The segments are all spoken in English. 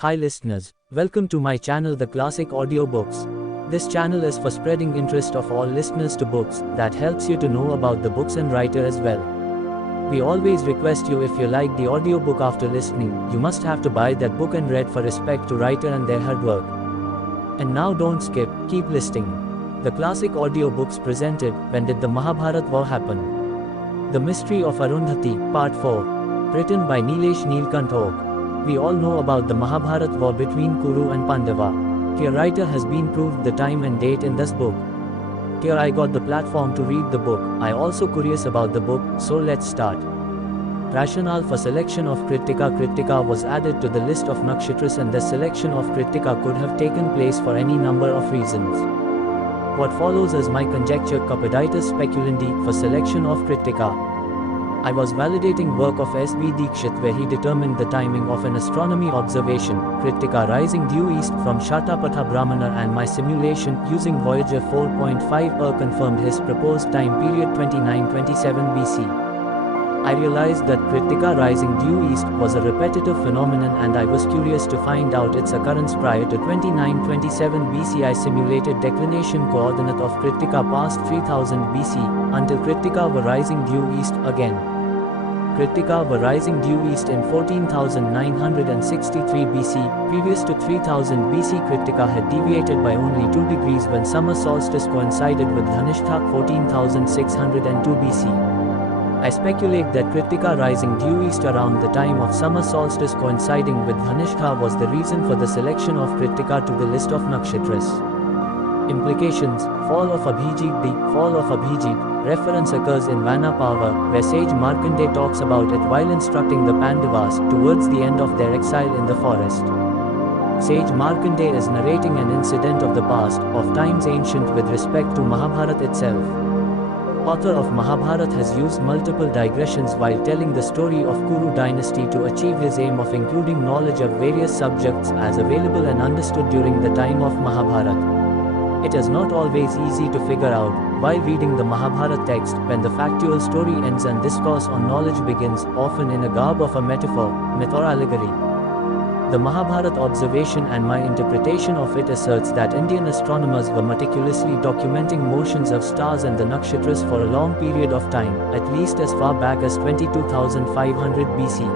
Hi listeners, welcome to my channel The Classic Audiobooks. This channel is for spreading interest of all listeners to books that helps you to know about the books and writer as well. We always request you, if you like the audiobook after listening, you must have to buy that book and read for respect to writer and their hard work. And now don't skip, keep listening. The Classic Audiobooks presented When Did the Mahabharata War Happen? The Mystery of Arundhuti, Part 4. Written by Nilesh Nilkanth. We all know about the Mahabharata war between Kuru and Pandava. Here writer has been proved the time and date in this book. Here I got the platform to read the book. I also curious about the book, so let's start. Rationale for selection of Kritika. Kritika was added to the list of nakshatras, and the selection of Kritika could have taken place for any number of reasons. What follows is my conjecture, Capoditus speculandi, for selection of Kritika. I was validating work of S.B. Dikshit where he determined the timing of an astronomy observation, Kritika rising due east from Shatapatha Brahmana, and my simulation using Voyager 4.5 confirmed his proposed time period 2927 BC. I realized that Kritika rising due east was a repetitive phenomenon, and I was curious to find out its occurrence prior to 2927 BC. I simulated declination coordinate of Kritika past 3000 BC, until Kritika were rising due east again. Kritika were rising due east in 14,963 BC. Previous to 3000 BC, Kritika had deviated by only 2 degrees when summer solstice coincided with Dhanishta 14,602 BC. I speculate that Kritika rising due east around the time of summer solstice coinciding with Dhanishta was the reason for the selection of Kritika to the list of nakshatras. Implications: Fall of Abhijit. The fall of Abhijit reference occurs in Vanapava, where sage Markandeya talks about it while instructing the Pandavas towards the end of their exile in the forest. Sage Markandeya is narrating an incident of the past, of times ancient, with respect to Mahabharata itself. Author of Mahabharata has used multiple digressions while telling the story of Kuru dynasty to achieve his aim of including knowledge of various subjects as available and understood during the time of Mahabharata. It is not always easy to figure out, while reading the Mahabharata text, when the factual story ends and discourse on knowledge begins, often in a garb of a metaphor, myth or allegory. The Mahabharata observation and my interpretation of it asserts that Indian astronomers were meticulously documenting motions of stars and the nakshatras for a long period of time, at least as far back as 22,500 BC.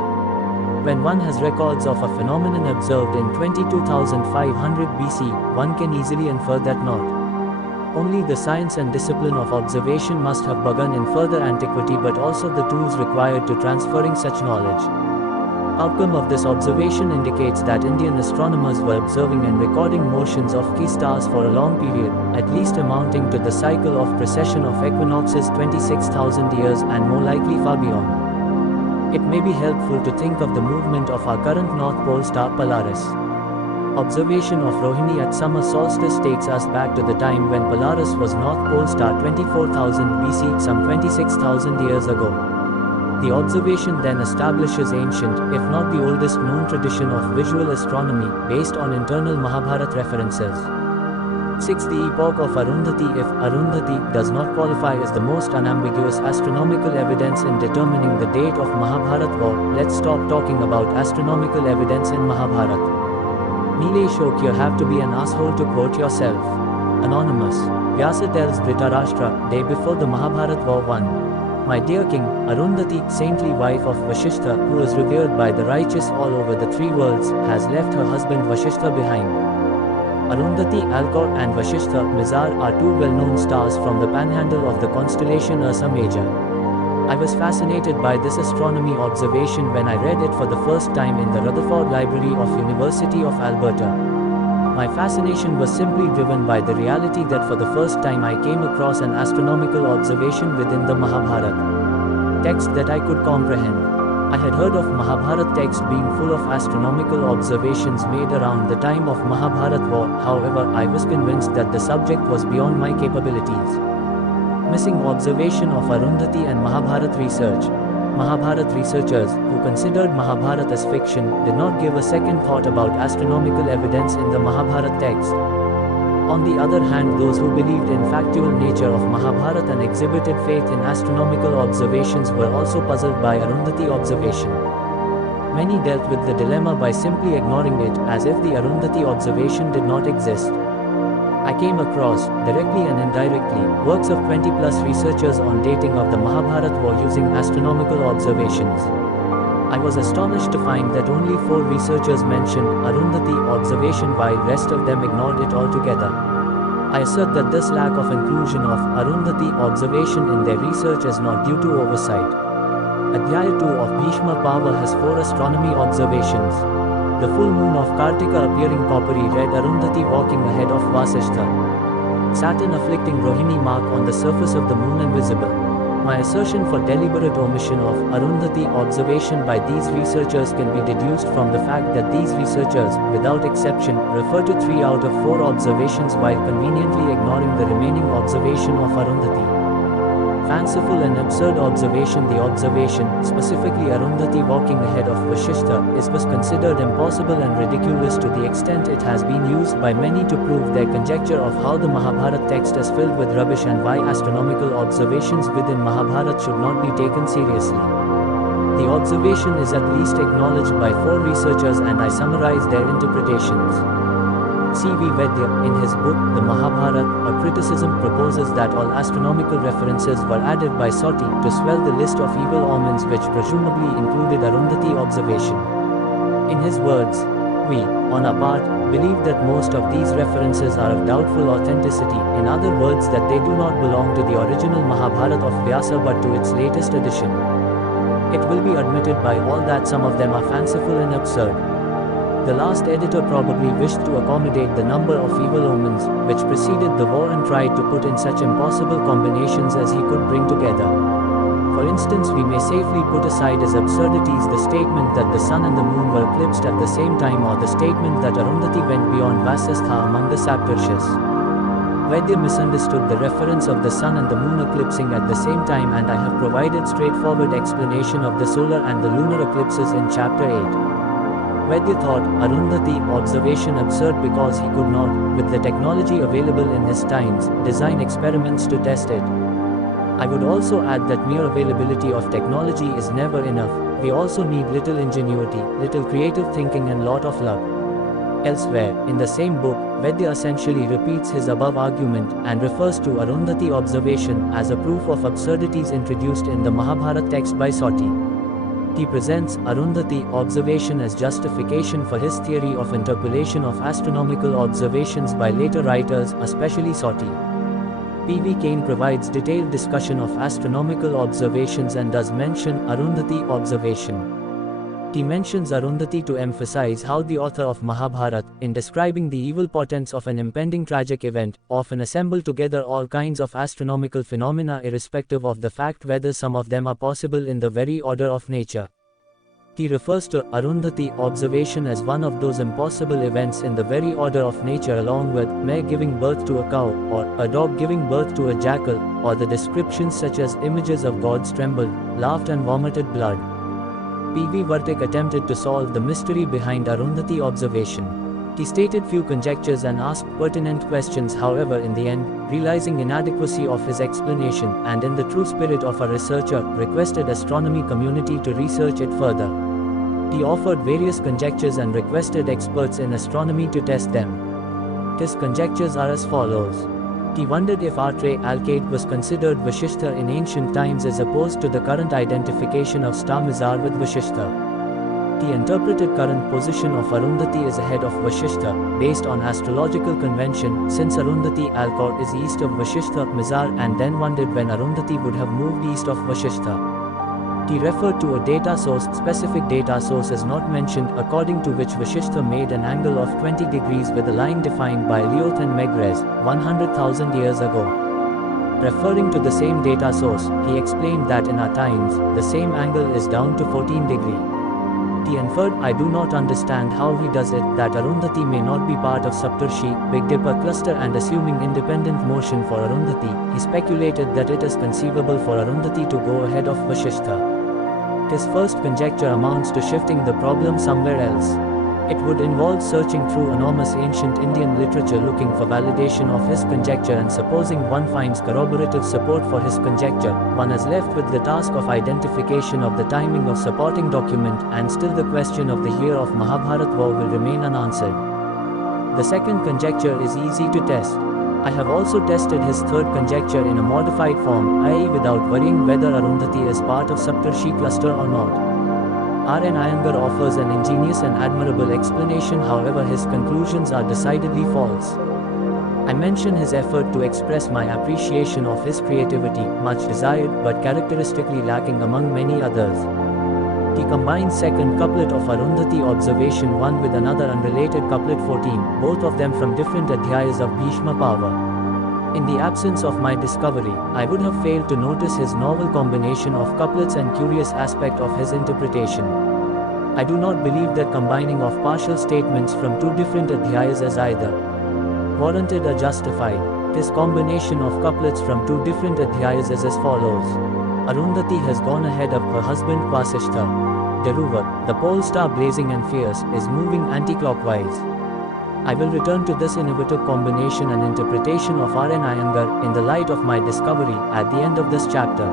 When one has records of a phenomenon observed in 22,500 BC, one can easily infer that not only the science and discipline of observation must have begun in further antiquity, but also the tools required to transferring such knowledge. Outcome of this observation indicates that Indian astronomers were observing and recording motions of key stars for a long period, at least amounting to the cycle of precession of equinoxes 26,000 years and more likely far beyond. It may be helpful to think of the movement of our current North Pole star Polaris. Observation of Rohini at summer solstice takes us back to the time when Polaris was North Pole star 24,000 BC, some 26,000 years ago. The observation then establishes ancient, if not the oldest known tradition of visual astronomy, based on internal Mahabharata references. 6. The epoch of Arundhuti. If Arundhuti does not qualify as the most unambiguous astronomical evidence in determining the date of Mahabharata war, let's stop talking about astronomical evidence in Mahabharata. Nilesh, you have to be an asshole to quote yourself. Anonymous. Vyasa tells Dhritarashtra, day before the Mahabharata war won. My dear king, Arundhati, saintly wife of Vasishtha, who is revered by the righteous all over the 3 worlds, has left her husband Vasishtha behind. Arundhati, Alcor, and Vasishtha, Mizar, are 2 well-known stars from the panhandle of the constellation Ursa Major. I was fascinated by this astronomy observation when I read it for the first time in the Rutherford Library of University of Alberta. My fascination was simply driven by the reality that for the first time I came across an astronomical observation within the Mahabharata text that I could comprehend. I had heard of Mahabharata text being full of astronomical observations made around the time of Mahabharata war, however, I was convinced that the subject was beyond my capabilities. Missing observation of Arundhati and Mahabharata research. Mahabharata researchers, who considered Mahabharata as fiction, did not give a second thought about astronomical evidence in the Mahabharata text. On the other hand, those who believed in factual nature of Mahabharata and exhibited faith in astronomical observations were also puzzled by Arundhati observation. Many dealt with the dilemma by simply ignoring it, as if the Arundhati observation did not exist. I came across, directly and indirectly, works of 20+ researchers on dating of the Mahabharata war using astronomical observations. I was astonished to find that only 4 researchers mentioned Arundhati observation while rest of them ignored it altogether. I assert that this lack of inclusion of Arundhati observation in their research is not due to oversight. Adhyaya 2 of Bhishma Parva has 4 astronomy observations. The full moon of Kartika appearing coppery red, Arundhati walking ahead of Vasishtha. Saturn afflicting Rohini mark on the surface of the moon invisible. My assertion for deliberate omission of Arundhati observation by these researchers can be deduced from the fact that these researchers, without exception, refer to 3 out of 4 observations while conveniently ignoring the remaining observation of Arundhati. Fanciful and absurd observation. The observation, specifically Arundhati walking ahead of Vasishtha, was considered impossible and ridiculous to the extent it has been used by many to prove their conjecture of how the Mahabharata text is filled with rubbish and why astronomical observations within Mahabharata should not be taken seriously. The observation is at least acknowledged by 4 researchers and I summarize their interpretations. C.V. Vaidya, in his book, The Mahabharata, a criticism, proposes that all astronomical references were added by Soti to swell the list of evil omens which presumably included Arundhati observation. In his words, we, on our part, believe that most of these references are of doubtful authenticity, in other words that they do not belong to the original Mahabharata of Vyasa but to its latest edition. It will be admitted by all that some of them are fanciful and absurd. The last editor probably wished to accommodate the number of evil omens which preceded the war and tried to put in such impossible combinations as he could bring together. For instance, we may safely put aside as absurdities the statement that the sun and the moon were eclipsed at the same time or the statement that Arundhati went beyond Vasistha among the Saptarshis. Vaidya misunderstood the reference of the sun and the moon eclipsing at the same time, and I have provided straightforward explanation of the solar and the lunar eclipses in chapter 8. Vaidya thought Arundhati observation absurd because he could not, with the technology available in his times, design experiments to test it. I would also add that mere availability of technology is never enough. We also need little ingenuity, little creative thinking and lot of luck. Elsewhere, in the same book, Vaidya essentially repeats his above argument and refers to Arundhati observation as a proof of absurdities introduced in the Mahabharata text by Soti. He presents Arundhati observation as justification for his theory of interpolation of astronomical observations by later writers, especially Soti. P.V. Kane provides detailed discussion of astronomical observations and does mention Arundhati observation. He mentions Arundhati to emphasize how the author of Mahabharata, in describing the evil portents of an impending tragic event, often assemble together all kinds of astronomical phenomena irrespective of the fact whether some of them are possible in the very order of nature. He refers to Arundhati observation as one of those impossible events in the very order of nature, along with mare giving birth to a cow, or a dog giving birth to a jackal, or the descriptions such as images of gods trembled, laughed and vomited blood. P.V. Vartik attempted to solve the mystery behind Arundhati observation. He stated few conjectures and asked pertinent questions, however in the end, realizing inadequacy of his explanation, and in the true spirit of a researcher, requested astronomy community to research it further. He offered various conjectures and requested experts in astronomy to test them. His conjectures are as follows. He wondered if Atre Alkade was considered Vasishtha in ancient times as opposed to the current identification of star Mizar with Vasishtha. He interpreted current position of Arundhati as ahead of Vasishtha, based on astrological convention, since Arundhati Alkade is east of Vasishtha Mizar, and then wondered when Arundhati would have moved east of Vasishtha. He referred to a data source. Specific data source is not mentioned, according to which Vasishtha made an angle of 20 degrees with a line defined by Lyoth and Megrez, 100,000 years ago. Referring to the same data source, he explained that in our times, the same angle is down to 14 degrees. He inferred, I do not understand how he does it, that Arundhati may not be part of Saptarshi, Big Dipper cluster, and assuming independent motion for Arundhati, he speculated that it is conceivable for Arundhati to go ahead of Vasishtha. His first conjecture amounts to shifting the problem somewhere else. It would involve searching through enormous ancient Indian literature looking for validation of his conjecture, and supposing one finds corroborative support for his conjecture, one is left with the task of identification of the timing of supporting document, and still the question of the year of Mahabharata war will remain unanswered. The second conjecture is easy to test. I have also tested his third conjecture in a modified form, i.e. without worrying whether Arundhati is part of Saptarshi cluster or not. R.N. Iyengar offers an ingenious and admirable explanation, however his conclusions are decidedly false. I mention his effort to express my appreciation of his creativity, much desired but characteristically lacking among many others. He combines second couplet of Arundhati observation 1 with another unrelated couplet 14, both of them from different adhyayas of Bhishma Parva. In the absence of my discovery, I would have failed to notice his novel combination of couplets and curious aspect of his interpretation. I do not believe that combining of partial statements from two different adhyayas is either warranted or justified. This combination of couplets from two different adhyayas is as follows. Arundhati has gone ahead of her husband Vasishtha. Deruva, the pole star blazing and fierce, is moving anti-clockwise. I will return to this innovative combination and interpretation of R.N. Iyengar in the light of my discovery at the end of this chapter.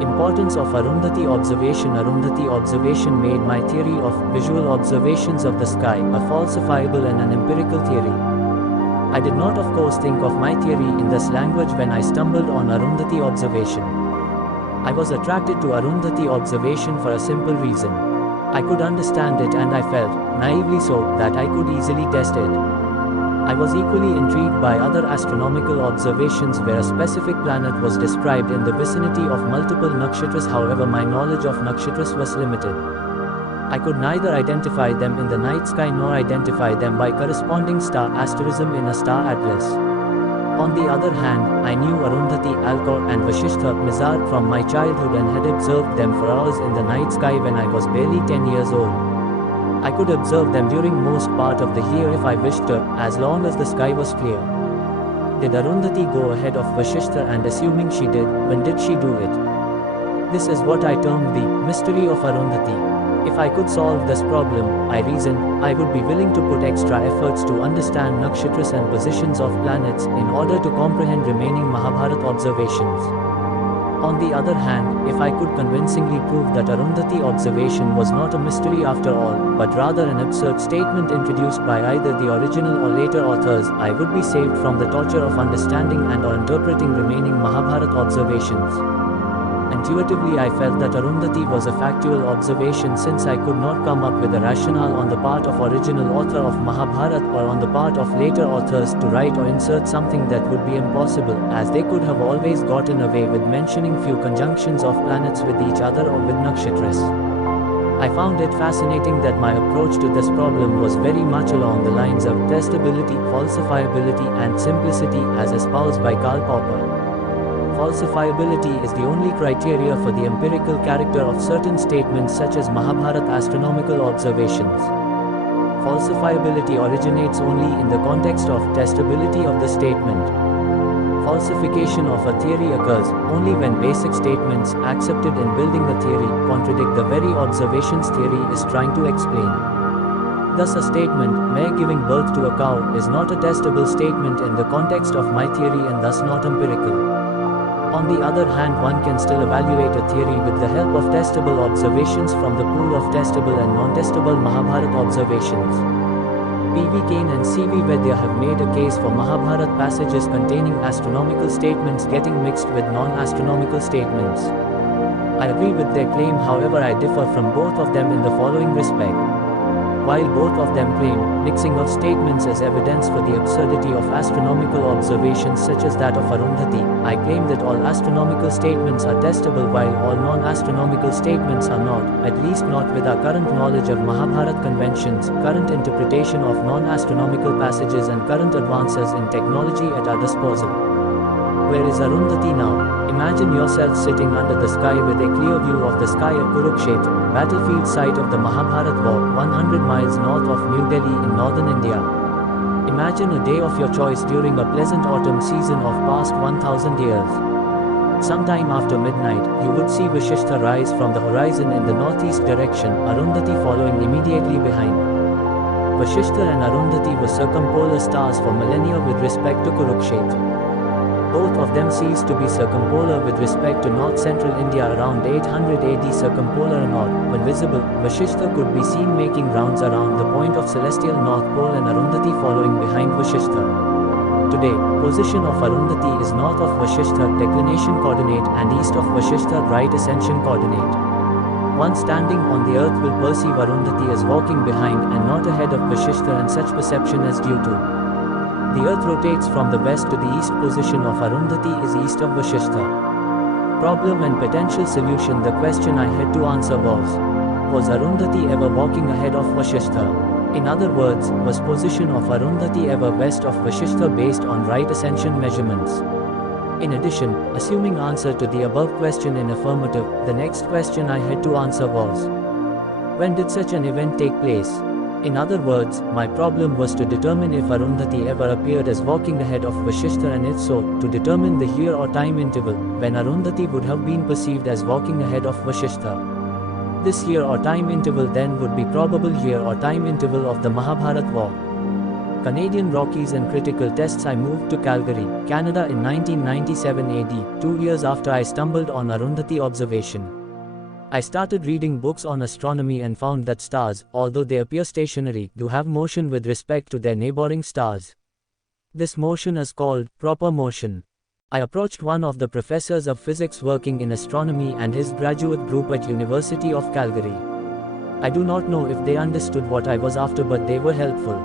Importance of Arundhati observation. Arundhati observation made my theory of visual observations of the sky a falsifiable and an empirical theory. I did not of course think of my theory in this language when I stumbled on Arundhati observation. I was attracted to Arundhati observation for a simple reason. I could understand it, and I felt, naively so, that I could easily test it. I was equally intrigued by other astronomical observations where a specific planet was described in the vicinity of multiple nakshatras. However, my knowledge of nakshatras was limited. I could neither identify them in the night sky nor identify them by corresponding star asterism in a star atlas. On the other hand, I knew Arundhati, Alcor and Vasishtha Mizar from my childhood and had observed them for hours in the night sky when I was barely 10 years old. I could observe them during most part of the year if I wished to, as long as the sky was clear. Did Arundhati go ahead of Vasishtha, and assuming she did, when did she do it? This is what I termed the mystery of Arundhati. If I could solve this problem, I reasoned, I would be willing to put extra efforts to understand nakshatras and positions of planets in order to comprehend remaining Mahabharata observations. On the other hand, if I could convincingly prove that Arundhati observation was not a mystery after all, but rather an absurd statement introduced by either the original or later authors, I would be saved from the torture of understanding and or interpreting remaining Mahabharata observations. Intuitively I felt that Arundhati was a factual observation, since I could not come up with a rationale on the part of original author of Mahabharata or on the part of later authors to write or insert something that would be impossible, as they could have always gotten away with mentioning few conjunctions of planets with each other or with nakshatras. I found it fascinating that my approach to this problem was very much along the lines of testability, falsifiability and simplicity as espoused by Karl Popper. Falsifiability is the only criteria for the empirical character of certain statements such as Mahabharata astronomical observations. Falsifiability originates only in the context of testability of the statement. Falsification of a theory occurs only when basic statements accepted in building the theory contradict the very observations theory is trying to explain. Thus a statement, "Mare giving birth to a cow," is not a testable statement in the context of my theory and thus not empirical. On the other hand, one can still evaluate a theory with the help of testable observations from the pool of testable and non-testable Mahabharata observations. P.V. Kane and C.V. Vaidya have made a case for Mahabharata passages containing astronomical statements getting mixed with non-astronomical statements. I agree with their claim, however I differ from both of them in the following respect. While both of them claim mixing of statements as evidence for the absurdity of astronomical observations such as that of Arundhati, I claim that all astronomical statements are testable while all non-astronomical statements are not, at least not with our current knowledge of Mahabharata conventions, current interpretation of non-astronomical passages and current advances in technology at our disposal. Where is Arundhati now? Imagine yourself sitting under the sky with a clear view of the sky at Kurukshetra, battlefield site of the Mahabharata war, 100 miles north of New Delhi in northern India. Imagine a day of your choice during a pleasant autumn season of past 1000 years. Sometime after midnight, you would see Vasishtha rise from the horizon in the northeast direction, Arundhati following immediately behind. Vasishtha and Arundhati were circumpolar stars for millennia with respect to Kurukshetra. Both of them ceased to be circumpolar with respect to north-central India around 800 AD. Circumpolar or not, when visible, Vasishtha could be seen making rounds around the point of celestial North Pole and Arundhati following behind Vasishtha. Today, position of Arundhati is north of Vasishtha declination coordinate and east of Vasishtha right ascension coordinate. One standing on the earth will perceive Arundhati as walking behind and not ahead of Vasishtha, and such perception is due to the earth rotates from the west to the east. Position of Arundhati is east of Vasishtha. Problem and potential solution. The question I had to answer was Arundhati ever walking ahead of Vasishtha? In other words, was position of Arundhati ever west of Vasishtha based on right ascension measurements? In addition, assuming answer to the above question in affirmative, the next question I had to answer was, when did such an event take place? In other words, my problem was to determine if Arundhati ever appeared as walking ahead of Vasishtha, and if so, to determine the year or time interval when Arundhati would have been perceived as walking ahead of Vasishtha. This year or time interval then would be probable year or time interval of the Mahabharata war. Canadian Rockies and critical tests. I moved to Calgary, Canada in 1997 AD, 2 years after I stumbled on Arundhati observation. I started reading books on astronomy and found that stars, although they appear stationary, do have motion with respect to their neighboring stars. This motion is called proper motion. I approached one of the professors of physics working in astronomy and his graduate group at University of Calgary. I do not know if they understood what I was after, but they were helpful.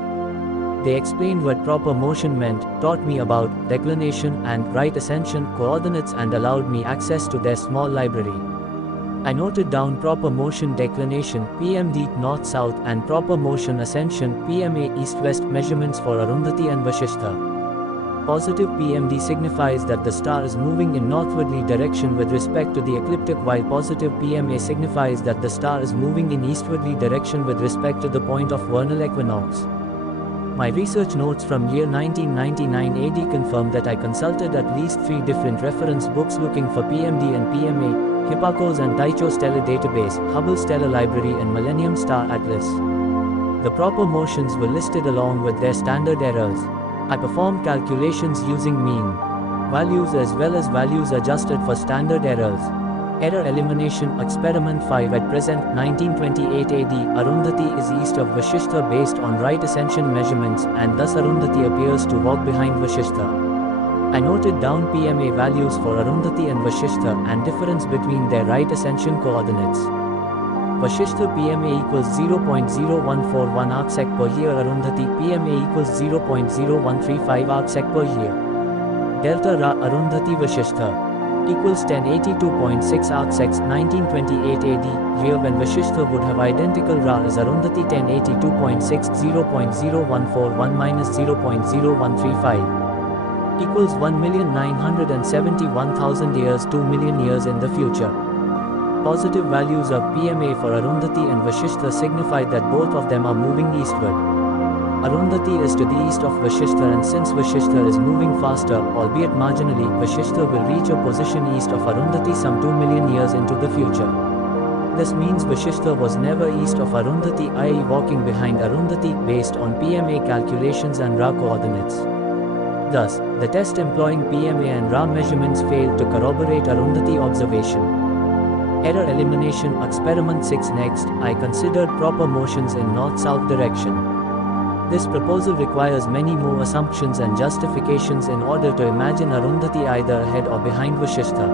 They explained what proper motion meant, taught me about declination and right ascension coordinates, and allowed me access to their small library. I noted down proper motion declination (PMD) north-south and proper motion ascension (PMA) east-west measurements for Arundhati and Vasishtha. Positive PMD signifies that the star is moving in northwardly direction with respect to the ecliptic, while positive PMA signifies that the star is moving in eastwardly direction with respect to the point of vernal equinox. My research notes from year 1999 AD confirm that I consulted at least 3 different reference books looking for PMD and PMA, Hipparcos and Tycho Stellar Database, Hubble Stellar Library and Millennium Star Atlas. The proper motions were listed along with their standard errors. I performed calculations using mean values as well as values adjusted for standard errors. Error elimination. Experiment 5. At present, 1928 AD, Arundhati is east of Vasishtha based on right ascension measurements, and thus Arundhati appears to walk behind Vasishtha. I noted down PMA values for Arundhati and Vasishtha and difference between their right ascension coordinates. Vasishtha PMA equals 0.0141 arcsec per year. Arundhati PMA equals 0.0135 arcsec per year. Delta Ra Arundhati Vasishtha equals 1082.6 arcsecs 1928 AD, year when Vasishtha would have identical Ra as Arundhati 1082.6 0.0141 minus 0.0135 equals 1,971,000 years 2 million years in the future. Positive values of PMA for Arundhati and Vasishtha signify that both of them are moving eastward. Arundhati is to the east of Vasishtha, and since Vasishtha is moving faster, albeit marginally, Vasishtha will reach a position east of Arundhati some 2 million years into the future. This means Vasishtha was never east of Arundhati, i.e. walking behind Arundhati, based on PMA calculations and Ra coordinates. Thus, the test employing PMA and Ra measurements failed to corroborate Arundhati observation. Error elimination. Experiment 6. Next, I considered proper motions in north-south direction. This proposal requires many more assumptions and justifications in order to imagine Arundhati either ahead or behind Vasishtha.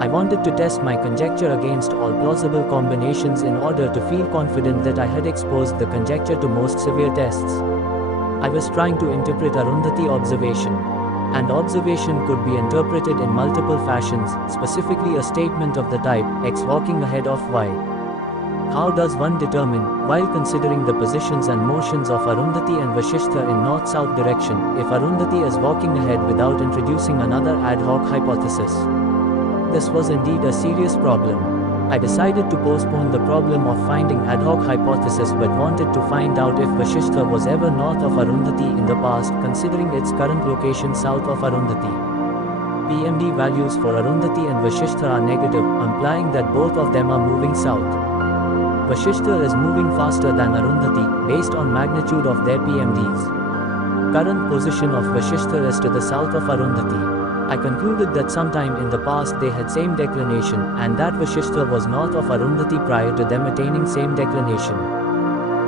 I wanted to test my conjecture against all plausible combinations in order to feel confident that I had exposed the conjecture to most severe tests. I was trying to interpret Arundhati observation. And observation could be interpreted in multiple fashions, specifically a statement of the type, X walking ahead of Y. How does one determine, while considering the positions and motions of Arundhati and Vasishtha in north-south direction, if Arundhati is walking ahead without introducing another ad hoc hypothesis? This was indeed a serious problem. I decided to postpone the problem of finding ad hoc hypothesis, but wanted to find out if Vasishtha was ever north of Arundhati in the past, considering its current location south of Arundhati. PMD values for Arundhati and Vasishtha are negative, implying that both of them are moving south. Vasishtha is moving faster than Arundhati, based on magnitude of their PMDs. Current position of Vasishtha is to the south of Arundhati. I concluded that sometime in the past they had same declination, and that Vasishtha was north of Arundhati prior to them attaining same declination.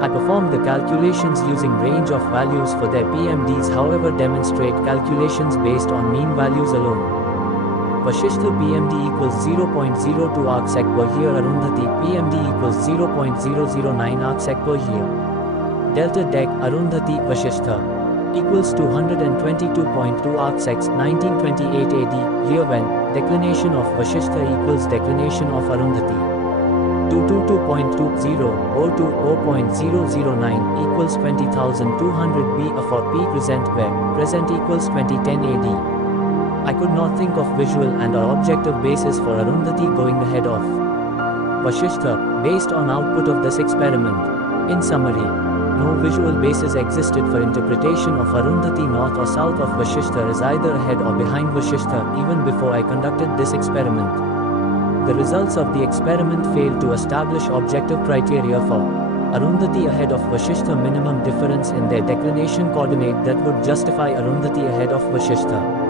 I performed the calculations using range of values for their PMDs, however demonstrate calculations based on mean values alone. Vasishtha PMD equals 0.02 arcsec per year. Arundhati PMD equals 0.009 arcsec per year. Delta Dec Arundhati Vasishtha equals 222.2 arcsecs 1928 AD year when declination of Vasishtha equals declination of Arundhati. 222.20 or to 0.009 equals 20,200 B for P present where present equals 2010 AD. I could not think of visual and or objective basis for Arundhati going ahead of Vasishtha, based on output of this experiment. In summary, no visual basis existed for interpretation of Arundhati north or south of Vasishtha is either ahead or behind Vasishtha, even before I conducted this experiment. The results of the experiment failed to establish objective criteria for Arundhati ahead of Vasishtha minimum difference in their declination coordinate that would justify Arundhati ahead of Vasishtha.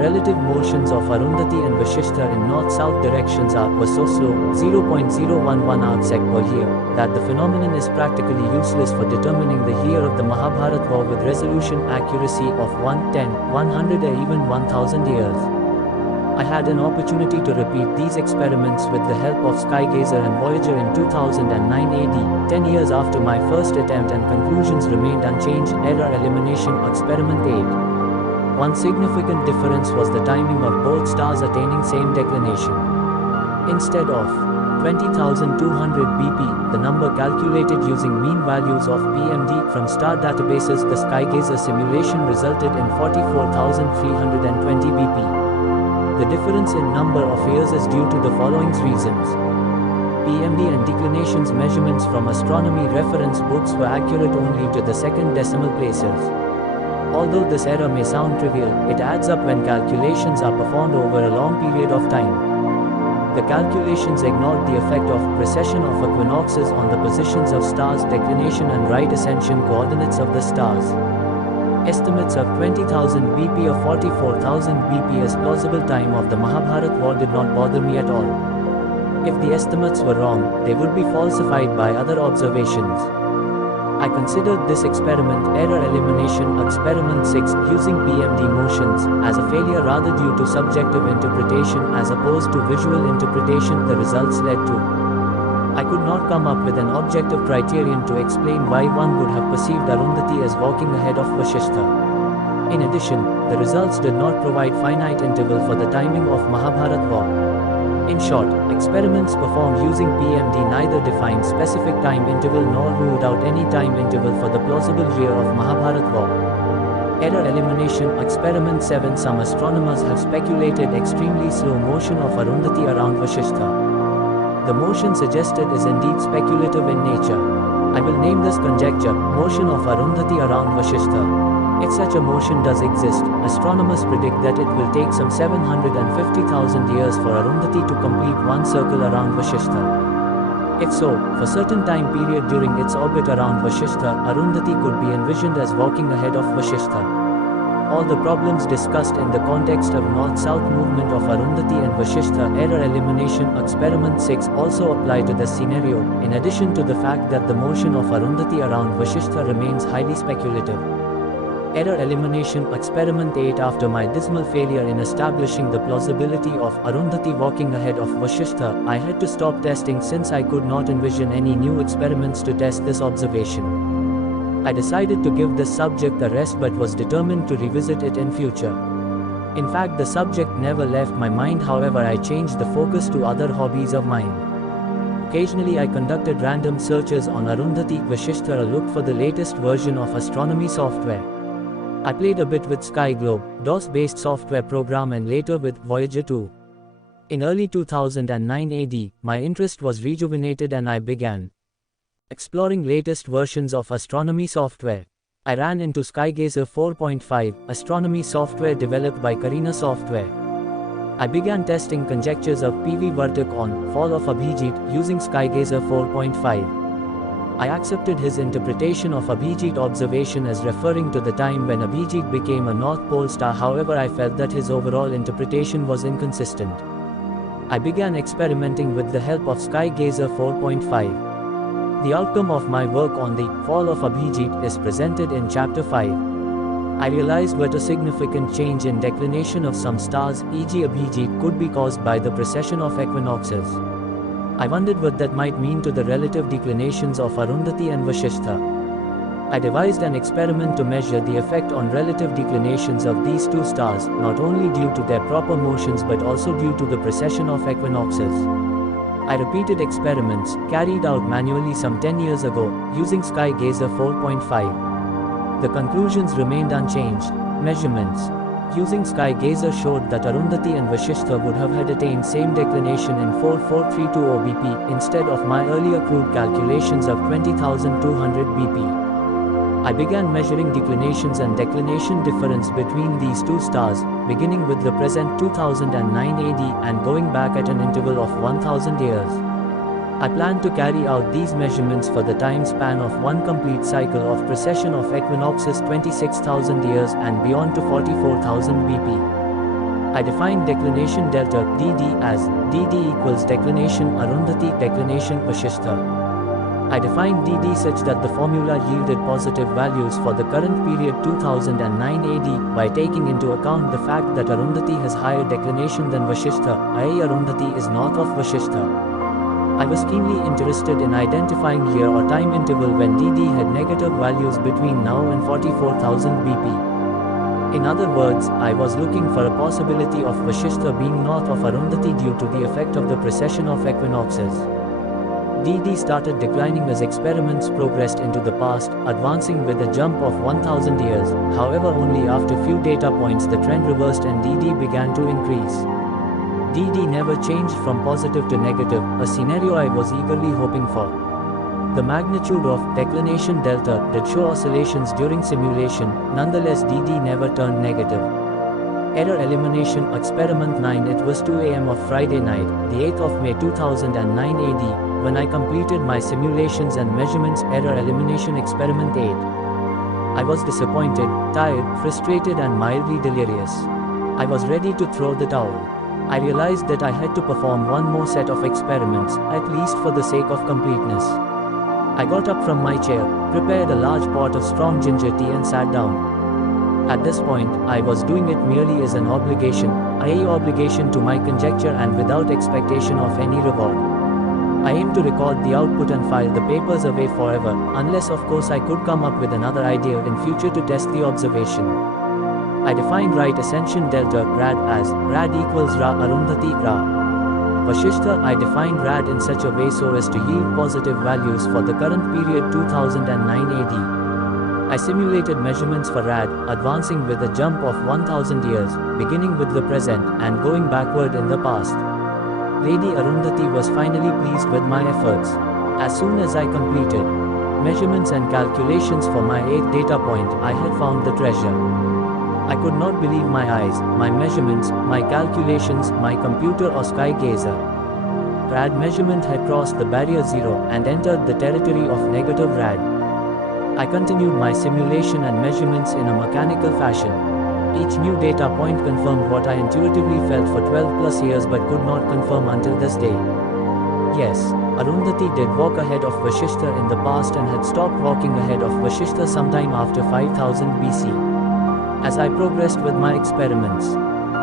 Relative motions of Arundhati and Vasishtha in north-south directions were so slow, 0.011 arcsec per year, that the phenomenon is practically useless for determining the year of the Mahabharata war with resolution accuracy of 1, 10, 100 or even 1000 years. I had an opportunity to repeat these experiments with the help of Skygazer and Voyager in 2009 AD, 10 years after my first attempt, and conclusions remained unchanged. Error elimination experiment 8. One significant difference was the timing of both stars attaining same declination. Instead of 20,200 BP, the number calculated using mean values of PMD from star databases, the Skygazer simulation resulted in 44,320 BP. The difference in number of years is due to the following reasons. PMD and declinations measurements from astronomy reference books were accurate only to the second decimal places. Although this error may sound trivial, it adds up when calculations are performed over a long period of time. The calculations ignored the effect of precession of equinoxes on the positions of stars, declination and right ascension coordinates of the stars. Estimates of 20,000 BP or 44,000 BP as plausible time of the Mahabharata war did not bother me at all. If the estimates were wrong, they would be falsified by other observations. I considered this experiment, error elimination experiment 6, using PMD motions, as a failure rather due to subjective interpretation as opposed to visual interpretation. The results led to I could not come up with an objective criterion to explain why one would have perceived Arundhati as walking ahead of Vasishtha. In addition, the results did not provide finite interval for the timing of Mahabharata war. In short, experiments performed using PMD neither defined specific time interval nor ruled out any time interval for the plausible year of Mahabharata war. Error elimination experiment 7. Some astronomers have speculated extremely slow motion of Arundhati around Vasishtha. The motion suggested is indeed speculative in nature. I will name this conjecture, motion of Arundhati around Vasishtha. If such a motion does exist, astronomers predict that it will take some 750,000 years for Arundhati to complete one circle around Vasishtha. If so, for certain time period during its orbit around Vasishtha, Arundhati could be envisioned as walking ahead of Vasishtha. All the problems discussed in the context of north-south movement of Arundhati and Vasishtha error elimination experiment 6 also apply to this scenario, in addition to the fact that the motion of Arundhati around Vasishtha remains highly speculative. Error elimination experiment 8. After my dismal failure in establishing the plausibility of Arundhati walking ahead of Vasishtha, I had to stop testing since I could not envision any new experiments to test this observation. I decided to give this subject a rest but was determined to revisit it in future. In fact, the subject never left my mind, however I changed the focus to other hobbies of mine. Occasionally I conducted random searches on Arundhati Vasishtha or looked for the latest version of astronomy software. I played a bit with Sky Globe, DOS-based software program, and later with Voyager 2. In early 2009 AD, my interest was rejuvenated and I began exploring latest versions of astronomy software. I ran into Skygazer 4.5, astronomy software developed by Carina Software. I began testing conjectures of P.V. Vartik on fall of Abhijit using Skygazer 4.5. I accepted his interpretation of Abhijit observation as referring to the time when Abhijit became a North Pole star. However, I felt that his overall interpretation was inconsistent. I began experimenting with the help of Skygazer 4.5. The outcome of my work on the fall of Abhijit is presented in Chapter 5. I realized what a significant change in declination of some stars, e.g. Abhijit, could be caused by the precession of equinoxes. I wondered what that might mean to the relative declinations of Arundhuti and Vashishtha. I devised an experiment to measure the effect on relative declinations of these two stars, not only due to their proper motions but also due to the precession of equinoxes. I repeated experiments, carried out manually some 10 years ago, using Skygazer 4.5. The conclusions remained unchanged. Measurements using Skygazer showed that Arundhuti and Vashishtha would have had attained same declination in 4432 BP, instead of my earlier crude calculations of 20,200 BP. I began measuring declinations and declination difference between these two stars, beginning with the present 2009 AD and going back at an interval of 1000 years. I plan to carry out these measurements for the time span of one complete cycle of precession of equinoxes 26,000 years and beyond to 44,000 BP. I defined declination delta dd as dd equals declination Arundhuti declination Vashishtha. I defined dd such that the formula yielded positive values for the current period 2009 AD by taking into account the fact that Arundhuti has higher declination than Vashishtha, i.e. Arundhuti is north of Vashishtha. I was keenly interested in identifying year or time interval when dd had negative values between now and 44,000 BP. In other words, I was looking for a possibility of Vashishtha being north of Arundhuti due to the effect of the precession of equinoxes. dd started declining as experiments progressed into the past, advancing with a jump of 1000 years. However, only after few data points the trend reversed and dd began to increase. dd never changed from positive to negative, a scenario I was eagerly hoping for. The magnitude of declination delta did show oscillations during simulation, nonetheless dd never turned negative. Error elimination experiment 9. It was 2 am of Friday night, the 8th of May 2009 AD, when I completed my simulations and measurements. Error elimination experiment 8. I was disappointed, tired, frustrated and mildly delirious. I was ready to throw the towel. I realized that I had to perform one more set of experiments, at least for the sake of completeness. I got up from my chair, prepared a large pot of strong ginger tea and sat down. At this point, I was doing it merely as an obligation, i.e. obligation to my conjecture and without expectation of any reward. I aimed to record the output and file the papers away forever, unless of course I could come up with another idea in future to test the observation. I defined right ascension delta rad as rad equals Ra Arundhuti Ra. Vashishtha, I defined rad in such a way so as to yield positive values for the current period 2009 AD. I simulated measurements for rad, advancing with a jump of 1000 years, beginning with the present and going backward in the past. Lady Arundhuti was finally pleased with my efforts. As soon as I completed measurements and calculations for my 8th data point, I had found the treasure. I could not believe my eyes, my measurements, my calculations, my computer or Skygazer. Rad measurement had crossed the barrier 0 and entered the territory of negative rad. I continued my simulation and measurements in a mechanical fashion. Each new data point confirmed what I intuitively felt for 12 plus years but could not confirm until this day. Yes, Arundhuti did walk ahead of Vashishtha in the past and had stopped walking ahead of Vashishtha sometime after 5000 BC. As I progressed with my experiments,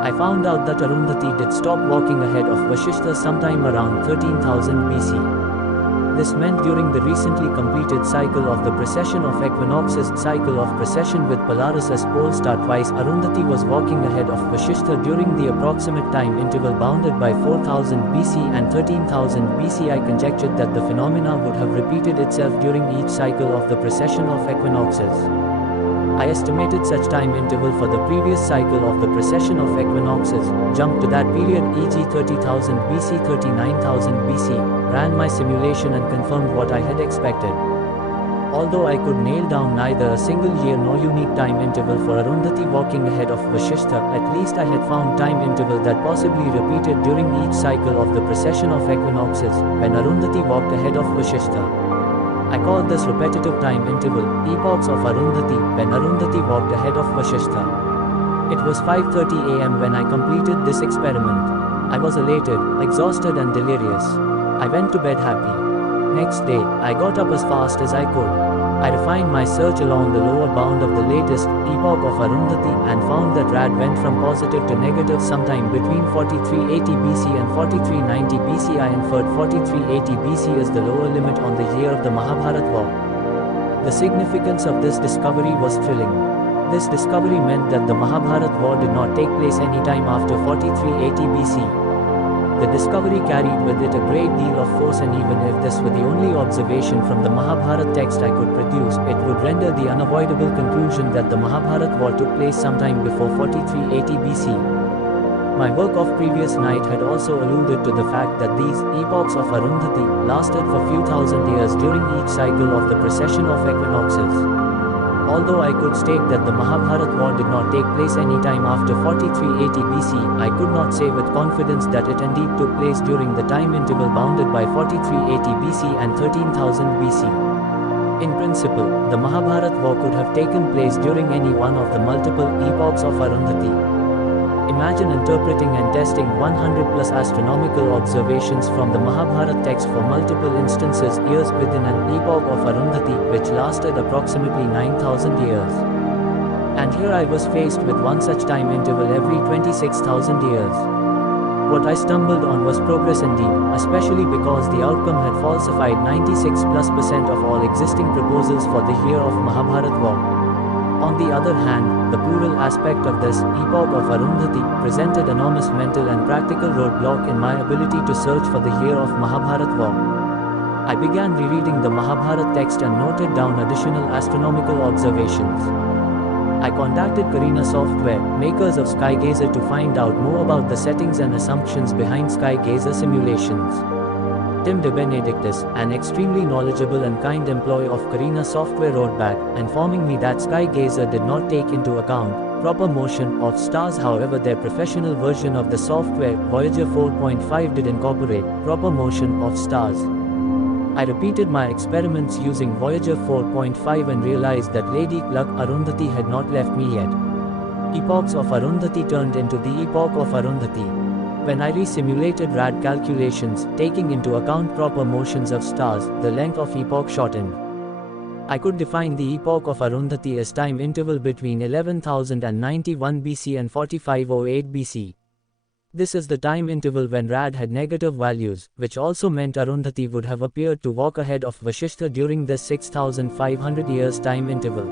I found out that Arundhuti did stop walking ahead of Vashishtha sometime around 13,000 BC. This meant during the recently completed cycle of the precession of equinoxes cycle of precession with Polaris as pole star twice, Arundhuti was walking ahead of Vashishtha during the approximate time interval bounded by 4000 BC and 13,000 BC. I conjectured that the phenomena would have repeated itself during each cycle of the precession of equinoxes. I estimated such time interval for the previous cycle of the precession of equinoxes, jumped to that period e.g. 30,000 BC 39,000 BC, ran my simulation and confirmed what I had expected. Although I could nail down neither a single year nor unique time interval for Arundhati walking ahead of Vasishtha, at least I had found time interval that possibly repeated during each cycle of the precession of equinoxes, when Arundhati walked ahead of Vasishtha. I call this repetitive time interval, epochs of Arundhati, when Arundhati walked ahead of Vasishtha. It was 5:30 am when I completed this experiment. I was elated, exhausted and delirious. I went to bed happy. Next day, I got up as fast as I could. I refined my search along the lower bound of the latest epoch of Arundhati and found that Rad went from positive to negative sometime between 4380 BC and 4390 BC. I inferred 4380 BC as the lower limit on the year of the Mahabharata war. The significance of this discovery was thrilling. This discovery meant that the Mahabharata war did not take place any time after 4380 BC. The discovery carried with it a great deal of force, and even if this were the only observation from the Mahabharata text I could produce, it would render the unavoidable conclusion that the Mahabharata war took place sometime before 4380 BC. My work of previous night had also alluded to the fact that these epochs of Arundhati lasted for few thousand years during each cycle of the precession of equinoxes. Although I could state that the Mahabharata war did not take place any time after 4380 BC, I could not say with confidence that it indeed took place during the time interval bounded by 4380 BC and 13,000 BC. In principle, the Mahabharata war could have taken place during any one of the multiple epochs of Arundhati. Imagine interpreting and testing 100 plus astronomical observations from the Mahabharata text for multiple instances years within an epoch of Arundhati, which lasted approximately 9,000 years. And here I was faced with one such time interval every 26,000 years. What I stumbled on was progress indeed, especially because the outcome had falsified 96+% of all existing proposals for the year of Mahabharata war. On the other hand, the plural aspect of this epoch of Arundhati presented enormous mental and practical roadblock in my ability to search for the year of Mahabharata war. I began rereading the Mahabharata text and noted down additional astronomical observations. I contacted Carina Software, makers of Skygazer, to find out more about the settings and assumptions behind Skygazer simulations. Tim DeBenedictis, an extremely knowledgeable and kind employee of Carina Software, wrote back, informing me that Skygazer did not take into account proper motion of stars. However, their professional version of the software, Voyager 4.5, did incorporate proper motion of stars. I repeated my experiments using Voyager 4.5 and realized that Lady Luck Arundhati had not left me yet. Epochs of Arundhati turned into the epoch of Arundhati. When I re-simulated Rad calculations, taking into account proper motions of stars, the length of epoch shortened. I could define the epoch of Arundhati as time interval between 11,091 BC and 4508 BC. This is the time interval when Rad had negative values, which also meant Arundhati would have appeared to walk ahead of Vasishtha during this 6,500 years time interval.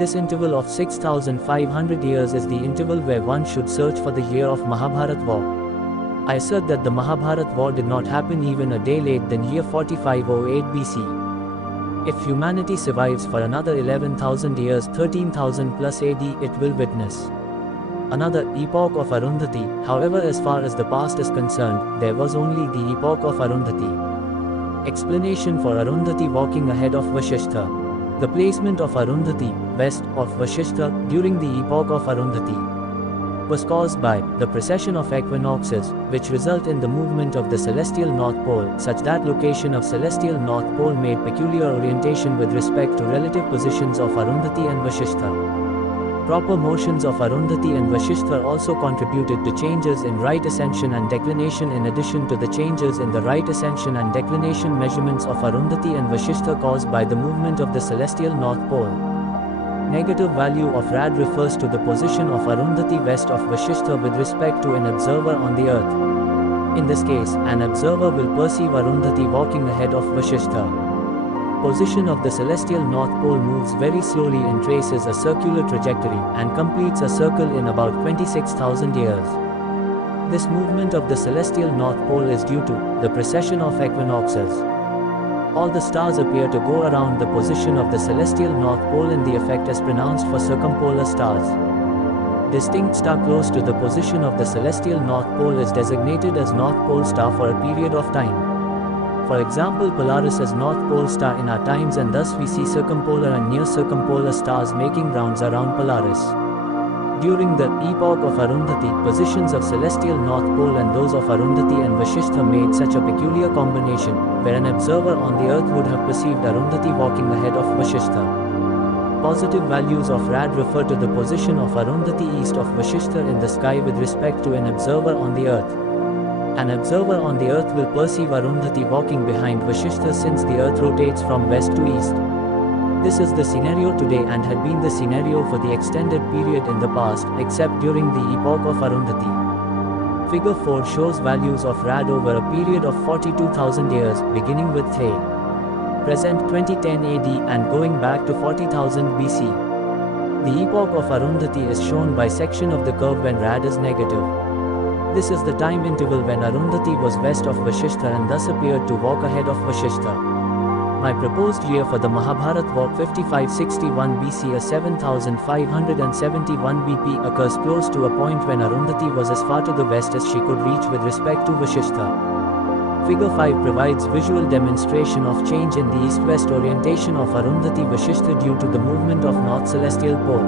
This interval of 6,500 years is the interval where one should search for the year of Mahabharata war. I assert that the Mahabharata war did not happen even a day late than year 4508 BC. If humanity survives for another 11,000 years, 13,000 plus AD, it will witness another epoch of Arundhati. However, as far as the past is concerned, there was only the epoch of Arundhati. Explanation for Arundhati walking ahead of Vasishtha. The placement of Arundhati, west of Vasishtha, during the epoch of Arundhati was caused by the precession of equinoxes, which result in the movement of the celestial North Pole, such that location of celestial North Pole made peculiar orientation with respect to relative positions of Arundhati and Vasishtha. Proper motions of Arundhati and Vasishtha also contributed to changes in right ascension and declination. In addition to the changes in the right ascension and declination measurements of Arundhati and Vasishtha caused by the movement of the celestial North Pole. Negative value of Rad refers to the position of Arundhati west of Vasishtha with respect to an observer on the earth. In this case, an observer will perceive Arundhati walking ahead of Vasishtha. Position of the celestial North Pole moves very slowly and traces a circular trajectory, and completes a circle in about 26,000 years. This movement of the celestial North Pole is due to the precession of equinoxes. All the stars appear to go around the position of the celestial North Pole, and the effect is pronounced for circumpolar stars. Distinct star close to the position of the celestial North Pole is designated as North Pole star for a period of time. For example, Polaris is North Pole star in our times, and thus we see circumpolar and near circumpolar stars making rounds around Polaris. During the epoch of Arundhati, positions of celestial North Pole and those of Arundhati and Vashishtha made such a peculiar combination, where an observer on the earth would have perceived Arundhati walking ahead of Vashishtha. Positive values of rad refer to the position of Arundhati east of Vashishtha in the sky with respect to an observer on the earth. An observer on the earth will perceive Arundhati walking behind Vashishtha since the earth rotates from west to east. This is the scenario today and had been the scenario for the extended period in the past, except during the epoch of Arundhati. Figure 4 shows values of rad over a period of 42,000 years, beginning with Thay. Present 2010 AD and going back to 40,000 BC. The epoch of Arundhati is shown by section of the curve when rad is negative. This is the time interval when Arundhati was west of Vashishtha and thus appeared to walk ahead of Vashishtha. My proposed year for the Mahabharata walk 5561 BC or 7571 BP occurs close to a point when Arundhati was as far to the west as she could reach with respect to Vashishtha. Figure 5 provides visual demonstration of change in the east-west orientation of Arundhati Vashishtha due to the movement of North Celestial Pole.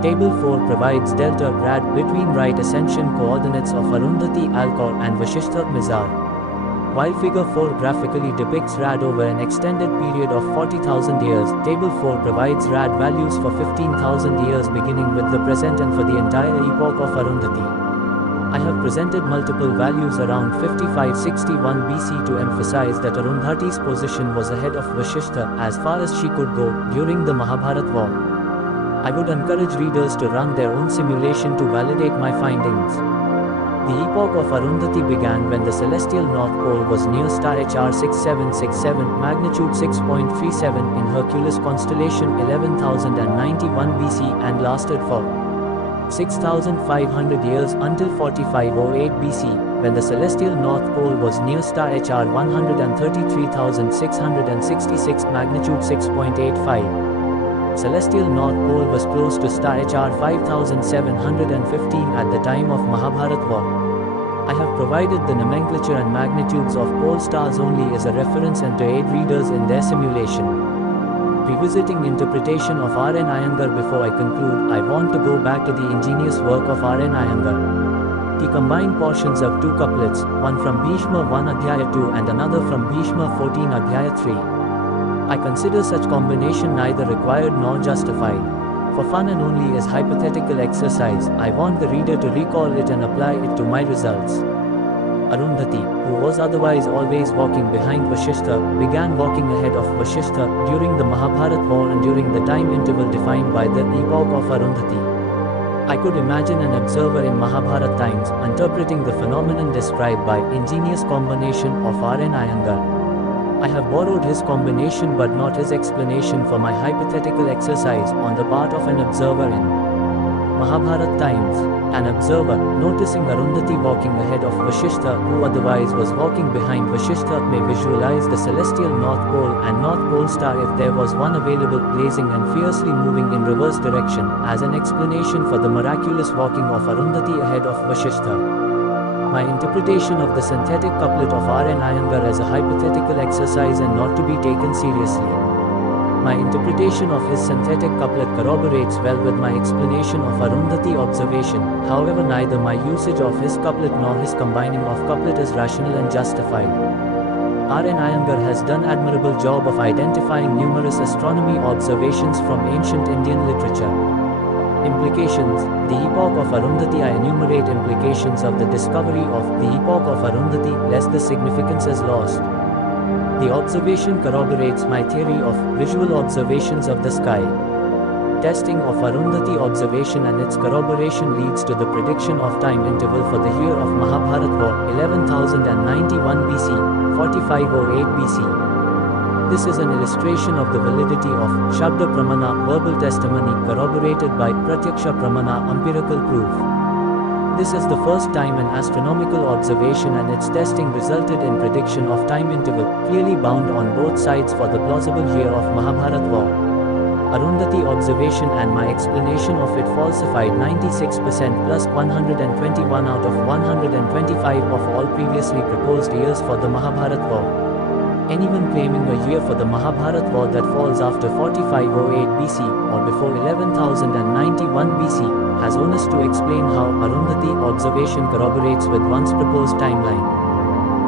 Table 4 provides delta rad between right ascension coordinates of Arundhati Alcor and Vashishtha Mizar. While figure 4 graphically depicts rad over an extended period of 40,000 years, table 4 provides rad values for 15,000 years beginning with the present and for the entire epoch of Arundhati. I have presented multiple values around 5561 BC to emphasize that Arundhati's position was ahead of Vashishtha as far as she could go during the Mahabharata war. I would encourage readers to run their own simulation to validate my findings. The epoch of Arundhati began when the celestial North Pole was near star HR 6767, magnitude 6.37 in Hercules constellation 11,091 BC and lasted for 6,500 years until 4508 BC, when the celestial North Pole was near star HR 133,666, magnitude 6.85. Celestial North Pole was close to star HR 5715 at the time of Mahabharata war. I have provided the nomenclature and magnitudes of pole stars only as a reference and to aid readers in their simulation. Revisiting interpretation of R.N. Iyengar before I conclude, I want to go back to the ingenious work of R.N. Iyengar. He combined portions of two couplets, one from Bhishma 1 Adhyaya 2 and another from Bhishma 14 Adhyaya 3. I consider such combination neither required nor justified. For fun and only as hypothetical exercise, I want the reader to recall it and apply it to my results. Arundhati, who was otherwise always walking behind Vashishtha, began walking ahead of Vashishtha during the Mahabharata war and during the time interval defined by the epoch of Arundhati. I could imagine an observer in Mahabharata times interpreting the phenomenon described by ingenious combination of R.N. Iyengar. I have borrowed his combination but not his explanation for my hypothetical exercise on the part of an observer in Mahabharata times. An observer, noticing Arundhati walking ahead of Vashishtha, who otherwise was walking behind Vashishtha, may visualize the celestial North Pole and North Pole star if there was one available, blazing and fiercely moving in reverse direction, as an explanation for the miraculous walking of Arundhati ahead of Vashishtha. My interpretation of the synthetic couplet of R.N. Iyengar as a hypothetical exercise and not to be taken seriously. My interpretation of his synthetic couplet corroborates well with my explanation of Arundhati observation, however neither my usage of his couplet nor his combining of couplet is rational and justified. R.N. Iyengar has done admirable job of identifying numerous astronomy observations from ancient Indian literature. Implications. The epoch of Arundhati. I enumerate implications of the discovery of the epoch of Arundhati, lest the significance is lost. The observation corroborates my theory of visual observations of the sky. Testing of Arundhati observation and its corroboration leads to the prediction of time interval for the year of Mahabharata war, 11,091 BC, 4508 BC. This is an illustration of the validity of Shabda Pramana, verbal testimony, corroborated by Pratyaksha Pramana, empirical proof. This is the first time an astronomical observation and its testing resulted in prediction of time interval, clearly bound on both sides for the plausible year of Mahabharata war. Arundhati observation and my explanation of it falsified 96% plus 121 out of 125 of all previously proposed years for the Mahabharata war. Anyone claiming a year for the Mahabharata war that falls after 4508 BC or before 11091 BC has onus to explain how Arundhati observation corroborates with one's proposed timeline.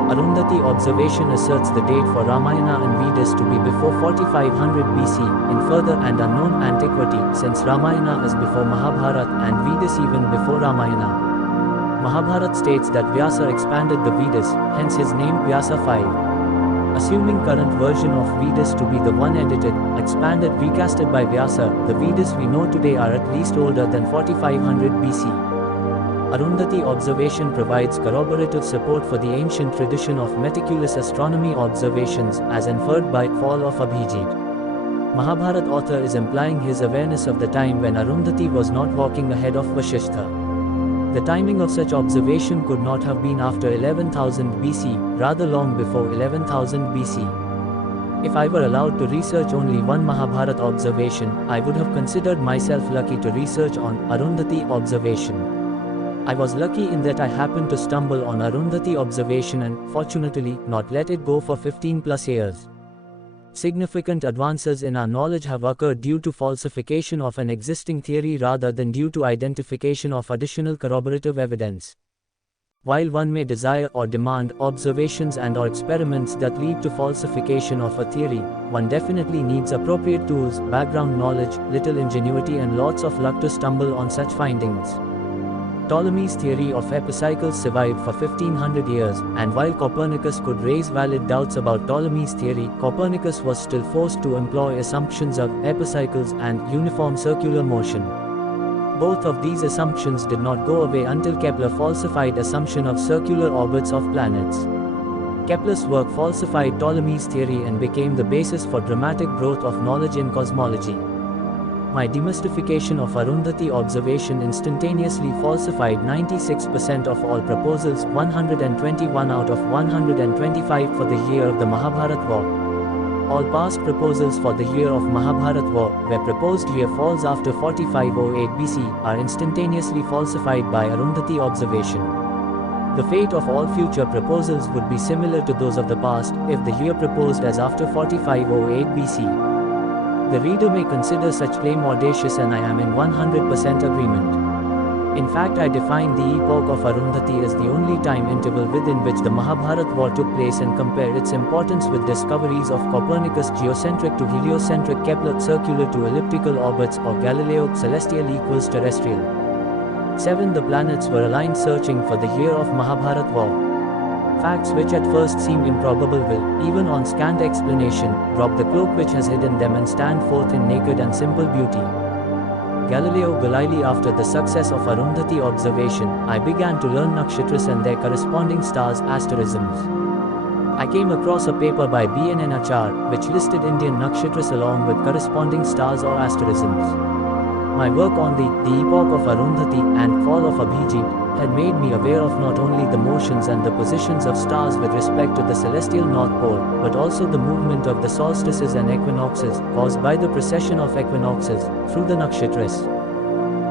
Arundhati observation asserts the date for Ramayana and Vedas to be before 4500 BC, in further and unknown antiquity, since Ramayana is before Mahabharata and Vedas even before Ramayana. Mahabharata states that Vyasa expanded the Vedas, hence his name Vyasa 5. Assuming current version of Vedas to be the one edited, expanded, recasted by Vyasa, the Vedas we know today are at least older than 4500 BC. Arundhati observation provides corroborative support for the ancient tradition of meticulous astronomy observations, as inferred by Fall of Abhijit. Mahabharata author is implying his awareness of the time when Arundhati was not walking ahead of Vasishtha. The timing of such observation could not have been after 11,000 BC, rather long before 11,000 BC. If I were allowed to research only one Mahabharata observation, I would have considered myself lucky to research on Arundhati observation. I was lucky in that I happened to stumble on Arundhati observation and, fortunately, not let it go for 15 plus years. Significant advances in our knowledge have occurred due to falsification of an existing theory rather than due to identification of additional corroborative evidence. While one may desire or demand observations and/or experiments that lead to falsification of a theory, one definitely needs appropriate tools, background knowledge, little ingenuity and lots of luck to stumble on such findings. Ptolemy's theory of epicycles survived for 1500 years, and while Copernicus could raise valid doubts about Ptolemy's theory, Copernicus was still forced to employ assumptions of epicycles and uniform circular motion. Both of these assumptions did not go away until Kepler falsified assumption of circular orbits of planets. Kepler's work falsified Ptolemy's theory and became the basis for dramatic growth of knowledge in cosmology. My demystification of Arundhati observation instantaneously falsified 96% of all proposals, 121 out of 125 for the year of the Mahabharata war. All past proposals for the year of Mahabharata war, where proposed year falls after 4508 BC, are instantaneously falsified by Arundhati observation. The fate of all future proposals would be similar to those of the past, if the year proposed as after 4508 BC. The reader may consider such claim audacious, and I am in 100% agreement. In fact, I define the epoch of Arundhati as the only time interval within which the Mahabharata war took place and compare its importance with discoveries of Copernicus geocentric to heliocentric, Kepler circular to elliptical orbits, or Galileo celestial equals terrestrial. 7. The planets were aligned searching for the year of Mahabharata war. Facts which at first seem improbable will, even on scant explanation, drop the cloak which has hidden them and stand forth in naked and simple beauty. Galileo Galilei. After the success of Arundhati observation, I began to learn nakshatras and their corresponding stars, asterisms. I came across a paper by B.N. Achar, which listed Indian nakshatras along with corresponding stars or asterisms. My work on the epoch of Arundhati and fall of Abhijit had made me aware of not only the motions and the positions of stars with respect to the celestial North Pole, but also the movement of the solstices and equinoxes, caused by the precession of equinoxes, through the nakshatras.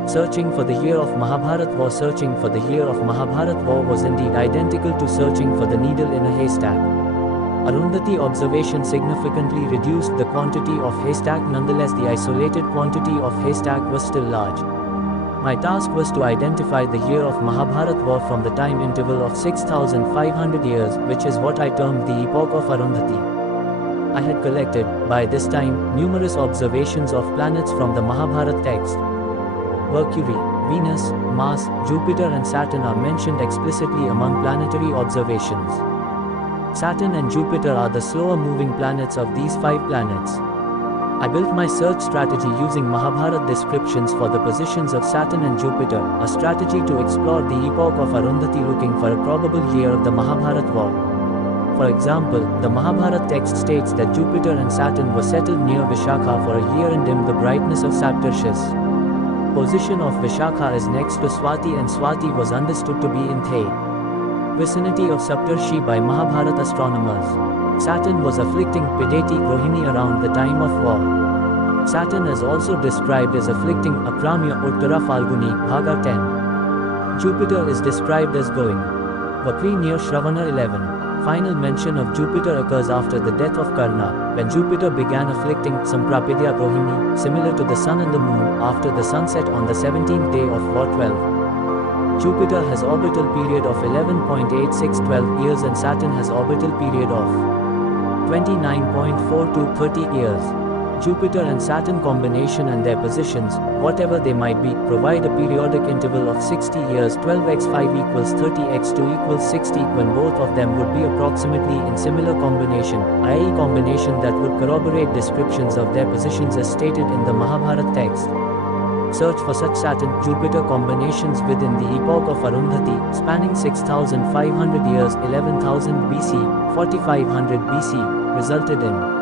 Searching for the year of Mahabharata war. Searching for the year of Mahabharata war was indeed identical to searching for the needle in a haystack. Arundhati observation significantly reduced the quantity of haystack. Nonetheless, the isolated quantity of haystack was still large. My task was to identify the year of Mahabharata war from the time interval of 6,500 years, which is what I termed the epoch of Arundhati. I had collected, by this time, numerous observations of planets from the Mahabharata text. Mercury, Venus, Mars, Jupiter and Saturn are mentioned explicitly among planetary observations. Saturn and Jupiter are the slower moving planets of these 5 planets. I built my search strategy using Mahabharata descriptions for the positions of Saturn and Jupiter, a strategy to explore the epoch of Arundhati looking for a probable year of the Mahabharata war. For example, the Mahabharata text states that Jupiter and Saturn were settled near Vishakha for a year and dimmed the brightness of Saptarshis. Position of Vishakha is next to Swati, and Swati was understood to be in Thay, vicinity of Saptarshi by Mahabharata astronomers. Saturn was afflicting Pideti Rohini around the time of war. Saturn is also described as afflicting Akramya Uttara Falguni, Bhaga 10. Jupiter is described as going Vakri near Shravana 11. Final mention of Jupiter occurs after the death of Karna, when Jupiter began afflicting Samprapidya Rohini, similar to the Sun and the Moon, after the sunset on the 17th day of War 12. Jupiter has orbital period of 11.8612 years and Saturn has orbital period of 29.4230 years. Jupiter and Saturn combination and their positions, whatever they might be, provide a periodic interval of 60 years. 12x5 equals 30x2 equals 60 when both of them would be approximately in similar combination, i.e. combination that would corroborate descriptions of their positions as stated in the Mahabharata text. Search for such Saturn-Jupiter combinations within the epoch of Arundhuti, spanning 6,500 years 11,000 BC, 4,500 BC, resulted in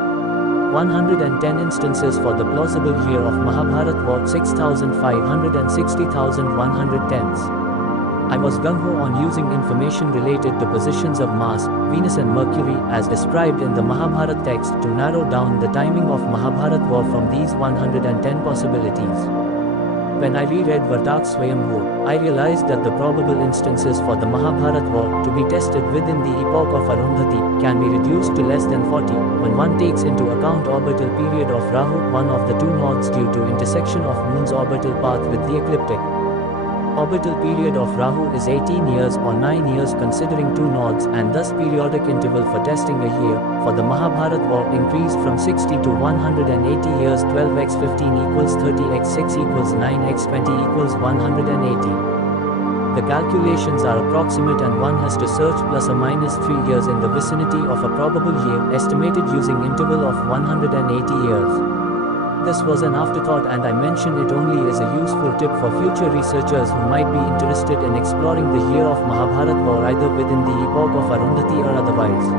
110 instances for the plausible year of Mahabharata war 6,500 and 60,110. I was gung-ho on using information related to positions of Mars, Venus and Mercury as described in the Mahabharata text to narrow down the timing of Mahabharata war from these 110 possibilities. When I reread Vartak's Swayambhu, I realized that the probable instances for the Mahabharata war to be tested within the epoch of Arundhati can be reduced to less than 40, when one takes into account orbital period of Rahu, one of the two nodes due to intersection of Moon's orbital path with the ecliptic. Orbital period of Rahu is 18 years or 9 years considering two nodes and thus periodic interval for testing a year, for the Mahabharata war increased from 60 to 180 years. 12x15 equals 30x6 equals 9x20 equals 180. The calculations are approximate and one has to search plus or minus 3 years in the vicinity of a probable year estimated using interval of 180 years. This was an afterthought and I mention it only as a useful tip for future researchers who might be interested in exploring the year of Mahabharata war either within the epoch of Arundhati or otherwise.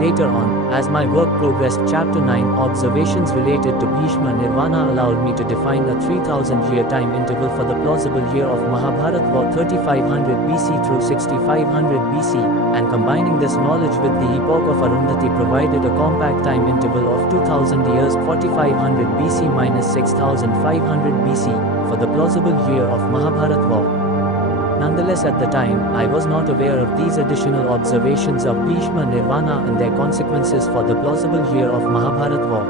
Later on, as my work progressed, Chapter 9, Observations related to Bhishma Nirvana allowed me to define a 3,000-year time interval for the plausible year of Mahabharata war 3500 BC through 6500 BC, and combining this knowledge with the epoch of Arundhati provided a compact time interval of 2000 years 4500 BC minus 6500 BC, for the plausible year of Mahabharata war. Nonetheless, at the time, I was not aware of these additional observations of Bhishma Nirvana and their consequences for the plausible year of Mahabharata war.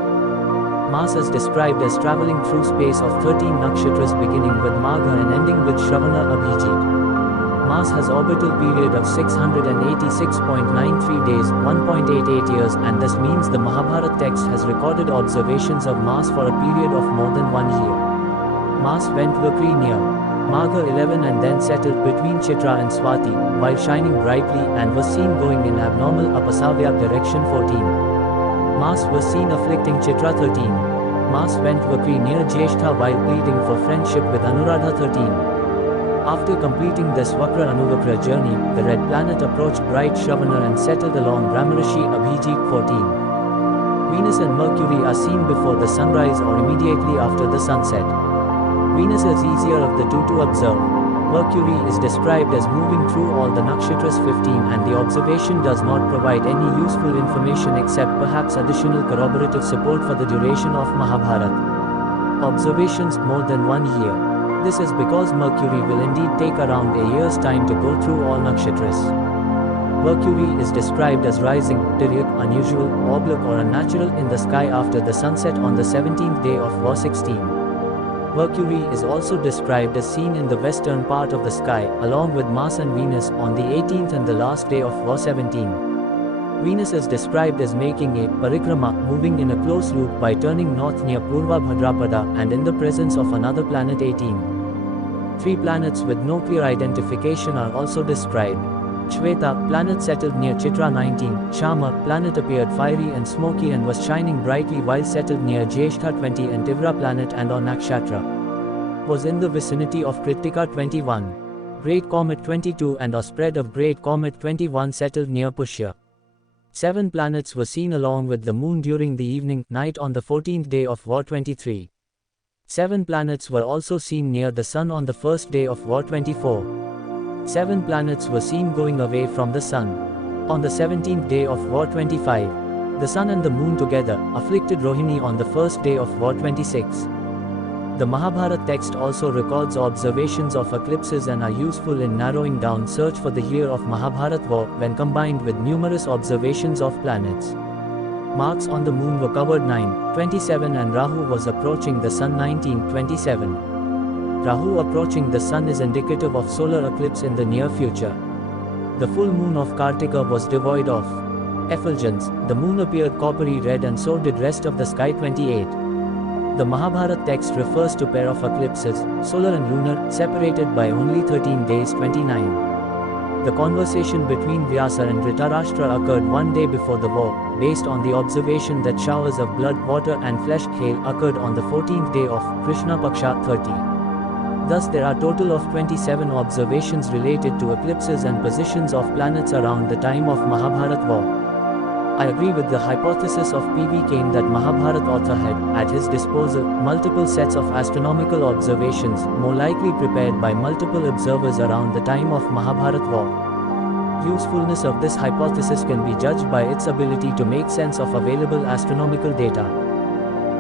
Mars is described as traveling through space of 13 nakshatras beginning with Magha and ending with Shravana Abhijit. Mars has orbital period of 686.93 days, 1.88 years, and this means the Mahabharata text has recorded observations of Mars for a period of more than 1 year. Mars went Vakri near Magha 11 and then settled between Chitra and Swati, while shining brightly, and was seen going in abnormal Apasavyak direction 14. Mars was seen afflicting Chitra 13. Mars went Vakri near Jyeshtha while pleading for friendship with Anuradha 13. After completing this Vakra Anuvakra journey, the red planet approached bright Shravana and settled along Brahmarishi Abhijit 14. Venus and Mercury are seen before the sunrise or immediately after the sunset. Venus is easier of the two to observe. Mercury is described as moving through all the nakshatras 15 and the observation does not provide any useful information except perhaps additional corroborative support for the duration of Mahabharata. Observations more than 1 year. This is because Mercury will indeed take around a year's time to go through all nakshatras. Mercury is described as rising, Tiryak, unusual, oblique or unnatural in the sky after the sunset on the 17th day of War 16. Mercury is also described as seen in the western part of the sky, along with Mars and Venus, on the 18th and the last day of War 17. Venus is described as making a parikrama, moving in a close loop by turning north near Purva Bhadrapada, and in the presence of another planet 18. 3 planets with no clear identification are also described. Shweta, planet settled near Chitra 19, Shama, planet appeared fiery and smoky and was shining brightly while settled near Jyeshtha 20 and Tivra planet and on Nakshatra was in the vicinity of Kritika 21. Great Comet 22 and or spread of Great Comet 21 settled near Pushya. 7 planets were seen along with the moon during the evening, night on the 14th day of War 23. 7 planets were also seen near the sun on the first day of War 24. 7 planets were seen going away from the sun. On the 17th day of War 25, the sun and the moon together afflicted Rohini on the first day of War 26. The Mahabharata text also records observations of eclipses and are useful in narrowing down search for the year of Mahabharata war when combined with numerous observations of planets. Marks on the moon were covered 9:27 and Rahu was approaching the sun 19:27. Rahu approaching the sun is indicative of solar eclipse in the near future. The full moon of Kartika was devoid of effulgence. The moon appeared coppery red and so did rest of the sky 28. The Mahabharata text refers to pair of eclipses, solar and lunar, separated by only 13 days 29. The conversation between Vyasa and Dhritarashtra occurred one day before the war, based on the observation that showers of blood, water and flesh hail occurred on the 14th day of Krishna Paksha 30. Thus there are total of 27 observations related to eclipses and positions of planets around the time of Mahabharata war. I agree with the hypothesis of P.V. Kane that Mahabharata author had, at his disposal, multiple sets of astronomical observations, more likely prepared by multiple observers around the time of Mahabharata war. Usefulness of this hypothesis can be judged by its ability to make sense of available astronomical data.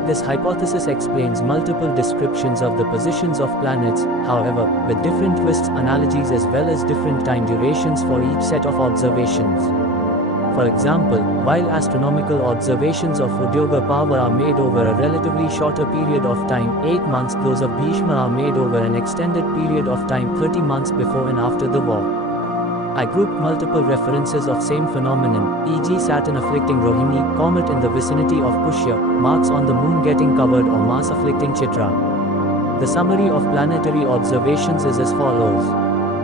This hypothesis explains multiple descriptions of the positions of planets, however, with different twists, analogies as well as different time durations for each set of observations. For example, while astronomical observations of Udyoga power are made over a relatively shorter period of time, 8 months, those of Bhishma are made over an extended period of time, 30 months before and after the war. I grouped multiple references of same phenomenon, e.g. Saturn afflicting Rohini, comet in the vicinity of Pushya, marks on the moon getting covered or Mars afflicting Chitra. The summary of planetary observations is as follows.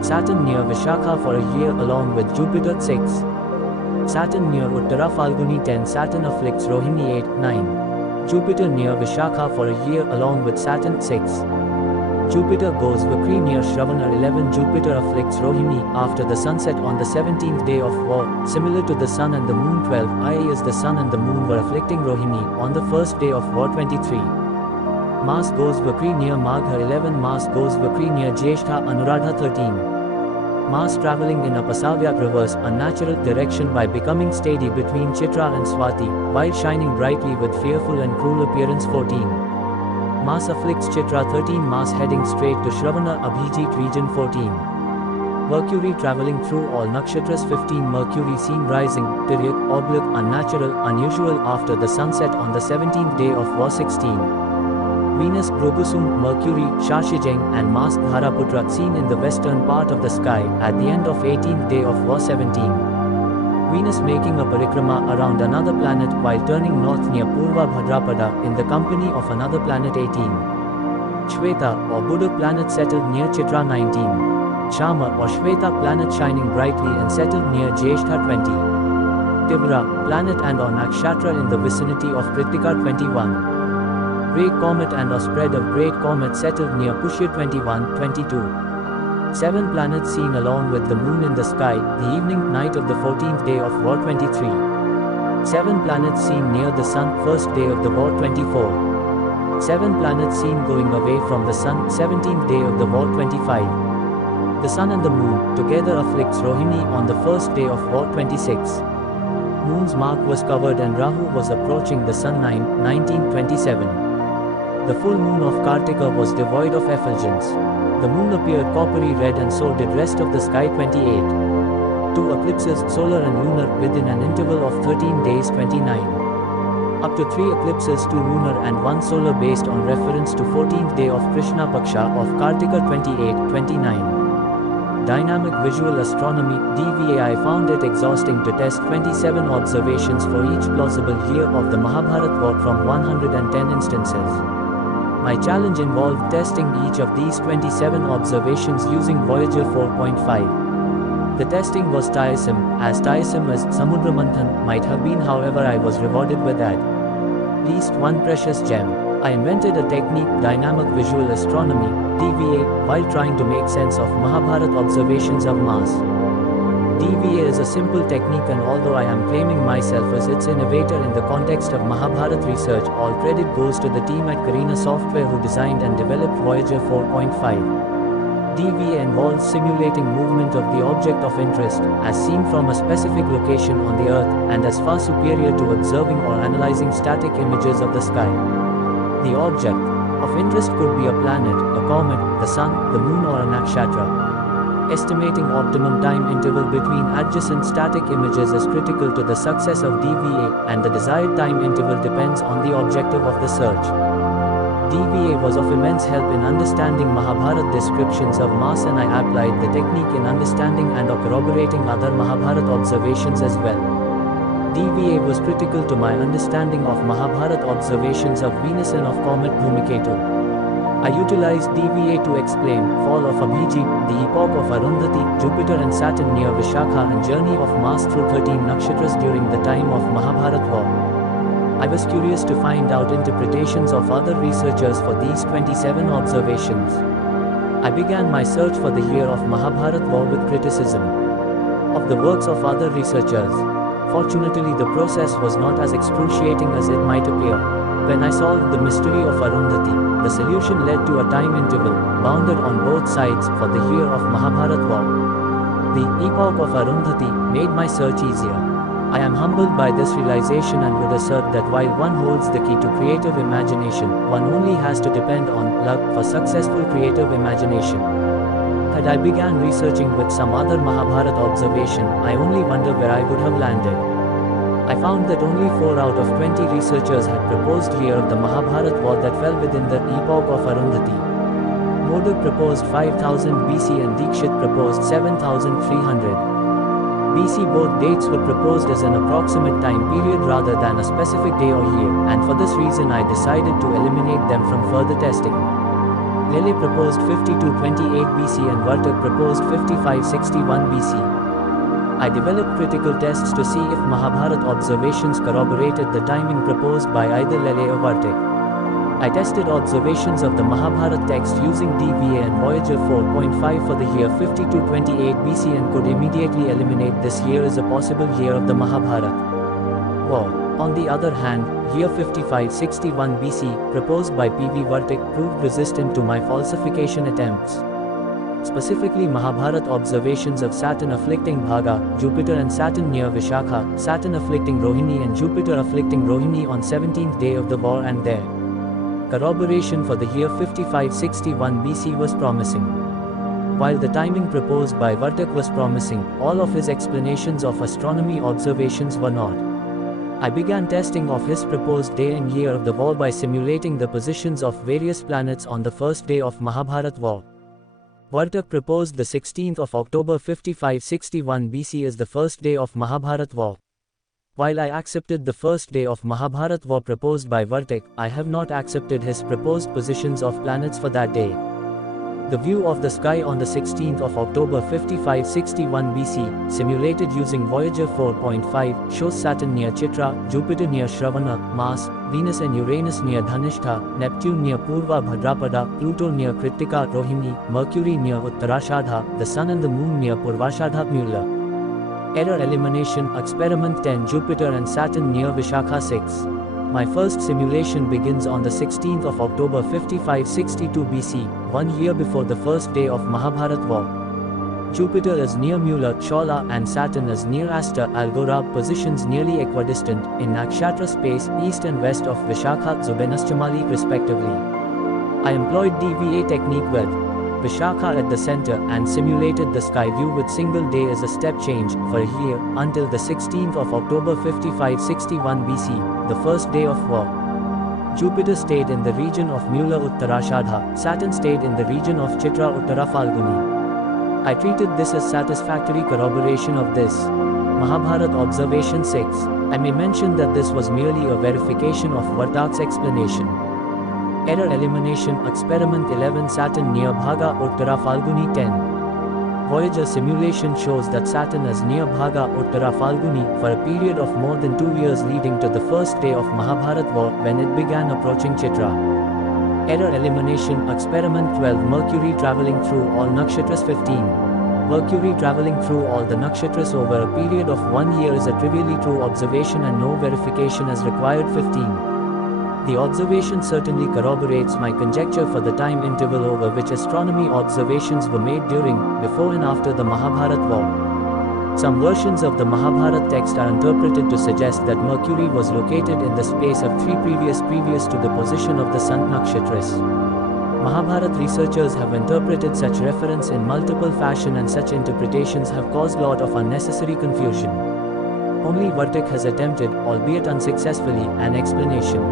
Saturn near Vishakha for a year along with Jupiter 6. Saturn near Uttara Falguni 10. Saturn afflicts Rohini 8, 9. Jupiter near Vishakha for a year along with Saturn 6. Jupiter goes Vakri near Shravana 11. Jupiter afflicts Rohini after the sunset on the 17th day of war, similar to the sun and the moon 12, i.e. as the sun and the moon were afflicting Rohini on the first day of war 23. Mars goes Vakri near Magha 11. Mars goes Vakri near Jyeshtha Anuradha 13. Mars travelling in a Pasavya reverse, unnatural direction by becoming steady between Chitra and Swati, while shining brightly with fearful and cruel appearance 14. Mars afflicts Chitra 13. Mars heading straight to Shravana Abhijit region 14. Mercury travelling through all nakshatras 15. Mercury seen rising, Tiryak, oblique, unnatural, unusual after the sunset on the 17th day of war 16. Venus, Brogusum, Mercury, Shashijeng and Mars Dharaputra seen in the western part of the sky at the end of 18th day of war 17. Venus making a parikrama around another planet while turning north near Purva Bhadrapada in the company of another planet 18. Shweta or Buddha planet settled near Chitra 19. Shama or Shweta planet shining brightly and settled near Jyeshtha 20. Tivra planet and or nakshatra in the vicinity of Kritika 21. Great Comet and or spread of Great Comet settled near Pushya 21, 22. 7 planets seen along with the moon in the sky, the evening night of the 14th day of war 23. 7 planets seen near the sun, first day of the war 24. 7 planets seen going away from the sun, 17th day of the war 25. The sun and the moon together afflicts Rohini on the first day of war 26. Moon's mark was covered and Rahu was approaching the sun 9, 1927. The full moon of Kartika was devoid of effulgence. The moon appeared coppery red and so did rest of the sky 28. 2 eclipses, solar and lunar, within an interval of 13 days 29. Up to 3 eclipses, 2 lunar and 1 solar based on reference to 14th day of Krishna Paksha of Kartika 28, 29. Dynamic Visual Astronomy, DVAI found it exhausting to test 27 observations for each plausible year of the Mahabharata war from 110 instances. My challenge involved testing each of these 27 observations using Voyager 4.5. The testing was tiresome as Samudra Manthan might have been, however I was rewarded with at least one precious gem. I invented a technique, Dynamic Visual Astronomy, DVA, while trying to make sense of Mahabharata observations of Mars. DVA is a simple technique and although I am claiming myself as its innovator in the context of Mahabharata research, all credit goes to the team at Karina Software who designed and developed Voyager 4.5. DVA involves simulating movement of the object of interest, as seen from a specific location on the Earth, and is far superior to observing or analyzing static images of the sky. The object Of interest could be a planet, a comet, the sun, the moon or a nakshatra. Estimating optimum time interval between adjacent static images is critical to the success of DVA, and the desired time interval depends on the objective of the search. DVA was of immense help in understanding Mahabharata descriptions of mass, and I applied the technique in understanding and corroborating other Mahabharata observations as well. DVA was critical to my understanding of Mahabharata observations of Venus and of comet Bhumiketu. I utilized DVA to explain fall of Abhijit, the epoch of Arundhuti, Jupiter and Saturn near Vishakha, and journey of Mars through 13 nakshatras during the time of Mahabharata war. I was curious to find out interpretations of other researchers for these 27 observations. I began my search for the year of Mahabharata war with criticism of the works of other researchers. Fortunately, the process was not as excruciating as it might appear. When I solved the mystery of Arundhati, the solution led to a time interval, bounded on both sides, for the year of Mahabharata war. The epoch of Arundhati made my search easier. I am humbled by this realization and would assert that while one holds the key to creative imagination, one only has to depend on luck for successful creative imagination. Had I began researching with some other Mahabharata observation, I only wonder where I would have landed. I found that only 4 out of 20 researchers had proposed year of the Mahabharata war that fell within the epoch of Arundhati. Modak proposed 5000 BC and Dikshit proposed 7300 BC. Both dates were proposed as an approximate time period rather than a specific day or year, and for this reason I decided to eliminate them from further testing. Lele proposed 5228 BC and Vartak proposed 5561 BC. I developed critical tests to see if Mahabharata observations corroborated the timing proposed by either Lele or Vartak. I tested observations of the Mahabharata text using DVA and Voyager 4.5 for the year 5228 BC and could immediately eliminate this year as a possible year of the Mahabharata war. On the other hand, year 5561 BC, proposed by P.V. Vartak, proved resistant to my falsification attempts. Specifically, Mahabharata observations of Saturn afflicting Bhaga, Jupiter and Saturn near Vishakha, Saturn afflicting Rohini and Jupiter afflicting Rohini on 17th day of the war and there. Corroboration for the year 5561 BC was promising. While the timing proposed by Vartak was promising, all of his explanations of astronomy observations were not. I began testing of his proposed day and year of the war by simulating the positions of various planets on the first day of Mahabharata war. Vartak proposed the 16th of October 5561 BC as the first day of Mahabharata war. While I accepted the first day of Mahabharata war proposed by Vartak, I have not accepted his proposed positions of planets for that day. The view of the sky on the 16th of October 5561 BC, simulated using Voyager 4.5, shows Saturn near Chitra, Jupiter near Shravana, Mars, Venus and Uranus near Dhanishta, Neptune near Purva Bhadrapada, Pluto near Kritika Rohini, Mercury near Uttarashadha, the Sun and the Moon near Purvashadha Mula. Error elimination, Experiment 10, Jupiter and Saturn near Vishakha 6. My first simulation begins on the 16th of October 5562 BC, 1 year before the first day of Mahabharata war. Jupiter is near Mula, Chola, and Saturn is near Asta, Algora, positions nearly equidistant, in nakshatra space, east and west of Vishakha, Zubenaschamali respectively. I employed DVA technique with Vishakha at the center and simulated the sky view with single day as a step change, for a year, until the 16th of October 5561 BC, the first day of war. Jupiter stayed in the region of Mula Uttarashadha, Saturn stayed in the region of Chitra Uttara Falguni. I treated this as satisfactory corroboration of this Mahabharata observation 6. I may mention that this was merely a verification of Vartak's explanation. Error elimination, Experiment 11, Saturn near Bhaga, Uttara Falguni 10. Voyager simulation shows that Saturn is near Bhaga, Uttara Falguni, for a period of more than 2 years leading to the first day of Mahabharata war when it began approaching Chitra. Error elimination, Experiment 12, Mercury travelling through all nakshatras 15. Mercury travelling through all the nakshatras over a period of 1 year is a trivially true observation and no verification is required 15. The observation certainly corroborates my conjecture for the time interval over which astronomy observations were made during, before and after the Mahabharata war. Some versions of the Mahabharata text are interpreted to suggest that Mercury was located in the space of 3 previous to the position of the sun nakshatras. Mahabharata researchers have interpreted such reference in multiple fashion, and such interpretations have caused lot of unnecessary confusion. Only Vartik has attempted, albeit unsuccessfully, an explanation.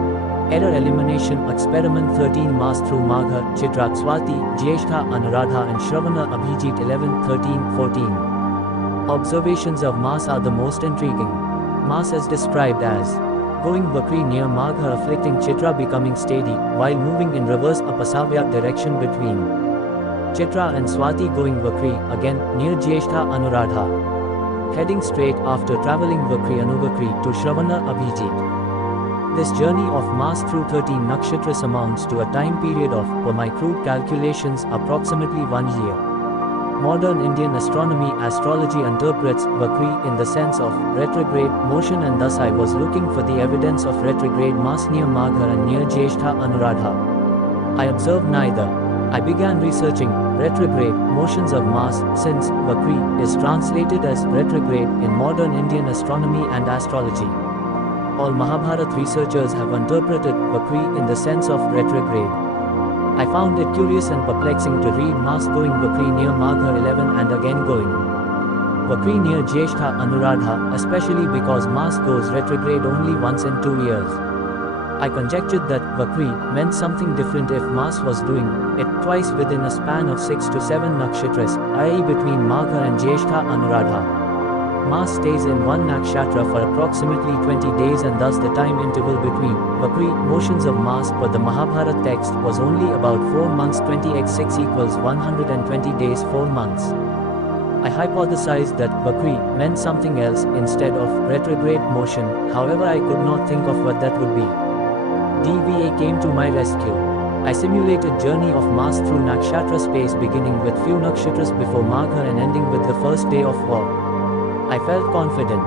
Error elimination experiment 13 Mass through Magha, Chitra, Swati, Jyeshtha, Anuradha and Shravana Abhijit 11, 13, 14. Observations of Mass are the most intriguing. Mass is described as going Vakri near Magha, afflicting Chitra, becoming steady, while moving in reverse Apasavyak direction between Chitra and Swati, going Vakri, again, near Jyeshtha, Anuradha. Heading straight after travelling Vakri Anuvakri to Shravana Abhijit. This journey of Mass through 13 nakshatras amounts to a time period of, per my crude calculations, approximately 1 year. Modern Indian astrology interprets Vakri in the sense of retrograde motion, and thus I was looking for the evidence of retrograde Mass near Magha and near Jyeshtha Anuradha. I observed neither. I began researching retrograde motions of Mass, since Vakri is translated as retrograde in modern Indian astronomy and astrology. All Mahabharata researchers have interpreted Vakri in the sense of retrograde. I found it curious and perplexing to read Mass going Vakri near Magha 11 and again going Vakri near Jyeshtha Anuradha, especially because Mass goes retrograde only once in 2 years. I conjectured that Vakri meant something different if Mass was doing it twice within a span of 6 to 7 nakshatras, i.e. between Magha and Jyeshtha Anuradha. Mass stays in one nakshatra for approximately 20 days, and thus the time interval between Vakri motions of Mass per the Mahabharata text was only about 4 months. 20x6 equals 120 days, 4 months. I hypothesized that Vakri meant something else instead of retrograde motion, however I could not think of what that would be. DVA came to my rescue. I simulated journey of Mass through nakshatra space, beginning with few nakshatras before Magha and ending with the first day of war. I felt confident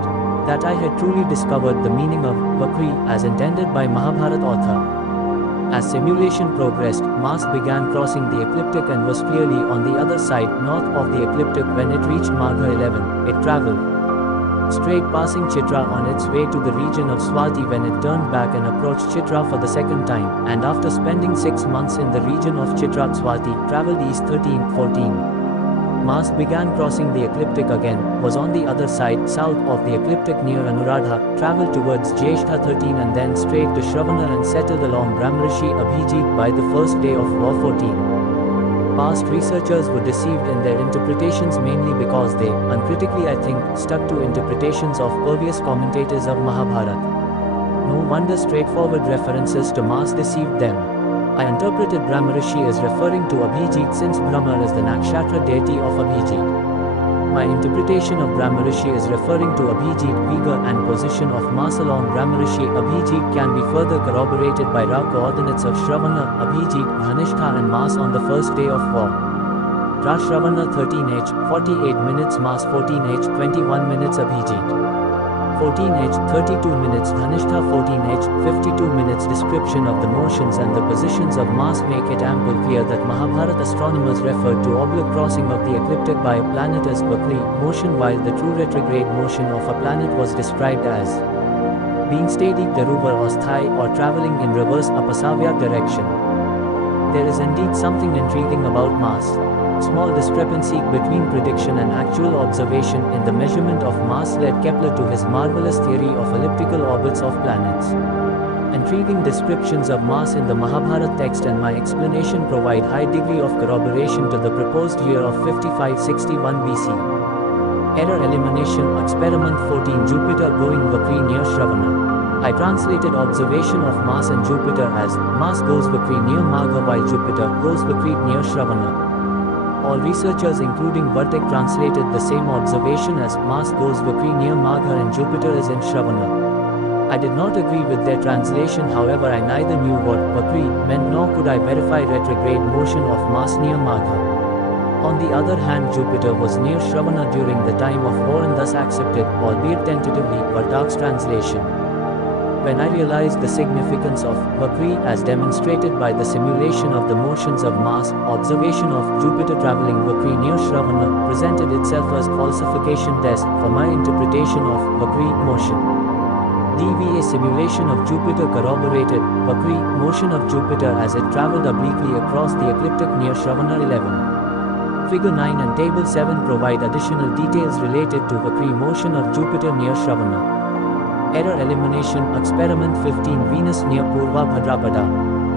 that I had truly discovered the meaning of Vakri as intended by Mahabharata author. As simulation progressed, Mass began crossing the ecliptic and was clearly on the other side, north of the ecliptic. When it reached Magha 11, it travelled straight, passing Chitra on its way to the region of Swati. When it turned back and approached Chitra for the second time, and after spending 6 months in the region of Chitra, Swati travelled east 13, 14. Mass began crossing the ecliptic again, was on the other side, south of the ecliptic near Anuradha, travelled towards Jyeshtha 13 and then straight to Shravana and settled along Brahmarishi Abhijit by the first day of war 14. Past researchers were deceived in their interpretations mainly because they, uncritically I think, stuck to interpretations of previous commentators of Mahabharata. No wonder straightforward references to Mass deceived them. I interpreted Brahmarishi as referring to Abhijit, since Brahma is the nakshatra deity of Abhijit. My interpretation of Brahmarishi is referring to Abhijit, vigor and position of Mass along Brahmarishi Abhijit can be further corroborated by raw coordinates of Shravana, Abhijit, Dhanistha and Mass on the first day of war. Ra Shravana 13h, 48 minutes, Mass 14h, 21 minutes, Abhijit 14h, 32 minutes, Dhanistha 14h, 52 minutes. Description of the motions and the positions of Mass make it ample clear that Mahabharata astronomers referred to oblique crossing of the ecliptic by a planet as Vakri motion, while the true retrograde motion of a planet was described as being steady, Daruvar or Sthai, or travelling in reverse Apasavyak direction. There is indeed something intriguing about Mass. Small discrepancy between prediction and actual observation in the measurement of Mass led Kepler to his marvelous theory of elliptical orbits of planets. Intriguing descriptions of Mass in the Mahabharata text and my explanation provide high degree of corroboration to the proposed year of 5561 BC. Error elimination experiment 14 Jupiter going Vakri near Shravana. I translated observation of Mass and Jupiter as Mass goes Vakri near Magha while Jupiter goes Vakri near Shravana. All researchers including Vartik translated the same observation as Mass goes Vakri near Magha and Jupiter is in Shravana. I did not agree with their translation, however I neither knew what Vakri meant nor could I verify retrograde motion of Mass near Magha. On the other hand, Jupiter was near Shravana during the time of war and thus accepted, albeit tentatively, Vartak's translation. When I realized the significance of Vakri as demonstrated by the simulation of the motions of Mars, observation of Jupiter traveling Vakri near Shravana presented itself as falsification test for my interpretation of Vakri motion. DVA simulation of Jupiter corroborated Vakri motion of Jupiter as it traveled obliquely across the ecliptic near Shravana 11. Figure 9 and Table 7 provide additional details related to Vakri motion of Jupiter near Shravana. Error elimination experiment 15 Venus near Purva Bhadrapada.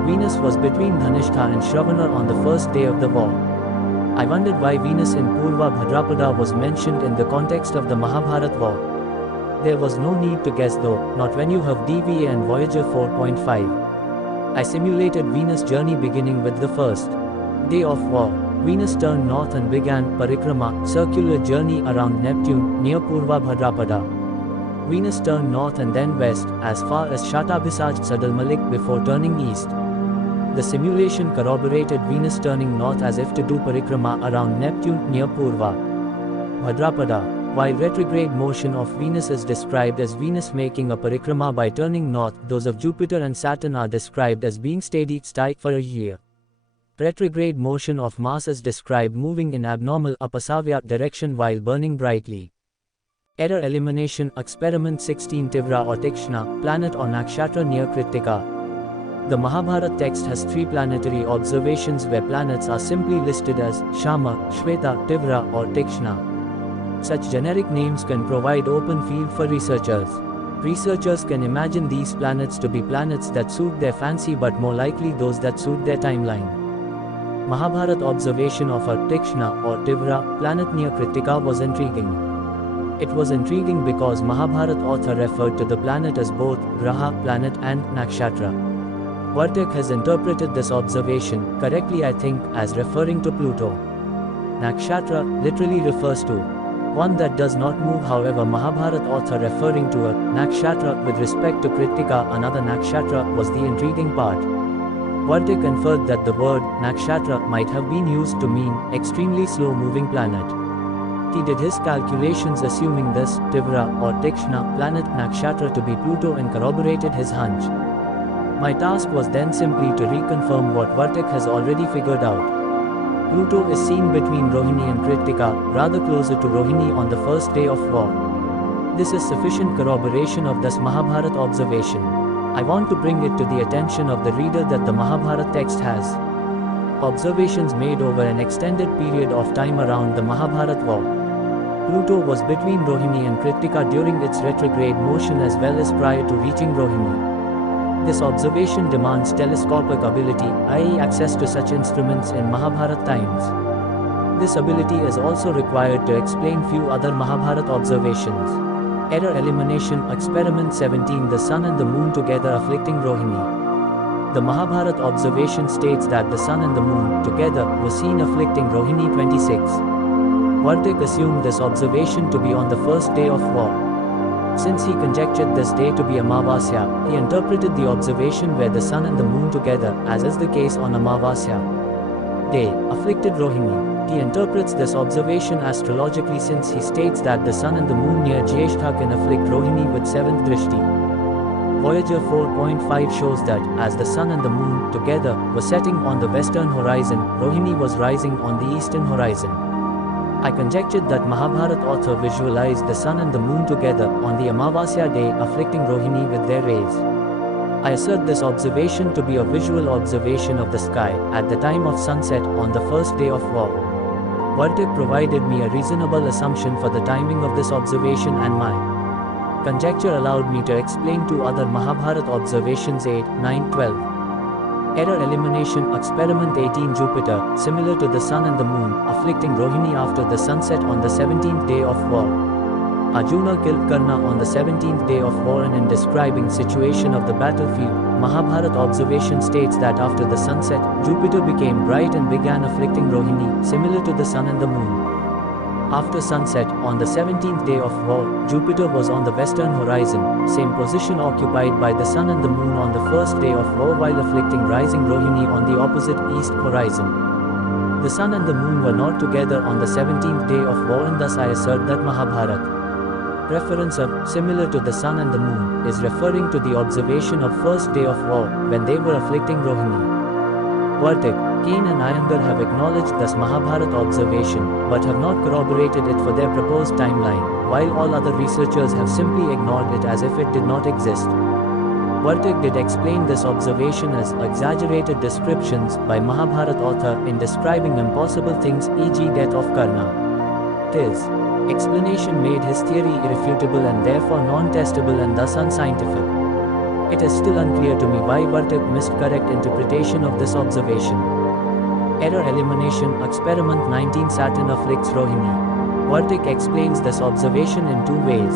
Venus was between Dhanishta and Shravana on the first day of the war. I wondered why Venus in Purva Bhadrapada was mentioned in the context of the Mahabharata war. There was no need to guess though, not when you have DVA and Voyager 4.5. I simulated Venus' journey beginning with the first day of war. Venus turned north and began Parikrama, circular journey around Neptune, near Purva Bhadrapada. Venus turned north and then west, as far as Shatabhisaj Sadal Malik before turning east. The simulation corroborated Venus turning north as if to do Parikrama around Neptune near Purva Bhadrapada. While retrograde motion of Venus is described as Venus making a Parikrama by turning north, those of Jupiter and Saturn are described as being steady for a year. Retrograde motion of Mars is described moving in abnormal Apasavya direction while burning brightly. Error elimination experiment 16 Tivra or Tikshna, planet or nakshatra near Kritika. The Mahabharata text has 3 planetary observations where planets are simply listed as Shama, Shweta, Tivra or Tikshna. Such generic names can provide open field for researchers. Researchers can imagine these planets to be planets that suit their fancy but more likely those that suit their timeline. Mahabharata observation of a Tikshna or Tivra planet near Kritika was intriguing. It was intriguing because Mahabharata author referred to the planet as both Graha, planet and Nakshatra. Vartik has interpreted this observation, correctly I think, as referring to Pluto. Nakshatra literally refers to one that does not move, however Mahabharata author referring to a Nakshatra with respect to Kritika, another Nakshatra, was the intriguing part. Vartik inferred that the word Nakshatra might have been used to mean extremely slow moving planet. He did his calculations assuming this Tivra or Tikshna planet Nakshatra to be Pluto and corroborated his hunch. My task was then simply to reconfirm what Vartik has already figured out. Pluto is seen between Rohini and Kritika, rather closer to Rohini on the first day of war. This is sufficient corroboration of this Mahabharata observation. I want to bring it to the attention of the reader that the Mahabharata text has observations made over an extended period of time around the Mahabharata war. Pluto was between Rohini and Kritika during its retrograde motion as well as prior to reaching Rohini. This observation demands telescopic ability, i.e. access to such instruments in Mahabharata times. This ability is also required to explain few other Mahabharata observations. Error elimination experiment 17 The sun and the moon together afflicting Rohini. The Mahabharata observation states that the sun and the moon together were seen afflicting Rohini 26. Vartik assumed this observation to be on the first day of war. Since he conjectured this day to be Amavasya, he interpreted the observation where the sun and the moon together, as is the case on Amavasya day, afflicted Rohini. He interprets this observation astrologically since he states that the sun and the moon near Jyeshtha can afflict Rohini with 7th Drishti. Voyager 4.5 shows that, as the sun and the moon together were setting on the western horizon, Rohini was rising on the eastern horizon. I conjectured that Mahabharata author visualized the sun and the moon together on the Amavasya day afflicting Rohini with their rays. I assert this observation to be a visual observation of the sky at the time of sunset on the first day of war. Vartik provided me a reasonable assumption for the timing of this observation and my conjecture allowed me to explain two other Mahabharata observations 8, 9, 12. Error elimination experiment 18 Jupiter, similar to the sun and the moon, afflicting Rohini after the sunset on the 17th day of war. Arjuna killed Karna on the 17th day of war, and in describing situation of the battlefield, Mahabharata observation states that after the sunset, Jupiter became bright and began afflicting Rohini, similar to the sun and the moon. After sunset, on the 17th day of war, Jupiter was on the western horizon, same position occupied by the sun and the moon on the first day of war while afflicting rising Rohini on the opposite east horizon. The sun and the moon were not together on the 17th day of war, and thus I assert that Mahabharata preference of similar to the sun and the moon is referring to the observation of first day of war when they were afflicting Rohini. Vartik, Kane and Iyengar have acknowledged this Mahabharata observation, but have not corroborated it for their proposed timeline, while all other researchers have simply ignored it as if it did not exist. Vartik did explain this observation as exaggerated descriptions by Mahabharata author in describing impossible things, e.g. death of Karna. His explanation made his theory irrefutable and therefore non-testable and thus unscientific. It is still unclear to me why Vartik missed correct interpretation of this observation. Error elimination experiment 19 Saturn afflicts Rohini. Vartik explains this observation in two ways.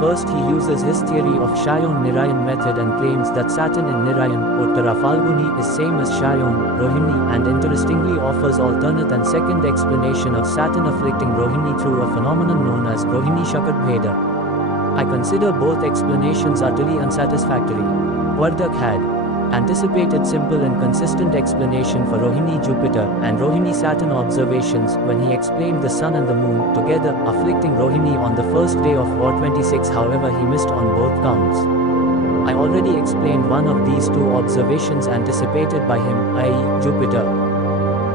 First, he uses his theory of Shayon-Nirayan method and claims that Saturn in Nirayan, Uttara Falguni is same as Shayon, Rohini, and interestingly offers alternate and second explanation of Saturn afflicting Rohini through a phenomenon known as Rohini Shakat Bheda. I consider both explanations utterly unsatisfactory. Vartik had anticipated simple and consistent explanation for Rohini-Jupiter and Rohini-Saturn observations when he explained the sun and the moon together afflicting Rohini on the first day of War 26. However, he missed on both counts. I already explained one of these two observations anticipated by him, i.e. Jupiter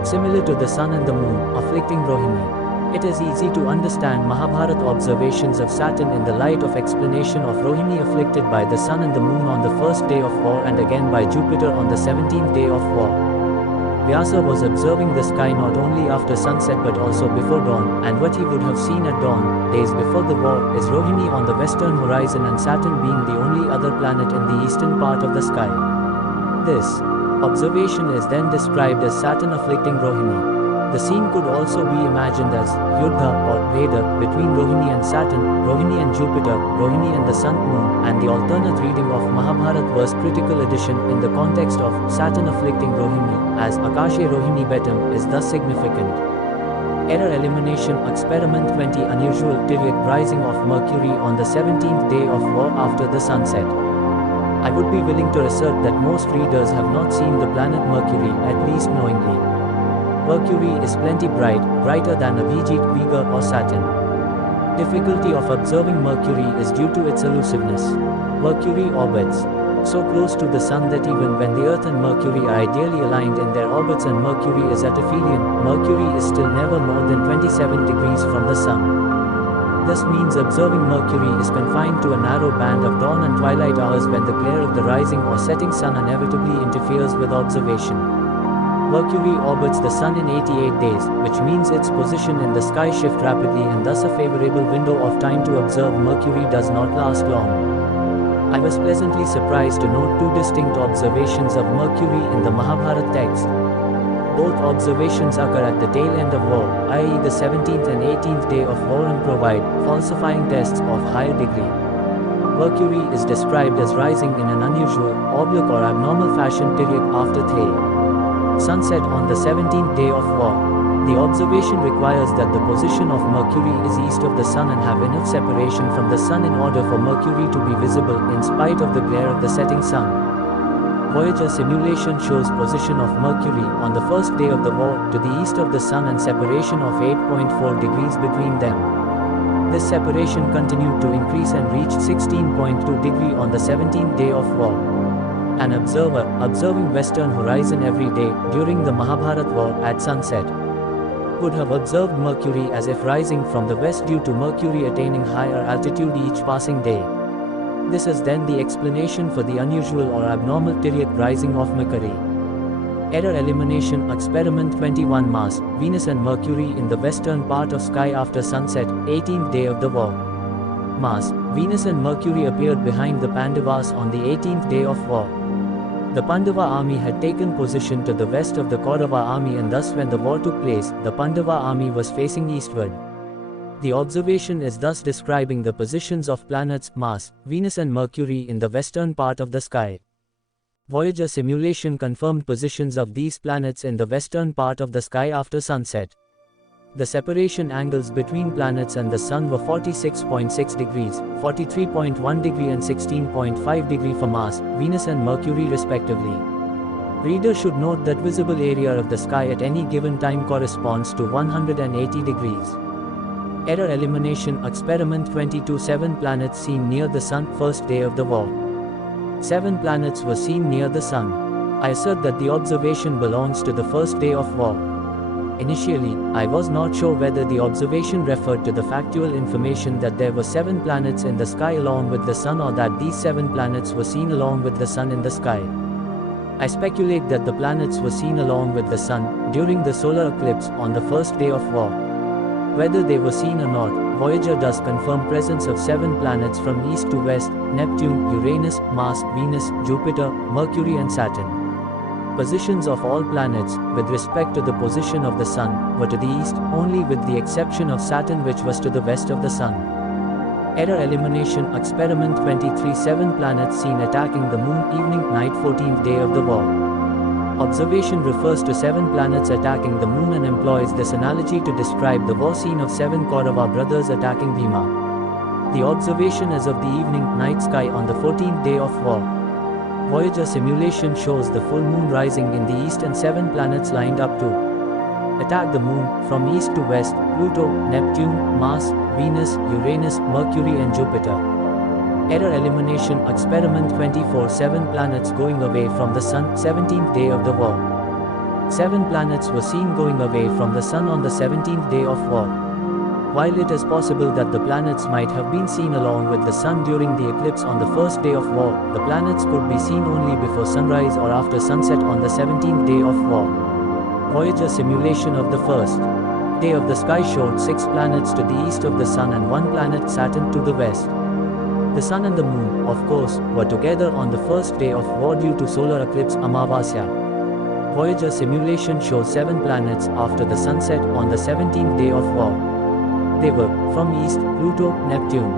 similar to the sun and the moon afflicting Rohini. It is easy to understand Mahabharata observations of Saturn in the light of explanation of Rohini afflicted by the sun and the moon on the first day of war and again by Jupiter on the 17th day of war. Vyasa was observing the sky not only after sunset but also before dawn, and what he would have seen at dawn, days before the war, is Rohini on the western horizon and Saturn being the only other planet in the eastern part of the sky. This observation is then described as Saturn afflicting Rohini. The scene could also be imagined as Yuddha or Veda between Rohini and Saturn, Rohini and Jupiter, Rohini and the sun, moon, and the alternate reading of Mahabharata verse critical edition in the context of Saturn afflicting Rohini as Akashe Rohini Betam is thus significant. Error elimination experiment 20 unusual Tiryak rising of Mercury on the 17th day of war after the sunset. I would be willing to assert that most readers have not seen the planet Mercury, at least knowingly. Mercury is plenty bright, brighter than Abhijit, Vega or Saturn. Difficulty of observing Mercury is due to its elusiveness. Mercury orbits so close to the Sun that even when the Earth and Mercury are ideally aligned in their orbits and Mercury is at aphelion, Mercury is still never more than 27 degrees from the Sun. This means observing Mercury is confined to a narrow band of dawn and twilight hours when the glare of the rising or setting Sun inevitably interferes with observation. Mercury orbits the Sun in 88 days, which means its position in the sky shifts rapidly and thus a favorable window of time to observe Mercury does not last long. I was pleasantly surprised to note two distinct observations of Mercury in the Mahabharata text. Both observations occur at the tail end of war, i.e. the 17th and 18th day of war, and provide falsifying tests of higher degree. Mercury is described as rising in an unusual, oblique or abnormal fashion Tiryak after Thay. Sunset on the 17th day of war. The observation requires that the position of Mercury is east of the Sun and have enough separation from the Sun in order for Mercury to be visible in spite of the glare of the setting Sun. Voyager simulation shows position of Mercury on the first day of the war to the east of the Sun and separation of 8.4 degrees between them. This separation continued to increase and reached 16.2 degrees on the 17th day of war. An observer, observing western horizon every day during the Mahabharata war at sunset, would have observed Mercury as if rising from the west due to Mercury attaining higher altitude each passing day. This is then the explanation for the unusual or abnormal Tiryak rising of Mercury. Error elimination experiment 21 Mars, Venus and Mercury in the western part of sky after sunset, 18th day of the war. Mars, Venus and Mercury appeared behind the Pandavas on the 18th day of war. The Pandava army had taken position to the west of the Kaurava army, and thus when the war took place, the Pandava army was facing eastward. The observation is thus describing the positions of planets Mars, Venus and Mercury in the western part of the sky. Voyager simulation confirmed positions of these planets in the western part of the sky after sunset. The separation angles between planets and the Sun were 46.6 degrees, 43.1 degree and 16.5 degree for Mars, Venus and Mercury respectively. Reader should note that visible area of the sky at any given time corresponds to 180 degrees. Error elimination experiment 22. 7 planets seen near the Sun. First day of the war. 7 planets were seen near the Sun. I assert that the observation belongs to the first day of war. Initially, I was not sure whether the observation referred to the factual information that there were 7 planets in the sky along with the Sun, or that these 7 planets were seen along with the Sun in the sky. I speculate that the planets were seen along with the Sun during the solar eclipse on the first day of war. Whether they were seen or not, Voyager does confirm presence of 7 planets from east to west: Neptune, Uranus, Mars, Venus, Jupiter, Mercury and Saturn. Positions of all planets, with respect to the position of the Sun, were to the east, only with the exception of Saturn, which was to the west of the Sun. Error elimination experiment 23. 7 planets seen attacking the Moon. Evening, night, 14th day of the war. Observation refers to 7 planets attacking the Moon and employs this analogy to describe the war scene of 7 Kaurava brothers attacking Bhima. The observation is of the evening, night sky on the 14th day of war. Voyager simulation shows the full moon rising in the east and 7 planets lined up to attack the Moon, from east to west: Pluto, Neptune, Mars, Venus, Uranus, Mercury and Jupiter. Error elimination experiment 24. 7 planets going away from the Sun. 17th day of the war. 7 planets were seen going away from the Sun on the 17th day of war. While it is possible that the planets might have been seen along with the Sun during the eclipse on the first day of war, the planets could be seen only before sunrise or after sunset on the 17th day of war. Voyager simulation of the first day of the sky showed 6 planets to the east of the Sun and 1 planet, Saturn, to the west. The Sun and the Moon, of course, were together on the first day of war due to solar eclipse Amavasya. Voyager simulation shows 7 planets after the sunset on the 17th day of war. They were, from east, Pluto, Neptune,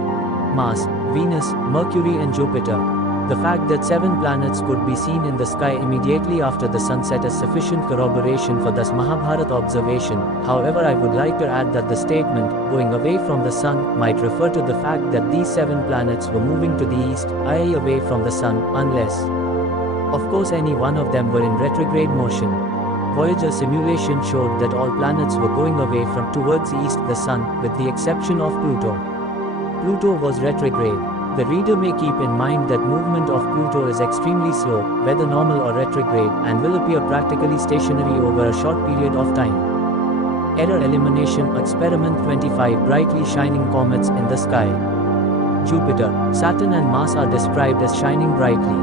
Mars, Venus, Mercury and Jupiter. The fact that 7 planets could be seen in the sky immediately after the sunset is sufficient corroboration for this Mahabharata observation. However, I would like to add that the statement, going away from the Sun, might refer to the fact that these 7 planets were moving to the east, i.e. away from the Sun, unless, of course, any one of them were in retrograde motion. Voyager simulation showed that all planets were going away from towards east the Sun, with the exception of Pluto. Pluto was retrograde. The reader may keep in mind that movement of Pluto is extremely slow, whether normal or retrograde, and will appear practically stationary over a short period of time. Error elimination experiment 25. Brightly shining comets in the sky. Jupiter, Saturn and Mars are described as shining brightly.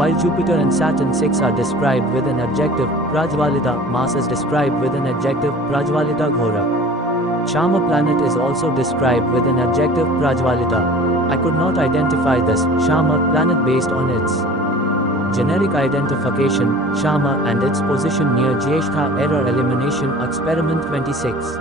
While Jupiter and Saturn 6 are described with an adjective, Prajvalita, Mars is described with an adjective, Prajvalita Ghora. Shama planet is also described with an adjective, Prajvalita. I could not identify this Shama planet based on its generic identification, Shama, and its position near Jyeshtha. Error elimination experiment 26.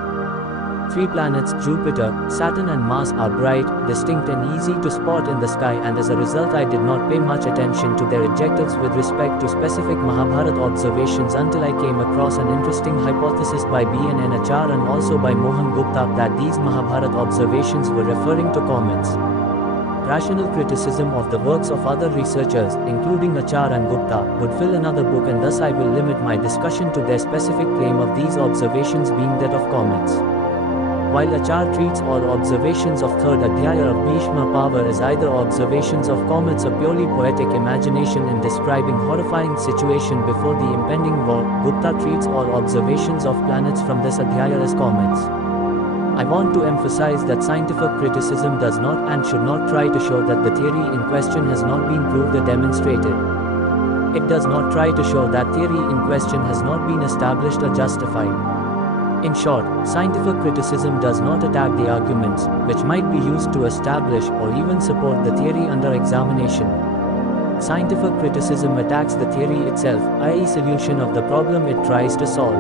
3 planets, Jupiter, Saturn and Mars, are bright, distinct and easy to spot in the sky, and as a result I did not pay much attention to their adjectives with respect to specific Mahabharata observations until I came across an interesting hypothesis by B.N. Achar and also by Mohan Gupta that these Mahabharata observations were referring to comets. Rational criticism of the works of other researchers, including Achar and Gupta, would fill another book, and thus I will limit my discussion to their specific claim of these observations being that of comets. While Achar treats all observations of 3rd Adhyaya of Bhishma Power as either observations of comets or purely poetic imagination in describing horrifying situation before the impending war, Gupta treats all observations of planets from this Adhyaya as comets. I want to emphasize that scientific criticism does not and should not try to show that the theory in question has not been proved or demonstrated. It does not try to show that theory in question has not been established or justified. In short, scientific criticism does not attack the arguments, which might be used to establish or even support the theory under examination. Scientific criticism attacks the theory itself, i.e. solution of the problem it tries to solve.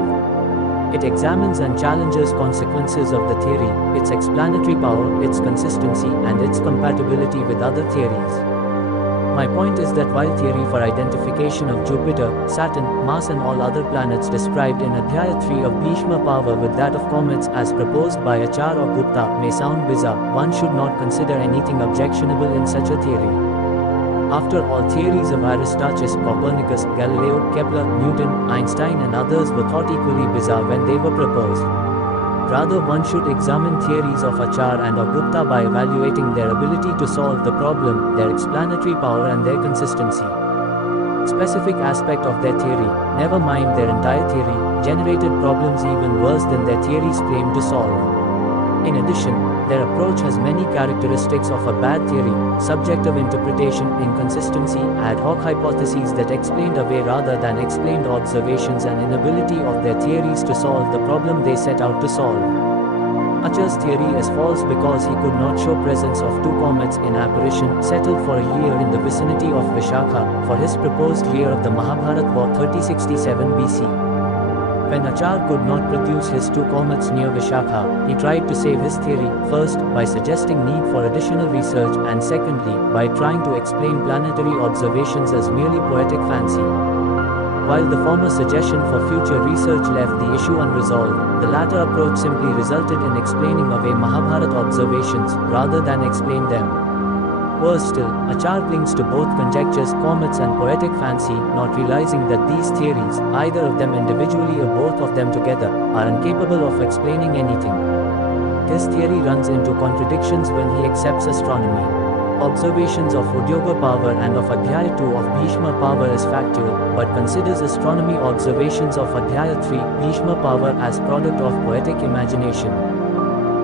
It examines and challenges consequences of the theory, its explanatory power, its consistency, and its compatibility with other theories. My point is that while theory for identification of Jupiter, Saturn, Mars and all other planets described in Adhyaya 3 of Bhishma Power with that of comets as proposed by Achar or Gupta may sound bizarre, one should not consider anything objectionable in such a theory. After all, theories of Aristarchus, Copernicus, Galileo, Kepler, Newton, Einstein and others were thought equally bizarre when they were proposed. Rather, one should examine theories of Achar and of Gupta by evaluating their ability to solve the problem, their explanatory power and their consistency. Specific aspect of their theory, never mind their entire theory, generated problems even worse than their theories claim to solve. In addition, their approach has many characteristics of a bad theory: subjective interpretation, inconsistency, ad hoc hypotheses that explained away rather than explained observations, and inability of their theories to solve the problem they set out to solve. Achar's theory is false because he could not show presence of two comets in apparition settled for a year in the vicinity of Vishakha for his proposed year of the Mahabharata war 3067 BC. When Achar could not produce his two comets near Vishakha, he tried to save his theory, first, by suggesting need for additional research, and secondly, by trying to explain planetary observations as merely poetic fancy. While the former suggestion for future research left the issue unresolved, the latter approach simply resulted in explaining away Mahabharata observations, rather than explain them. Worse still, Achar clings to both conjectures, comets and poetic fancy, not realizing that these theories, either of them individually or both of them together, are incapable of explaining anything. His theory runs into contradictions when he accepts astronomy. Observations of Udyoga power and of Adhyaya 2 of Bhishma power as factual, but considers astronomy observations of Adhyaya 3, Bhishma power as product of poetic imagination.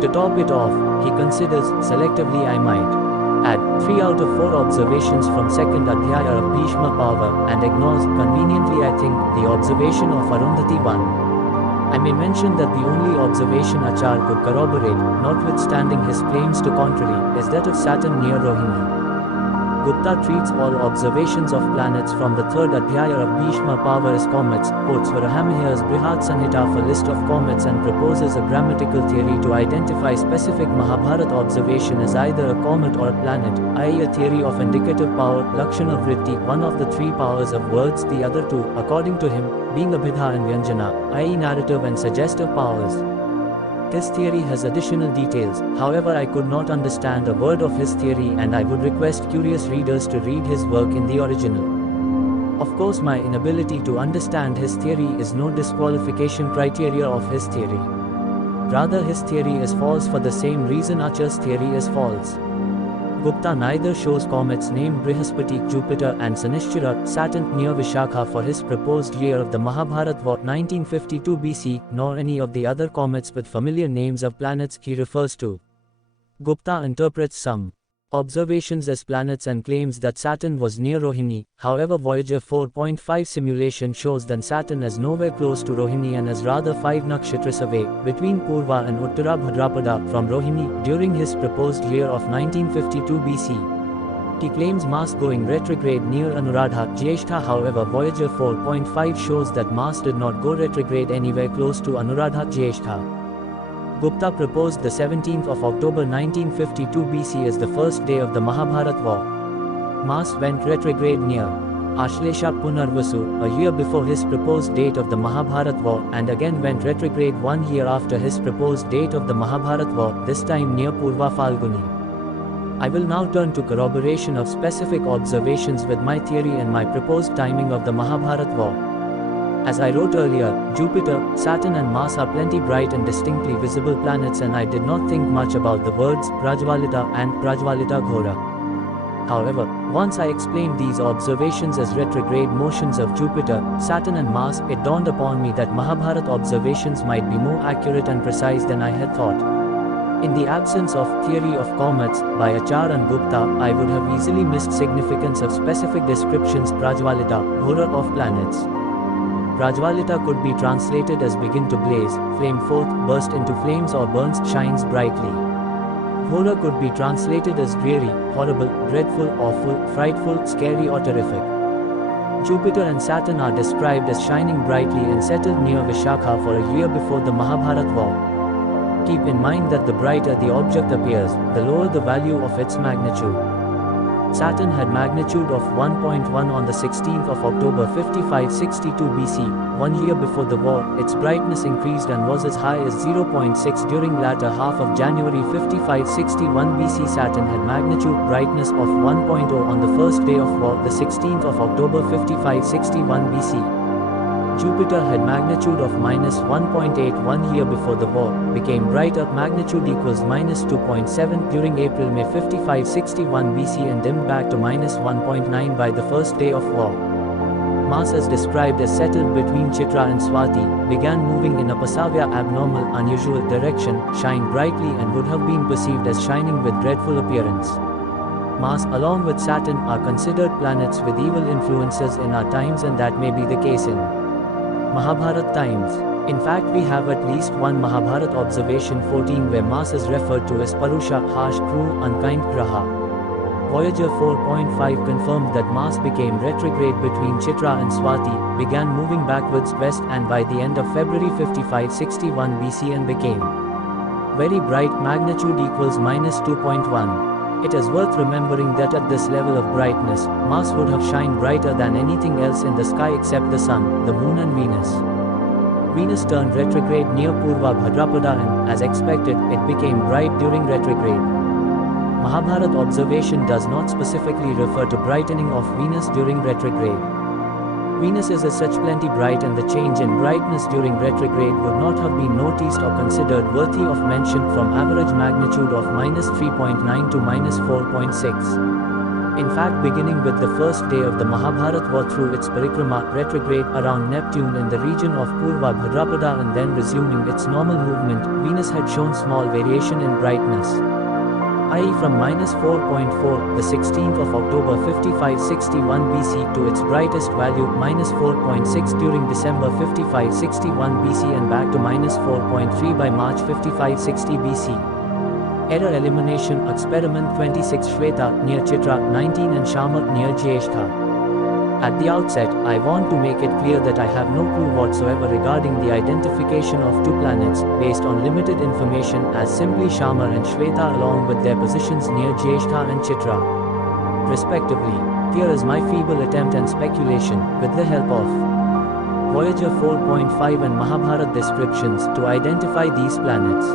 To top it off, he considers, selectively I might add, 3 out of 4 observations from second Adhyaya of Bhishma power, and ignores, conveniently I think, the observation of Arundhuti 1. I may mention that the only observation Achar could corroborate, notwithstanding his claims to contrary, is that of Saturn near Rohini. Gupta treats all observations of planets from the third Adhyaya of Bhishma power as comets, quotes Varahamihir's Brihat Sanhita for list of comets, and proposes a grammatical theory to identify specific Mahabharata observation as either a comet or a planet, i.e. a theory of indicative power, Lakshana Vritti, one of the 3 powers of words, the other 2, according to him, being Abhidha and Vyanjana, i.e. narrative and suggestive powers. His theory has additional details, however I could not understand a word of his theory, and I would request curious readers to read his work in the original. Of course, my inability to understand his theory is no disqualification criteria of his theory. Rather, his theory is false for the same reason Achar's theory is false. Gupta neither shows comets named Brihaspati, Jupiter and Sanishchara, Saturn, near Vishakha for his proposed year of the Mahabharata war 1952 BC, nor any of the other comets with familiar names of planets he refers to. Gupta interprets some observations as planets and claims that Saturn was near Rohini. However, Voyager 4.5 simulation shows that Saturn is nowhere close to Rohini and is rather 5 nakshatras away, between Purva and Uttara Bhadrapada, from Rohini, during his proposed year of 1952 BC. He claims Mars going retrograde near Anuradha, Jyeshtha. However, Voyager 4.5 shows that Mars did not go retrograde anywhere close to Anuradha, Jyeshtha. Gupta proposed the 17th of October 1952 BC as the first day of the Mahabharata war. Mars went retrograde near Ashlesha Punarvasu, a year before his proposed date of the Mahabharata war, and again went retrograde 1 year after his proposed date of the Mahabharata war, this time near Purva Falguni. I will now turn to corroboration of specific observations with my theory and my proposed timing of the Mahabharata war. As I wrote earlier, Jupiter, Saturn and Mars are plenty bright and distinctly visible planets, and I did not think much about the words Prajvalita and Prajvalita Ghora. However, once I explained these observations as retrograde motions of Jupiter, Saturn and Mars, it dawned upon me that Mahabharata observations might be more accurate and precise than I had thought. In the absence of theory of comets by Achar and Gupta, I would have easily missed significance of specific descriptions Prajvalita, Ghora of planets. Prajvalita could be translated as begin to blaze, flame forth, burst into flames or burns, shines brightly. Ghora could be translated as dreary, horrible, dreadful, awful, frightful, scary or terrific. Jupiter and Saturn are described as shining brightly and settled near Vishakha for a year before the Mahabharata war. Keep in mind that the brighter the object appears, the lower the value of its magnitude. Saturn had magnitude of 1.1 on the 16th of October 5562 BC, 1 year before the war. Its brightness increased and was as high as 0.6 during latter half of January 5561 BC. Saturn had magnitude brightness of 1.0 on the first day of war, the 16th of October 5561 BC. Jupiter had magnitude of -1.8 1 year before the war, became brighter, magnitude equals -2.7 during April-May 5561 BC and dimmed back to -1.9 by the first day of war. Mars, as described as settled between Chitra and Swati, began moving in a Pasavya abnormal, unusual direction, shined brightly and would have been perceived as shining with dreadful appearance. Mars, along with Saturn, are considered planets with evil influences in our times, and that may be the case in Mahabharata times. In fact, we have at least one Mahabharata observation 14 where Mars is referred to as Parusha, harsh, cruel, unkind Graha. Voyager 4.5 confirmed that Mars became retrograde between Chitra and Swati, began moving backwards west, and by the end of February 5561 BC and became very bright, magnitude equals -2.1. It is worth remembering that at this level of brightness, Mars would have shined brighter than anything else in the sky except the Sun, the Moon and Venus. Venus turned retrograde near Purva Bhadrapada and, as expected, it became bright during retrograde. Mahabharata observation does not specifically refer to brightening of Venus during retrograde. Venus is as such plenty bright, and the change in brightness during retrograde would not have been noticed or considered worthy of mention from average magnitude of -3.9 to -4.6. In fact, beginning with the first day of the Mahabharata war through its parikrama retrograde around Neptune in the region of Purva Bhadrapada and then resuming its normal movement, Venus had shown small variation in brightness, i.e. from -4.4, the 16th of October 5561 BC to its brightest value, -4.6 during December 5561 BC and back to -4.3 by March 5560 BC. Error elimination experiment 26 Shweta near Chitra, 19 and Shamak near Jyeshtha. At the outset, I want to make it clear that I have no clue whatsoever regarding the identification of two planets, based on limited information as simply Shama and Shweta along with their positions near Jyeshtha and Chitra, respectively. Here is my feeble attempt and speculation, with the help of Voyager 4.5 and Mahabharata descriptions, to identify these planets.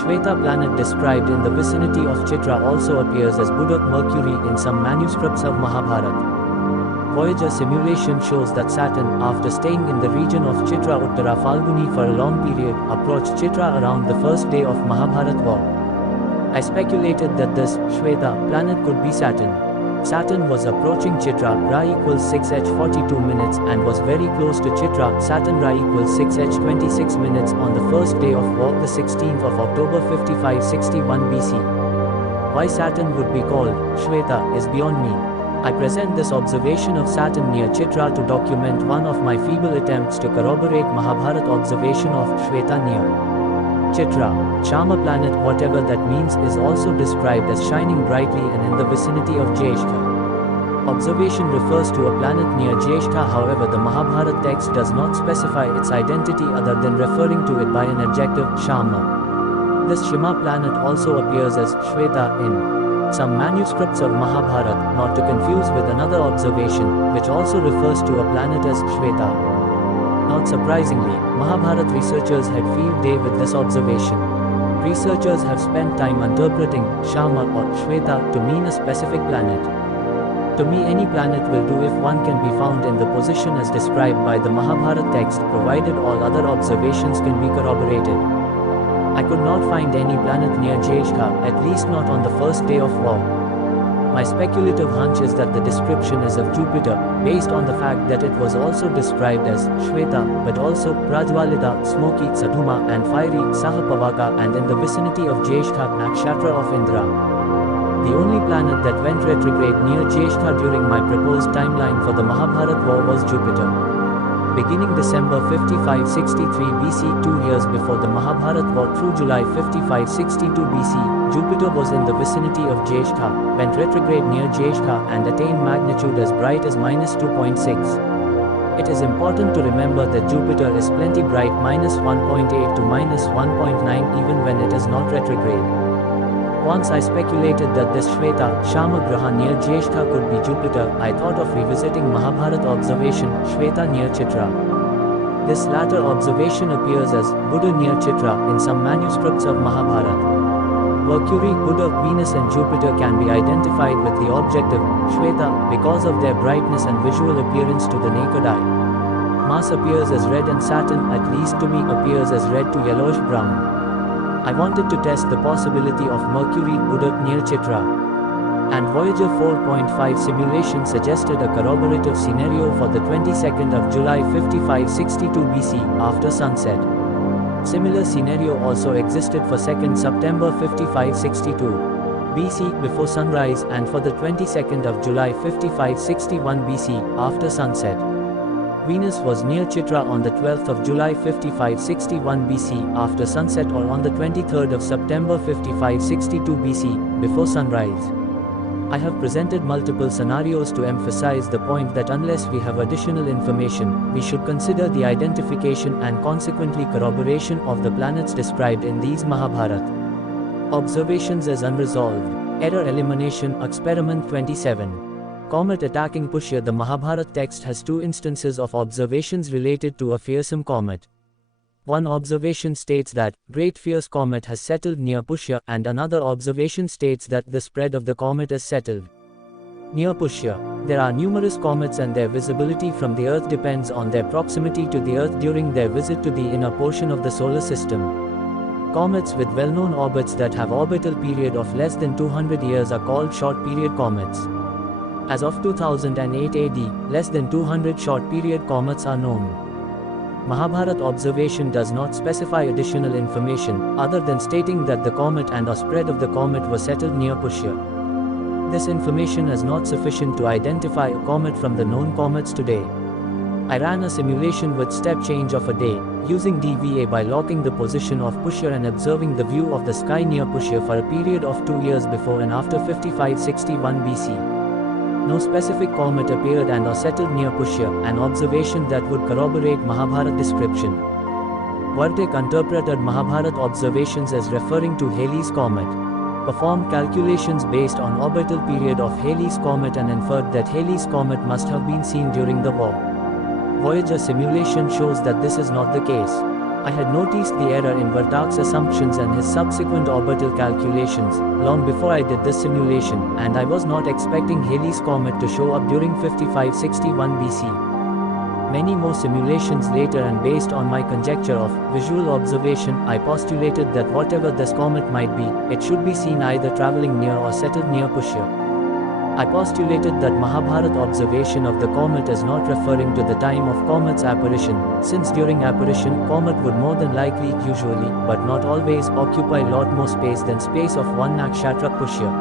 Shweta planet described in the vicinity of Chitra also appears as Budak Mercury in some manuscripts of Mahabharata. Voyager simulation shows that Saturn, after staying in the region of Chitra Uttara Falguni for a long period, approached Chitra around the first day of Mahabharata war. I speculated that this Shweta planet could be Saturn. Saturn was approaching Chitra, Ra equals 6h 42 minutes, and was very close to Chitra, Saturn Ra equals 6h 26 minutes on the first day of war, the 16th of October 5561 BC. Why Saturn would be called Shweta is beyond me. I present this observation of Saturn near Chitra to document one of my feeble attempts to corroborate Mahabharata observation of Shweta near Chitra. Shama planet, whatever that means, is also described as shining brightly and in the vicinity of Jyeshtha. Observation refers to a planet near Jyeshtha, however the Mahabharata text does not specify its identity other than referring to it by an adjective, Shama. This Shima planet also appears as Shweta in some manuscripts of Mahabharata, not to confuse with another observation, which also refers to a planet as Shweta. Not surprisingly, Mahabharata researchers had field day with this observation. Researchers have spent time interpreting Shama or Shweta to mean a specific planet. To me, any planet will do if one can be found in the position as described by the Mahabharata text, provided all other observations can be corroborated. I could not find any planet near Jyeshtha, at least not on the first day of war. My speculative hunch is that the description is of Jupiter, based on the fact that it was also described as Shweta, but also Prajwalita, smoky, Sadhuma, and fiery, Sahapavaka, and in the vicinity of Jyeshtha, Nakshatra of Indra. The only planet that went retrograde near Jyeshtha during my proposed timeline for the Mahabharata war was Jupiter. Beginning December 5563 BC, 2 years before the Mahabharata war through July 5562 BC, Jupiter was in the vicinity of Jyeshtha, went retrograde near Jyeshtha, and attained magnitude as bright as -2.6. It is important to remember that Jupiter is plenty bright, -1.8 to -1.9 even when it is not retrograde. Once I speculated that this Shweta, Shama Graha near Jyeshtha could be Jupiter, I thought of revisiting Mahabharata observation, Shweta near Chitra. This latter observation appears as Buddha near Chitra in some manuscripts of Mahabharata. Mercury, Buddha, Venus and Jupiter can be identified with the objective, Shweta, because of their brightness and visual appearance to the naked eye. Mars appears as red and Saturn, at least to me, appears as red to yellowish brown. I wanted to test the possibility of Mercury would up near Chitra. And Voyager 4.5 simulation suggested a corroborative scenario for the 22nd of July 5562 BC, after sunset. Similar scenario also existed for 2nd September 5562 BC, before sunrise, and for the 22nd of July 5561 BC, after sunset. Venus was near Chitra on the 12th of July 5561 BC, after sunset, or on the 23rd of September 5562 BC, before sunrise. I have presented multiple scenarios to emphasize the point that unless we have additional information, we should consider the identification and consequently corroboration of the planets described in these Mahabharata observations as unresolved. Error elimination. Experiment 27. Comet attacking Pushya. The Mahabharata text has two instances of observations related to a fearsome comet. One observation states that great fierce comet has settled near Pushya, and another observation states that the spread of the comet is settled near Pushya. There are numerous comets and their visibility from the Earth depends on their proximity to the Earth during their visit to the inner portion of the solar system. Comets with well-known orbits that have orbital period of less than 200 years are called short-period comets. As of 2008 AD, less than 200 short-period comets are known. Mahabharata observation does not specify additional information, other than stating that the comet and or spread of the comet were settled near Pushya. This information is not sufficient to identify a comet from the known comets today. I ran a simulation with step change of a day, using DVA by locking the position of Pushya and observing the view of the sky near Pushya for a period of 2 years before and after 5561 BC. No specific comet appeared and or settled near Pushya, an observation that would corroborate Mahabharata description. Vartik interpreted Mahabharata observations as referring to Halley's comet, performed calculations based on orbital period of Halley's comet and inferred that Halley's comet must have been seen during the war. Voyager simulation shows that this is not the case. I had noticed the error in Vartak's assumptions and his subsequent orbital calculations, long before I did this simulation, and I was not expecting Halley's comet to show up during 5561 BC. Many more simulations later, and based on my conjecture of visual observation, I postulated that whatever this comet might be, it should be seen either traveling near or settled near Pushya. I postulated that Mahabharata observation of the comet is not referring to the time of comet's apparition, since during apparition, comet would more than likely, usually, but not always, occupy lot more space than space of one nakshatra Pushya.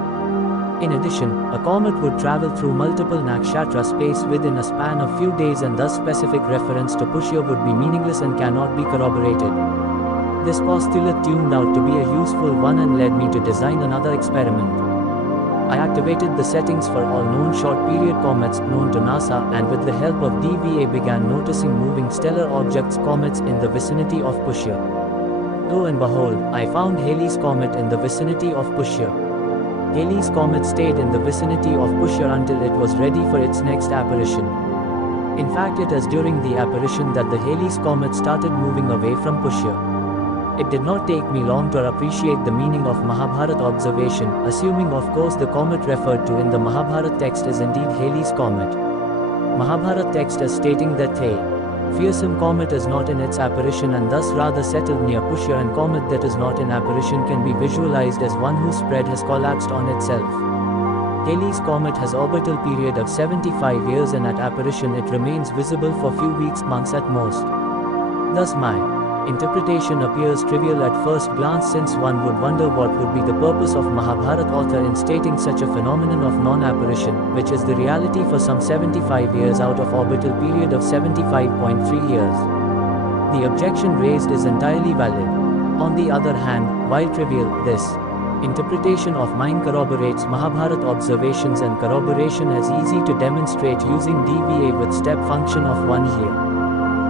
In addition, a comet would travel through multiple nakshatra space within a span of few days, and thus specific reference to Pushya would be meaningless and cannot be corroborated. This postulate turned out to be a useful one and led me to design another experiment. I activated the settings for all known short-period comets known to NASA, and with the help of DVA began noticing moving stellar objects, comets, in the vicinity of Pushya. Lo and behold, I found Halley's comet in the vicinity of Pushya. Halley's comet stayed in the vicinity of Pushya until it was ready for its next apparition. In fact, it is during the apparition that the Halley's comet started moving away from Pushya. It did not take me long to appreciate the meaning of Mahabharata observation, assuming of course the comet referred to in the Mahabharata text is indeed Halley's comet. Mahabharata text is stating that a fearsome comet is not in its apparition and thus rather settled near Pushya, and comet that is not in apparition can be visualized as one whose spread has collapsed on itself. Halley's comet has orbital period of 75 years, and at apparition it remains visible for few weeks, months at most. Thus my interpretation appears trivial at first glance, since one would wonder what would be the purpose of Mahabharata author in stating such a phenomenon of non-apparition, which is the reality for some 75 years out of orbital period of 75.3 years. The objection raised is entirely valid. On the other hand, while trivial, this interpretation of mine corroborates Mahabharata observations, and corroboration is easy to demonstrate using DVA with step function of 1 here.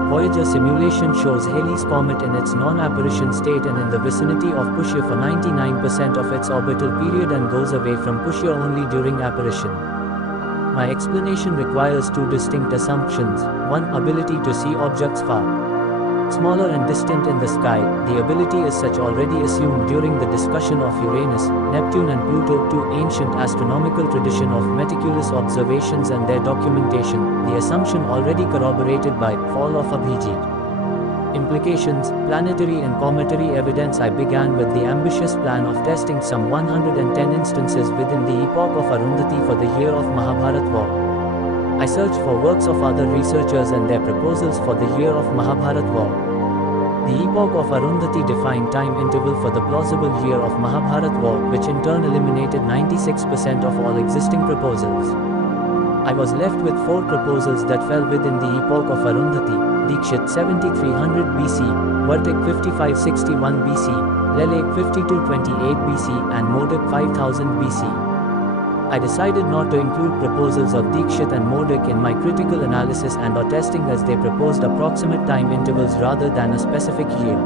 Voyager simulation shows Halley's comet in its non-apparition state and in the vicinity of Pushya for 99% of its orbital period, and goes away from Pushya only during apparition. My explanation requires two distinct assumptions: one, ability to see objects far Smaller and distant in the sky, the ability is such already assumed during the discussion of Uranus, Neptune and Pluto, two ancient astronomical tradition of meticulous observations and their documentation, the assumption already corroborated by fall of Abhijit. Implications, planetary and cometary evidence. I began with the ambitious plan of testing some 110 instances within the epoch of Arundhuti for the year of Mahabharat war. I searched for works of other researchers and their proposals for the year of Mahabharat war. The epoch of Arundhuti defined time interval for the plausible year of Mahabharat war, which in turn eliminated 96% of all existing proposals. I was left with 4 proposals that fell within the epoch of Arundhuti: Dikshit 7300 BC, Vartik 5561 BC, Lelek 5228 BC and Modak 5000 BC. I decided not to include proposals of Dikshit and Modak in my critical analysis and or testing, as they proposed approximate time intervals rather than a specific year.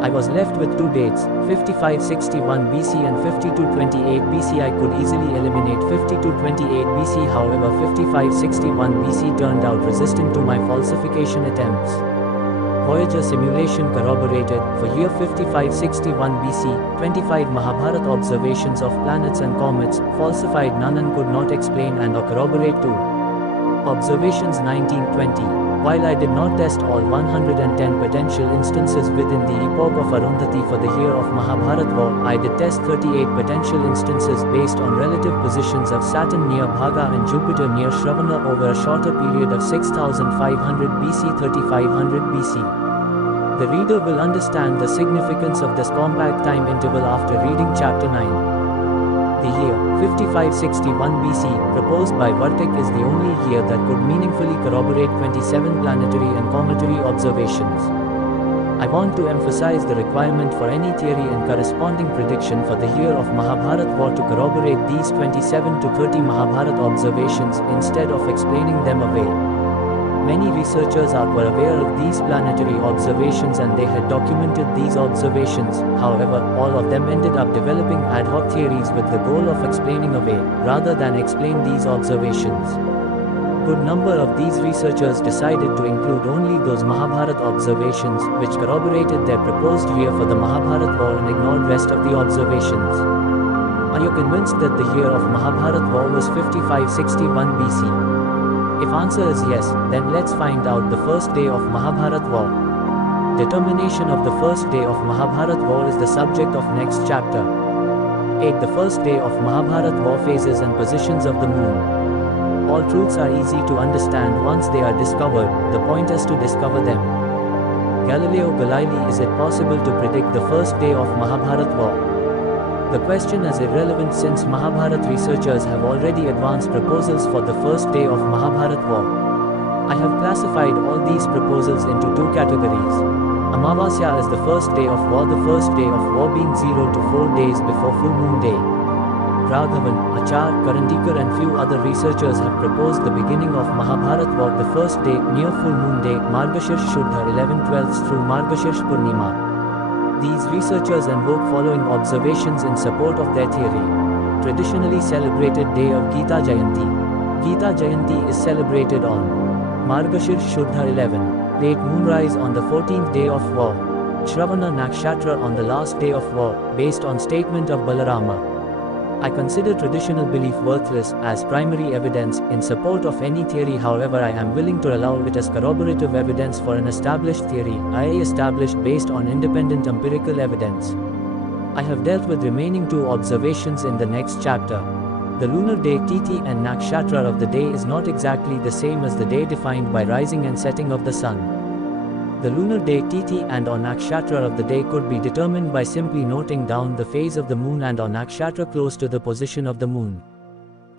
I was left with 2 dates, 5561 BC and 5228 BC. I could easily eliminate 5228 BC, however 5561 BC turned out resistant to my falsification attempts. Voyager simulation corroborated, for year 5561 BC, 25 Mahabharat observations of planets and comets, falsified none and could not explain and or corroborate 2. Observations 1920. While I did not test all 110 potential instances within the epoch of Arundhuti for the year of Mahabharat war, I did test 38 potential instances based on relative positions of Saturn near Bhaga and Jupiter near Shravana over a shorter period of 6500 BC 3500 BC. The reader will understand the significance of this compact time interval after reading chapter 9. The year 5561 BC, proposed by Vartik, is the only year that could meaningfully corroborate 27 planetary and cometary observations. I want to emphasize the requirement for any theory and corresponding prediction for the year of Mahabharat war to corroborate these 27 to 30 Mahabharat observations instead of explaining them away. Many researchers were aware of these planetary observations and they had documented these observations. However, all of them ended up developing ad hoc theories with the goal of explaining away, rather than explain these observations. Good number of these researchers decided to include only those Mahabharat observations which corroborated their proposed year for the Mahabharat war and ignored rest of the observations. Are you convinced that the year of Mahabharat war was 5561 BC? If answer is yes, then let's find out the first day of Mahabharat war. Determination of the first day of Mahabharat war is the subject of next chapter. 8. The first day of Mahabharat war: phases and positions of the moon. All truths are easy to understand once they are discovered, the point is to discover them. Galileo Galilei: is it possible to predict the first day of Mahabharat war? The question is irrelevant since Mahabharat researchers have already advanced proposals for the first day of Mahabharat war. I have classified all these proposals into 2 categories. Amavasya is the first day of war, the first day of war being 0 to 4 days before full moon day. Raghavan, Achar, Karandikar and few other researchers have proposed the beginning of Mahabharat war the first day, near full moon day, Margashirsh Shuddha 11/12 through Margashirsh Purnima. These researchers invoke following observations in support of their theory. Traditionally celebrated day of Gita Jayanti. Gita Jayanti is celebrated on Margashirsh Shuddha 11, late moonrise on the 14th day of war, Shravana Nakshatra on the last day of war, based on statement of Balarama. I consider traditional belief worthless as primary evidence in support of any theory. However, I am willing to allow it as corroborative evidence for an established theory, i.e. established based on independent empirical evidence. I have dealt with remaining 2 observations in the next chapter. The lunar day Tithi and Nakshatra of the day is not exactly the same as the day defined by rising and setting of the sun. The lunar day Tithi and or Nakshatra of the day could be determined by simply noting down the phase of the moon and or Nakshatra close to the position of the moon.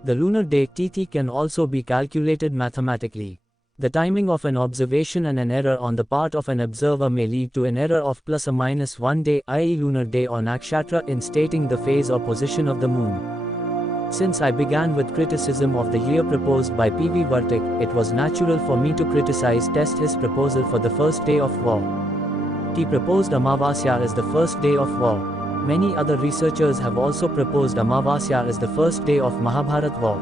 The lunar day Tithi can also be calculated mathematically. The timing of an observation and an error on the part of an observer may lead to an error of plus or minus 1 day, i.e. lunar day or Nakshatra, in stating the phase or position of the moon. Since I began with criticism of the year proposed by P.V. Vartik, it was natural for me to test his proposal for the first day of war. He proposed Amavasya as the first day of war. Many other researchers have also proposed Amavasya as the first day of Mahabharat war.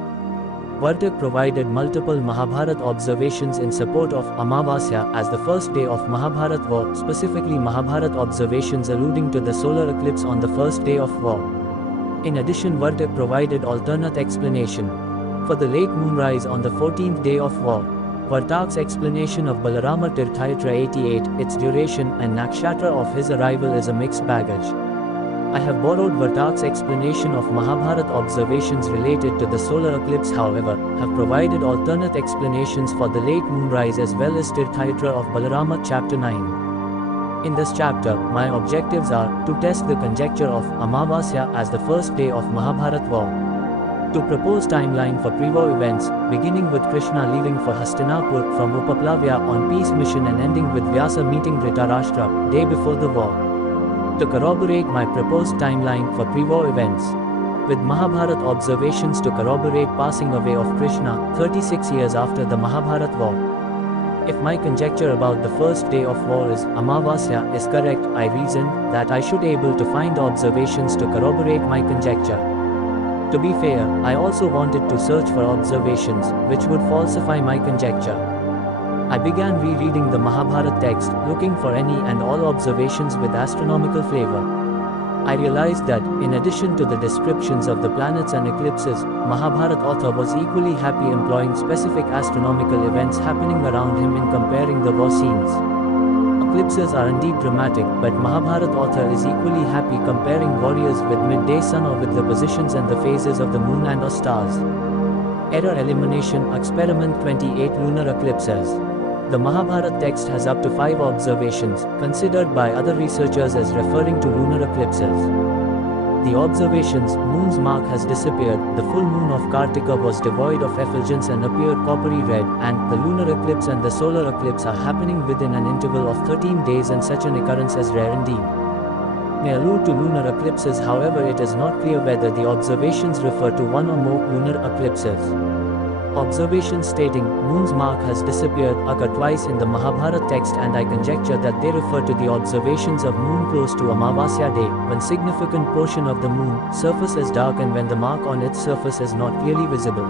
Vartik provided multiple Mahabharata observations in support of Amavasya as the first day of Mahabharata war, specifically Mahabharata observations alluding to the solar eclipse on the first day of war. In addition, Vartik provided alternate explanation for the late moonrise on the 14th day of war. Vartak's explanation of Balarama Tirthayatra 88, its duration and nakshatra of his arrival is a mixed baggage. I have borrowed Vartak's explanation of Mahabharata observations related to the solar eclipse, however, have provided alternate explanations for the late moonrise as well as Tirthayatra of Balarama chapter 9. In this chapter, my objectives are to test the conjecture of Amavasya as the first day of Mahabharata war, to propose timeline for pre-war events, beginning with Krishna leaving for Hastinapur from Upaplavya on peace mission and ending with Vyasa meeting Dhritarashtra, day before the war, to corroborate my proposed timeline for pre-war events, with Mahabharata observations to corroborate passing away of Krishna, 36 years after the Mahabharata war. If my conjecture about the first day of war is Amavasya is correct, I reasoned that I should able to find observations to corroborate my conjecture. To be fair, I also wanted to search for observations which would falsify my conjecture. I began rereading the Mahabharata text, looking for any and all observations with astronomical flavor. I realized that, in addition to the descriptions of the planets and eclipses, Mahabharata author was equally happy employing specific astronomical events happening around him in comparing the war scenes. Eclipses are indeed dramatic, but Mahabharata author is equally happy comparing warriors with midday sun or with the positions and the phases of the moon and or stars. Error elimination experiment 28 lunar eclipses. The Mahabharata text has up to 5 observations, considered by other researchers as referring to lunar eclipses. The observations, moon's mark has disappeared, the full moon of Kartika was devoid of effulgence and appeared coppery red, and the lunar eclipse and the solar eclipse are happening within an interval of 13 days, and such an occurrence is rare indeed. May allude to lunar eclipses, however it is not clear whether the observations refer to one or more lunar eclipses. Observations stating moon's mark has disappeared occur twice in the Mahabharata text, and I conjecture that they refer to the observations of moon close to Amavasya day, when significant portion of the moon surface is dark and when the mark on its surface is not clearly visible.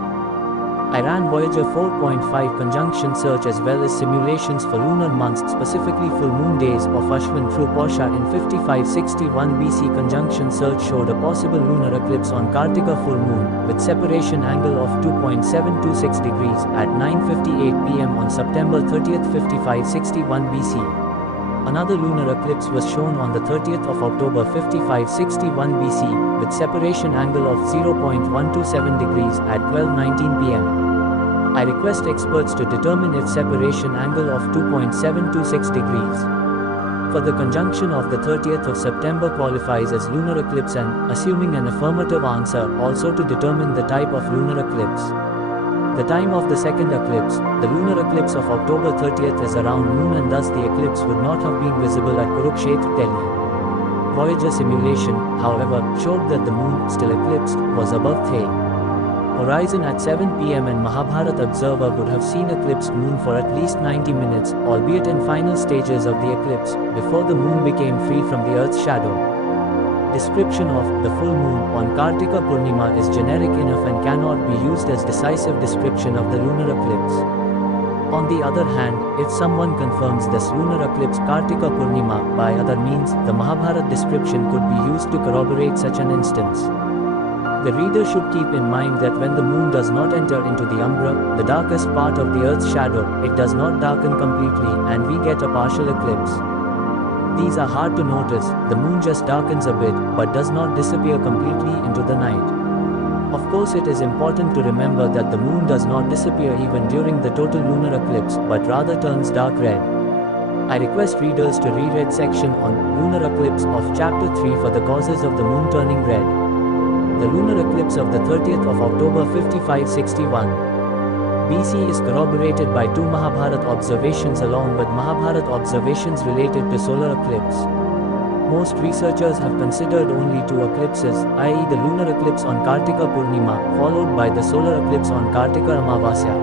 I ran Voyager 4.5 conjunction search as well as simulations for lunar months, specifically full moon days of Ashwin through Porsha in 5561 BC. Conjunction search showed a possible lunar eclipse on Kartika full moon, with separation angle of 2.726 degrees at 9:58 pm on September 30, 5561 BC. Another lunar eclipse was shown on the 30th of October 5561 BC, with separation angle of 0.127 degrees at 12:19 pm. I request experts to determine its separation angle of 2.726 degrees. For the conjunction of the 30th of September qualifies as lunar eclipse, and, assuming an affirmative answer, also to determine the type of lunar eclipse. The time of the second eclipse, the lunar eclipse of October 30th, is around noon, and thus the eclipse would not have been visible at Kurukshetra, Delhi. Voyager simulation, however, showed that the moon, still eclipsed, was above the horizon at 7 pm, and Mahabharata observer would have seen eclipsed moon for at least 90 minutes, albeit in final stages of the eclipse, before the moon became free from the earth's shadow. Description of the full moon on Kartika Purnima is generic enough and cannot be used as decisive description of the lunar eclipse. On the other hand, if someone confirms this lunar eclipse Kartika Purnima by other means, the Mahabharata description could be used to corroborate such an instance. The reader should keep in mind that when the moon does not enter into the umbra, the darkest part of the earth's shadow, it does not darken completely and we get a partial eclipse. These are hard to notice, the moon just darkens a bit, but does not disappear completely into the night. Of course, it is important to remember that the moon does not disappear even during the total lunar eclipse, but rather turns dark red. I request readers to reread section on lunar eclipse of chapter 3 for the causes of the moon turning red. The lunar eclipse of the 30th of October 5561 BC is corroborated by 2 Mahabharata observations along with Mahabharata observations related to solar eclipse. Most researchers have considered only 2 eclipses, i.e. the lunar eclipse on Kartika Purnima, followed by the solar eclipse on Kartika Amavasya.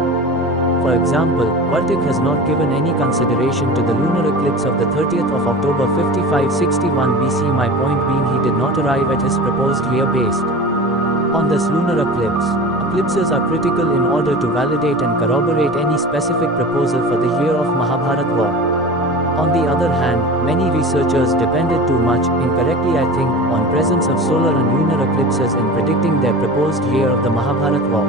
For example, Vartik has not given any consideration to the lunar eclipse of the 30th of October 5561 BC, my point being he did not arrive at his proposed year based On this lunar eclipse, eclipses are critical in order to validate and corroborate any specific proposal for the year of Mahabharata war. On the other hand, many researchers depended too much, incorrectly I think, on presence of solar and lunar eclipses in predicting their proposed year of the Mahabharata war.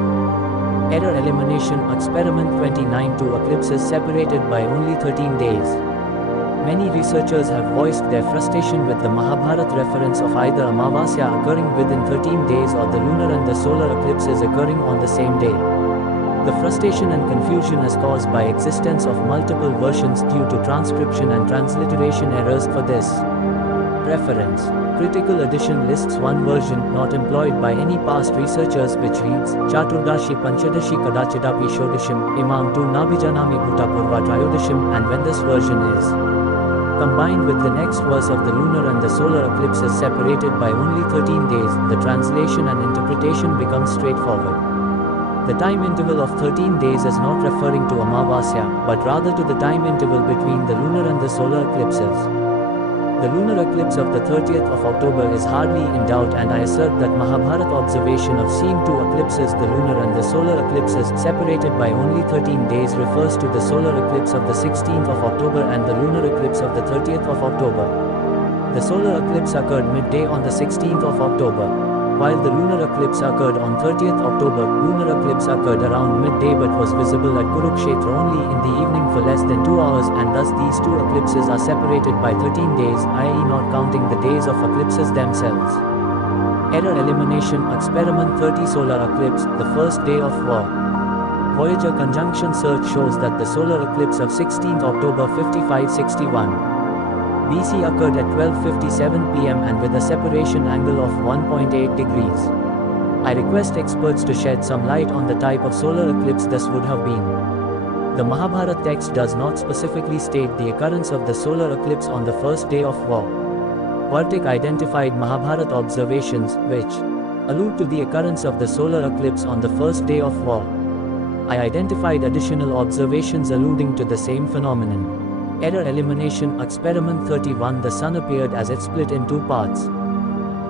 Error elimination experiment 29. Two eclipses separated by only 13 days. Many researchers have voiced their frustration with the Mahabharata reference of either Amavasya occurring within 13 days or the lunar and the solar eclipses occurring on the same day. The frustration and confusion is caused by existence of multiple versions due to transcription and transliteration errors for this. Reference. Critical edition lists one version not employed by any past researchers which reads, Chaturdashi Panchadashi Kadachidapi Shodashim, Imam tu Nabijanami Bhutapurva Trayodashim, and when this version is combined with the next verse of the lunar and the solar eclipses separated by only 13 days, the translation and interpretation becomes straightforward. The time interval of 13 days is not referring to Amavasya, but rather to the time interval between the lunar and the solar eclipses. The lunar eclipse of the 30th of October is hardly in doubt, and I assert that Mahabharata observation of seeing two eclipses, the lunar and the solar eclipses, separated by only 13 days refers to the solar eclipse of the 16th of October and the lunar eclipse of the 30th of October. The solar eclipse occurred midday on the 16th of October. While the lunar eclipse occurred on 30th October, lunar eclipse occurred around midday but was visible at Kurukshetra only in the evening for less than 2 hours, and thus these two eclipses are separated by 13 days, i.e. not counting the days of eclipses themselves. Error elimination experiment 30. Solar eclipse, the first day of war. Voyager conjunction search shows that the solar eclipse of 16th October 5561 BC occurred at 12:57 p.m. and with a separation angle of 1.8 degrees. I request experts to shed some light on the type of solar eclipse this would have been. The Mahabharata text does not specifically state the occurrence of the solar eclipse on the first day of war. Vartik identified Mahabharata observations which allude to the occurrence of the solar eclipse on the first day of war. I identified additional observations alluding to the same phenomenon. Error elimination experiment 31. The sun appeared as it split in two parts.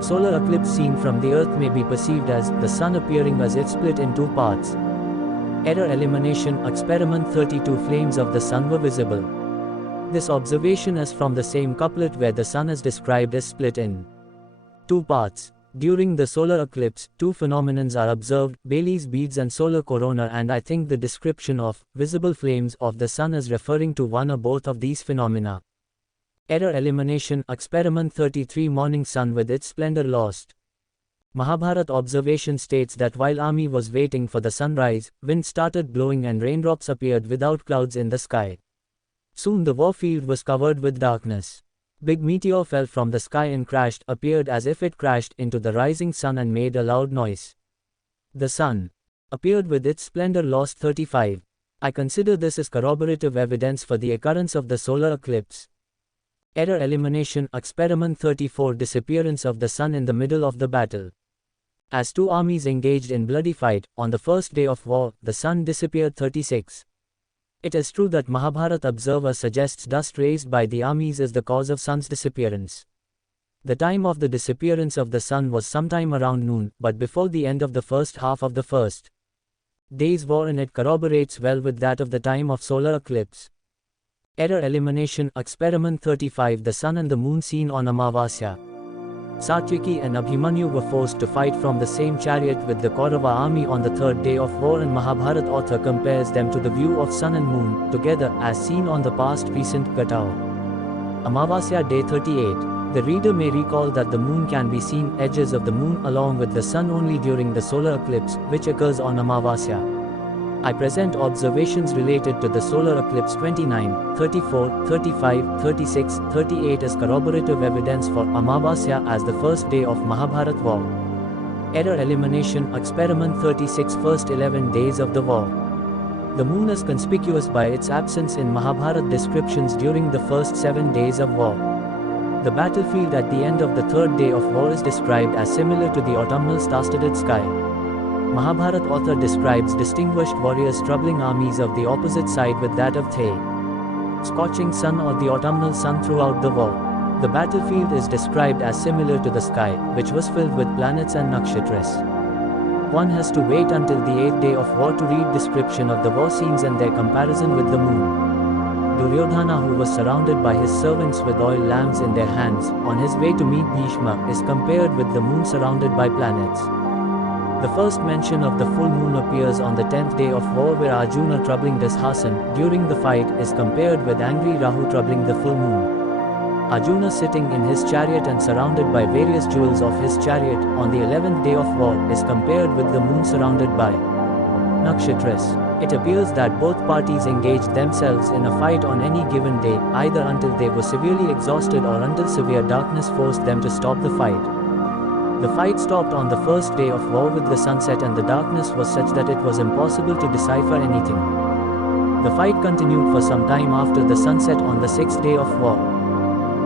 Solar eclipse seen from the earth may be perceived as the sun appearing as it split in two parts. Error elimination experiment 32. Flames of the sun were visible. This observation is from the same couplet where the sun is described as split in two parts. During the solar eclipse, two phenomena are observed, Bailey's beads and solar corona, and I think the description of visible flames of the sun is referring to one or both of these phenomena. Error elimination experiment 33. Morning sun with its splendor lost. Mahabharata observation states that while army was waiting for the sunrise, wind started blowing and raindrops appeared without clouds in the sky. Soon the warfield was covered with darkness. Big meteor fell from the sky and appeared as if it crashed into the rising sun and made a loud noise. The sun appeared with its splendor lost. 35. I consider this as corroborative evidence for the occurrence of the solar eclipse. Error elimination experiment 34. Disappearance of the sun in the middle of the battle. As two armies engaged in bloody fight, on the first day of war, the sun disappeared. 36. It is true that Mahabharata observer suggests dust raised by the armies is the cause of sun's disappearance. The time of the disappearance of the sun was sometime around noon, but before the end of the first half of the first day's war, and it corroborates well with that of the time of solar eclipse. Error elimination experiment 35. The sun and the moon seen on Amavasya. Satyaki and Abhimanyu were forced to fight from the same chariot with the Kaurava army on the third day of war, and Mahabharata author compares them to the view of sun and moon together as seen on the past recent Gatao. Amavasya day 38. The reader may recall that the moon can be seen edges of the moon along with the sun only during the solar eclipse, which occurs on Amavasya. I present observations related to the solar eclipse 29, 34, 35, 36, 38 as corroborative evidence for Amavasya as the first day of Mahabharata war. Error elimination experiment 36. First 11 days of the war. The moon is conspicuous by its absence in Mahabharata descriptions during the first 7 days of war. The battlefield at the end of the third day of war is described as similar to the autumnal star-studded sky. Mahabharata author describes distinguished warriors troubling armies of the opposite side with that of the scorching sun or the autumnal sun throughout the war. The battlefield is described as similar to the sky, which was filled with planets and nakshatras. One has to wait until the 8th day of war to read description of the war scenes and their comparison with the moon. Duryodhana, who was surrounded by his servants with oil lamps in their hands, on his way to meet Bhishma, is compared with the moon surrounded by planets. The first mention of the full moon appears on the 10th day of war, where Arjuna, troubling Dushasan during the fight, is compared with angry Rahu troubling the full moon. Arjuna, sitting in his chariot and surrounded by various jewels of his chariot, on the 11th day of war, is compared with the moon surrounded by nakshatras. It appears that both parties engaged themselves in a fight on any given day, either until they were severely exhausted or until severe darkness forced them to stop the fight. The fight stopped on the first day of war with the sunset, and the darkness was such that it was impossible to decipher anything. The fight continued for some time after the sunset on the 6th day of war.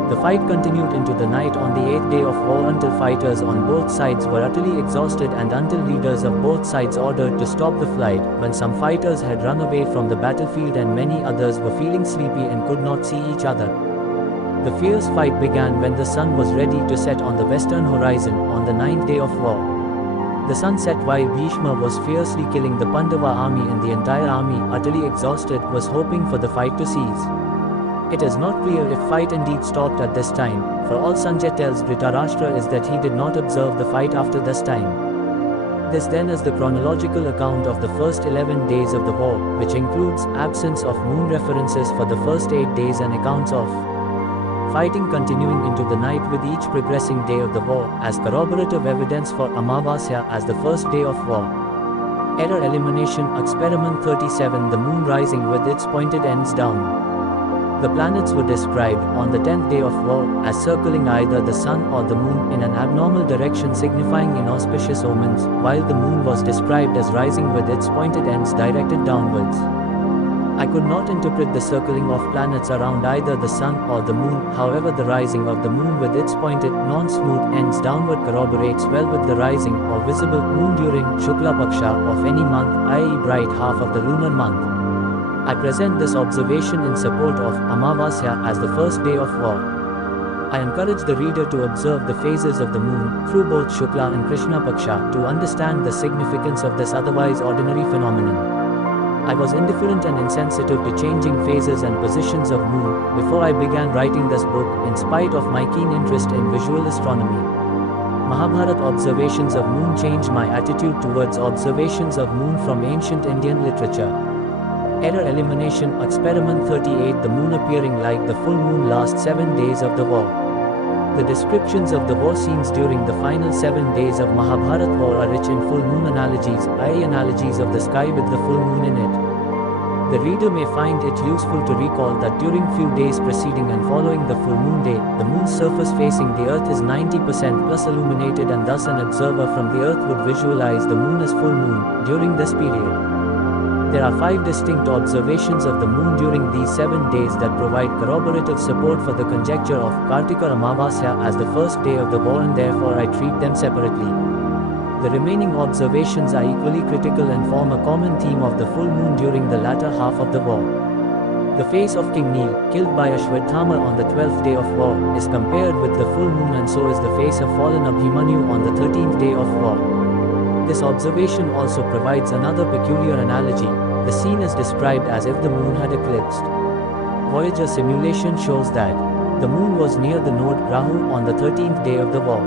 The fight continued into the night on the 8th day of war until fighters on both sides were utterly exhausted and until leaders of both sides ordered to stop the fight, when some fighters had run away from the battlefield and many others were feeling sleepy and could not see each other. The fierce fight began when the sun was ready to set on the western horizon, on the 9th day of war. The sun set while Bhishma was fiercely killing the Pandava army, and the entire army, utterly exhausted, was hoping for the fight to cease. It is not clear if fight indeed stopped at this time, for all Sanjay tells Dhritarashtra is that he did not observe the fight after this time. This then is the chronological account of the first 11 days of the war, which includes absence of moon references for the first 8 days and accounts of fighting continuing into the night with each progressing day of the war, as corroborative evidence for Amavasya as the first day of war. Error elimination experiment 37. The moon rising with its pointed ends down. The planets were described, on the 10th day of war, as circling either the sun or the moon in an abnormal direction signifying inauspicious omens, while the moon was described as rising with its pointed ends directed downwards. I could not interpret the circling of planets around either the sun or the moon. However, the rising of the moon with its pointed, non-smooth ends downward corroborates well with the rising or visible moon during Shukla Paksha of any month, i.e. bright half of the lunar month. I present this observation in support of Amavasya as the first day of war. I encourage the reader to observe the phases of the moon through both Shukla and Krishna Paksha to understand the significance of this otherwise ordinary phenomenon. I was indifferent and insensitive to changing phases and positions of moon before I began writing this book, in spite of my keen interest in visual astronomy. Mahabharata observations of moon changed my attitude towards observations of moon from ancient Indian literature. Error elimination experiment 38. The moon appearing like the full moon last 7 days of the war. The descriptions of the war scenes during the final 7 days of Mahabharata war are rich in full moon analogies, i.e. analogies of the sky with the full moon in it. The reader may find it useful to recall that during few days preceding and following the full moon day, the moon's surface facing the earth is 90% plus illuminated, and thus an observer from the earth would visualize the moon as full moon during this period. There are 5 distinct observations of the moon during these 7 days that provide corroborative support for the conjecture of Kartika Amavasya as the first day of the war, and therefore I treat them separately. The remaining observations are equally critical and form a common theme of the full moon during the latter half of the war. The face of King Nil, killed by Ashwadhama on the 12th day of war, is compared with the full moon, and so is the face of fallen Abhimanyu on the 13th day of war. This observation also provides another peculiar analogy. The scene is described as if the moon had eclipsed. Voyager simulation shows that the moon was near the node Rahu on the 13th day of the war.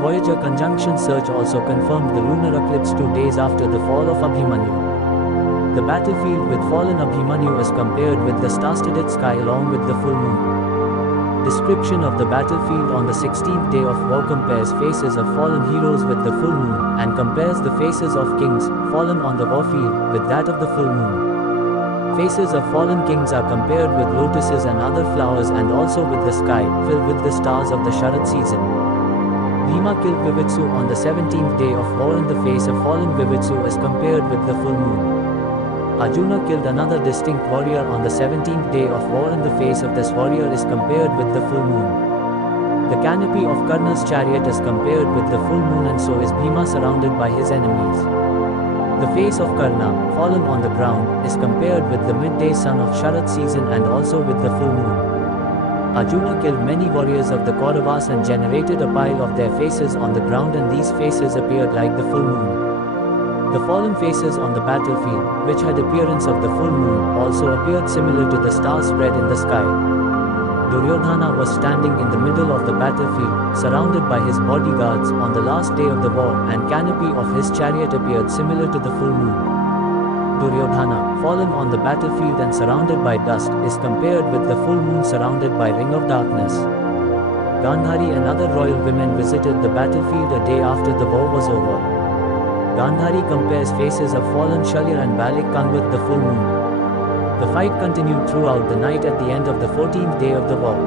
Voyager conjunction search also confirmed the lunar eclipse 2 days after the fall of Abhimanyu. The battlefield with fallen Abhimanyu is compared with the star-studded sky along with the full moon. Description of the battlefield on the 16th day of war compares faces of fallen heroes with the full moon, and compares the faces of kings fallen on the warfield with that of the full moon. Faces of fallen kings are compared with lotuses and other flowers, and also with the sky filled with the stars of the Sharad season. Bhima killed Vivitsu on the 17th day of war, and the face of fallen Vivitsu is compared with the full moon. Arjuna killed another distinct warrior on the 17th day of war, and the face of this warrior is compared with the full moon. The canopy of Karna's chariot is compared with the full moon, and so is Bhima surrounded by his enemies. The face of Karna, fallen on the ground, is compared with the midday sun of Sharad season and also with the full moon. Arjuna killed many warriors of the Kauravas and generated a pile of their faces on the ground, and these faces appeared like the full moon. The fallen faces on the battlefield, which had appearance of the full moon, also appeared similar to the stars spread in the sky. Duryodhana was standing in the middle of the battlefield, surrounded by his bodyguards on the last day of the war, and canopy of his chariot appeared similar to the full moon. Duryodhana, fallen on the battlefield and surrounded by dust, is compared with the full moon surrounded by ring of darkness. Gandhari and other royal women visited the battlefield a day after the war was over. Gandhari compares faces of fallen Shalya and Balik Kang with the full moon. The fight continued throughout the night at the end of the 14th day of the war.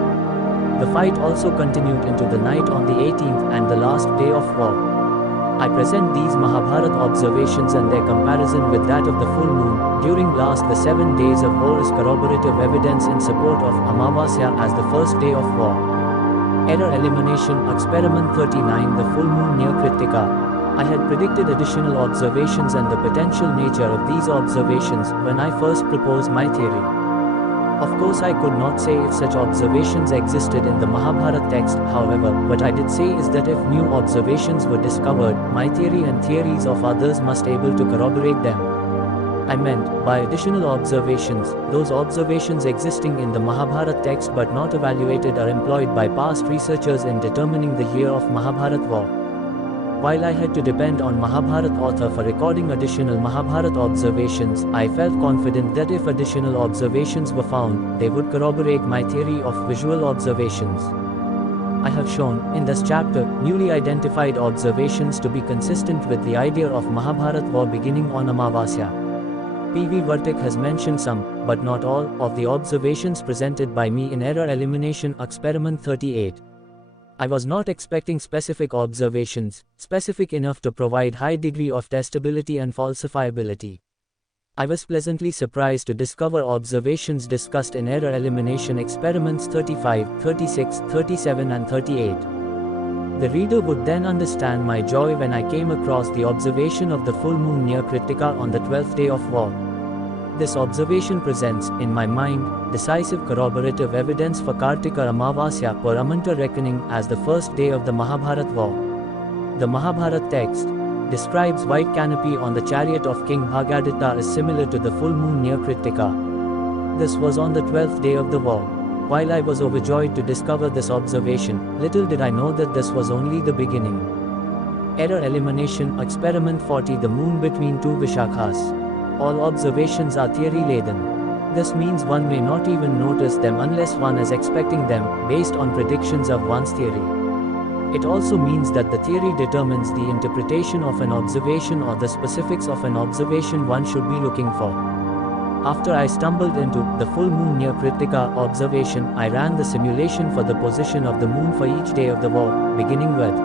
The fight also continued into the night on the 18th and the last day of war. I present these Mahabharata observations and their comparison with that of the full moon during last the 7 days of war as corroborative evidence in support of Amavasya as the first day of war. Error elimination experiment 39 The full moon near Kritika. I had predicted additional observations and the potential nature of these observations when I first proposed my theory. Of course, I could not say if such observations existed in the Mahabharata text, however, what I did say is that if new observations were discovered, my theory and theories of others must be able to corroborate them. I meant, by additional observations, those observations existing in the Mahabharata text but not evaluated are employed by past researchers in determining the year of Mahabharata war. While I had to depend on Mahabharata author for recording additional Mahabharata observations, I felt confident that if additional observations were found, they would corroborate my theory of visual observations. I have shown, in this chapter, newly identified observations to be consistent with the idea of Mahabharata war beginning on Amavasya. P.V. Vartik has mentioned some, but not all, of the observations presented by me in Error Elimination Experiment 38. I was not expecting specific observations, specific enough to provide high degree of testability and falsifiability. I was pleasantly surprised to discover observations discussed in Error Elimination Experiments 35, 36, 37 and 38. The reader would then understand my joy when I came across the observation of the full moon near Kritika on the 12th day of war. This observation presents, in my mind, decisive corroborative evidence for Kartika Amavasya per Amanta reckoning as the first day of the Mahabharata war. The Mahabharata text describes white canopy on the chariot of King Bhagadita as similar to the full moon near Kritika. This was on the 12th day of the war. While I was overjoyed to discover this observation, little did I know that this was only the beginning. Error Elimination Experiment 40 The moon between two Vishakhas. All observations are theory-laden. This means one may not even notice them unless one is expecting them, based on predictions of one's theory. It also means that the theory determines the interpretation of an observation or the specifics of an observation one should be looking for. After I stumbled into the full moon near Kritika observation, I ran the simulation for the position of the moon for each day of the war, beginning with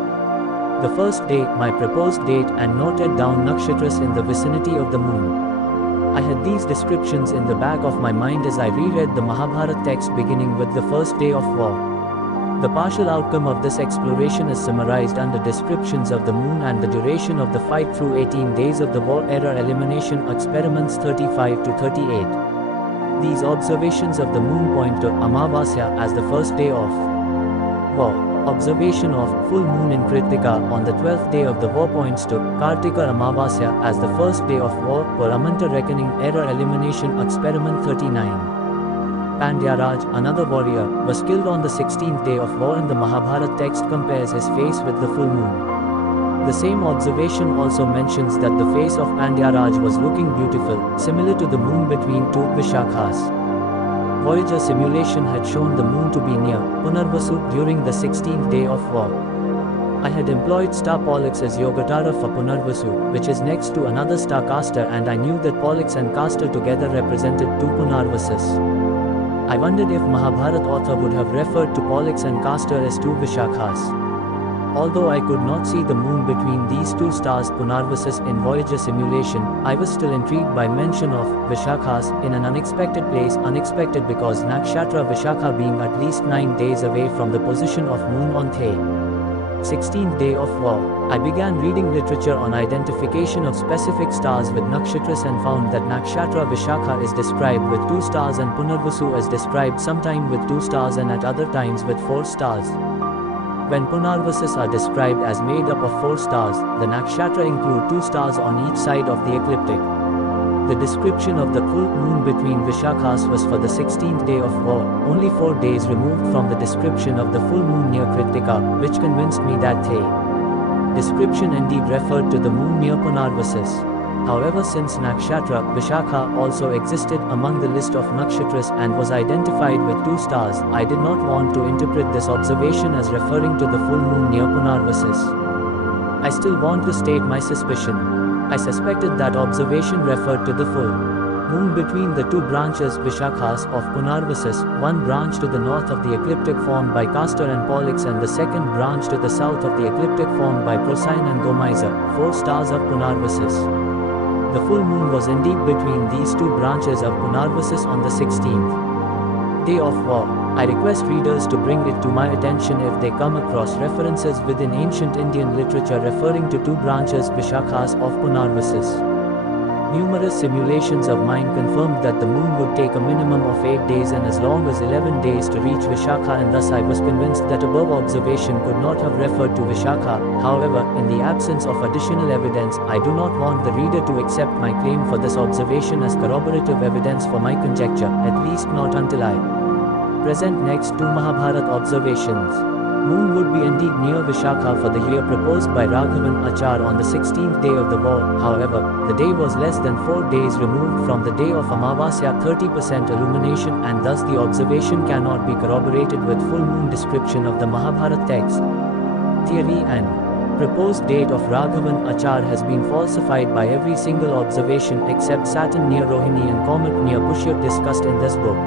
the first day, my proposed date, and noted down nakshatras in the vicinity of the moon. I had these descriptions in the back of my mind as I reread the Mahabharata text beginning with the first day of war. The partial outcome of this exploration is summarized under descriptions of the moon and the duration of the fight through 18 days of the war. Error Elimination Experiments 35 to 38. These observations of the moon point to Amavasya as the first day of war. Observation of full moon in Kritika on the 12th day of the war points to Kartika Amavasya as the first day of war per Amanta reckoning. Error Elimination Experiment 39. Pandya Raj, another warrior, was killed on the 16th day of war and the Mahabharata text compares his face with the full moon. The same observation also mentions that the face of Pandya Raj was looking beautiful, similar to the moon between two Vishakhas. Voyager simulation had shown the moon to be near Punarvasu during the 16th day of war. I had employed star Pollux as Yogatara for Punarvasu, which is next to another star Castor, and I knew that Pollux and Castor together represented two Punarvasus. I wondered if Mahabharata author would have referred to Pollux and Castor as two Vishakhas. Although I could not see the moon between these two stars Punarvasus in Voyager simulation, I was still intrigued by mention of Vishakhas in an unexpected place. Unexpected because Nakshatra Vishakha being at least 9 days away from the position of moon on the 16th day of war. I began reading literature on identification of specific stars with nakshatras and found that Nakshatra Vishakha is described with 2 stars and Punarvasu is described sometime with 2 stars and at other times with 4 stars. When Punarvasis are described as made up of 4 stars, the nakshatra include 2 stars on each side of the ecliptic. The description of the full moon between Vishakhas was for the 16th day of war, only 4 days removed from the description of the full moon near Kritika, which convinced me that the description indeed referred to the moon near Punarvasis. However, since nakshatra, Vishakha, also existed among the list of nakshatras and was identified with 2 stars, I did not want to interpret this observation as referring to the full moon near Punarvasis. I still want to state my suspicion. I suspected that observation referred to the full moon between the 2 branches Vishakhas of Punarvasis, one branch to the north of the ecliptic formed by Castor and Pollux and the second branch to the south of the ecliptic formed by Procyon and Gomaiza, 4 stars of Punarvasis. The full moon was indeed between these 2 branches of Punarvasis on the 16th day of war. I request readers to bring it to my attention if they come across references within ancient Indian literature referring to 2 branches Vishakhas of Punarvasis. Numerous simulations of mine confirmed that the moon would take a minimum of 8 days and as long as 11 days to reach Vishakha, and thus I was convinced that above observation could not have referred to Vishakha. However, in the absence of additional evidence, I do not want the reader to accept my claim for this observation as corroborative evidence for my conjecture, at least not until I present next 2 Mahabharata observations. Moon would be indeed near Vishakha for the year proposed by Raghavan Achar on the 16th day of the war. However, the day was less than 4 days removed from the day of Amavasya, 30% illumination, and thus the observation cannot be corroborated with full moon description of the Mahabharata text. Theory and proposed date of Raghavan Achar has been falsified by every single observation except Saturn near Rohini and comet near Pushyut discussed in this book.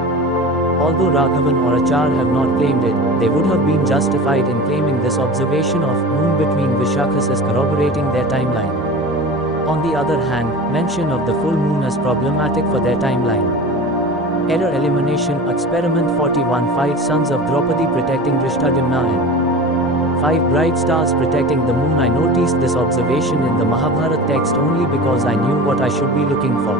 Although Raghavan or Achar have not claimed it, they would have been justified in claiming this observation of moon between Vishakhas as corroborating their timeline. On the other hand, mention of the full moon is problematic for their timeline. Error elimination experiment 41, 5 sons of Draupadi protecting Drishtadimna and 5 bright stars protecting the moon. I noticed this observation in the Mahabharata text only because I knew what I should be looking for.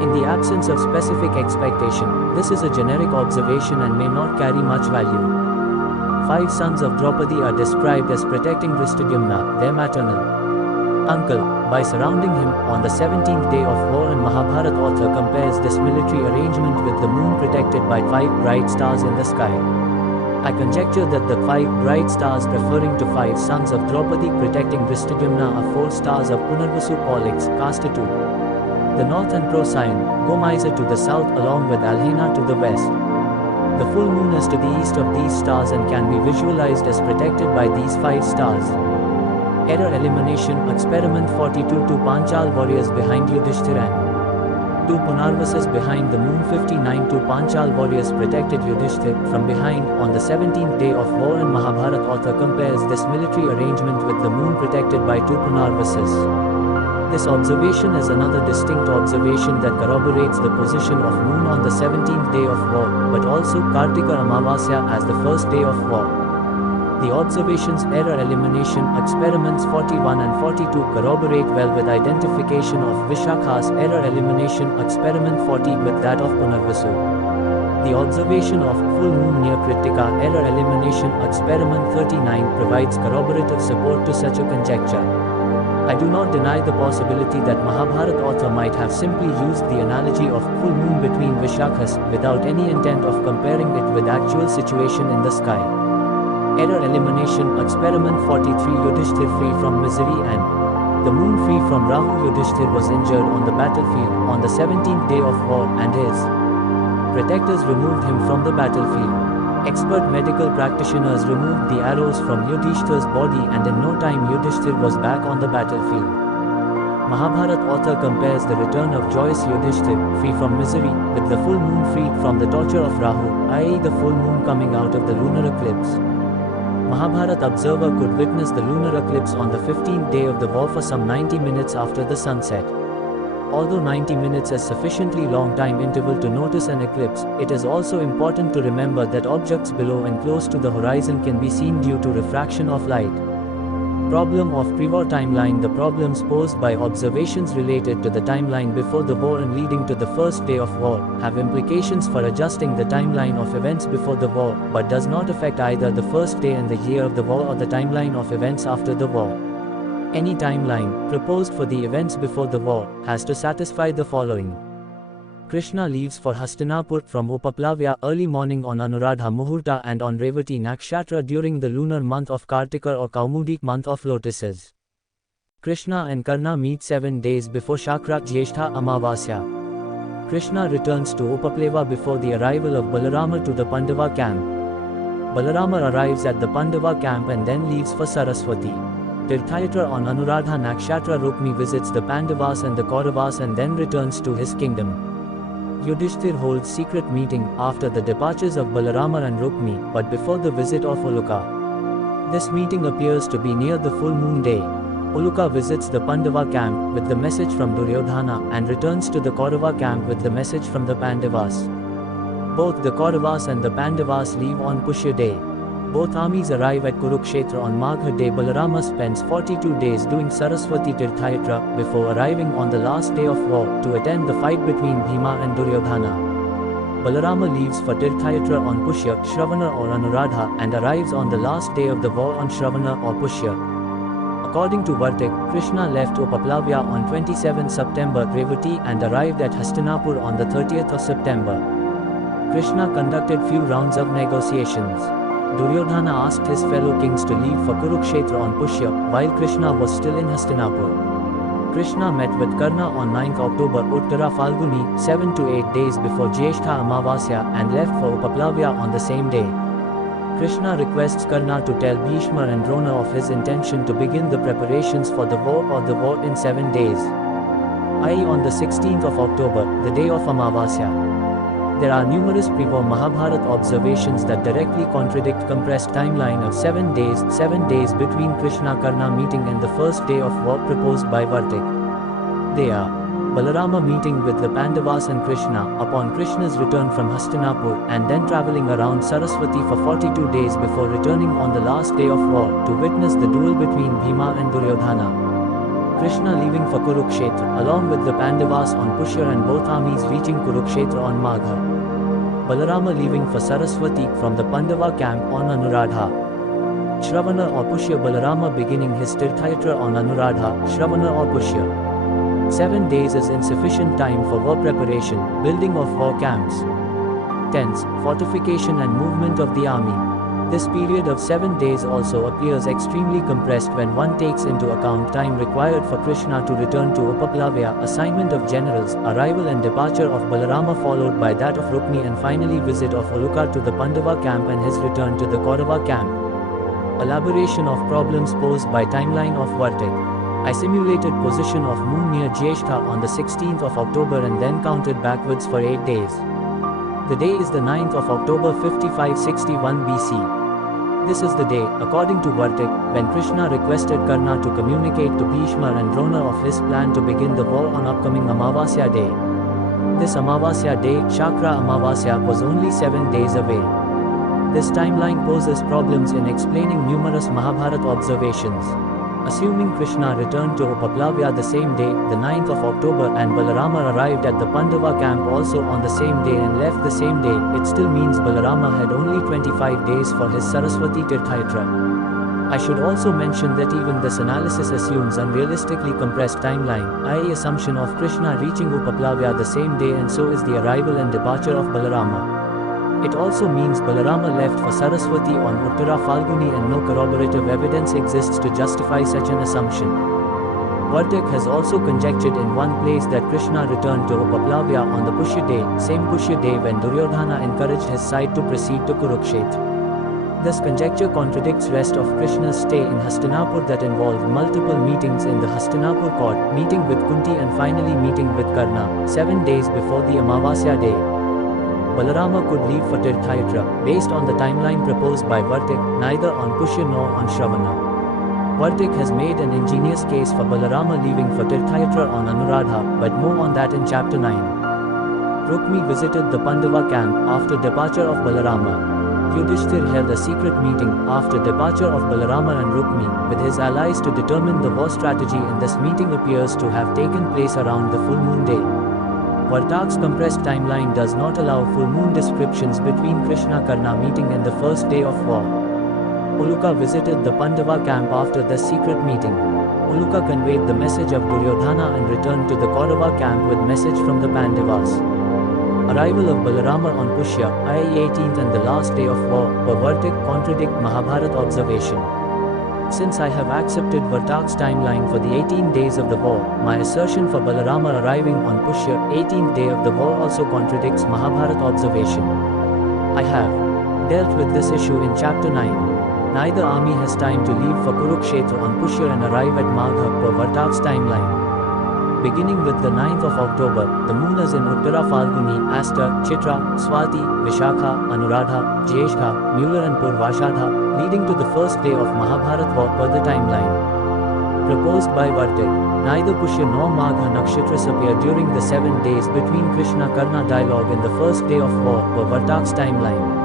In the absence of specific expectation, this is a generic observation and may not carry much value. 5 sons of Draupadi are described as protecting Drishtadimna, their maternal uncle, by surrounding him on the 17th day of war, and Mahabharata author compares this military arrangement with the moon protected by 5 bright stars in the sky. I conjecture that the 5 bright stars referring to 5 sons of Draupadi protecting Drishtadimna are 4 stars of Punarvasu, Pollux, Castor to the north and Procyon, Gomaiza to the south along with Alhena to the west. The full moon is to the east of these stars and can be visualized as protected by these 5 stars. Error elimination experiment 42, 2 Panchal warriors behind Yudhishthira and 2 Punarvasis behind the moon. 59, 2 Panchal warriors protected Yudhishthira from behind on the 17th day of war, and Mahabharata author compares this military arrangement with the moon protected by 2 Punarvasis. This observation is another distinct observation that corroborates the position of moon on the 17th day of war, but also Kartika Amavasya as the first day of war. The observations error elimination experiments 41 and 42 corroborate well with identification of Vishakha's error elimination experiment 40 with that of Punarvasu. The observation of full moon near Kritika error elimination experiment 39 provides corroborative support to such a conjecture. I do not deny the possibility that Mahabharata author might have simply used the analogy of full moon between Vishakhas without any intent of comparing it with actual situation in the sky. Error elimination experiment 43 Yudhishthir free from misery and the moon free from Rahu. Yudhishthir was injured on the battlefield on the 17th day of war and his protectors removed him from the battlefield. Expert medical practitioners removed the arrows from Yudhishthir's body and in no time Yudhishthir was back on the battlefield. Mahabharata author compares the return of joyous Yudhishthir, free from misery, with the full moon freed from the torture of Rahu, i.e. the full moon coming out of the lunar eclipse. Mahabharata observer could witness the lunar eclipse on the 15th day of the war for some 90 minutes after the sunset. Although 90 minutes is sufficiently long time interval to notice an eclipse, it is also important to remember that objects below and close to the horizon can be seen due to refraction of light. Problem of pre-war timeline. The problems posed by observations related to the timeline before the war and leading to the first day of war have implications for adjusting the timeline of events before the war, but does not affect either the first day and the year of the war or the timeline of events after the war. Any timeline proposed for the events before the war has to satisfy the following. Krishna leaves for Hastinapur from Upaplavya early morning on Anuradha Muhurta and on Revati Nakshatra during the lunar month of Kartika or Kaumudi month of lotuses. Krishna and Karna meet 7 days before Shakra Jyeshtha Amavasya. Krishna returns to Upapleva before the arrival of Balarama to the Pandava camp. Balarama arrives at the Pandava camp and then leaves for Saraswati. Tirthayatra on Anuradha Nakshatra. Rukmi visits the Pandavas and the Kauravas and then returns to his kingdom. Yudhishthir holds secret meeting after the departures of Balarama and Rukmi, but before the visit of Uluka. This meeting appears to be near the full moon day. Uluka visits the Pandava camp with the message from Duryodhana and returns to the Kaurava camp with the message from the Pandavas. Both the Kauravas and the Pandavas leave on Pushya day. Both armies arrive at Kurukshetra on Magha day. Balarama spends 42 days doing Saraswati Tirthayatra before arriving on the last day of war to attend the fight between Bhima and Duryodhana. Balarama leaves for Tirthayatra on Pushya, Shravana or Anuradha and arrives on the last day of the war on Shravana or Pushya. According to Vartik, Krishna left Upaplavya on 27 September Revati and arrived at Hastinapur on the 30th of September. Krishna conducted few rounds of negotiations. Duryodhana asked his fellow kings to leave for Kurukshetra on Pushya, while Krishna was still in Hastinapur. Krishna met with Karna on 9th October Uttara Falguni, 7 to 8 days before Jyeshtha Amavasya, and left for Upaplavya on the same day. Krishna requests Karna to tell Bhishma and Drona of his intention to begin the preparations for the war or the war in 7 days, i.e. on the 16th of October, the day of Amavasya. There are numerous pre-war Mahabharata observations that directly contradict compressed timeline of 7 days between Krishna-Karna meeting and the first day of war proposed by Vartik. They are Balarama meeting with the Pandavas and Krishna upon Krishna's return from Hastinapur and then travelling around Saraswati for 42 days before returning on the last day of war to witness the duel between Bhima and Duryodhana. Krishna leaving for Kurukshetra along with the Pandavas on Pushya and both armies reaching Kurukshetra on Magha. Balarama leaving for Saraswati from the Pandava camp on Anuradha. Shravana or Pushya. Balarama beginning his Tirthayatra on Anuradha, Shravana or Pushya. 7 days is insufficient time for war preparation, building of war camps, tents, fortification and movement of the army. This period of 7 days also appears extremely compressed when one takes into account time required for Krishna to return to Upaplavya, assignment of generals, arrival and departure of Balarama followed by that of Rukmi and finally visit of Uluka to the Pandava camp and his return to the Kaurava camp. Elaboration of problems posed by timeline of Vartik. I simulated position of moon near Jyeshtha on the 16th of October and then counted backwards for 8 days. The day is the 9th of October 5561 BC. This is the day, according to Vartik, when Krishna requested Karna to communicate to Bhishma and Drona of his plan to begin the war on upcoming Amavasya day. This Amavasya day, Shakra Amavasya, was only 7 days away. This timeline poses problems in explaining numerous Mahabharata observations. Assuming Krishna returned to Upaplavya the same day, the 9th of October, and Balarama arrived at the Pandava camp also on the same day and left the same day, it still means Balarama had only 25 days for his Saraswati Tirthayatra. I should also mention that even this analysis assumes unrealistically compressed timeline, i.e. assumption of Krishna reaching Upaplavya the same day and so is the arrival and departure of Balarama. It also means Balarama left for Saraswati on Uttara Falguni and no corroborative evidence exists to justify such an assumption. Vartik has also conjectured in one place that Krishna returned to Upaplavya on the Pushya day, same Pushya day when Duryodhana encouraged his side to proceed to Kurukshetra. This conjecture contradicts rest of Krishna's stay in Hastinapur that involved multiple meetings in the Hastinapur court, meeting with Kunti and finally meeting with Karna, 7 days before the Amavasya day. Balarama could leave for Tirthayatra, based on the timeline proposed by Vartik, neither on Pushya nor on Shravana. Vartik has made an ingenious case for Balarama leaving for Tirthayatra on Anuradha, but more on that in chapter 9. Rukmi visited the Pandava camp after departure of Balarama. Yudhishthir held a secret meeting after departure of Balarama and Rukmi with his allies to determine the war strategy, and this meeting appears to have taken place around the full moon day. Vartak's compressed timeline does not allow full moon descriptions between Krishna-Karna meeting and the first day of war. Uluka visited the Pandava camp after this secret meeting. Uluka conveyed the message of Duryodhana and returned to the Kaurava camp with message from the Pandavas. Arrival of Balarama on Pushya, i.e. 18th and the last day of war, were Vartik contradict Mahabharata observation. Since I have accepted Vartak's timeline for the 18 days of the war, my assertion for Balarama arriving on Pushya, 18th day of the war also contradicts Mahabharata observation. I have dealt with this issue in chapter 9. Neither army has time to leave for Kurukshetra on Pushya and arrive at Magha per Vartak's timeline. Beginning with the 9th of October, the moon is in Uttara Falguni, Asta, Chitra, Swati, Vishakha, Anuradha, Jyeshtha, Mular and Purvashadha, leading to the first day of Mahabharata war per the timeline proposed by Vartik. Neither Pushya nor Magha nakshatras appear during the 7 days between Krishna-Karna dialogue and the first day of war per Vartak's timeline.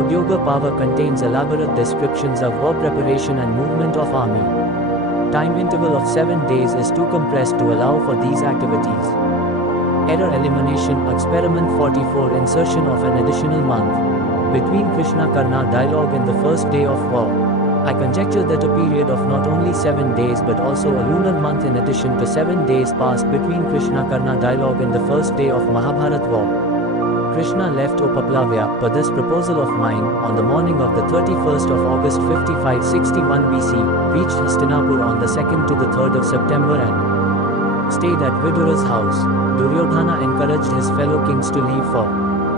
Udyoga Pava contains elaborate descriptions of war preparation and movement of army. Time interval of 7 days is too compressed to allow for these activities. Error elimination experiment 44 insertion of an additional month between Krishna-Karna dialogue and the first day of war. I conjecture that a period of not only 7 days but also a lunar month in addition to 7 days passed between Krishna-Karna dialogue and the first day of Mahabharata war. Krishna left Upaplavya, per this proposal of mine, on the morning of the 31st of August 5561 BC, reached Hastinapur on the 2nd to the 3rd of September and stayed at Vidura's house. Duryodhana encouraged his fellow kings to leave for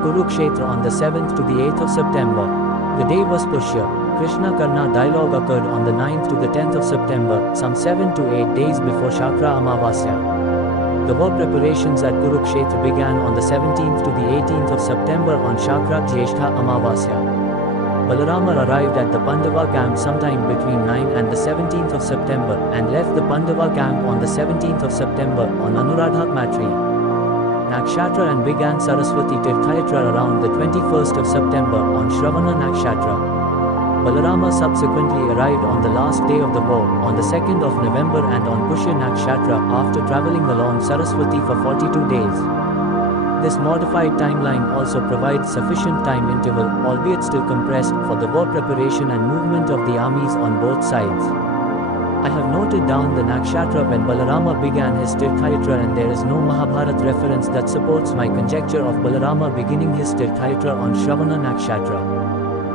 Kurukshetra on the 7th to the 8th of September. The day was Pushya. Krishna-Karna dialogue occurred on the 9th to the 10th of September, some 7 to 8 days before Shakra Amavasya. The war preparations at Kurukshetra began on the 17th to the 18th of September on Shakra Jyeshtha Amavasya. Balarama arrived at the Pandava camp sometime between 9 and the 17th of September and left the Pandava camp on the 17th of September on Anuradha Matri Nakshatra and began Saraswati Tirthayatra around the 21st of September on Shravana Nakshatra. Balarama subsequently arrived on the last day of the war, on the 2nd of November and on Pushya Nakshatra after travelling along Saraswati for 42 days. This modified timeline also provides sufficient time interval, albeit still compressed, for the war preparation and movement of the armies on both sides. I have noted down the Nakshatra when Balarama began his Tirthayatra, and there is no Mahabharata reference that supports my conjecture of Balarama beginning his Tirthayatra on Shravana Nakshatra.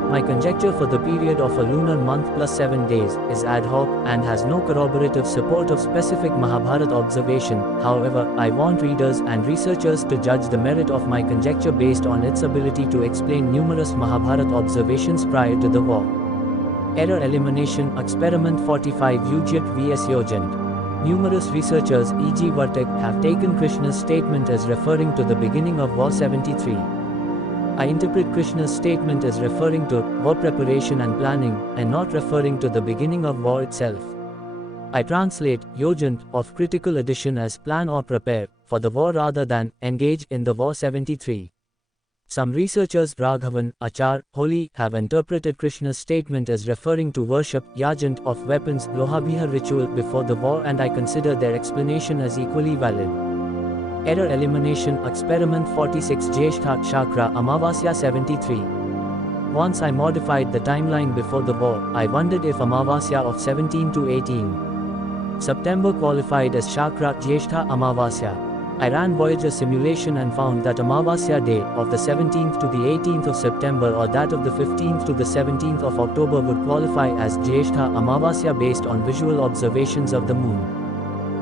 My conjecture for the period of a lunar month plus 7 days is ad hoc and has no corroborative support of specific Mahabharata observation. However, I want readers and researchers to judge the merit of my conjecture based on its ability to explain numerous Mahabharata observations prior to the war. Error elimination experiment 45 Ujit vs Yojant. Numerous researchers, e.g. Vartik, have taken Krishna's statement as referring to the beginning of War 73. I interpret Krishna's statement as referring to war preparation and planning, and not referring to the beginning of war itself. I translate Yojant of critical edition as plan or prepare for the war rather than engage in the war 73. Some researchers, Raghavan, Achar, Holi, have interpreted Krishna's statement as referring to worship, yajant, of weapons, Lohabihar ritual before the war, and I consider their explanation as equally valid. Error elimination experiment 46 Jyeshtha Shakra Amavasya 73. Once I modified the timeline before the war, I wondered if Amavasya of 17 to 18 September qualified as Shakra Jyeshtha Amavasya. I ran Voyager simulation and found that Amavasya day of the 17th to the 18th of September or that of the 15th to the 17th of October would qualify as Jyeshtha Amavasya based on visual observations of the moon.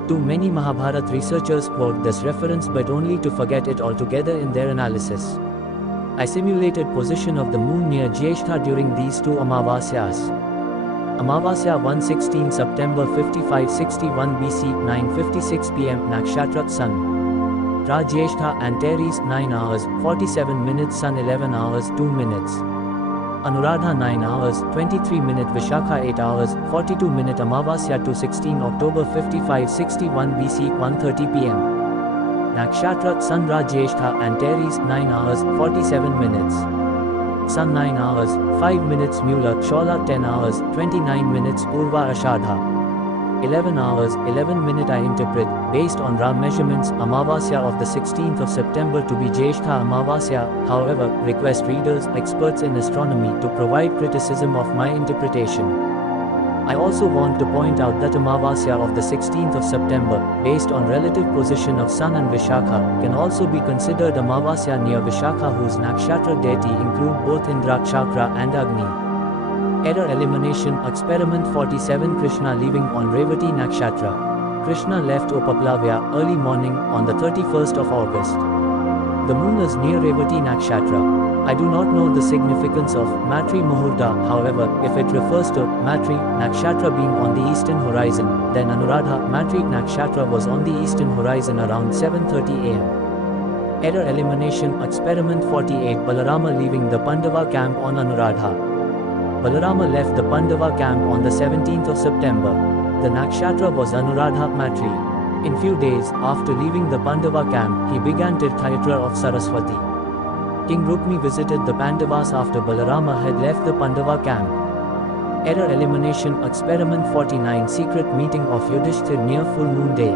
Too many Mahabharata researchers quote this reference but only to forget it altogether in their analysis. I simulated position of the moon near Jyeshtha during these two Amavasyas. Amavasya 116 September 5561 BC 9:56 pm Nakshatra Sun Ra Jyeshtha Antares 9 hours 47 minutes Sun 11 hours 2 minutes Anuradha 9 hours, 23 minute Vishakha 8 hours, 42 minute Amavasya 216 October 5561 BC 1:30 pm. Nakshatra Sun Ra Jyeshtha Antares 9 hours, 47 minutes. Sun 9 hours, 5 minutes Mula, Chola 10 hours, 29 minutes Purva Ashadha. 11 hours, 11 minute I interpret, based on Ra measurements, Amavasya of the 16th of September to be Jeshtha Amavasya. However, request readers, experts in astronomy to provide criticism of my interpretation. I also want to point out that Amavasya of the 16th of September, based on relative position of Sun and Vishakha, can also be considered Amavasya near Vishakha, whose nakshatra deity include both Indra, Chakra and Agni. Error elimination experiment 47 Krishna leaving on Revati nakshatra. Krishna left Upaplavya early morning on the 31st of August. The moon is near Revati nakshatra. I do not know the significance of Matri Muhurta. However, if it refers to Matri nakshatra being on the eastern horizon, then Anuradha Matri nakshatra was on the eastern horizon around 7:30 am. Error elimination experiment 48 Balarama leaving the Pandava camp on Anuradha. Balarama left the Pandava camp on the 17th of September. The nakshatra was Anuradha Matri. In few days after leaving the Pandava camp, he began Tirthayatra of Saraswati. King Rukmi visited the Pandavas after Balarama had left the Pandava camp. Error elimination experiment 49 secret meeting of Yudhishthir near full moon day.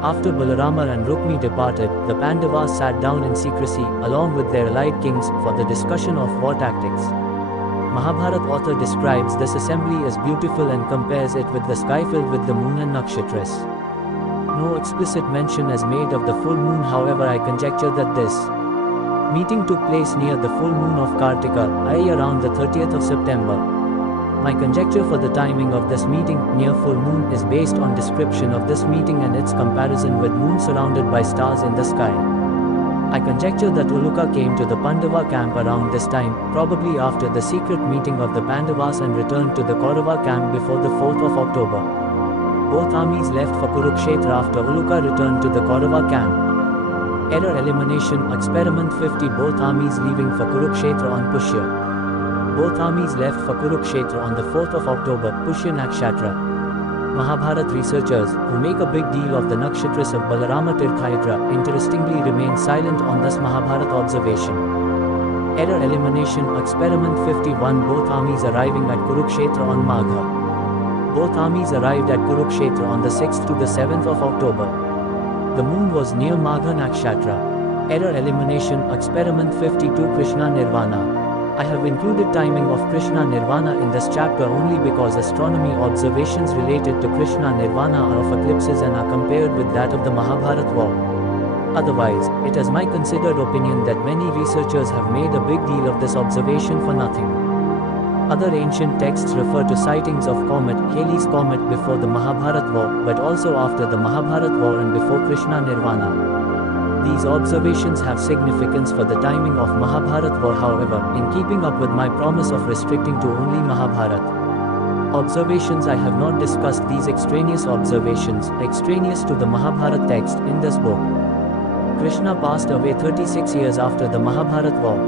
After Balarama and Rukmi departed, the Pandavas sat down in secrecy along with their allied kings for the discussion of war tactics. Mahabharata author describes this assembly as beautiful and compares it with the sky filled with the moon and nakshatras. No explicit mention is made of the full moon, however I conjecture that this meeting took place near the full moon of Kartika, i.e. around the 30th of September. My conjecture for the timing of this meeting near full moon is based on description of this meeting and its comparison with moon surrounded by stars in the sky. I conjecture that Uluka came to the Pandava camp around this time, probably after the secret meeting of the Pandavas, and returned to the Kaurava camp before the 4th of October. Both armies left for Kurukshetra after Uluka returned to the Kaurava camp. Error elimination experiment 50 Both armies leaving for Kurukshetra on Pushya. Both armies left for Kurukshetra on the 4th of October, Pushya Nakshatra. Mahabharata researchers, who make a big deal of the nakshatras of Balarama Tirthayatra, interestingly remain silent on this Mahabharata observation. Error elimination experiment 51 Both armies arriving at Kurukshetra on Magha. Both armies arrived at Kurukshetra on the 6th to the 7th of October. The moon was near Magha Nakshatra. Error elimination experiment 52 Krishna Nirvana. I have included timing of Krishna Nirvana in this chapter only because astronomy observations related to Krishna Nirvana are of eclipses and are compared with that of the Mahabharata war. Otherwise, it is my considered opinion that many researchers have made a big deal of this observation for nothing. Other ancient texts refer to sightings of comet, Halley's comet before the Mahabharata war, but also after the Mahabharata war and before Krishna Nirvana. These observations have significance for the timing of Mahabharata war, however, in keeping up with my promise of restricting to only Mahabharata observations, I have not discussed these extraneous observations, extraneous to the Mahabharata text, in this book. Krishna passed away 36 years after the Mahabharata war.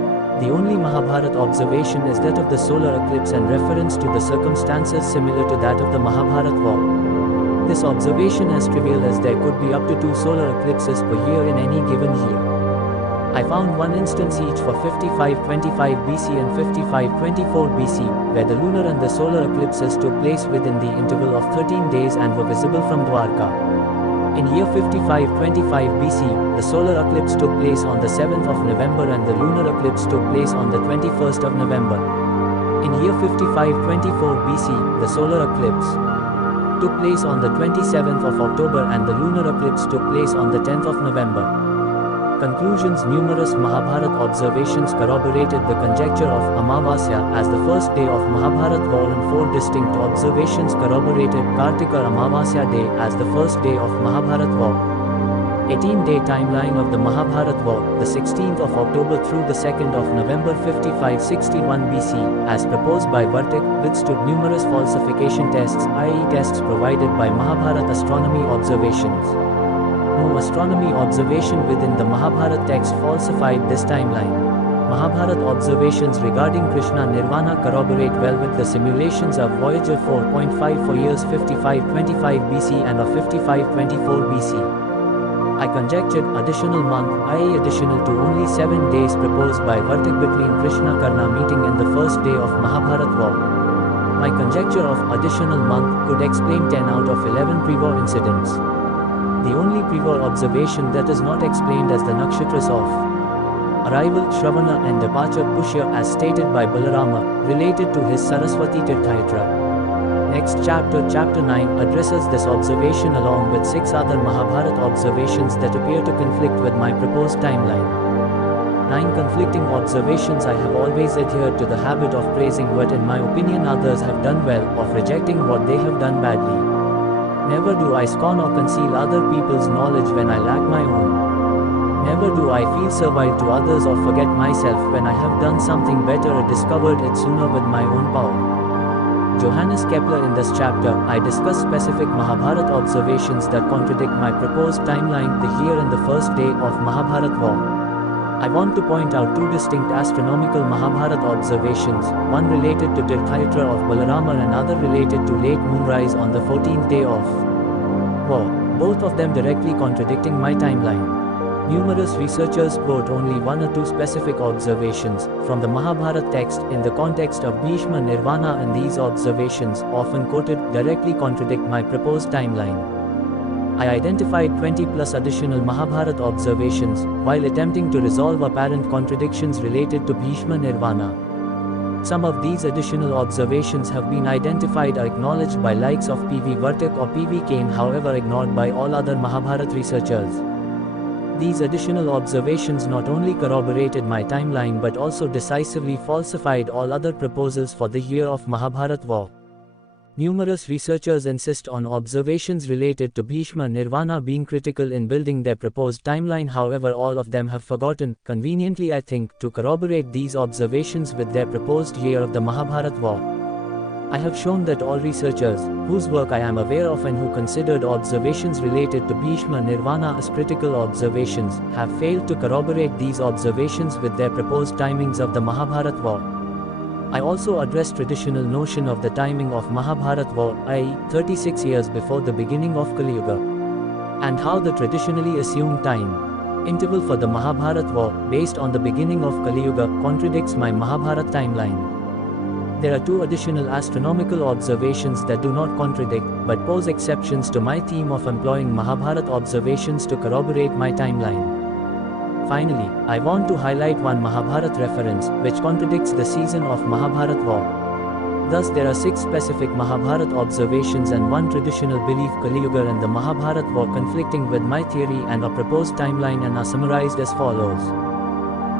The only Mahabharata observation is that of the solar eclipse and reference to the circumstances similar to that of the Mahabharata war. This observation is trivial as there could be up to 2 solar eclipses per year in any given year. I found one instance each for 5525 BC and 5524 BC, where the lunar and the solar eclipses took place within the interval of 13 days and were visible from Dwarka. In year 5525 BC, the solar eclipse took place on the 7th of November and the lunar eclipse took place on the 21st of November. In year 5524 BC, the solar eclipse took place on the 27th of October and the lunar eclipse took place on the 10th of November. Conclusions Numerous Mahabharata observations corroborated the conjecture of Amavasya as the first day of Mahabharata war, and 4 distinct observations corroborated Kartika Amavasya day as the first day of Mahabharata war. 18-day timeline of the Mahabharata war, the 16th of October through the 2nd of November 5561 BC, as proposed by Vartik, withstood numerous falsification tests, i.e. tests provided by Mahabharata astronomy observations. No astronomy observation within the Mahabharata text falsified this timeline. Mahabharata observations regarding Krishna Nirvana corroborate well with the simulations of Voyager 4.5 for years 5525 BC and of 5524 BC. I conjectured additional month, i.e. additional to only 7 days proposed by Vartik between Krishna-Karna meeting and the first day of Mahabharat war. My conjecture of additional month could explain 10 out of 11 pre-war incidents. The only pre-war observation that is not explained as the nakshatras of arrival Shravana and departure Pushya as stated by Balarama, related to his Saraswati Tirthayatra. Next chapter, chapter 9, addresses this observation along with 6 other Mahabharata observations that appear to conflict with my proposed timeline. 9 conflicting observations. I have always adhered to the habit of praising what in my opinion others have done well, of rejecting what they have done badly. Never do I scorn or conceal other people's knowledge when I lack my own. Never do I feel servile to others or forget myself when I have done something better or discovered it sooner with my own power. Johannes Kepler. In this chapter, I discuss specific Mahabharata observations that contradict my proposed timeline, the year and the first day of Mahabharat war. I want to point out 2 distinct astronomical Mahabharata observations, one related to Tirthayatra of Balarama and another related to late moonrise on the 14th day of war, both of them directly contradicting my timeline. Numerous researchers quote only 1 or 2 specific observations from the Mahabharata text in the context of Bhishma Nirvana, and these observations, often quoted, directly contradict my proposed timeline. I identified 20 plus additional Mahabharata observations, while attempting to resolve apparent contradictions related to Bhishma Nirvana. Some of these additional observations have been identified or acknowledged by likes of P.V. Vartik or P.V. Kane, however ignored by all other Mahabharata researchers. These additional observations not only corroborated my timeline but also decisively falsified all other proposals for the year of Mahabharat war. Numerous researchers insist on observations related to Bhishma Nirvana being critical in building their proposed timeline, however all of them have forgotten, conveniently I think, to corroborate these observations with their proposed year of the Mahabharat war. I have shown that all researchers, whose work I am aware of and who considered observations related to Bhishma Nirvana as critical observations, have failed to corroborate these observations with their proposed timings of the Mahabharat war. I also addressed traditional notion of the timing of Mahabharat war, i.e., 36 years before the beginning of Kali Yuga, and how the traditionally assumed time interval for the Mahabharat war, based on the beginning of Kali Yuga, contradicts my Mahabharat timeline. There are 2 additional astronomical observations that do not contradict, but pose exceptions to my theme of employing Mahabharata observations to corroborate my timeline. Finally, I want to highlight one Mahabharata reference, which contradicts the season of Mahabharat war. Thus there are 6 specific Mahabharata observations and 1 traditional belief Kali Yuga and the Mahabharat war conflicting with my theory and a proposed timeline, and are summarized as follows.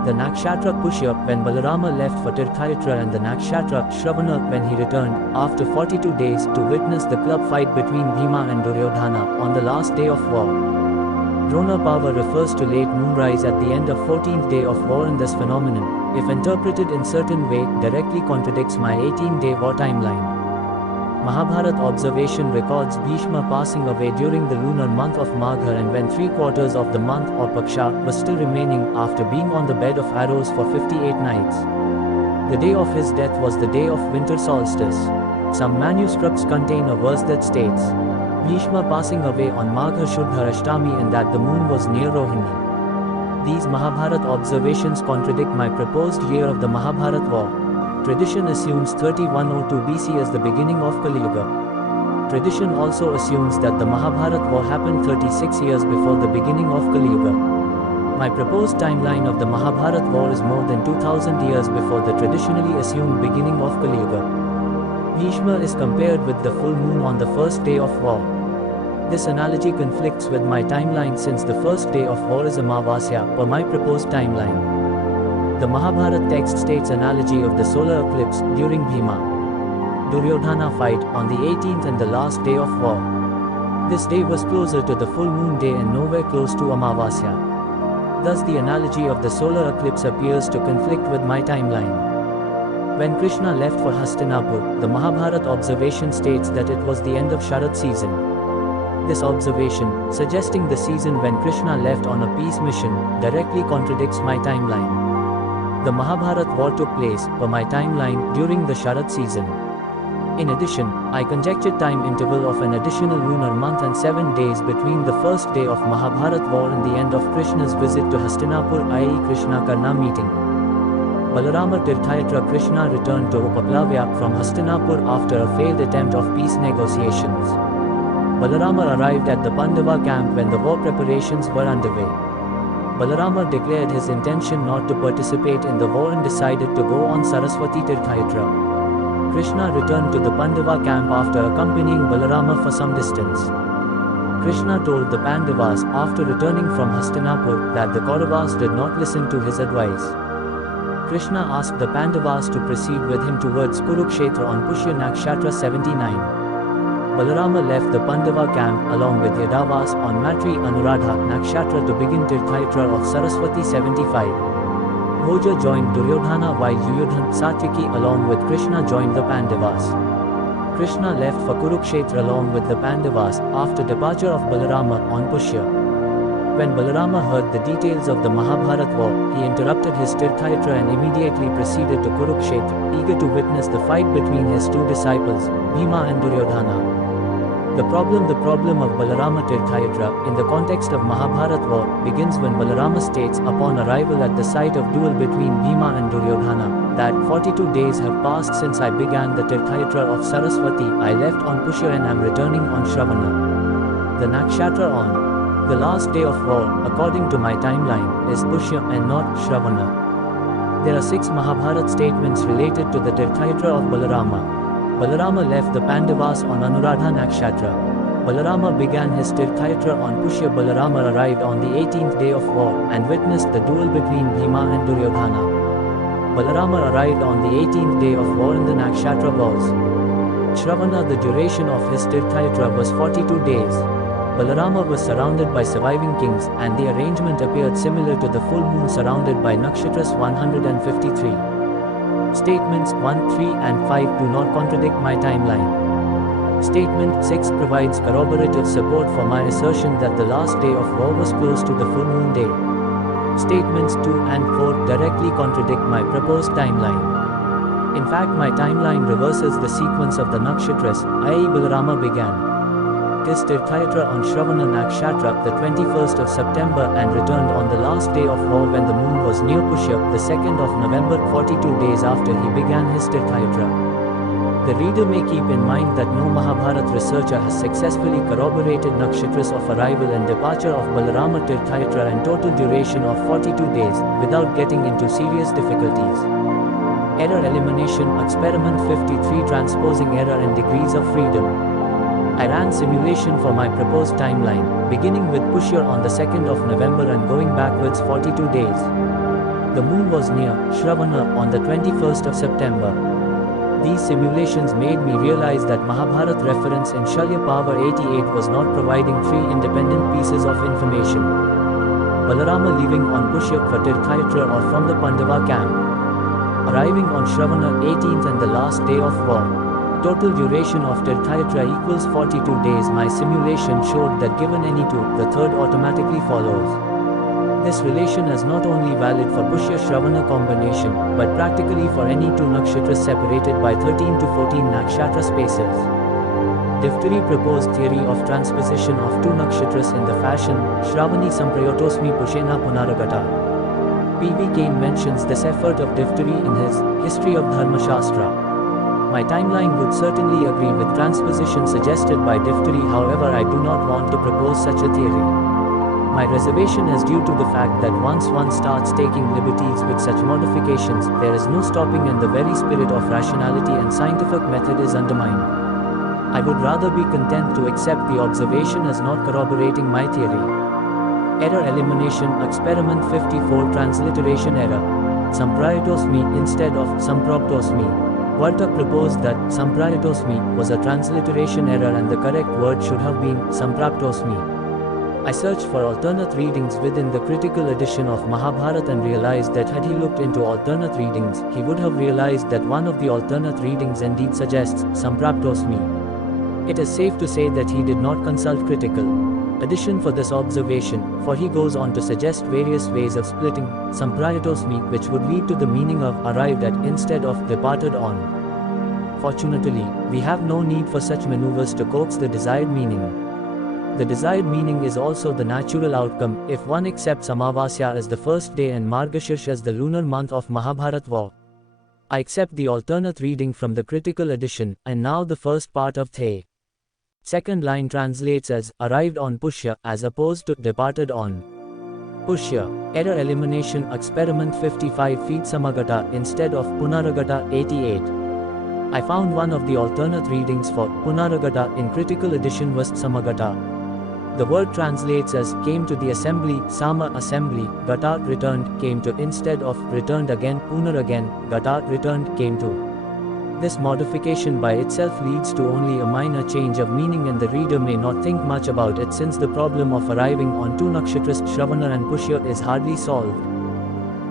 The nakshatra Pushya, when Balarama left for Tirthayatra, and the nakshatra Shravana, when he returned, after 42 days, to witness the club fight between Bhima and Duryodhana, on the last day of war. Drona Pava refers to late moonrise at the end of 14th day of war, and this phenomenon, if interpreted in certain way, directly contradicts my 18-day war timeline. Mahabharata observation records Bhishma passing away during the lunar month of Magha, and when 3/4 of the month or Paksha was still remaining, after being on the bed of arrows for 58 nights. The day of his death was the day of winter solstice. Some manuscripts contain a verse that states Bhishma passing away on Magha Shuddha Ashtami, and that the moon was near Rohini. These Mahabharata observations contradict my proposed year of the Mahabharat war. Tradition assumes 3102 BC as the beginning of Kali Yuga. Tradition also assumes that the Mahabharat war happened 36 years before the beginning of Kali Yuga. My proposed timeline of the Mahabharat war is more than 2000 years before the traditionally assumed beginning of Kali Yuga. Bhishma is compared with the full moon on the first day of war. This analogy conflicts with my timeline, since the first day of war is Amavasya, per my proposed timeline. The Mahabharata text states analogy of the solar eclipse during Bhima Duryodhana fight on the 18th and the last day of war. This day was closer to the full moon day and nowhere close to Amavasya. Thus the analogy of the solar eclipse appears to conflict with my timeline. When Krishna left for Hastinapur, the Mahabharata observation states that it was the end of Sharad season. This observation, suggesting the season when Krishna left on a peace mission, directly contradicts my timeline. The Mahabharat war took place, per my timeline, during the Sharad season. In addition, I conjectured time interval of an additional lunar month and 7 days between the first day of Mahabharata war and the end of Krishna's visit to Hastinapur, i.e. Krishna Karna meeting. Balarama Tirthayatra Krishna returned to Upaplavya from Hastinapur after a failed attempt of peace negotiations. Balarama arrived at the Pandava camp when the war preparations were underway. Balarama declared his intention not to participate in the war and decided to go on Saraswati Tirthayatra. Krishna returned to the Pandava camp after accompanying Balarama for some distance. Krishna told the Pandavas after returning from Hastinapur that the Kauravas did not listen to his advice. Krishna asked the Pandavas to proceed with him towards Kurukshetra on Pushya Nakshatra 79. Balarama left the Pandava camp along with Yadavas on Matri Anuradha Nakshatra to begin Tirthayatra of Saraswati 75. Bhoja joined Duryodhana while Yuyudhan Satyaki along with Krishna joined the Pandavas. Krishna left for Kurukshetra along with the Pandavas after departure of Balarama on Pushya. When Balarama heard the details of the Mahabharata war, he interrupted his Tirthayatra and immediately proceeded to Kurukshetra, eager to witness the fight between his two disciples, Bhima and Duryodhana. The problem of Balarama Tirthayatra, in the context of Mahabharata war, begins when Balarama states upon arrival at the site of duel between Bhima and Duryodhana, that 42 days have passed since I began the Tirthayatra of Saraswati. I left on Pushya and am returning on Shravana. The Nakshatra on the last day of war, according to my timeline, is Pushya and not Shravana. There are 6 Mahabharata statements related to the Tirthayatra of Balarama. Balarama left the Pandavas on Anuradha Nakshatra. Balarama began his Tirthayatra on Pushya. Balarama arrived on the 18th day of war and witnessed the duel between Bhima and Duryodhana. Balarama arrived on the 18th day of war and the Nakshatra was Shravana. The duration of his Tirthayatra was 42 days. Balarama was surrounded by surviving kings, and the arrangement appeared similar to the full moon surrounded by Nakshatras 153. Statements 1, 3 and 5 do not contradict my timeline. Statement 6 provides corroborative support for my assertion that the last day of war was close to the full moon day. Statements 2 and 4 directly contradict my proposed timeline. In fact, my timeline reverses the sequence of the Nakshatras, i.e. Balarama began his Tirthayatra on Shravana Nakshatra, the 21st of September, and returned on the last day of war when the moon was near Pushya, the 2nd of November, 42 days after he began his Tirthayatra. The reader may keep in mind that no Mahabharata researcher has successfully corroborated Nakshatras of arrival and departure of Balarama Tirthayatra and total duration of 42 days, without getting into serious difficulties. Error elimination experiment 53 transposing error and degrees of freedom. I ran simulation for my proposed timeline, beginning with Pushya on the 2nd of November and going backwards 42 days. The moon was near Shravana on the 21st of September. These simulations made me realize that Mahabharata reference in Shalya Power 88 was not providing 3 independent pieces of information. Balarama leaving on Pushya for Tirthayatra or from the Pandava camp. Arriving on Shravana 18th and the last day of war. Total duration of Tirthayatra equals 42 days. My simulation showed that given any 2, the third automatically follows. This relation is not only valid for Pushya-Shravana combination, but practically for any 2 nakshatras separated by 13 to 14 nakshatra spaces. Diphthery proposed theory of transposition of 2 nakshatras in the fashion, Shravani Samprayotosmi Pushena Punaragata. P.V. Kane mentions this effort of diphthery in his History of Dharmashastra. My timeline would certainly agree with transposition suggested by diphthery, however I do not want to propose such a theory. My reservation is due to the fact that once one starts taking liberties with such modifications, there is no stopping and the very spirit of rationality and scientific method is undermined. I would rather be content to accept the observation as not corroborating my theory. Error elimination experiment 54 transliteration error. Samprayatosmi instead of Sampraptosmi. Vartak proposed that Samprayatosmi was a transliteration error and the correct word should have been Sampraptosmi. I searched for alternate readings within the critical edition of Mahabharata and realized that had he looked into alternate readings, he would have realized that one of the alternate readings indeed suggests Sampraptosmi. It is safe to say that he did not consult critical addition for this observation, for he goes on to suggest various ways of splitting Samprayatosmi which would lead to the meaning of arrived at instead of departed on. Fortunately, we have no need for such maneuvers to coax the desired meaning. The desired meaning is also the natural outcome if one accepts Amavasya as the first day and Margashirsha as the lunar month of Mahabharata war. I accept the alternate reading from the critical edition, and now the first part of The. Second line translates as, arrived on Pushya, as opposed to, departed on Pushya. Error elimination experiment 55 feet Samagata instead of Punaragata 88. I found one of the alternate readings for Punaragata in critical edition was Samagata. The word translates as, came to the assembly, Sama assembly, Gata returned, came to instead of, returned again, Punar again, Gata returned, came to. This modification by itself leads to only a minor change of meaning and the reader may not think much about it since the problem of arriving on two nakshatras Shravana and Pushya is hardly solved.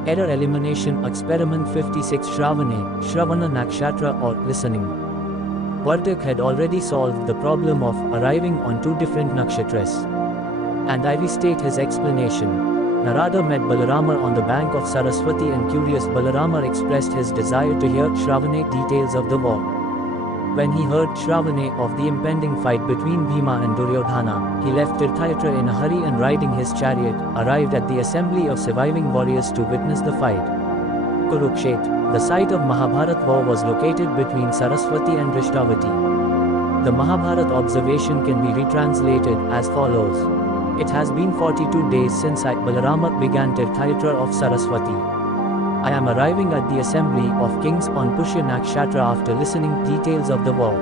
Error elimination experiment 56 Shravana nakshatra or listening. Vartik had already solved the problem of arriving on two different nakshatras. And I restate his explanation. Narada met Balarama on the bank of Saraswati and curious Balarama expressed his desire to hear Shravane details of the war. When he heard Shravane of the impending fight between Bhima and Duryodhana, he left Tirthayatra in a hurry and riding his chariot, arrived at the assembly of surviving warriors to witness the fight. Kurukshetra, the site of Mahabharata war was located between Saraswati and Drishtavati. The Mahabharata observation can be retranslated as follows. It has been 42 days since Balarama began Tirthayatra of Saraswati. I am arriving at the assembly of kings on Pushya Nakshatra after listening details of the war.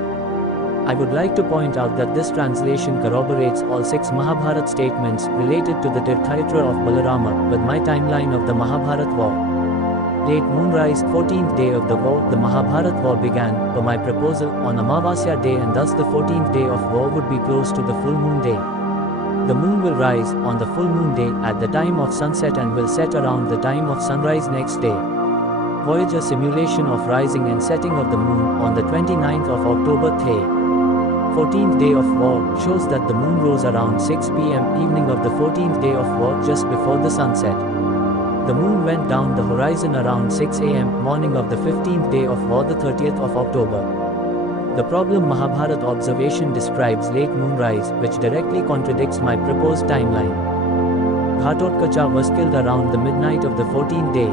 I would like to point out that this translation corroborates all 6 Mahabharata statements related to the Tirthayatra of Balarama with my timeline of the Mahabharata war. Late moonrise, 14th day of the war, the Mahabharata war began, per my proposal, on Amavasya day and thus the 14th day of war would be close to the full moon day. The moon will rise on the full moon day at the time of sunset and will set around the time of sunrise next day. Voyager simulation of rising and setting of the moon on the 29th of October The 14th day of war shows that the moon rose around 6 p.m. evening of the 14th day of war just before the sunset. The moon went down the horizon around 6 a.m. morning of the 15th day of war the 30th of October. The problem Mahabharata observation describes late moonrise, which directly contradicts my proposed timeline. Ghatotkacha was killed around the midnight of the 14th day.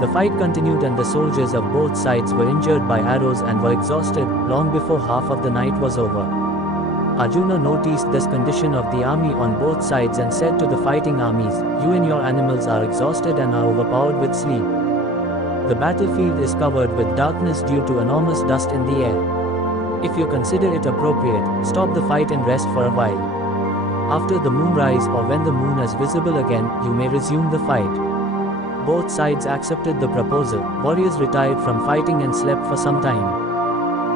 The fight continued and the soldiers of both sides were injured by arrows and were exhausted, long before half of the night was over. Arjuna noticed this condition of the army on both sides and said to the fighting armies, "You and your animals are exhausted and are overpowered with sleep. The battlefield is covered with darkness due to enormous dust in the air. If you consider it appropriate, stop the fight and rest for a while. After the moonrise or when the moon is visible again, you may resume the fight." Both sides accepted the proposal. Warriors retired from fighting and slept for some time.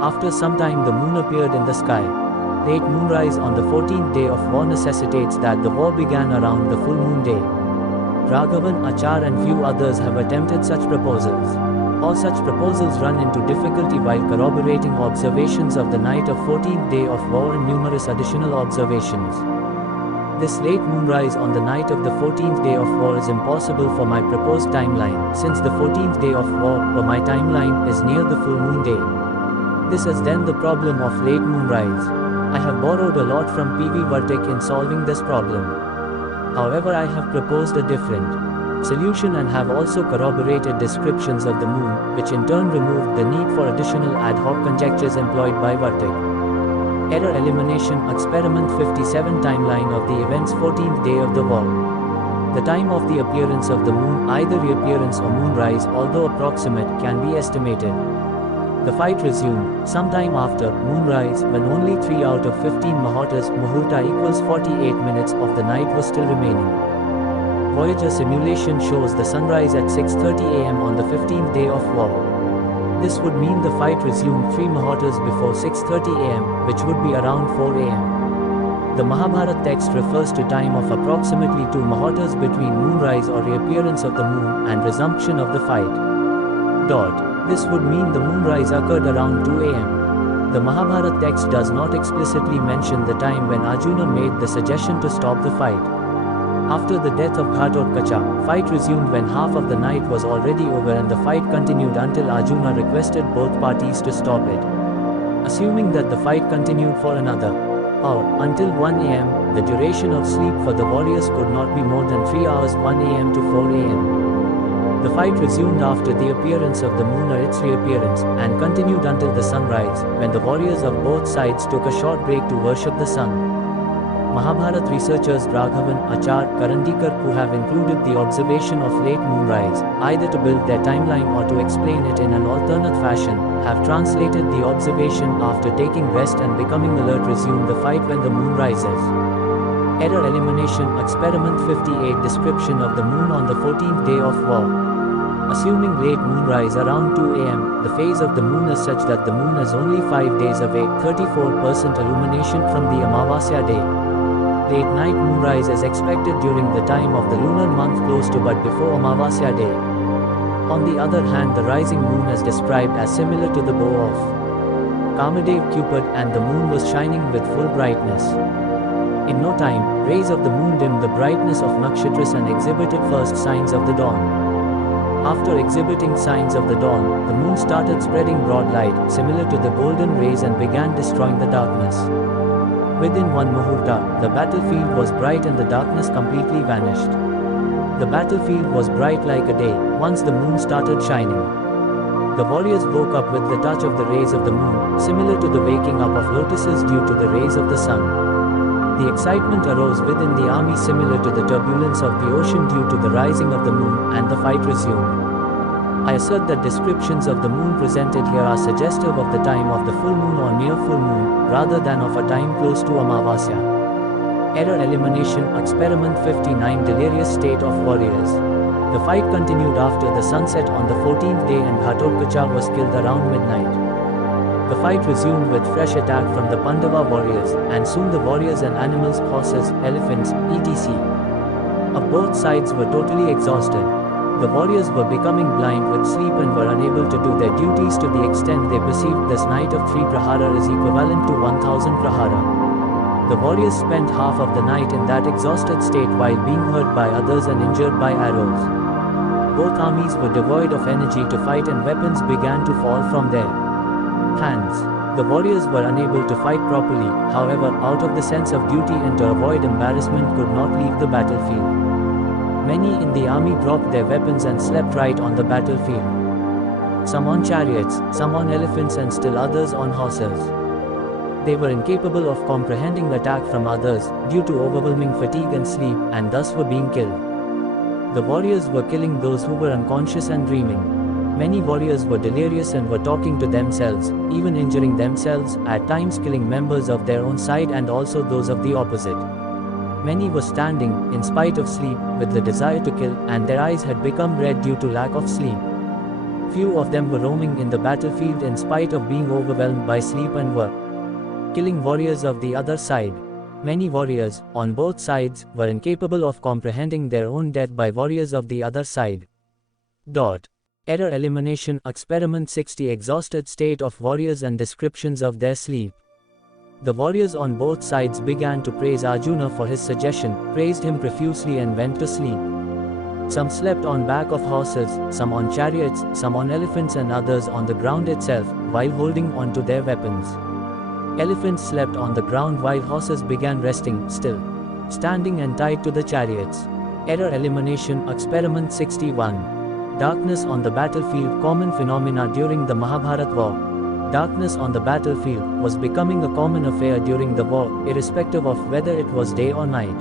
After some time the moon appeared in the sky. Late moonrise on the 14th day of war necessitates that the war began around the full moon day. Raghavan, Achar and few others have attempted such proposals. All such proposals run into difficulty while corroborating observations of the night of 14th day of war and numerous additional observations. This late moonrise on the night of the 14th day of war is impossible for my proposed timeline, since the 14th day of war, per my timeline, is near the full moon day. This is then the problem of late moonrise. I have borrowed a lot from P.V. Vartik in solving this problem. However, I have proposed a different solution and have also corroborated descriptions of the moon, which in turn removed the need for additional ad hoc conjectures employed by Vartik. Error elimination experiment 57 timeline of the events 14th day of the war. The time of the appearance of the moon, either reappearance or moonrise, although approximate, can be estimated. The fight resumed sometime after moonrise when only 3 out of 15 muhurtas muhurta equals 48 minutes of the night was still remaining. Voyager simulation shows the sunrise at 6:30 am on the 15th day of war. This would mean the fight resumed 3 muhurtas before 6:30 am, which would be around 4 am. The Mahabharata text refers to time of approximately 2 muhurtas between moonrise or reappearance of the moon and resumption of the fight. This would mean the moonrise occurred around 2 am. The Mahabharata text does not explicitly mention the time when Arjuna made the suggestion to stop the fight. After the death of Ghatotkacha, fight resumed when half of the night was already over and the fight continued until Arjuna requested both parties to stop it. assuming that the fight continued for another hour, until 1 am. The duration of sleep for the warriors could not be more than 3 hours, 1 am to 4 am. The fight resumed after the appearance of the moon or its reappearance, and continued until the sunrise, when the warriors of both sides took a short break to worship the sun. Mahabharata researchers Raghavan, Achar, Karandikar, who have included the observation of late moonrise, either to build their timeline or to explain it in an alternate fashion, have translated the observation after taking rest and becoming alert resume the fight when the moon rises. Error elimination experiment 58 description of the moon on the 14th day of war. Assuming late moonrise around 2 am, the phase of the moon is such that the moon is only 5 days away, 34% illumination from the Amavasya day. Late night moonrise is expected during the time of the lunar month close to but before Amavasya day. On the other hand, the rising moon is described as similar to the bow of Kamadev Cupid, and the moon was shining with full brightness. In no time, rays of the moon dimmed the brightness of nakshatras and exhibited first signs of the dawn. After exhibiting signs of the dawn, the moon started spreading broad light, similar to the golden rays, and began destroying the darkness. Within one muhurta, the battlefield was bright and the darkness completely vanished. The battlefield was bright like a day, once the moon started shining. The warriors woke up with the touch of the rays of the moon, similar to the waking up of lotuses due to the rays of the sun. The excitement arose within the army similar to the turbulence of the ocean due to the rising of the moon, and the fight resumed. I assert that descriptions of the moon presented here are suggestive of the time of the full moon or near full moon, rather than of a time close to Amavasya. Error elimination experiment 59 delirious state of warriors. The fight continued after the sunset on the 14th day and Ghatotkacha was killed around midnight. The fight resumed with fresh attack from the Pandava warriors, and soon the warriors and animals, horses, elephants, etc. of both sides were totally exhausted. The warriors were becoming blind with sleep and were unable to do their duties to the extent they perceived this night of 3 prahara is equivalent to 1000 prahara. The warriors spent half of the night in that exhausted state while being hurt by others and injured by arrows. Both armies were devoid of energy to fight and weapons began to fall from their hands. The warriors were unable to fight properly, however, out of the sense of duty and to avoid embarrassment could not leave the battlefield. Many in the army dropped their weapons and slept right on the battlefield. Some on chariots, some on elephants, and still others on horses. They were incapable of comprehending attack from others, due to overwhelming fatigue and sleep, and thus were being killed. The warriors were killing those who were unconscious and dreaming. Many warriors were delirious and were talking to themselves, even injuring themselves, at times killing members of their own side and also those of the opposite. Many were standing, in spite of sleep, with the desire to kill, and their eyes had become red due to lack of sleep. Few of them were roaming in the battlefield in spite of being overwhelmed by sleep and were killing warriors of the other side. Many warriors, on both sides, were incapable of comprehending their own death by warriors of the other side. Error elimination experiment 60 exhausted state of warriors and descriptions of their sleep. The warriors on both sides began to praise Arjuna for his suggestion, praised him profusely and went to sleep. Some slept on back of horses, some on chariots, some on elephants and others on the ground itself, while holding on to their weapons. Elephants slept on the ground while horses began resting, still standing and tied to the chariots. Error elimination experiment 61. Darkness on the battlefield. Common phenomena during the Mahabharata war. Darkness on the battlefield was becoming a common affair during the war, irrespective of whether it was day or night.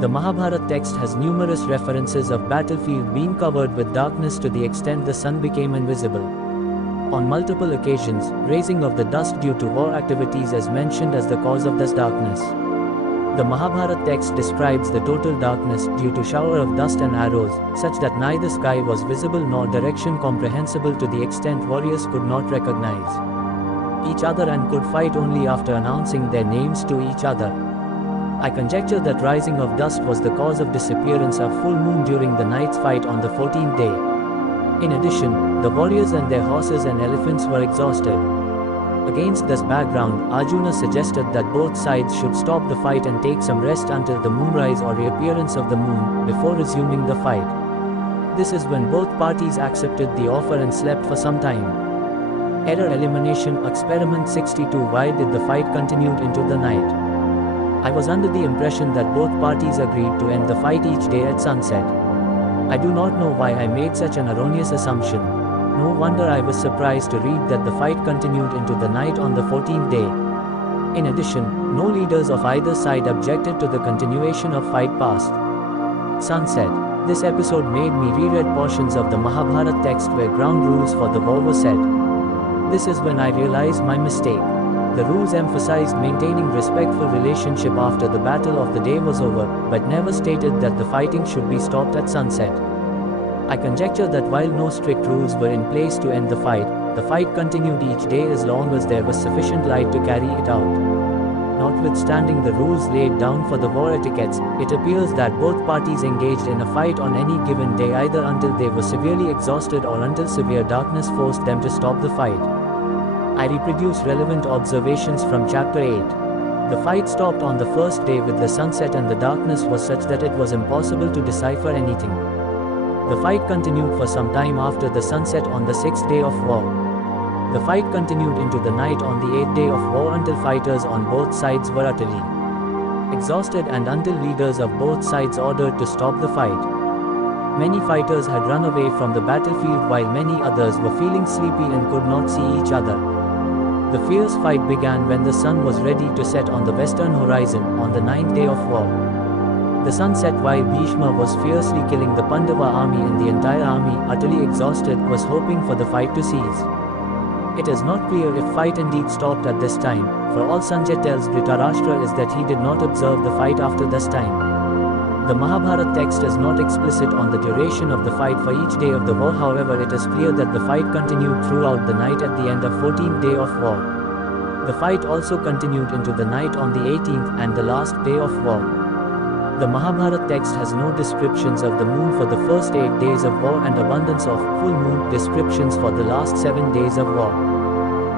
The Mahabharata text has numerous references of battlefield being covered with darkness to the extent the sun became invisible. On multiple occasions, raising of the dust due to war activities is mentioned as the cause of this darkness. The Mahabharata text describes the total darkness due to shower of dust and arrows, such that neither sky was visible nor direction comprehensible to the extent warriors could not recognize each other and could fight only after announcing their names to each other. I conjecture that rising of dust was the cause of disappearance of full moon during the night's fight on the 14th day. In addition, the warriors and their horses and elephants were exhausted. Against this background, Arjuna suggested that both sides should stop the fight and take some rest until the moonrise or reappearance of the moon, before resuming the fight. This is when both parties accepted the offer and slept for some time. Error elimination experiment 62. Why did the fight continued into the night? I was under the impression that both parties agreed to end the fight each day at sunset. I do not know why I made such an erroneous assumption. No wonder I was surprised to read that the fight continued into the night on the 14th day. In addition, no leaders of either side objected to the continuation of fight past sunset. This episode made me reread portions of the Mahabharata text where ground rules for the war were said. This is when I realized my mistake. The rules emphasized maintaining respectful relationship after the battle of the day was over, but never stated that the fighting should be stopped at sunset. I conjecture that while no strict rules were in place to end the fight continued each day as long as there was sufficient light to carry it out. Notwithstanding the rules laid down for the war etiquettes, it appears that both parties engaged in a fight on any given day either until they were severely exhausted or until severe darkness forced them to stop the fight. I reproduce relevant observations from chapter 8. The fight stopped on the first day with the sunset and the darkness was such that it was impossible to decipher anything. The fight continued for some time after the sunset on the 6th day of war. The fight continued into the night on the 8th day of war until fighters on both sides were utterly exhausted and until leaders of both sides ordered to stop the fight. Many fighters had run away from the battlefield while many others were feeling sleepy and could not see each other. The fierce fight began when the sun was ready to set on the western horizon on the 9th day of war. The sun set while Bhishma was fiercely killing the Pandava army and the entire army, utterly exhausted, was hoping for the fight to cease. It is not clear if fight indeed stopped at this time, for all Sanjay tells Dhritarashtra is that he did not observe the fight after this time. The Mahabharata text is not explicit on the duration of the fight for each day of the war, however it is clear that the fight continued throughout the night at the end of 14th day of war. The fight also continued into the night on the 18th and the last day of war. The Mahabharata text has no descriptions of the moon for the first 8 days of war and abundance of full moon descriptions for the last 7 days of war.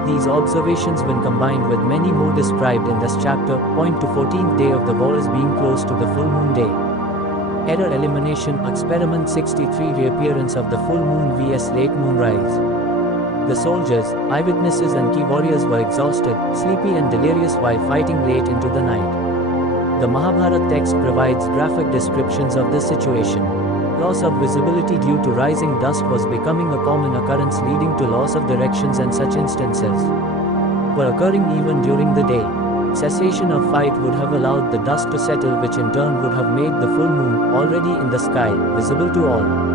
These observations, when combined with many more described in this chapter, point to 14th day of the war as being close to the full moon day. Error elimination experiment 63. Reappearance of the full moon vs late moonrise. The soldiers, eyewitnesses and key warriors were exhausted, sleepy and delirious while fighting late into the night. The Mahabharata text provides graphic descriptions of this situation. Loss of visibility due to rising dust was becoming a common occurrence, leading to loss of directions, and such instances were occurring even during the day. Cessation of fight would have allowed the dust to settle, which in turn would have made the full moon, already in the sky, visible to all.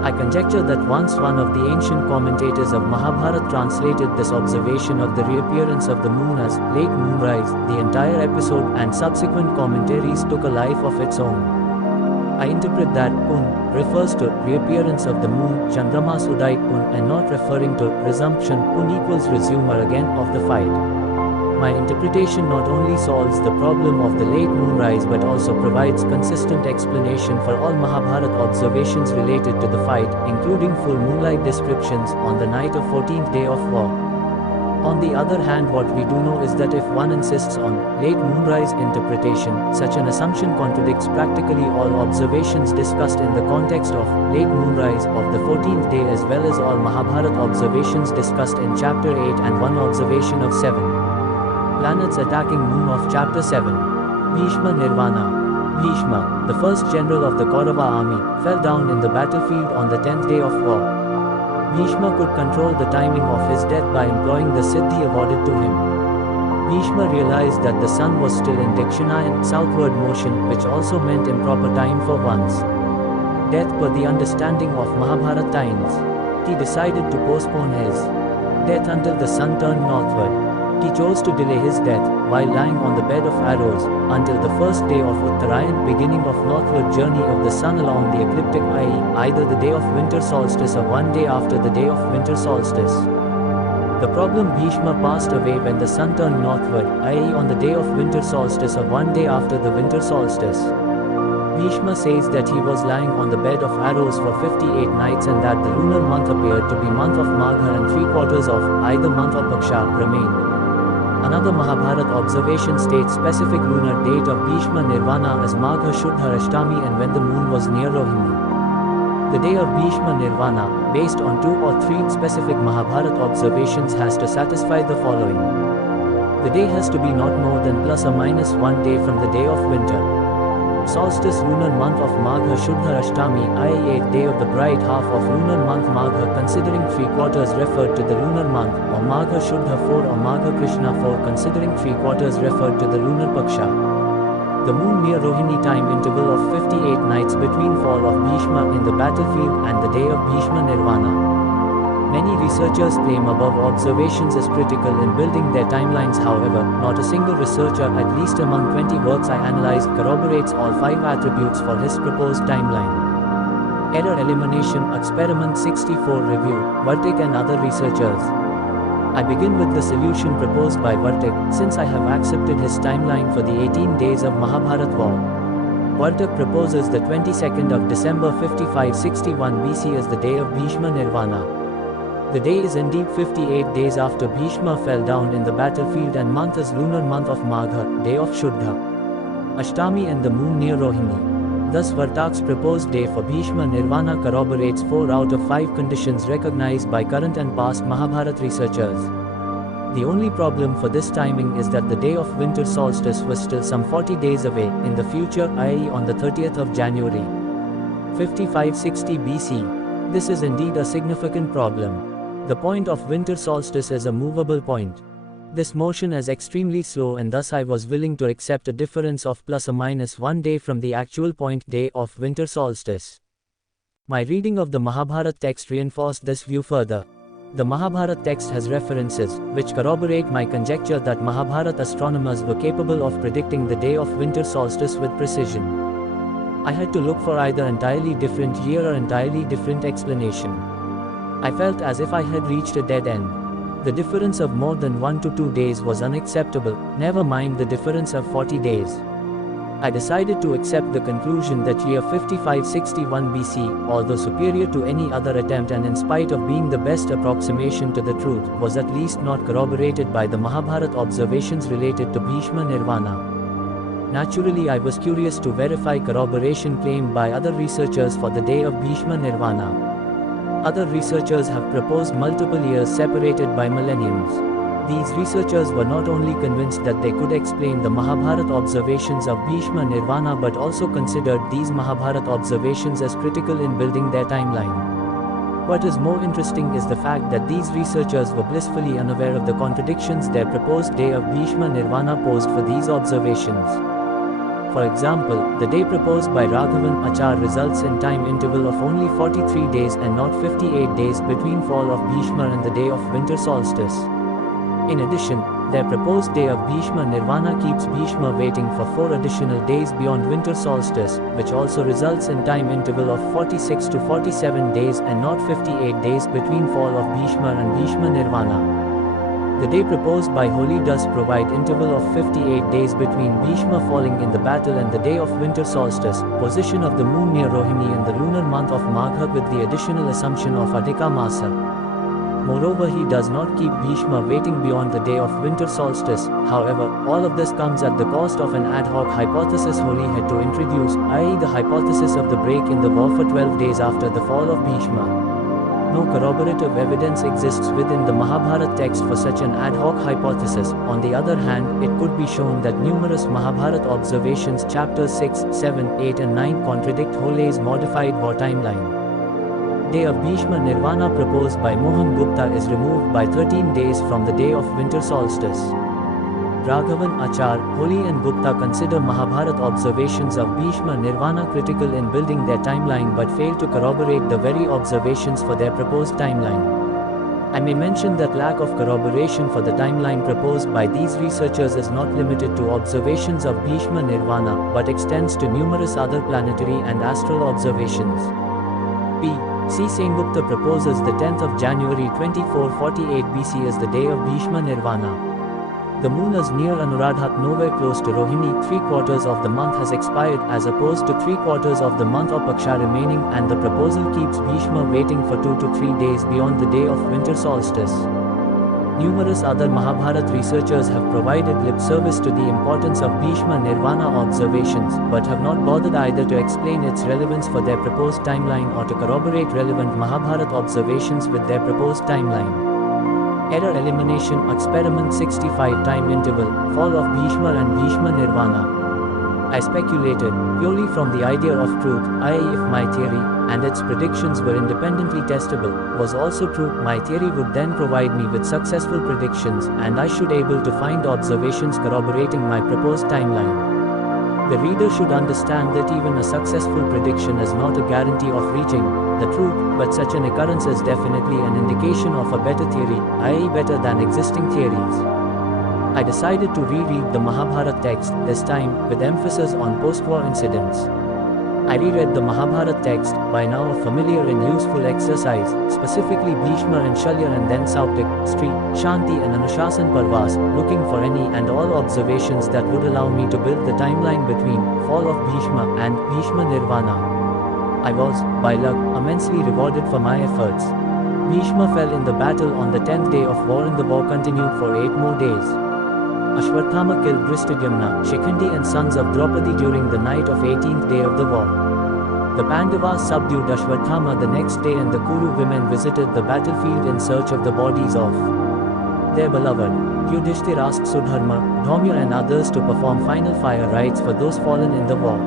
I conjecture that once one of the ancient commentators of Mahabharata translated this observation of the reappearance of the moon as late moonrise, the entire episode and subsequent commentaries took a life of its own. I interpret that Pun refers to reappearance of the moon, Chandramas Udait Pun, and not referring to resumption Pun equals resume or again of the fight. My interpretation not only solves the problem of the late moonrise but also provides consistent explanation for all Mahabharata observations related to the fight, including full moonlight descriptions on the night of 14th day of war. On the other hand, what we do know is that if one insists on late moonrise interpretation, such an assumption contradicts practically all observations discussed in the context of late moonrise of the 14th day, as well as all Mahabharata observations discussed in chapter 8 and one observation of 7. Planets attacking moon of chapter 7. Bhishma Nirvana. Bhishma, the first general of the Kaurava army, fell down in the battlefield on the 10th day of war. Bhishma could control the timing of his death by employing the siddhi awarded to him. Bhishma realized that the sun was still in Dakshinayan, southward motion, which also meant improper time for one's death per the understanding of Mahabharata times. He decided to postpone his death until the sun turned northward. He chose to delay his death, while lying on the bed of arrows, until the first day of Uttarayan, beginning of northward journey of the sun along the ecliptic, i.e., either the day of winter solstice or one day after the day of winter solstice. The problem: Bhishma passed away when the sun turned northward, i.e., on the day of winter solstice or one day after the winter solstice. Bhishma says that he was lying on the bed of arrows for 58 nights and that the lunar month appeared to be month of Magha and 3/4 of either month or Paksha remained. Another Mahabharata observation states specific lunar date of Bhishma Nirvana as Magha Shuddha Ashtami and when the moon was near Rohini. The day of Bhishma Nirvana, based on 2 or 3 specific Mahabharata observations, has to satisfy the following. The day has to be not more than plus or minus 1 day from the day of winter solstice, lunar month of Magha Shuddha Ashtami, i.e. 8th day of the bright half of lunar month Magha, considering 3/4 referred to the lunar month, or Magha Shuddha 4 or Magha Krishna 4 considering 3/4 referred to the lunar Paksha. The moon near Rohini, time interval of 58 nights between fall of Bhishma in the battlefield and the day of Bhishma Nirvana. Many researchers claim above observations as critical in building their timelines. However, not a single researcher, at least among 20 works I analyzed, corroborates all 5 attributes for his proposed timeline. Error elimination, experiment 64 review, Vartik and other researchers. I begin with the solution proposed by Vartik, since I have accepted his timeline for the 18 days of Mahabharata war. Vartik proposes the 22nd of December 5561 BC as the day of Bhishma Nirvana. The day is indeed 58 days after Bhishma fell down in the battlefield, and month is lunar month of Magha, day of Shuddha Ashtami, and the moon near Rohini. Thus Vartak's proposed day for Bhishma Nirvana corroborates 4 out of 5 conditions recognized by current and past Mahabharata researchers. The only problem for this timing is that the day of winter solstice was still some 40 days away in the future, i.e. on the 30th of January 5560 BC. This is indeed a significant problem. The point of winter solstice is a movable point. This motion is extremely slow, and thus I was willing to accept a difference of plus or minus 1 day from the actual point day of winter solstice. My reading of the Mahabharata text reinforced this view further. The Mahabharata text has references which corroborate my conjecture that Mahabharata astronomers were capable of predicting the day of winter solstice with precision. I had to look for either entirely different year or entirely different explanation. I felt as if I had reached a dead end. The difference of more than 1 to 2 days was unacceptable, never mind the difference of 40 days. I decided to accept the conclusion that year 5561 BC, although superior to any other attempt and in spite of being the best approximation to the truth, was at least not corroborated by the Mahabharata observations related to Bhishma Nirvana. Naturally, I was curious to verify corroboration claimed by other researchers for the day of Bhishma Nirvana. Other researchers have proposed multiple years separated by millenniums. These researchers were not only convinced that they could explain the Mahabharata observations of Bhishma Nirvana but also considered these Mahabharata observations as critical in building their timeline. What is more interesting is the fact that these researchers were blissfully unaware of the contradictions their proposed day of Bhishma Nirvana posed for these observations. For example, the day proposed by Raghavan Achar results in time interval of only 43 days and not 58 days between fall of Bhishma and the day of winter solstice. In addition, their proposed day of Bhishma Nirvana keeps Bhishma waiting for 4 additional days beyond winter solstice, which also results in time interval of 46 to 47 days and not 58 days between fall of Bhishma and Bhishma Nirvana. The day proposed by Holi does provide interval of 58 days between Bhishma falling in the battle and the day of winter solstice, position of the moon near Rohini and the lunar month of Magha with the additional assumption of Adhika Masa. Moreover, he does not keep Bhishma waiting beyond the day of winter solstice. However, all of this comes at the cost of an ad hoc hypothesis Holi had to introduce, i.e. the hypothesis of the break in the war for 12 days after the fall of Bhishma. No corroborative evidence exists within the Mahabharata text for such an ad hoc hypothesis. On the other hand, it could be shown that numerous Mahabharata observations chapters 6, 7, 8 and 9 contradict Holi's modified war timeline. Day of Bhishma Nirvana proposed by Mohan Gupta is removed by 13 days from the day of winter solstice. Raghavan Achar, Holi and Gupta consider Mahabharata observations of Bhishma Nirvana critical in building their timeline but fail to corroborate the very observations for their proposed timeline. I may mention that lack of corroboration for the timeline proposed by these researchers is not limited to observations of Bhishma Nirvana but extends to numerous other planetary and astral observations. P. C. Sengupta proposes the 10th of January 2448 BC as the day of Bhishma Nirvana. The moon is near Anuradha, nowhere close to Rohini. 3/4 of the month has expired as opposed to 3/4 of the month of Paksha remaining, and the proposal keeps Bhishma waiting for 2 to 3 days beyond the day of winter solstice. Numerous other Mahabharata researchers have provided lip service to the importance of Bhishma Nirvana observations, but have not bothered either to explain its relevance for their proposed timeline or to corroborate relevant Mahabharata observations with their proposed timeline. Error elimination experiment 65 time interval, fall of Bhishma and Bhishma Nirvana. I speculated, purely from the idea of truth, i.e. if my theory, and its predictions were independently testable, was also true, my theory would then provide me with successful predictions, and I should able to find observations corroborating my proposed timeline. The reader should understand that even a successful prediction is not a guarantee of reaching the truth, but such an occurrence is definitely an indication of a better theory, i.e. better than existing theories. I decided to reread the Mahabharata text, this time with emphasis on post-war incidents. I reread the Mahabharata text, by now a familiar and useful exercise, specifically Bhishma and Shalya and then Sauptik, Mystry, Shanti and Anushasan Parvas, looking for any and all observations that would allow me to build the timeline between fall of Bhishma and Bhishma Nirvana. I was, by luck, immensely rewarded for my efforts. Bhishma fell in the battle on the 10th day of war and the war continued for 8 more days. Ashwatthama killed Dhristadyumna, Shikhandi and sons of Draupadi during the night of 18th day of the war. The Pandavas subdued Ashwatthama the next day and the Kuru women visited the battlefield in search of the bodies of their beloved. Yudhishthir asked Sudharma, Dhaumya and others to perform final fire rites for those fallen in the war.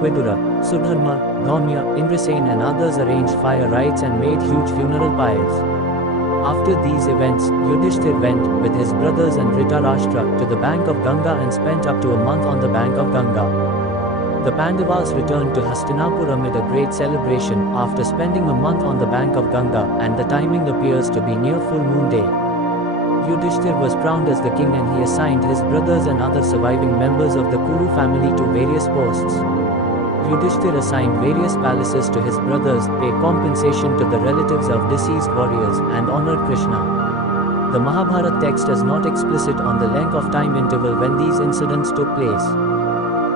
Vidura, Sudharma, Dhaumya, Indrasen and others arranged fire rites and made huge funeral pyres. After these events, Yudhishthir went, with his brothers and Dhritarashtra, to the bank of Ganga and spent up to a month on the bank of Ganga. The Pandavas returned to Hastinapur amid a great celebration, after spending a month on the bank of Ganga, and the timing appears to be near full moon day. Yudhishthir was crowned as the king and he assigned his brothers and other surviving members of the Kuru family to various posts. Yudhishthir assigned various palaces to his brothers, paid compensation to the relatives of deceased warriors, and honored Krishna. The Mahabharata text is not explicit on the length of time interval when these incidents took place.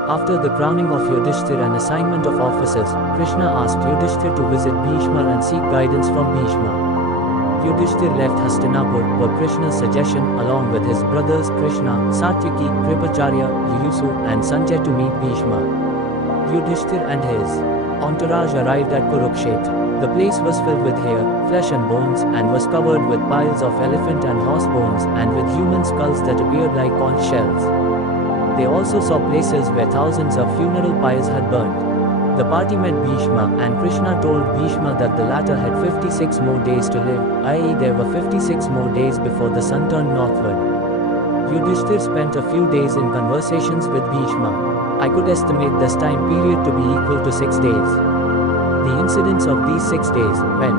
After the crowning of Yudhishthir and assignment of offices, Krishna asked Yudhishthir to visit Bhishma and seek guidance from Bhishma. Yudhishthir left Hastinapur, per Krishna's suggestion, along with his brothers Krishna, Satyaki, Kripacharya, Yuyusu, and Sanjay to meet Bhishma. Yudhishthir and his entourage arrived at Kurukshetra. The place was filled with hair, flesh and bones, and was covered with piles of elephant and horse bones, and with human skulls that appeared like conch shells. They also saw places where thousands of funeral pyres had burned. The party met Bhishma, and Krishna told Bhishma that the latter had 56 more days to live, i.e. there were 56 more days before the sun turned northward. Yudhishthir spent a few days in conversations with Bhishma. I could estimate this time period to be equal to 6 days. The incidents of these 6 days, when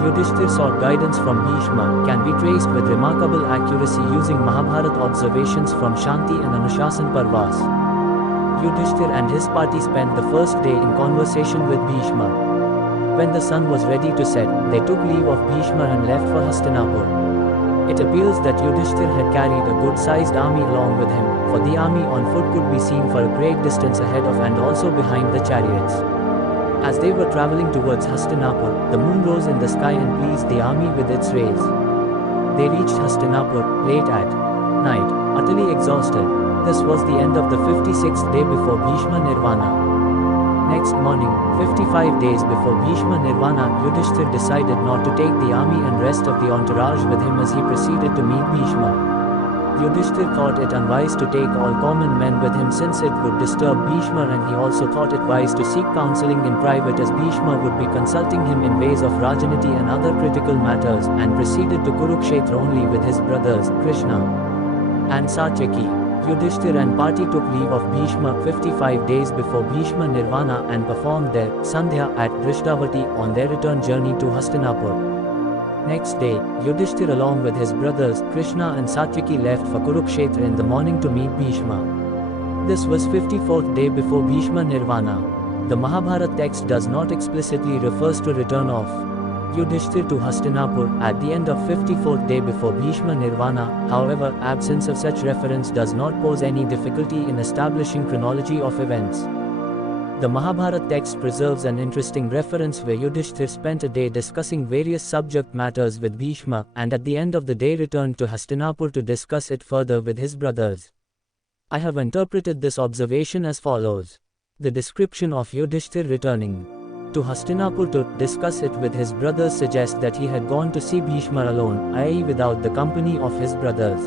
Yudhishthir sought guidance from Bhishma, can be traced with remarkable accuracy using Mahabharata observations from Shanti and Anushasan Parvas. Yudhishthir and his party spent the first day in conversation with Bhishma. When the sun was ready to set, they took leave of Bhishma and left for Hastinapur. It appears that Yudhishthir had carried a good-sized army along with him, for the army on foot could be seen for a great distance ahead of and also behind the chariots. As they were traveling towards Hastinapur, the moon rose in the sky and pleased the army with its rays. They reached Hastinapur, late at night, utterly exhausted. This was the end of the 56th day before Bhishma Nirvana. Next morning, 55 days before Bhishma Nirvana, Yudhishthir decided not to take the army and rest of the entourage with him as he proceeded to meet Bhishma. Yudhishthir thought it unwise to take all common men with him since it would disturb Bhishma, and he also thought it wise to seek counseling in private as Bhishma would be consulting him in ways of Rajaniti and other critical matters, and proceeded to Kurukshetra only with his brothers, Krishna and Satyaki. Yudhishthir and party took leave of Bhishma 55 days before Bhishma Nirvana and performed their Sandhya at Drishtavati on their return journey to Hastinapur. Next day, Yudhishthir along with his brothers Krishna and Satyaki left for Kurukshetra in the morning to meet Bhishma. This was 54th day before Bhishma Nirvana. The Mahabharata text does not explicitly refers to return of Yudhishthir to Hastinapur at the end of 54th day before Bhishma Nirvana. However, absence of such reference does not pose any difficulty in establishing chronology of events. The Mahabharata text preserves an interesting reference where Yudhishthir spent a day discussing various subject matters with Bhishma, and at the end of the day returned to Hastinapur to discuss it further with his brothers. I have interpreted this observation as follows. The description of Yudhishthir returning to Hastinapur to discuss it with his brothers suggests that he had gone to see Bhishma alone, i.e. without the company of his brothers.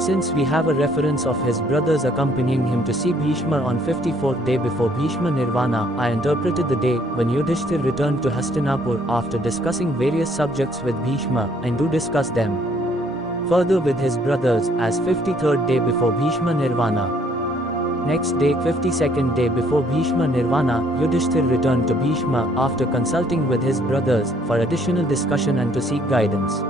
Since we have a reference of his brothers accompanying him to see Bhishma on 54th day before Bhishma Nirvana, I interpreted the day when Yudhishthir returned to Hastinapur after discussing various subjects with Bhishma, and do discuss them further with his brothers, as 53rd day before Bhishma Nirvana. Next day, 52nd day before Bhishma Nirvana, Yudhishthir returned to Bhishma after consulting with his brothers for additional discussion and to seek guidance.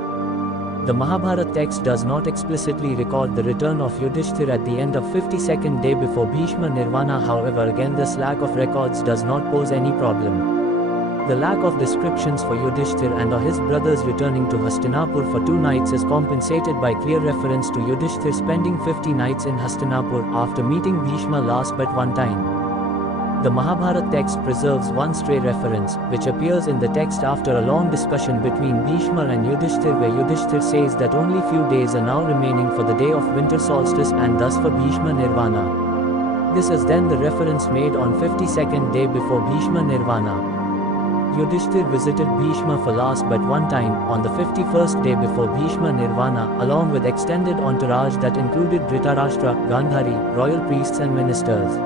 The Mahabharata text does not explicitly record the return of Yudhishthir at the end of 52nd day before Bhishma Nirvana. However, again, this lack of records does not pose any problem. The lack of descriptions for Yudhishthir and his brothers returning to Hastinapur for 2 nights is compensated by clear reference to Yudhishthir spending 50 nights in Hastinapur after meeting Bhishma last but one time. The Mahabharata text preserves one stray reference, which appears in the text after a long discussion between Bhishma and Yudhishthir, where Yudhishthir says that only few days are now remaining for the day of winter solstice and thus for Bhishma Nirvana. This is then the reference made on 52nd day before Bhishma Nirvana. Yudhishthir visited Bhishma for last but one time, on the 51st day before Bhishma Nirvana, along with extended entourage that included Dhritarashtra, Gandhari, royal priests and ministers.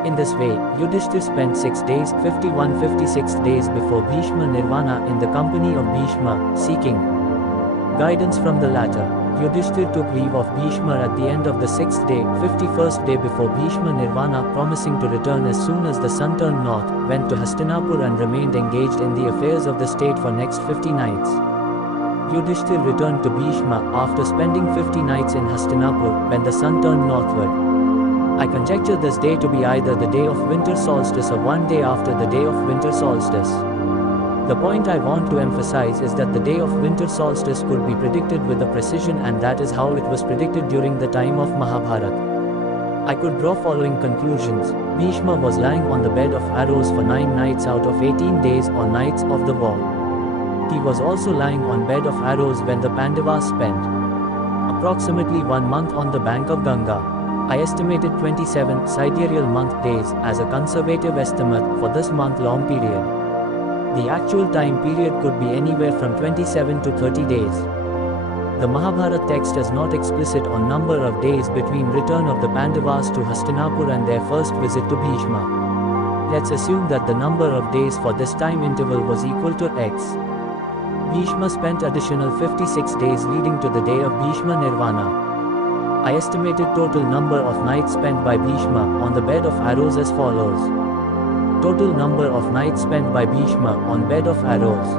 In this way, Yudhishthir spent 6 days, 56 days before Bhishma Nirvana in the company of Bhishma, seeking guidance from the latter. Yudhishthir took leave of Bhishma at the end of the 6th day, 51st day before Bhishma Nirvana, promising to return as soon as the sun turned north, went to Hastinapur and remained engaged in the affairs of the state for next 50 nights. Yudhishthir returned to Bhishma after spending 50 nights in Hastinapur when the sun turned northward. I conjecture this day to be either the day of winter solstice or one day after the day of winter solstice. The point I want to emphasize is that the day of winter solstice could be predicted with a precision, and that is how it was predicted during the time of Mahabharata. I could draw following conclusions. Bhishma was lying on the bed of arrows for 9 nights out of 18 days or nights of the war. He was also lying on bed of arrows when the Pandavas spent approximately 1 month on the bank of Ganga. I estimated 27 sidereal month days as a conservative estimate for this month-long period. The actual time period could be anywhere from 27 to 30 days. The Mahabharata text is not explicit on number of days between return of the Pandavas to Hastinapur and their first visit to Bhishma. Let's assume that the number of days for this time interval was equal to X. Bhishma spent additional 56 days leading to the day of Bhishma Nirvana. I estimated total number of nights spent by Bhishma on the bed of arrows as follows. Total number of nights spent by Bhishma on bed of arrows: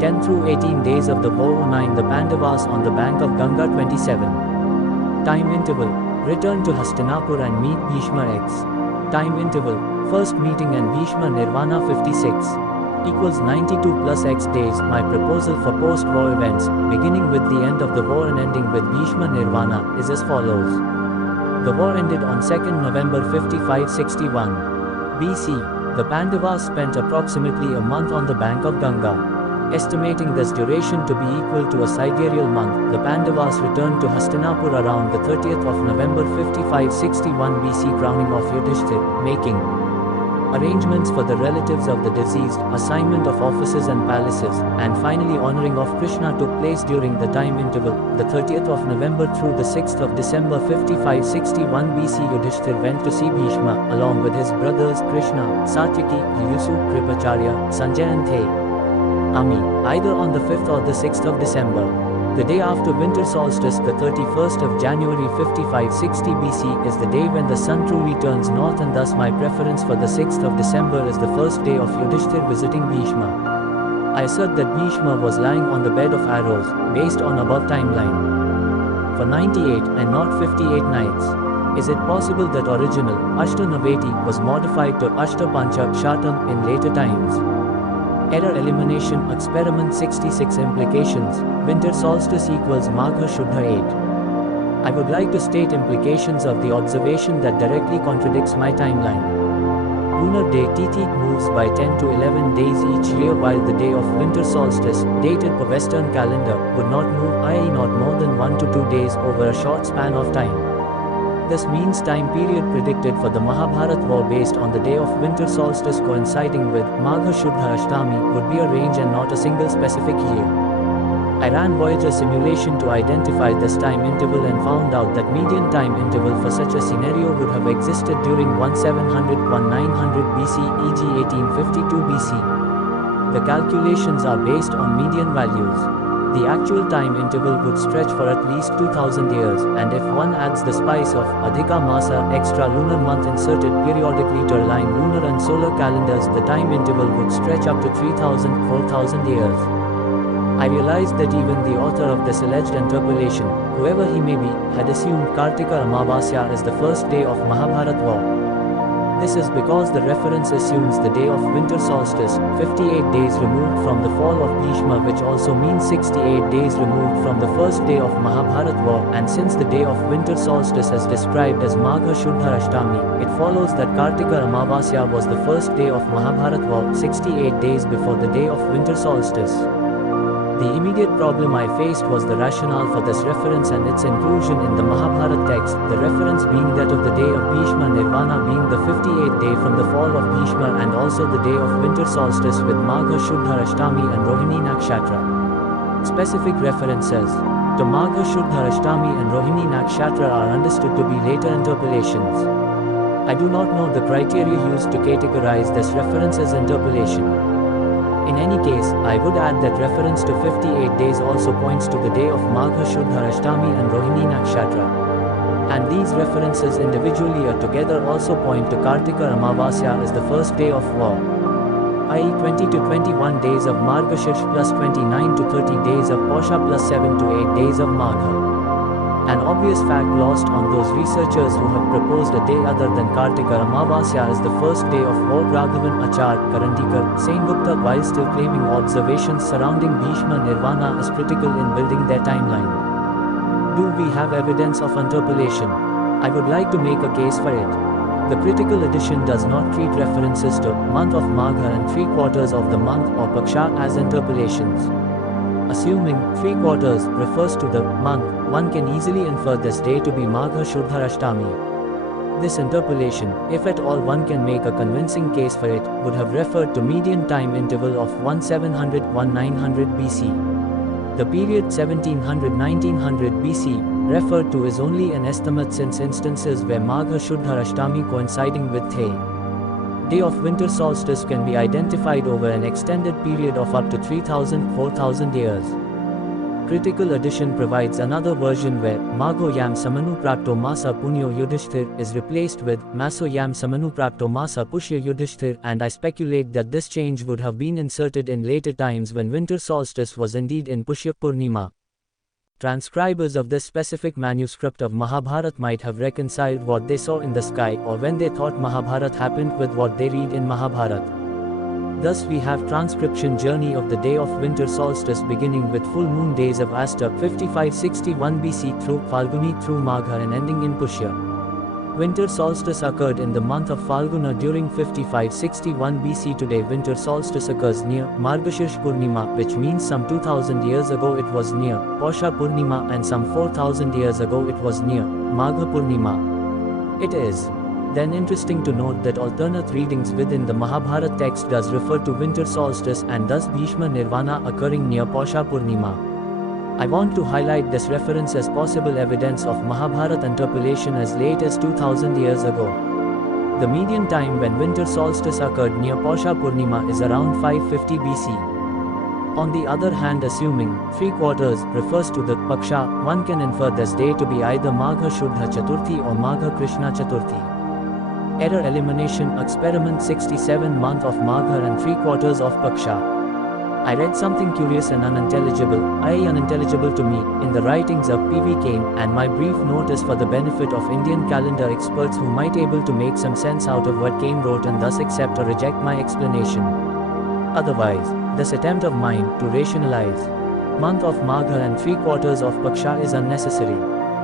10 through 18 days of the war, 9 the Pandavas on the bank of Ganga, 27. Time interval: return to Hastinapur and meet Bhishma X. Time interval: first meeting and Bhishma Nirvana, 56. Equals 92 plus X days. My proposal for post-war events, beginning with the end of the war and ending with Bhishma Nirvana, is as follows. The war ended on 2nd November 5561 BC. The Pandavas spent approximately a month on the bank of Ganga. Estimating this duration to be equal to a sidereal month, the Pandavas returned to Hastinapur around the 30th of November 5561 BC, crowning of Yudhishthir, making arrangements for the relatives of the deceased, assignment of offices and palaces, and finally honoring of Krishna took place during the time interval, the 30th of November through the 6th of December 5561 BC. Yudhishthir went to see Bhishma, along with his brothers Krishna, Satyaki, Yusu, Kripacharya, Sanjay and Ami, either on the 5th or the 6th of December. The day after winter solstice, the 31st of January 5560 BC, is the day when the sun truly turns north, and thus my preference for the 6th of December is the first day of Yudhishthir visiting Bhishma. I assert that Bhishma was lying on the bed of arrows, based on above timeline, for 98 and not 58 nights. Is it possible that original Ashtanaveti was modified to Ashtapancha Shatam in later times? Error elimination experiment 66 implications. Winter solstice equals Magha Shuddha 8. I would like to state implications of the observation that directly contradicts my timeline. Lunar day Tithi moves by 10 to 11 days each year, while the day of winter solstice, dated per Western calendar, would not move, i.e. not more than 1 to 2 days over a short span of time. This means time period predicted for the Mahabharata war based on the day of winter solstice coinciding with Magha Shuddha Ashtami would be a range and not a single specific year. I ran Voyager simulation to identify this time interval and found out that median time interval for such a scenario would have existed during 1700-1900 BC, e.g. 1852 BC. The calculations are based on median values. The actual time interval would stretch for at least 2000 years, and if one adds the spice of Adhika Masa, extra lunar month inserted periodically to align lunar and solar calendars, the time interval would stretch up to 3000-4000 years. I realized that even the author of this alleged interpolation, whoever he may be, had assumed Kartika Amavasya as the first day of Mahabharata war. This is because the reference assumes the day of winter solstice, 58 days removed from the fall of Bhishma, which also means 68 days removed from the first day of Mahabharata war, and since the day of winter solstice is described as Magha Shuddha Ashtami, it follows that Kartika Amavasya was the first day of Mahabharata war, 68 days before the day of winter solstice. The immediate problem I faced was the rationale for this reference and its inclusion in the Mahabharata text, the reference being that of the day of Bhishma Nirvana being the 58th day from the fall of Bhishma, and also the day of winter solstice with Magha Shuddha Ashtami and Rohini Nakshatra. Specific references to Magha Shuddha Ashtami and Rohini Nakshatra are understood to be later interpolations. I do not know the criteria used to categorize this reference as interpolation. In any case, I would add that reference to 58 days also points to the day of Magha Shuddha Ashtami and Rohini Nakshatra. And these references individually or together also point to Kartika Amavasya as the first day of war, i.e. 20 to 21 days of Margashirsha plus 29 to 30 days of Posha plus 7 to 8 days of Magha. An obvious fact lost on those researchers who have proposed a day other than Kartika Amavasya as the first day of war. Raghavan Achar, Karandikar, Sengupta, while still claiming observations surrounding Bhishma Nirvana as critical in building their timeline. Do we have evidence of interpolation? I would like to make a case for it. The critical edition does not treat references to month of Magha and 3/4 of the month or Paksha as interpolations. Assuming 3/4 refers to the month, one can easily infer this day to be Magha Shuddha Ashtami. This interpolation, if at all one can make a convincing case for it, would have referred to median time interval of 1700-1900 BC. The period 1700-1900 BC, referred to is only an estimate since instances where Magha Shuddha Ashtami coinciding with the day of winter solstice can be identified over an extended period of up to 3000-4000 years. Critical edition provides another version where Magho Yam Samanu Prapto Masa Punyo Yudhishthir is replaced with Maso Yam Samanu Prapto Masa Pushya Yudhishthir, and I speculate that this change would have been inserted in later times when winter solstice was indeed in Pushya Purnima. Transcribers of this specific manuscript of Mahabharata might have reconciled what they saw in the sky or when they thought Mahabharata happened with what they read in Mahabharata. Thus we have transcription journey of the day of winter solstice beginning with full moon days of Asta 5561 BC through Falguni through Magha and ending in Pushya. Winter solstice occurred in the month of Falguna during 5561 BC. Today winter solstice occurs near Margashirsha Purnima, which means some 2000 years ago it was near Posha Purnima and some 4000 years ago it was near Magha Purnima. It is then interesting to note that alternate readings within the Mahabharata text does refer to winter solstice and thus Bhishma Nirvana occurring near Posha Purnima. I want to highlight this reference as possible evidence of Mahabharata interpolation as late as 2000 years ago. The median time when winter solstice occurred near Posha Purnima is around 550 BC. On the other hand, assuming 3/4 refers to the Paksha, one can infer this day to be either Magha Shuddha Chaturthi or Magha Krishna Chaturthi. Error elimination experiment 67 month of Magha and 3/4 of Paksha. I read something curious and unintelligible to me, in the writings of P.V. Kane, and my brief note is for the benefit of Indian calendar experts who might able to make some sense out of what Kane wrote and thus accept or reject my explanation. Otherwise, this attempt of mine to rationalize month of Magha and 3/4 of Paksha is unnecessary.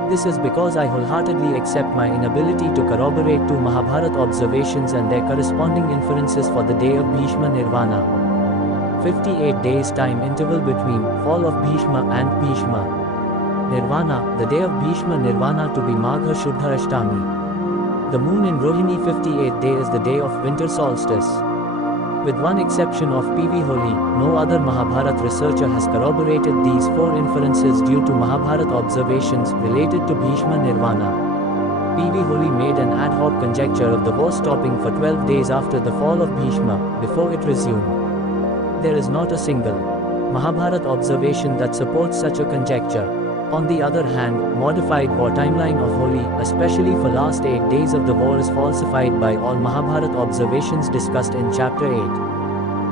This is because I wholeheartedly accept my inability to corroborate two Mahabharata observations and their corresponding inferences for the day of Bhishma Nirvana. 58 days time interval between fall of Bhishma and Bhishma Nirvana, the day of Bhishma Nirvana to be Magha Shuddha Ashtami. The moon in Rohini 58 day is the day of winter solstice. With one exception of P.V. Holi, no other Mahabharata researcher has corroborated these four inferences due to Mahabharata observations related to Bhishma Nirvana. P.V. Holi made an ad hoc conjecture of the war stopping for 12 days after the fall of Bhishma, before it resumed. There is not a single Mahabharata observation that supports such a conjecture. On the other hand, modified war timeline of Holi, especially for last 8 days of the war, is falsified by all Mahabharata observations discussed in chapter 8.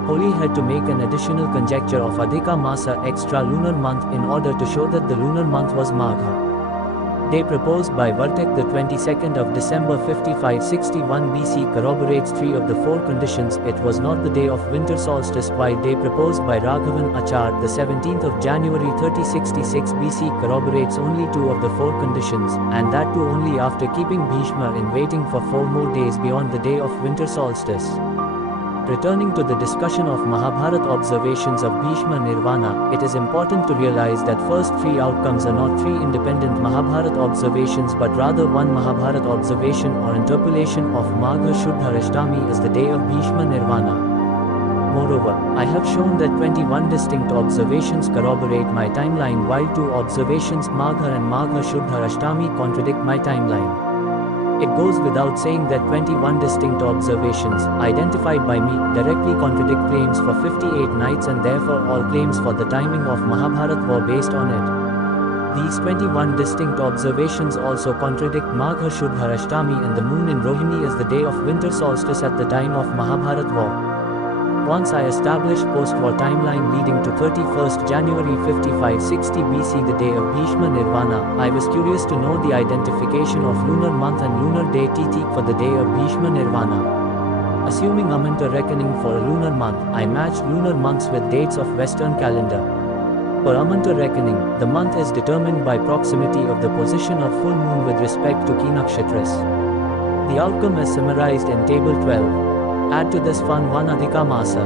Holi had to make an additional conjecture of Adhika Masa extra lunar month in order to show that the lunar month was Magha. Day proposed by Vartik the 22nd of December 5561 BC corroborates 3 of the 4 conditions. It was not the day of winter solstice, while day proposed by Raghavan Achar the 17th of January 3066 BC corroborates only 2 of the 4 conditions, and that too only after keeping Bhishma in waiting for 4 more days beyond the day of winter solstice. Returning to the discussion of Mahabharata observations of Bhishma Nirvana, it is important to realize that first 3 outcomes are not 3 independent Mahabharata observations but rather one Mahabharata observation or interpolation of Magha Shuddha Ashtami as the day of Bhishma Nirvana. Moreover, I have shown that 21 distinct observations corroborate my timeline while 2 observations Magha and Magha Shuddha Ashtami contradict my timeline. It goes without saying that 21 distinct observations, identified by me, directly contradict claims for 58 nights and therefore all claims for the timing of Mahabharata war based on it. These 21 distinct observations also contradict Magha Shuddha Ashtami and the moon in Rohini as the day of winter solstice at the time of Mahabharata war. Once I established post-war timeline leading to 31st January 5560 BC, the day of Bhishma Nirvana, I was curious to know the identification of lunar month and lunar day Tithi for the day of Bhishma Nirvana. Assuming Amanta reckoning for a lunar month, I matched lunar months with dates of Western calendar. For Amanta reckoning, the month is determined by proximity of the position of full moon with respect to key nakshatras. The outcome is summarized in table 12. Add to this fun 1 Adhika Masa.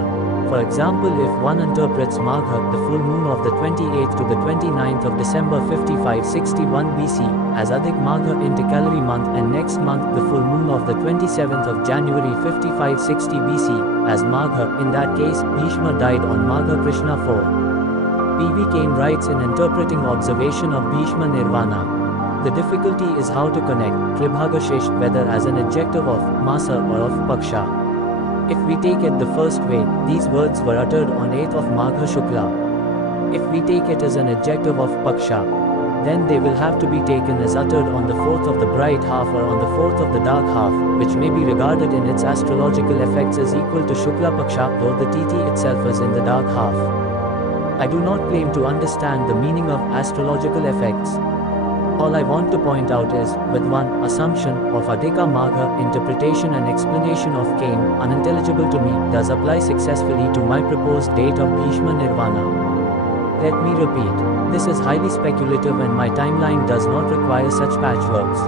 For example, if one interprets Magha, the full moon of the 28th to the 29th of December 5561 BC, as Adhik Magha intercalary month and next month the full moon of the 27th of January 5560 BC, as Magha, in that case, Bhishma died on Magha Krishna 4. P.V. Kane writes in interpreting observation of Bhishma Nirvana. The difficulty is how to connect Tribhagashesh, whether as an adjective of Masa or of Paksha. If we take it the first way, these words were uttered on 8th of Magha Shukla. If we take it as an adjective of Paksha, then they will have to be taken as uttered on the 4th of the bright half or on the 4th of the dark half, which may be regarded in its astrological effects as equal to Shukla Paksha, though the Tithi itself is in the dark half. I do not claim to understand the meaning of astrological effects. All I want to point out is, with one assumption of Adhika Magha interpretation and explanation of Kane, unintelligible to me, does apply successfully to my proposed date of Bhishma Nirvana. Let me repeat, this is highly speculative and my timeline does not require such patchworks.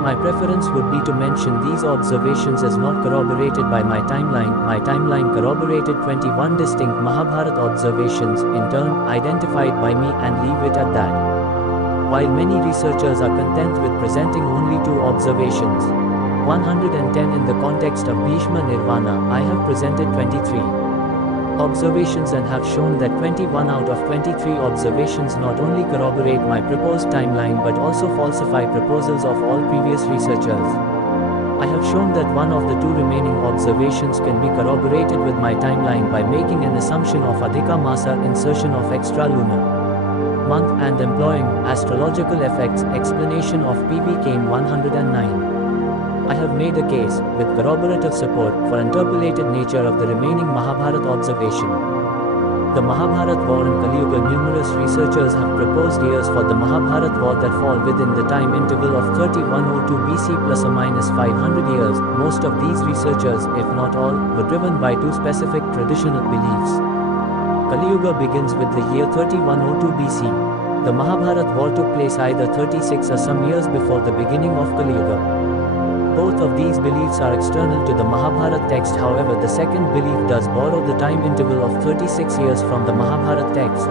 My preference would be to mention these observations as not corroborated by my timeline. My timeline corroborated 21 distinct Mahabharata observations, in turn, identified by me, and leave it at that. While many researchers are content with presenting only 2 observations, 110 in the context of Bhishma Nirvana, I have presented 23 observations and have shown that 21 out of 23 observations not only corroborate my proposed timeline but also falsify proposals of all previous researchers. I have shown that one of the 2 remaining observations can be corroborated with my timeline by making an assumption of Adhika Masa insertion of extra lunar month and employing astrological effects explanation of P.V. Kane 109. I have made a case, with corroborative support, for interpolated nature of the remaining Mahabharata observation. The Mahabharata war in Kali Yuga. Numerous researchers have proposed years for the Mahabharata war that fall within the time interval of 3102 BC plus or minus 500 years. Most of these researchers, if not all, were driven by 2 specific traditional beliefs. Kali Yuga begins with the year 3102 BC. The Mahabharata war took place either 36 or some years before the beginning of Kali Yuga. Both of these beliefs are external to the Mahabharata text, however the second belief does borrow the time interval of 36 years from the Mahabharata text.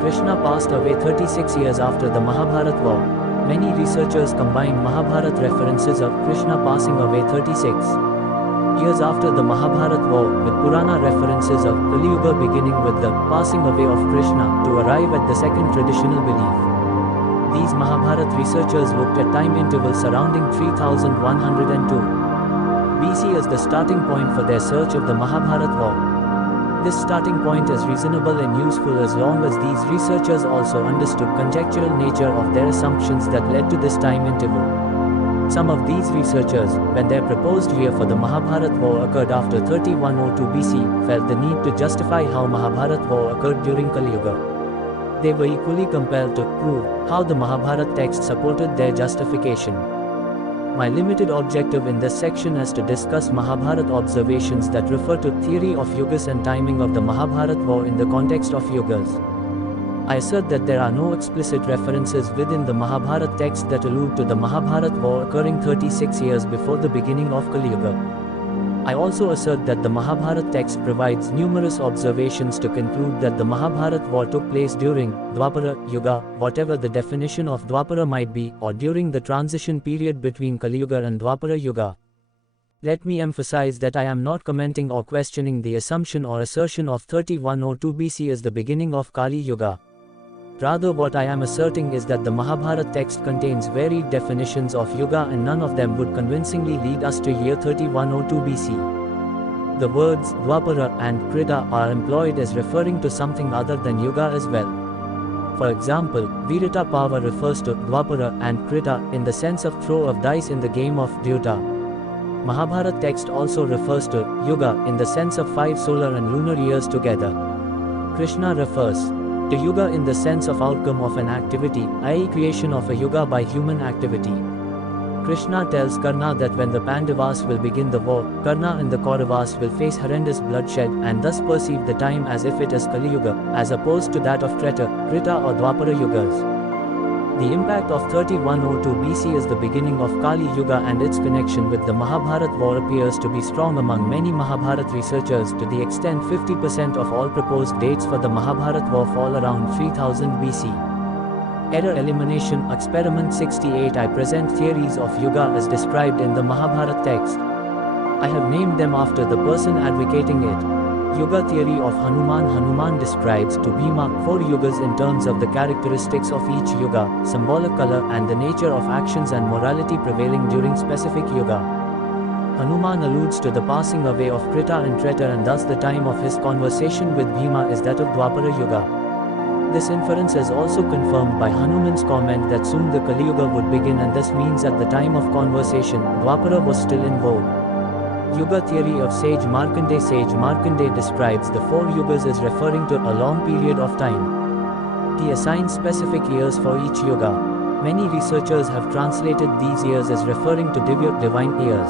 Krishna passed away 36 years after the Mahabharata war. Many researchers combine Mahabharata references of Krishna passing away 36 years after the Mahabharata war with Purana references of Kali Yuga beginning with the passing away of Krishna to arrive at the second traditional belief. These Mahabharata researchers looked at time intervals surrounding 3102 BC as the starting point for their search of the Mahabharata war. This starting point is reasonable and useful as long as these researchers also understood conjectural nature of their assumptions that led to this time interval. Some of these researchers, when their proposed year for the Mahabharata war occurred after 3102 BC, felt the need to justify how Mahabharata war occurred during Kali Yuga. They were equally compelled to prove how the Mahabharata text supported their justification. My limited objective in this section is to discuss Mahabharata observations that refer to theory of yugas and timing of the Mahabharata war in the context of yugas. I assert that there are no explicit references within the Mahabharata text that allude to the Mahabharata war occurring 36 years before the beginning of Kali Yuga. I also assert that the Mahabharata text provides numerous observations to conclude that the Mahabharata war took place during Dwapara Yuga, whatever the definition of Dwapara might be, or during the transition period between Kali Yuga and Dwapara Yuga. Let me emphasize that I am not commenting or questioning the assumption or assertion of 3102 BC as the beginning of Kali Yuga. Rather, what I am asserting is that the Mahabharata text contains varied definitions of yuga and none of them would convincingly lead us to year 3102 BC. The words Dwapara and Krita are employed as referring to something other than yuga as well. For example, Virata Pava refers to Dwapara and Krita in the sense of throw of dice in the game of Dyuta. Mahabharata text also refers to yuga in the sense of 5 solar and lunar years together. Krishna refers to yuga in the sense of outcome of an activity, i.e. creation of a yuga by human activity. Krishna tells Karna that when the Pandavas will begin the war, Karna and the Kauravas will face horrendous bloodshed and thus perceive the time as if it is Kali Yuga, as opposed to that of Treta, Krita or Dwapara Yugas. The impact of 3102 BC as the beginning of Kali Yuga and its connection with the Mahabharata war appears to be strong among many Mahabharata researchers to the extent 50% of all proposed dates for the Mahabharata war fall around 3000 BC. Error Elimination Experiment 68 I present theories of yuga as described in the Mahabharata text. I have named them after the person advocating it. Yuga theory of Hanuman. Hanuman describes to Bhima 4 yugas in terms of the characteristics of each yuga, symbolic color and the nature of actions and morality prevailing during specific yuga. Hanuman alludes to the passing away of Krita and Treta and thus the time of his conversation with Bhima is that of Dwapara Yuga. This inference is also confirmed by Hanuman's comment that soon the Kali Yuga would begin and this means at the time of conversation, Dwapara was still in vogue. Yuga theory of Sage Markandeya. Sage Markandeya describes the 4 yugas as referring to a long period of time. He assigns specific years for each yuga. Many researchers have translated these years as referring to divya, divine years.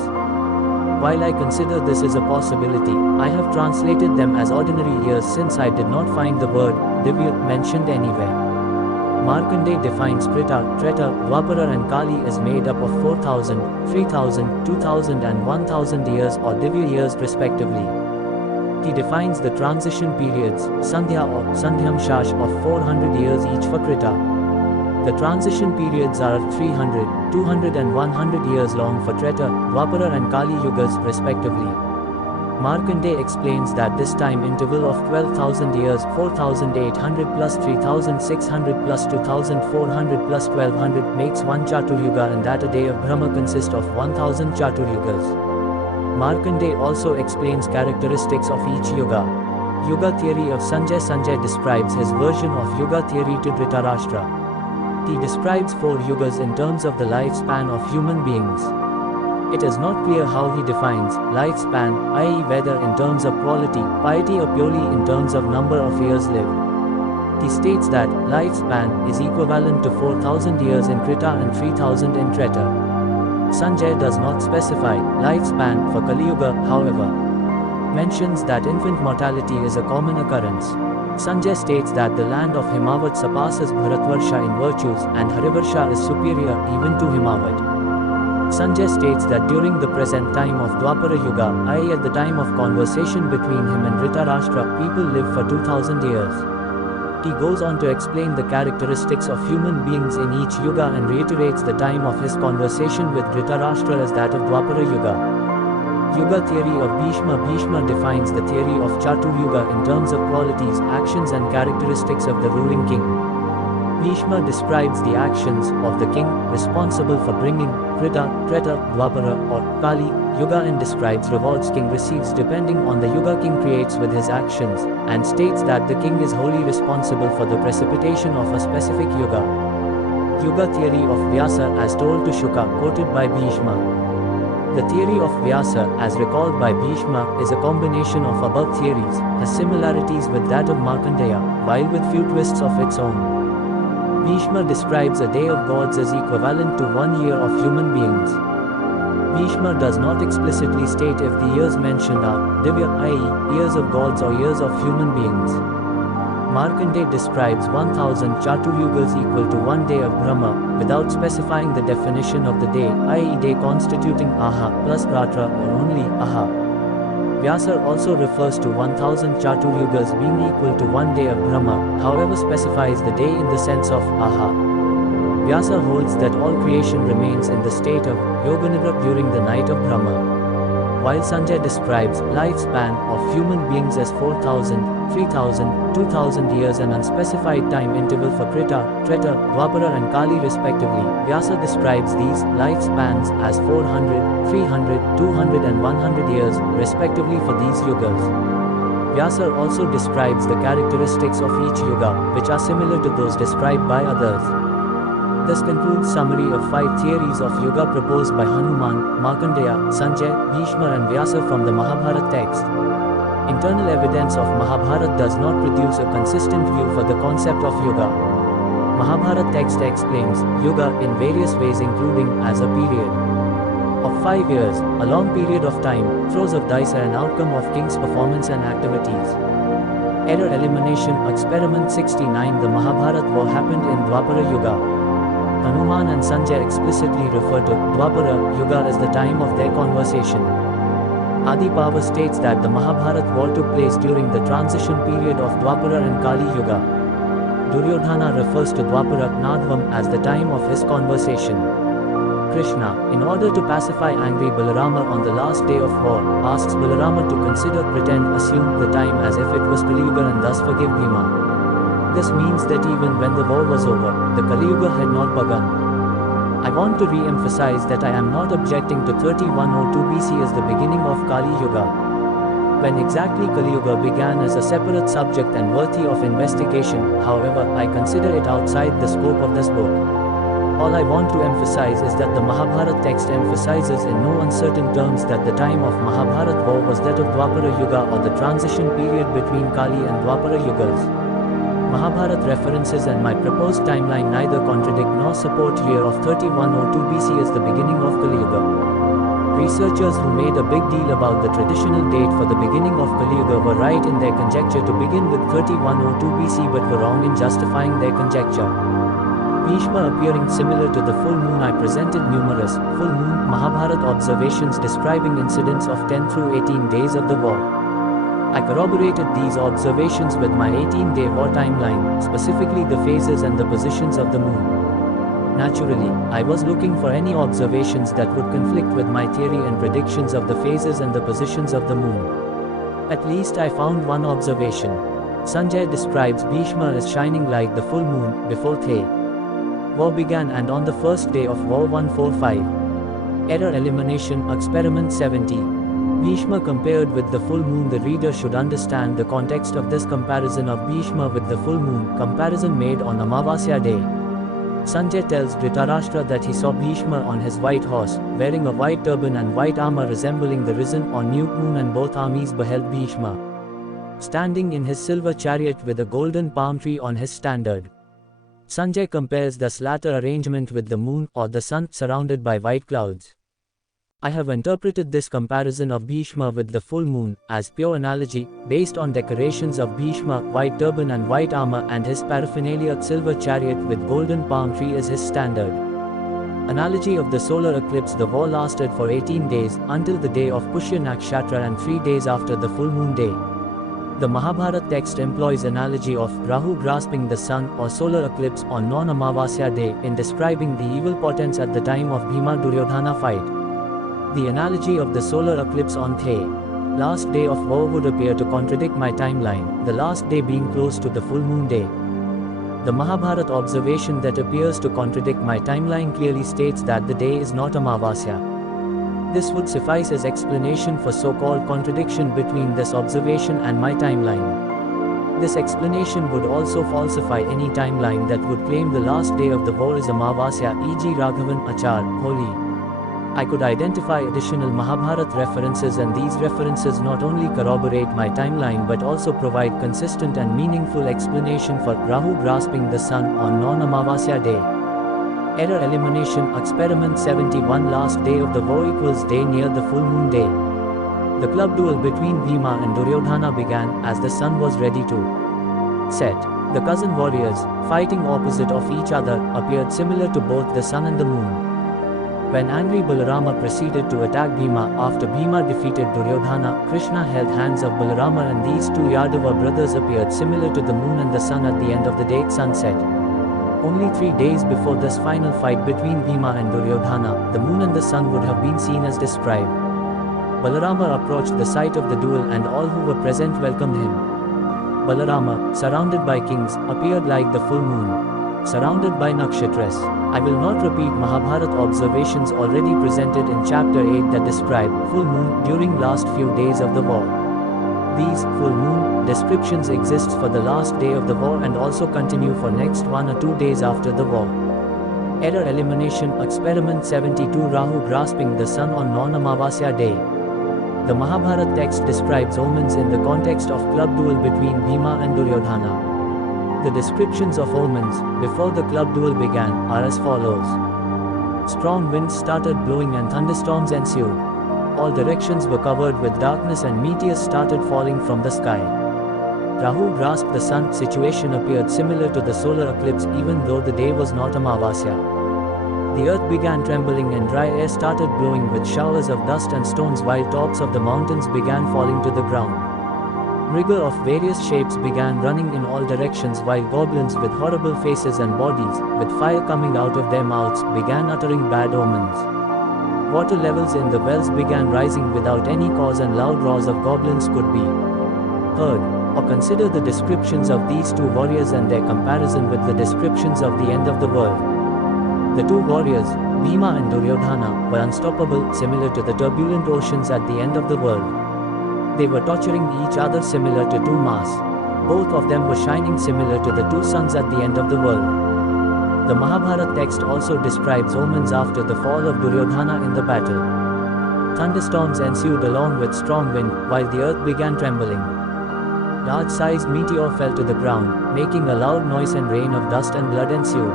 While I consider this as a possibility, I have translated them as ordinary years since I did not find the word divya mentioned anywhere. Markandeya defines Krita, Treta, Dwapara and Kali as made up of 4000, 3000, 2000 and 1000 years or divya years respectively. He defines the transition periods, Sandhya or Sandhyam Shash of 400 years each for Krita. The transition periods are 300, 200 and 100 years long for Treta, Dwapara and Kali yugas respectively. Markandeya explains that this time interval of 12,000 years, 4,800 plus 3,600 plus 2,400 plus 1,200 makes one Chaturyuga and that a day of Brahma consists of 1,000 Chaturyugas. Markandeya also explains characteristics of each yuga. Yuga theory of Sanjay. Sanjay describes his version of yuga theory to Dhritarashtra. He describes 4 yugas in terms of the lifespan of human beings. It is not clear how he defines lifespan, i.e. whether in terms of quality, piety or purely in terms of number of years lived. He states that lifespan is equivalent to 4,000 years in Krita and 3,000 in Treta. Sanjay does not specify lifespan for Kali Yuga, however. Mentions that infant mortality is a common occurrence. Sanjay states that the land of Himavat surpasses Bharatvarsha in virtues and Harivarsha is superior even to Himavat. Sanjay states that during the present time of Dwapara Yuga, i.e. at the time of conversation between him and Dhritarashtra, people live for 2000 years. He goes on to explain the characteristics of human beings in each yuga and reiterates the time of his conversation with Dhritarashtra as that of Dwapara Yuga. Yuga theory of Bhishma. Bhishma defines the theory of Chatur-yuga in terms of qualities, actions and characteristics of the ruling king. Bhishma describes the actions of the king responsible for bringing Krita, Treta, Dwapara or Kali Yuga and describes rewards king receives depending on the yuga king creates with his actions, and states that the king is wholly responsible for the precipitation of a specific yuga. Yuga theory of Vyasa as told to Shuka, quoted by Bhishma. The theory of Vyasa, as recalled by Bhishma, is a combination of above theories, has similarities with that of Markandeya, while with few twists of its own. Bhishma describes a day of gods as equivalent to 1 year of human beings. Bhishma does not explicitly state if the years mentioned are Divya, i.e., years of gods or years of human beings. Markandeya describes 1000 Chaturyugas equal to 1 day of Brahma, without specifying the definition of the day, i.e. day constituting Aha plus Ratra or only Aha. Vyasa also refers to 1000 Chaturyugas being equal to 1 day of Brahma, however specifies the day in the sense of Aha. Vyasa holds that all creation remains in the state of Yoganidra during the night of Brahma. While Sanjay describes lifespan of human beings as 4000, 3000, 2000 years and unspecified time interval for Krita, Treta, Dwapara and Kali respectively, Vyasa describes these lifespans as 400, 300, 200 and 100 years, respectively for these yugas. Vyasa also describes the characteristics of each yuga, which are similar to those described by others. This concludes summary of 5 theories of yoga proposed by Hanuman, Markandeya, Sanjay, Bhishma and Vyasa from the Mahabharata text. Internal evidence of Mahabharata does not produce a consistent view for the concept of yoga. Mahabharata text explains yoga in various ways including as a period of 5 years, a long period of time, throws of dice are an outcome of king's performance and activities. Error elimination experiment 69. The Mahabharata war happened in Dwapara Yuga. Hanuman and Sanjay explicitly refer to Dwapara Yuga as the time of their conversation. Adi Bhava states that the Mahabharata war took place during the transition period of Dwapara and Kali Yuga. Duryodhana refers to Dwapara Nadvam as the time of his conversation. Krishna, in order to pacify angry Balarama on the last day of war, asks Balarama to consider, assume the time as if it was Kali Yuga and thus forgive Bhima. This means that even when the war was over, the Kali Yuga had not begun. I want to re-emphasize that I am not objecting to 3102 BC as the beginning of Kali Yuga. When exactly Kali Yuga began is a separate subject and worthy of investigation, however, I consider it outside the scope of this book. All I want to emphasize is that the Mahabharata text emphasizes in no uncertain terms that the time of Mahabharata war was that of Dwapara Yuga or the transition period between Kali and Dwapara Yugas. Mahabharata references and my proposed timeline neither contradict nor support year of 3102 BC as the beginning of Kali Yuga. Researchers who made a big deal about the traditional date for the beginning of Kali Yuga were right in their conjecture to begin with 3102 BC but were wrong in justifying their conjecture. Bhishma appearing similar to the full moon. I presented numerous full moon Mahabharata observations describing incidents of 10 through 18 days of the war. I corroborated these observations with my 18-day war timeline, specifically the phases and the positions of the moon. Naturally, I was looking for any observations that would conflict with my theory and predictions of the phases and the positions of the moon. At least I found one observation. Sanjay describes Bhishma as shining like the full moon before the war began and on the first day of war 145. Error elimination experiment 70. Bhishma compared with the full moon. The reader should understand the context of this comparison of Bhishma with the full moon, comparison made on Amavasya day. Sanjay tells Dhritarashtra that he saw Bhishma on his white horse, wearing a white turban and white armor resembling the risen or new moon, and both armies beheld Bhishma standing in his silver chariot with a golden palm tree on his standard. Sanjay compares this latter arrangement with the moon or the sun surrounded by white clouds. I have interpreted this comparison of Bhishma with the full moon as pure analogy, based on decorations of Bhishma, white turban and white armor, and his paraphernalia, silver chariot with golden palm tree is his standard. Analogy of the solar eclipse. The war lasted for 18 days, until the day of Pushya Nakshatra and 3 days after the full moon day. The Mahabharata text employs analogy of Rahu grasping the sun or solar eclipse on non-Amavasya day in describing the evil portents at the time of Bhima-Duryodhana fight. The analogy of the solar eclipse on the last day of war would appear to contradict my timeline, the last day being close to the full moon day. The Mahabharata observation that appears to contradict my timeline clearly states that the day is not Amavasya. This would suffice as explanation for so-called contradiction between this observation and my timeline. This explanation would also falsify any timeline that would claim the last day of the war is Amavasya, e.g. Raghavan, Achar, Holi. I could identify additional Mahabharata references, and these references not only corroborate my timeline but also provide consistent and meaningful explanation for Rahu grasping the sun on non-Amavasya day. Error elimination. Experiment 71. Last day of the war equals day near the full moon day. The club duel between Bhima and Duryodhana began as the sun was ready to set. The cousin warriors, fighting opposite of each other, appeared similar to both the sun and the moon. When angry Balarama proceeded to attack Bhima after Bhima defeated Duryodhana, Krishna held hands of Balarama, and these two Yadava brothers appeared similar to the moon and the sun at the end of the day sunset. Only 3 days before this final fight between Bhima and Duryodhana, the moon and the sun would have been seen as described. Balarama approached the site of the duel and all who were present welcomed him. Balarama, surrounded by kings, appeared like the full moon, surrounded by nakshatras. I will not repeat Mahabharata observations already presented in chapter 8 that describe full moon during last few days of the war. These full moon descriptions exist for the last day of the war and also continue for next 1 or 2 days after the war. Error elimination. Experiment 72. Rahu grasping the sun on non-Amavasya day. The Mahabharata text describes omens in the context of club duel between Bhima and Duryodhana. The descriptions of omens before the club duel began are as follows. Strong winds started blowing and thunderstorms ensued. All directions were covered with darkness and meteors started falling from the sky. Rahu grasped the sun. Situation appeared similar to the solar eclipse even though the day was not Amavasya. The earth began trembling and dry air started blowing with showers of dust and stones while tops of the mountains began falling to the ground. Mriga of various shapes began running in all directions while goblins with horrible faces and bodies, with fire coming out of their mouths, began uttering bad omens. Water levels in the wells began rising without any cause and loud roars of goblins could be heard. Or consider the descriptions of these two warriors and their comparison with the descriptions of the end of the world. The two warriors, Bhima and Duryodhana, were unstoppable, similar to the turbulent oceans at the end of the world. They were torturing each other similar to two Mars. Both of them were shining similar to the two suns at the end of the world. The Mahabharata text also describes omens after the fall of Duryodhana in the battle. Thunderstorms ensued along with strong wind, while the earth began trembling. Large-sized meteor fell to the ground, making a loud noise, and rain of dust and blood ensued.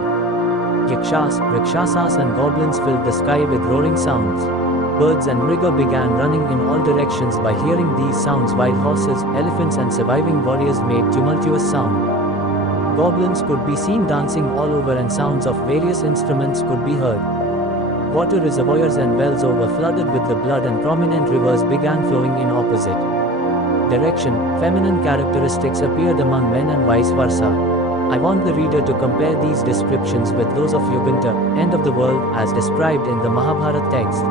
Yakshas, Rakshasas and goblins filled the sky with roaring sounds. Birds and mriga began running in all directions by hearing these sounds, while horses, elephants and surviving warriors made tumultuous sound. Goblins could be seen dancing all over and sounds of various instruments could be heard. Water reservoirs and wells overflooded with the blood and prominent rivers began flowing in opposite direction. Feminine characteristics appeared among men and vice versa. I want the reader to compare these descriptions with those of Yuganta, end of the world, as described in the Mahabharata text.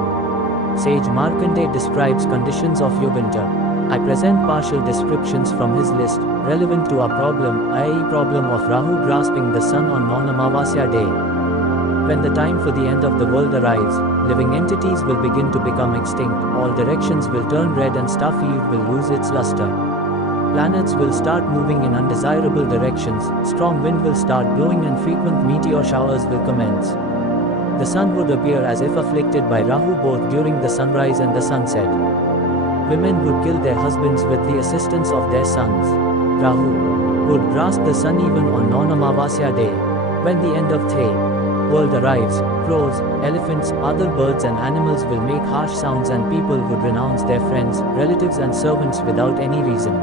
Sage Markandeya describes conditions of Yuganta. I present partial descriptions from his list, relevant to our problem, i.e. problem of Rahu grasping the sun on non-Amavasya day. When the time for the end of the world arrives, living entities will begin to become extinct, all directions will turn red and starfield will lose its luster. Planets will start moving in undesirable directions, strong wind will start blowing and frequent meteor showers will commence. The sun would appear as if afflicted by Rahu both during the sunrise and the sunset. Women would kill their husbands with the assistance of their sons. Rahu would grasp the sun even on non-Amavasya day. When the end of the world arrives, crows, elephants, other birds and animals will make harsh sounds and people would renounce their friends, relatives and servants without any reason.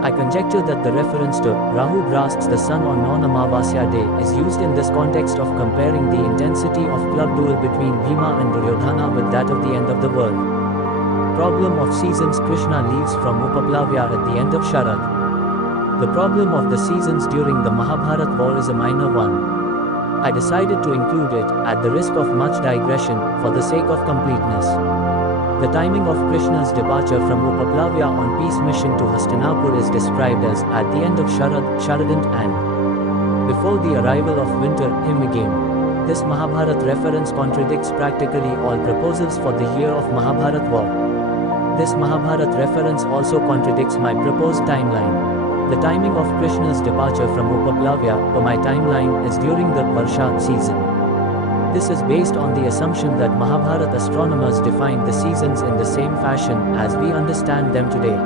I conjecture that the reference to Rahu grasps the sun on non-Amavasya day is used in this context of comparing the intensity of club duel between Bhima and Duryodhana with that of the end of the world. Problem of seasons. Krishna leaves from Upaplavya at the end of Sharad. The problem of the seasons during the Mahabharata war is a minor one. I decided to include it, at the risk of much digression, for the sake of completeness. The timing of Krishna's departure from Upaplavya on peace mission to Hastinapur is described as at the end of Sharad, Sharadant and before the arrival of winter, Himagame. This Mahabharata reference contradicts practically all proposals for the year of Mahabharata war. This Mahabharata reference also contradicts my proposed timeline. The timing of Krishna's departure from Upaplavya, per my timeline, is during the Varsha season. This is based on the assumption that Mahabharata astronomers defined the seasons in the same fashion as we understand them today.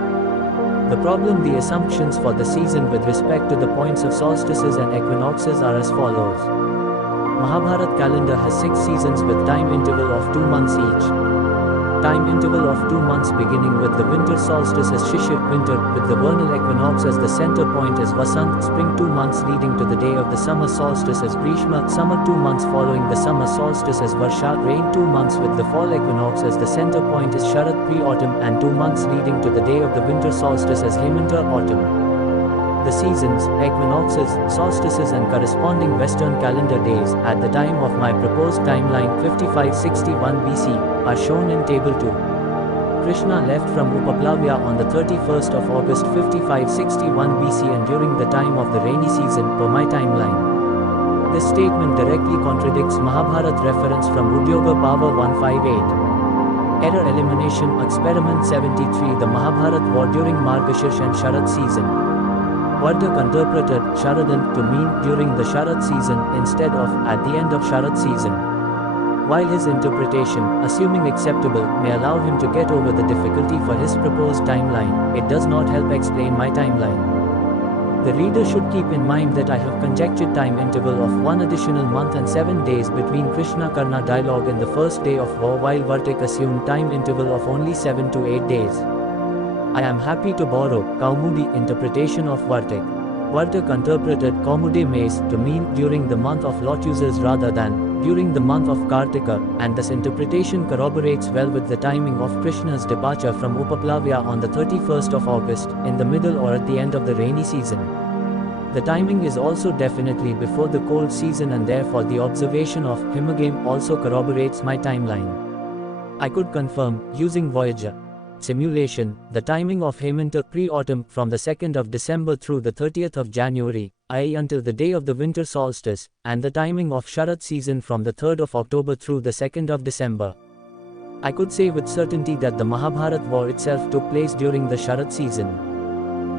The problem: the assumptions for the season with respect to the points of solstices and equinoxes are as follows. Mahabharata calendar has 6 seasons with time interval of 2 months each. Time interval of 2 months beginning with the winter solstice as Shishir, winter, with the vernal equinox as the center point as Vasant, spring, 2 months leading to the day of the summer solstice as Grishma, summer, 2 months following the summer solstice as Varsha, rain, 2 months with the fall equinox as the center point is Sharad, pre-autumn, and 2 months leading to the day of the winter solstice as Hemanta, autumn. The seasons, equinoxes, solstices and corresponding Western calendar days at the time of my proposed timeline 5561 BC are shown in Table 2. Krishna left from Upaplavya on the 31st of August 5561 BC and during the time of the rainy season per my timeline. This statement directly contradicts Mahabharata reference from Udyoga Power 158. Error elimination. Experiment 73. The Mahabharata war during Margashirsh and Sharad season. Vartak interpreted Sharadant to mean during the Sharad season instead of at the end of Sharad season. While his interpretation, assuming acceptable, may allow him to get over the difficulty for his proposed timeline, it does not help explain my timeline. The reader should keep in mind that I have conjectured time interval of 1 additional month and 7 days between Krishna-Karna dialogue in the first day of war, while Vartak assumed time interval of only 7 to 8 days. I am happy to borrow Kaumudi interpretation of Vartak. Vartak interpreted Kaumude Mace to mean during the month of lotuses rather than during the month of Kartika, and this interpretation corroborates well with the timing of Krishna's departure from Upaplavya on the 31st of August, in the middle or at the end of the rainy season. The timing is also definitely before the cold season, and therefore the observation of Himagame also corroborates my timeline. I could confirm, using Voyager simulation, the timing of Hemanta, pre-autumn, from the 2nd of December through the 30th of January, i.e. until the day of the winter solstice, and the timing of Sharad season from the 3rd of October through the 2nd of December. I could say with certainty that the Mahabharata war itself took place during the Sharad season.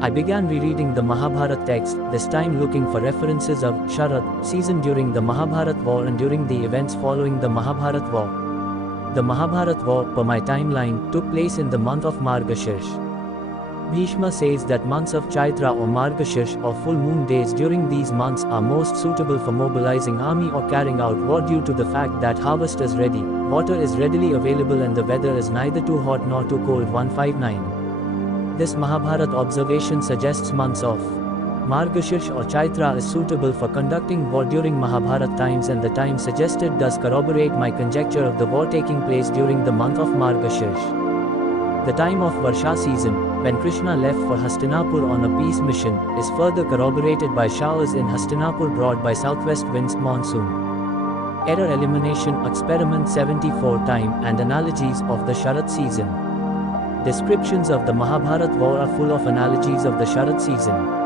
I began rereading the Mahabharata text, this time looking for references of Sharad season during the Mahabharata war and during the events following the Mahabharata war. The Mahabharata war, per my timeline, took place in the month of Margashirsh. Bhishma says that months of Chaitra or Margashirsh or full moon days during these months are most suitable for mobilizing army or carrying out war due to the fact that harvest is ready, water is readily available and the weather is neither too hot nor too cold. 159. This Mahabharata observation suggests months of Margashirsh or Chaitra is suitable for conducting war during Mahabharata times, and the time suggested does corroborate my conjecture of the war taking place during the month of Margashirsh. The time of Varsha season, when Krishna left for Hastinapur on a peace mission, is further corroborated by showers in Hastinapur brought by southwest winds monsoon. Error elimination. Experiment 74. Time and analogies of the Sharad season. Descriptions of the Mahabharata war are full of analogies of the Sharad season.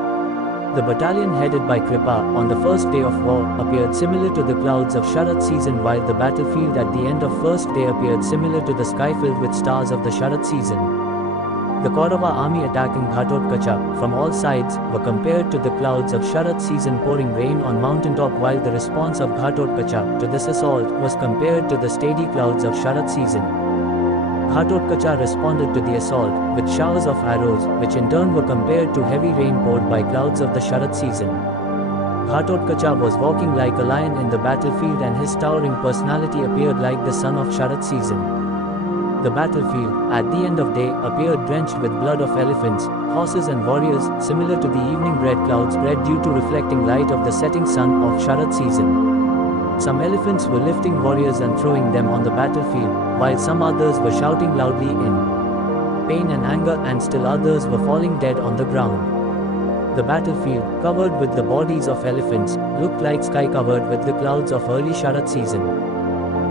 The battalion headed by Kripa, on the first day of war, appeared similar to the clouds of Sharad season, while the battlefield at the end of first day appeared similar to the sky filled with stars of the Sharad season. The Kaurava army attacking Ghatotkacha from all sides were compared to the clouds of Sharad season pouring rain on mountaintop, while the response of Ghatotkacha to this assault was compared to the steady clouds of Sharad season. Ghatotkacha responded to the assault with showers of arrows, which in turn were compared to heavy rain poured by clouds of the Sharad season. Ghatotkacha was walking like a lion in the battlefield, and his towering personality appeared like the sun of Sharad season. The battlefield, at the end of day, appeared drenched with blood of elephants, horses and warriors, similar to the evening red clouds spread due to reflecting light of the setting sun of Sharad season. Some elephants were lifting warriors and throwing them on the battlefield, while some others were shouting loudly in pain and anger, and still others were falling dead on the ground. The battlefield, covered with the bodies of elephants, looked like sky covered with the clouds of early Sharad season.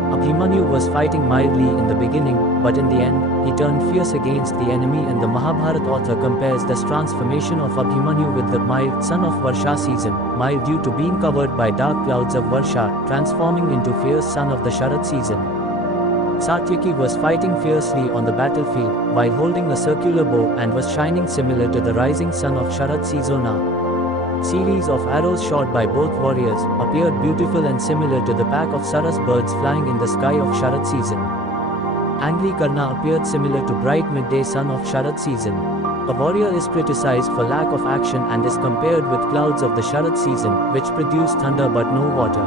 Abhimanyu was fighting mildly in the beginning, but in the end, he turned fierce against the enemy, and the Mahabharata author compares this transformation of Abhimanyu with the mild sun of Varsha season, mild due to being covered by dark clouds of Varsha, transforming into fierce sun of the Sharad season. Satyaki was fighting fiercely on the battlefield, while holding a circular bow, and was shining similar to the rising sun of Sharad seasona. Series of arrows shot by both warriors appeared beautiful and similar to the pack of Saras birds flying in the sky of Sharad season. Angry Karna appeared similar to bright midday sun of Sharad season. A warrior is criticized for lack of action and is compared with clouds of the Sharad season, which produce thunder but no water.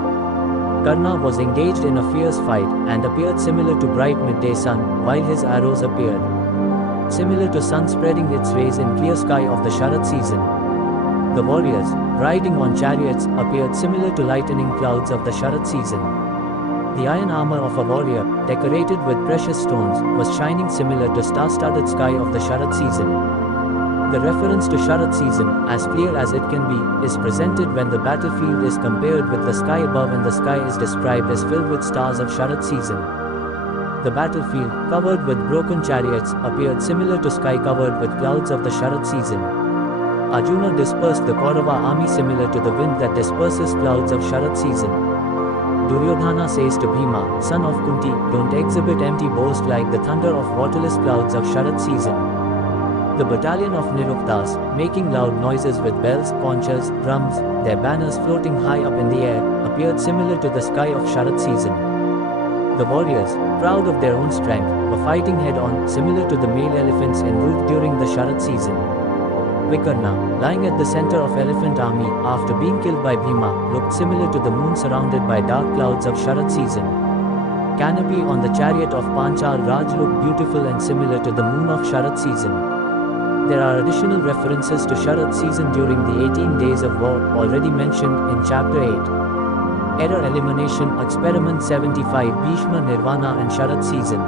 Karna was engaged in a fierce fight, and appeared similar to bright midday sun, while his arrows appeared similar to sun spreading its rays in clear sky of the Sharad season. The warriors, riding on chariots, appeared similar to lightning clouds of the Sharad season. The iron armor of a warrior, decorated with precious stones, was shining similar to star-studded sky of the Sharad season. The reference to Sharad season, as clear as it can be, is presented when the battlefield is compared with the sky above, and the sky is described as filled with stars of Sharad season. The battlefield, covered with broken chariots, appeared similar to sky covered with clouds of the Sharad season. Arjuna dispersed the Kaurava army similar to the wind that disperses clouds of Sharad season. Duryodhana says to Bhima, son of Kunti, don't exhibit empty boast like the thunder of waterless clouds of Sharad season. The battalion of Niruktas, making loud noises with bells, conchas, drums, their banners floating high up in the air, appeared similar to the sky of Sharad season. The warriors, proud of their own strength, were fighting head-on, similar to the male elephants en route during the Sharad season. Vikarna, lying at the center of elephant army, after being killed by Bhima, looked similar to the moon surrounded by dark clouds of Sharad season. Canopy on the chariot of Panchal Raj looked beautiful and similar to the moon of Sharad season. There are additional references to Sharad season during the 18 days of war, already mentioned in chapter 8. Error Elimination Experiment 75 Bhishma Nirvana and Sharad season.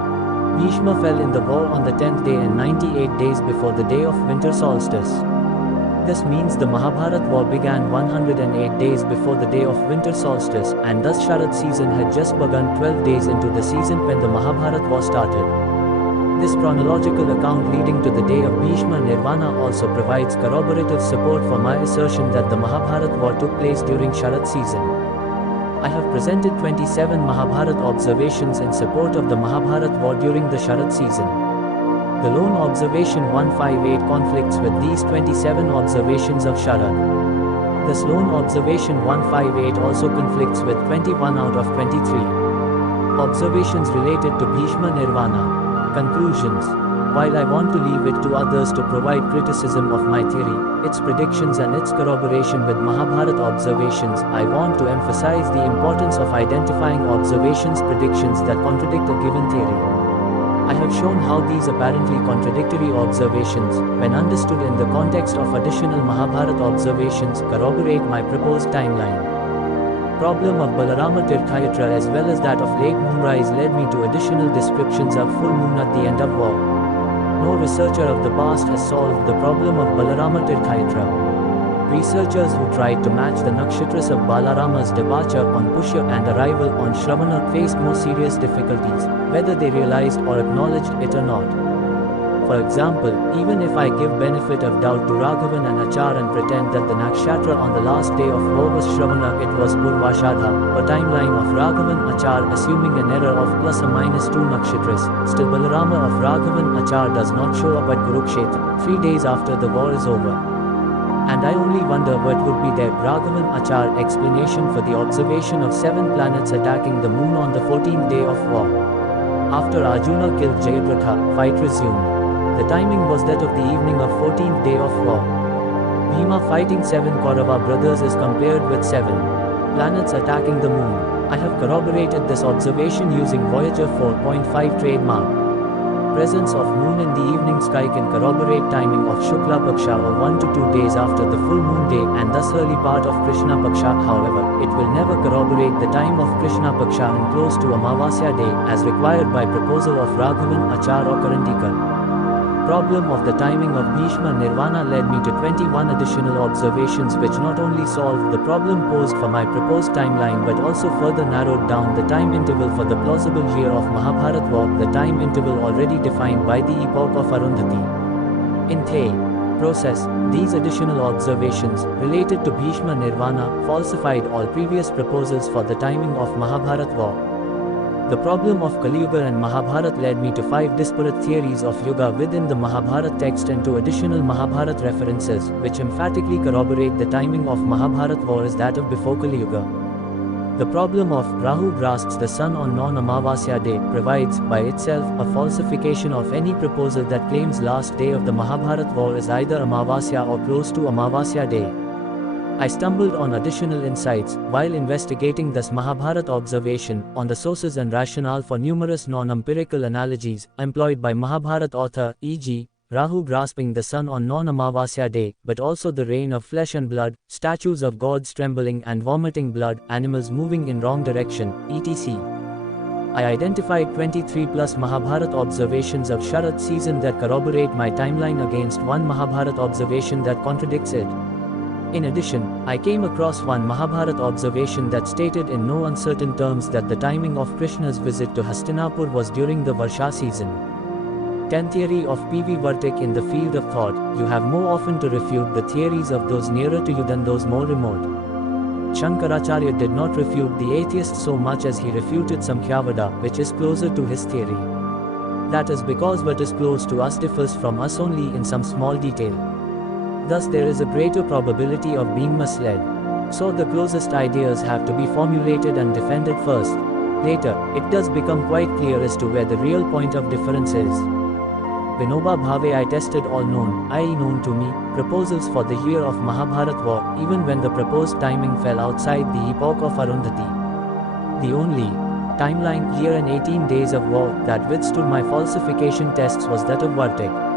Bhishma fell in the war on the 10th day and 98 days before the day of winter solstice. This means the Mahabharata war began 108 days before the day of winter solstice, and thus Sharad season had just begun 12 days into the season when the Mahabharata war started. This chronological account leading to the day of Bhishma Nirvana also provides corroborative support for my assertion that the Mahabharata war took place during Sharad season. I have presented 27 Mahabharata observations in support of the Mahabharata war during the Sharad season. The lone observation 158 conflicts with these 27 observations of Sharad. This lone observation 158 also conflicts with 21 out of 23 observations related to Bhishma Nirvana. Conclusions. While I want to leave it to others to provide criticism of my theory, its predictions and its corroboration with Mahabharata observations, I want to emphasize the importance of identifying observations predictions that contradict a given theory. I have shown how these apparently contradictory observations, when understood in the context of additional Mahabharata observations, corroborate my proposed timeline. Problem of Balarama Tirthayatra as well as that of late moonrise led me to additional descriptions of full moon at the end of war. No researcher of the past has solved the problem of Balarama Tirthayatra. Researchers who tried to match the nakshatras of Balarama's departure on Pushya and arrival on Shravana faced more serious difficulties, whether they realized or acknowledged it or not. For example, even if I give benefit of doubt to Raghavan and Achar and pretend that the nakshatra on the last day of war was Shravana, it was Purvashadha, a timeline of Raghavan Achar assuming an error of plus or minus 2 nakshatras, still Balarama of Raghavan Achar does not show up at Kurukshetra, 3 days after the war is over. And I only wonder what would be their Raghavan Achar explanation for the observation of 7 planets attacking the moon on the 14th day of war. After Arjuna killed Jayadratha, fight resumed. The timing was that of the evening of 14th day of war. Bhima fighting 7 Kaurava brothers is compared with 7 planets attacking the moon. I have corroborated this observation using Voyager 4.5 trademark. Presence of moon in the evening sky can corroborate timing of Shukla Paksha or 1 to 2 days after the full moon day and thus early part of Krishna Paksha. However, it will never corroborate the time of Krishna Paksha and close to Amavasya day as required by proposal of Raghavan Achar or Karandikar. Problem of the timing of Bhishma Nirvana led me to 21 additional observations which not only solved the problem posed for my proposed timeline but also further narrowed down the time interval for the plausible year of Mahabharata war, the time interval already defined by the epoch of Arundhuti. In the process, these additional observations, related to Bhishma Nirvana, falsified all previous proposals for the timing of Mahabharata war. The problem of Kali Yuga and Mahabharata led me to 5 disparate theories of Yuga within the Mahabharata text and 2 additional Mahabharata references, which emphatically corroborate the timing of Mahabharata war as that of before Kali Yuga. The problem of Rahu grasps the sun on non-Amavasya day provides, by itself, a falsification of any proposal that claims last day of the Mahabharata war is either Amavasya or close to Amavasya day. I stumbled on additional insights, while investigating this Mahabharata observation, on the sources and rationale for numerous non-empirical analogies, employed by Mahabharata author, e.g., Rahu grasping the sun on non-Amavasya day, but also the rain of flesh and blood, statues of gods trembling and vomiting blood, animals moving in wrong direction, etc. I identified 23 plus Mahabharata observations of Sharad season that corroborate my timeline against one Mahabharata observation that contradicts it. In addition, I came across one Mahabharata observation that stated in no uncertain terms that the timing of Krishna's visit to Hastinapur was during the Varsha season. 10 Theory of P.V. Vartik. In the field of thought, you have more often to refute the theories of those nearer to you than those more remote. Shankaracharya did not refute the atheists so much as he refuted Samkhyavada, which is closer to his theory. That is because what is close to us differs from us only in some small detail. Thus there is a greater probability of being misled. So the closest ideas have to be formulated and defended first. Later, it does become quite clear as to where the real point of difference is. Vinoba Bhave. I tested all known, i.e. known to me, proposals for the year of Mahabharata war, even when the proposed timing fell outside the epoch of Arundhati. The only timeline, year and 18 days of war, that withstood my falsification tests was that of Vartik.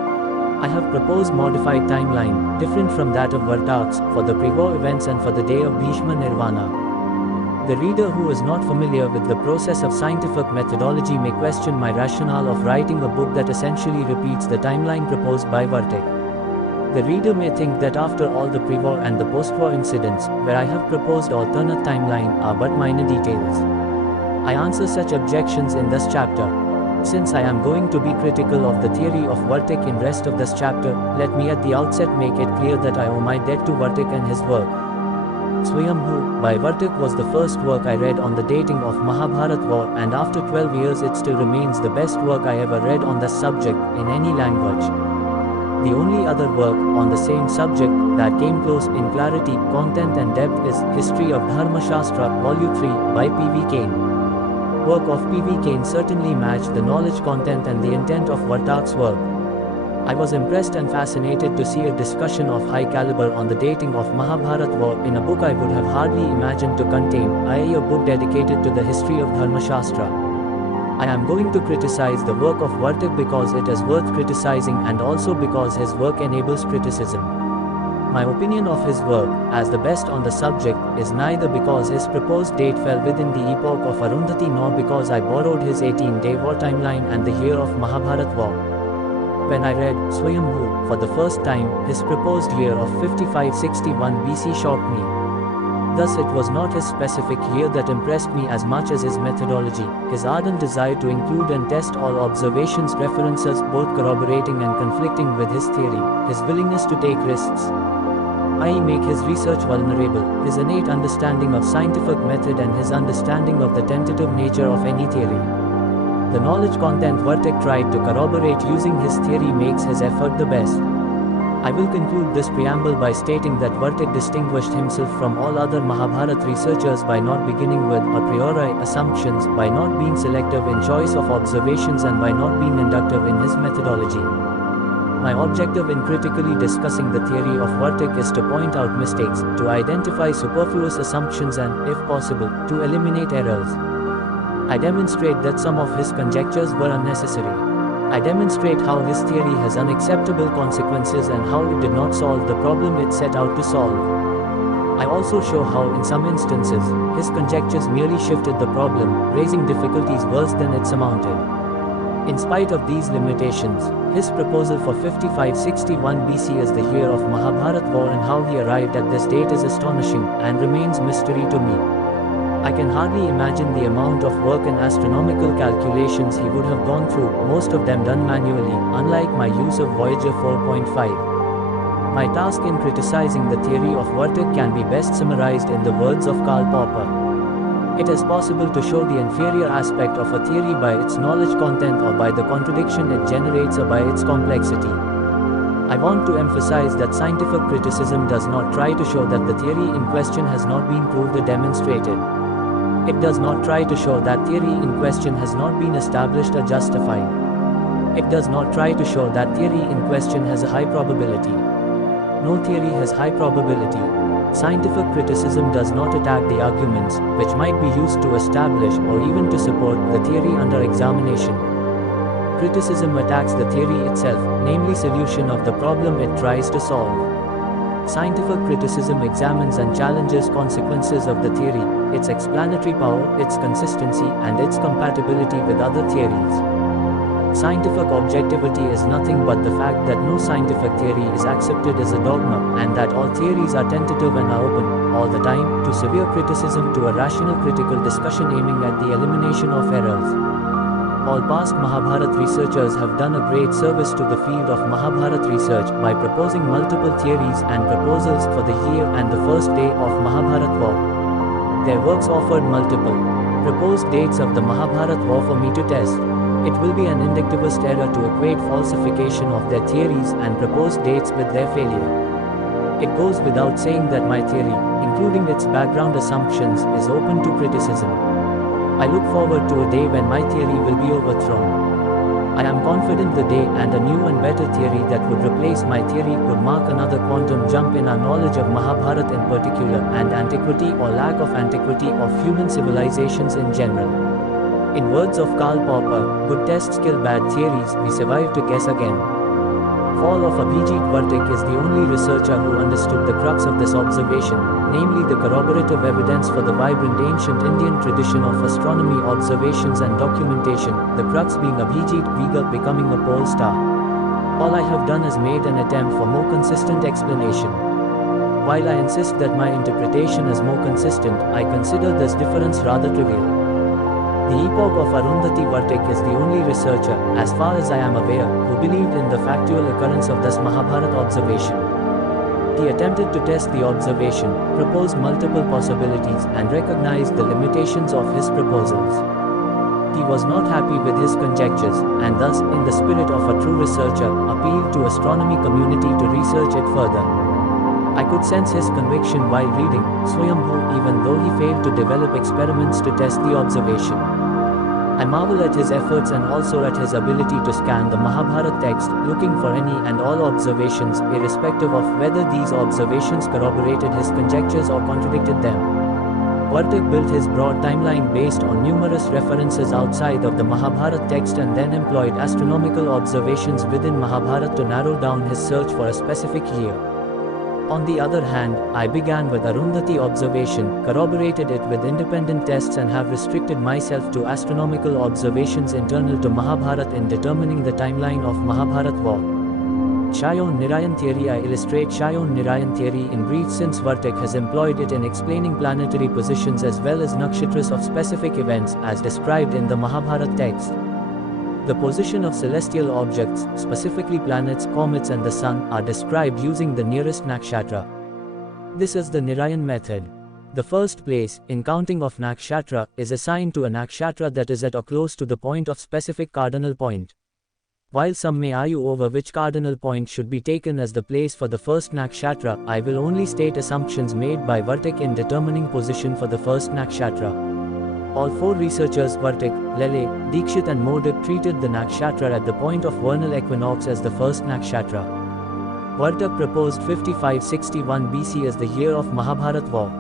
I have proposed modified timeline, different from that of Vartak's, for the pre-war events and for the day of Bhishma Nirvana. The reader who is not familiar with the process of scientific methodology may question my rationale of writing a book that essentially repeats the timeline proposed by Vartik. The reader may think that after all the pre-war and the post-war incidents, where I have proposed alternate timeline, are but minor details. I answer such objections in this chapter. Since I am going to be critical of the theory of Vartik in rest of this chapter, let me at the outset make it clear that I owe my debt to Vartik and his work. Swayambhu, by Vartik, was the first work I read on the dating of Mahabharata war, and after 12 years it still remains the best work I ever read on this subject, in any language. The only other work, on the same subject, that came close in clarity, content and depth is History of Dharmashastra, Volume 3, by P.V. Kane. Work of P.V. Kane certainly matched the knowledge content and the intent of Vartak's work. I was impressed and fascinated to see a discussion of high caliber on the dating of Mahabharata war in a book I would have hardly imagined to contain, i.e. a book dedicated to the history of Dharmashastra. I am going to criticize the work of Vartik because it is worth criticizing and also because his work enables criticism. My opinion of his work, as the best on the subject, is neither because his proposed date fell within the epoch of Arundhati nor because I borrowed his 18-day war timeline and the year of Mahabharata war. When I read Swayambhu for the first time, his proposed year of 5561 BC shocked me. Thus it was not his specific year that impressed me as much as his methodology, his ardent desire to include and test all observations references both corroborating and conflicting with his theory, his willingness to take risks, i.e. make his research vulnerable, his innate understanding of scientific method and his understanding of the tentative nature of any theory. The knowledge content Vartik tried to corroborate using his theory makes his effort the best. I will conclude this preamble by stating that Vartik distinguished himself from all other Mahabharata researchers by not beginning with a priori assumptions, by not being selective in choice of observations and by not being inductive in his methodology. My objective in critically discussing the theory of Vartik is to point out mistakes, to identify superfluous assumptions and, if possible, to eliminate errors. I demonstrate that some of his conjectures were unnecessary. I demonstrate how his theory has unacceptable consequences and how it did not solve the problem it set out to solve. I also show how in some instances, his conjectures merely shifted the problem, raising difficulties worse than it surmounted. In spite of these limitations, his proposal for 5561 BC as the year of Mahabharata war and how he arrived at this date is astonishing, and remains mystery to me. I can hardly imagine the amount of work and astronomical calculations he would have gone through, most of them done manually, unlike my use of Voyager 4.5. My task in criticizing the theory of Vartik can be best summarized in the words of Karl Popper. It is possible to show the inferior aspect of a theory by its knowledge content or by the contradiction it generates or by its complexity. I want to emphasize that scientific criticism does not try to show that the theory in question has not been proved or demonstrated. It does not try to show that theory in question has not been established or justified. It does not try to show that theory in question has a high probability. No theory has high probability. Scientific criticism does not attack the arguments, which might be used to establish or even to support the theory under examination. Criticism attacks the theory itself, namely solution of the problem it tries to solve. Scientific criticism examines and challenges consequences of the theory, its explanatory power, its consistency, and its compatibility with other theories. Scientific objectivity is nothing but the fact that no scientific theory is accepted as a dogma, and that all theories are tentative and are open, all the time, to severe criticism, to a rational critical discussion aiming at the elimination of errors. All past Mahabharata researchers have done a great service to the field of Mahabharata research by proposing multiple theories and proposals for the year and the first day of Mahabharata war. Their works offered multiple proposed dates of the Mahabharata war for me to test. It will be an inductivist error to equate falsification of their theories and proposed dates with their failure. It goes without saying that my theory, including its background assumptions, is open to criticism. I look forward to a day when my theory will be overthrown. I am confident the day and a new and better theory that would replace my theory could mark another quantum jump in our knowledge of Mahabharata in particular, and antiquity or lack of antiquity of human civilizations in general. In words of Karl Popper, good tests kill bad theories, we survive to guess again. Fall of Abhijit Vartik is the only researcher who understood the crux of this observation, namely the corroborative evidence for the vibrant ancient Indian tradition of astronomy observations and documentation, the crux being Abhijit Vartik becoming a pole star. All I have done is made an attempt for more consistent explanation. While I insist that my interpretation is more consistent, I consider this difference rather trivial. The epoch of Arundhuti Vartik is the only researcher, as far as I am aware, who believed in the factual occurrence of this Mahabharata observation. He attempted to test the observation, proposed multiple possibilities, and recognized the limitations of his proposals. He was not happy with his conjectures, and thus, in the spirit of a true researcher, appealed to astronomy community to research it further. I could sense his conviction while reading Swayambhu, even though he failed to develop experiments to test the observation. I marvel at his efforts and also at his ability to scan the Mahabharata text, looking for any and all observations, irrespective of whether these observations corroborated his conjectures or contradicted them. Vartik built his broad timeline based on numerous references outside of the Mahabharata text and then employed astronomical observations within Mahabharata to narrow down his search for a specific year. On the other hand, I began with Arundhuti observation, corroborated it with independent tests, and have restricted myself to astronomical observations internal to Mahabharata in determining the timeline of Mahabharata war. Shayon Nirayan theory. I illustrate Shayon Nirayan theory in brief, since Vartik has employed it in explaining planetary positions as well as nakshatras of specific events as described in the Mahabharata text. The position of celestial objects, specifically planets, comets and the sun, are described using the nearest nakshatra. This is the Nirayan method. The first place, in counting of nakshatra, is assigned to a nakshatra that is at or close to the point of specific cardinal point. While some may argue over which cardinal point should be taken as the place for the first nakshatra, I will only state assumptions made by Vartik in determining position for the first nakshatra. All four researchers Vartik, Lele, Dikshit and Modik treated the nakshatra at the point of vernal equinox as the first nakshatra. Vartik proposed 5561 BC as the year of Mahabharata war.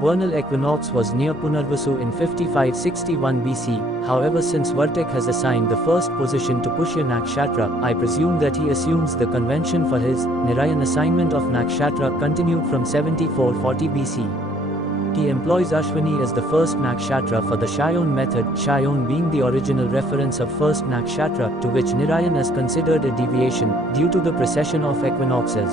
Vernal equinox was near Punarvasu in 5561 BC, however since Vartik has assigned the first position to Pushya nakshatra, I presume that he assumes the convention for his Nirayan assignment of nakshatra continued from 7440 BC. He employs Ashwini as the first nakshatra for the Shayon method, Shayon being the original reference of first nakshatra, to which Nirayan is considered a deviation, due to the precession of equinoxes.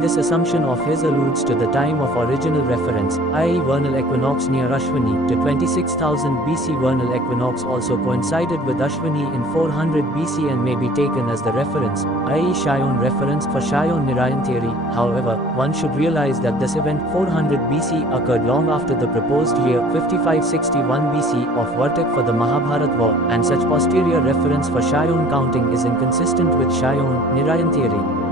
This assumption of his alludes to the time of original reference, i.e. vernal equinox near Ashwini, to 26,000 BC. Vernal equinox also coincided with Ashwini in 400 BC and may be taken as the reference, i.e. Shayon reference for Shayon Nirayan theory. However, one should realize that this event 400 BC occurred long after the proposed year 5561 BC of Vartik for the Mahabharata war, and such posterior reference for Shayon counting is inconsistent with Shayon Nirayan theory.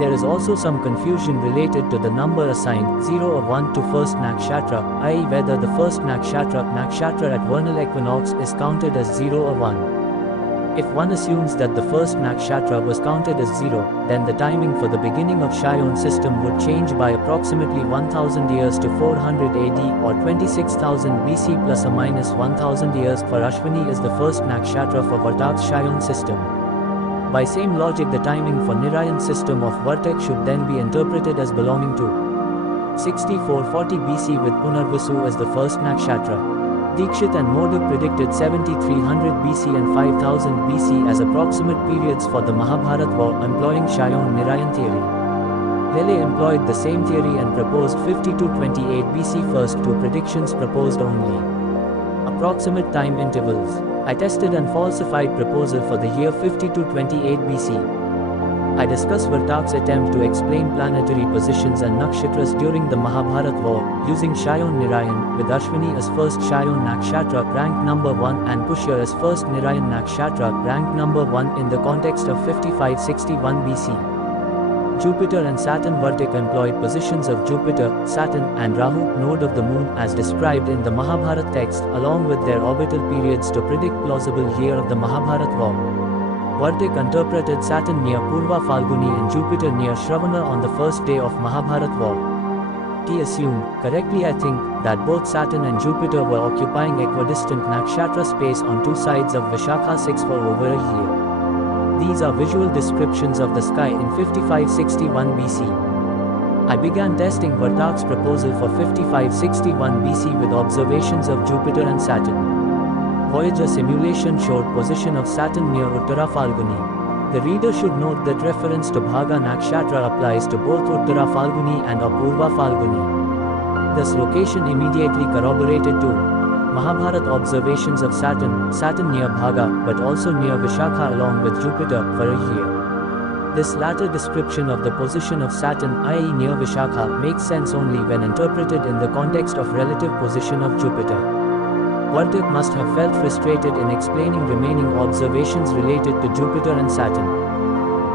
There is also some confusion related to the number assigned 0 or 1 to first nakshatra, i.e. whether the first nakshatra at vernal equinox is counted as 0 or 1. If one assumes that the first nakshatra was counted as 0, then the timing for the beginning of Shayon system would change by approximately 1000 years to 400 AD or 26,000 BC plus or minus 1000 years, for Ashwini is the first nakshatra for Vartak's Shayon system. By same logic, the timing for Nirayan system of Vartik should then be interpreted as belonging to 6440 BC with Punarvasu as the first nakshatra. Dikshit and Modik predicted 7300 BC and 5000 BC as approximate periods for the Mahabharata war, employing Shayon Nirayan theory. Lele employed the same theory and proposed 5228 BC. First two predictions proposed only approximate time intervals. I tested and falsified proposal for the year 5228 BC. I discuss Vartak's attempt to explain planetary positions and nakshatras during the Mahabharata war, using Shayon Nirayan, with Ashwini as first Shayon nakshatra ranked number 1 and Pushya as first Nirayan nakshatra ranked number 1 in the context of 5561 BC. Jupiter and Saturn. Vartik employed positions of Jupiter, Saturn, and Rahu, node of the moon, as described in the Mahabharata text, along with their orbital periods to predict plausible year of the Mahabharata war. Vartik interpreted Saturn near Purva Falguni and Jupiter near Shravana on the first day of Mahabharata war. He assumed, correctly I think, that both Saturn and Jupiter were occupying equidistant nakshatra space on two sides of Vishakha 6 for over a year. These are visual descriptions of the sky in 5561 BC. I began testing Vartak's proposal for 5561 BC with observations of Jupiter and Saturn. Voyager simulation showed position of Saturn near Uttara Falguni. The reader should note that reference to Bhaga Nakshatra applies to both Uttara Falguni and Apurva Falguni. This location immediately corroborated to Mahabharata observations of Saturn near Bhaga, but also near Vishakha along with Jupiter, for a year. This latter description of the position of Saturn, i.e. near Vishakha, makes sense only when interpreted in the context of relative position of Jupiter. Vartik must have felt frustrated in explaining remaining observations related to Jupiter and Saturn.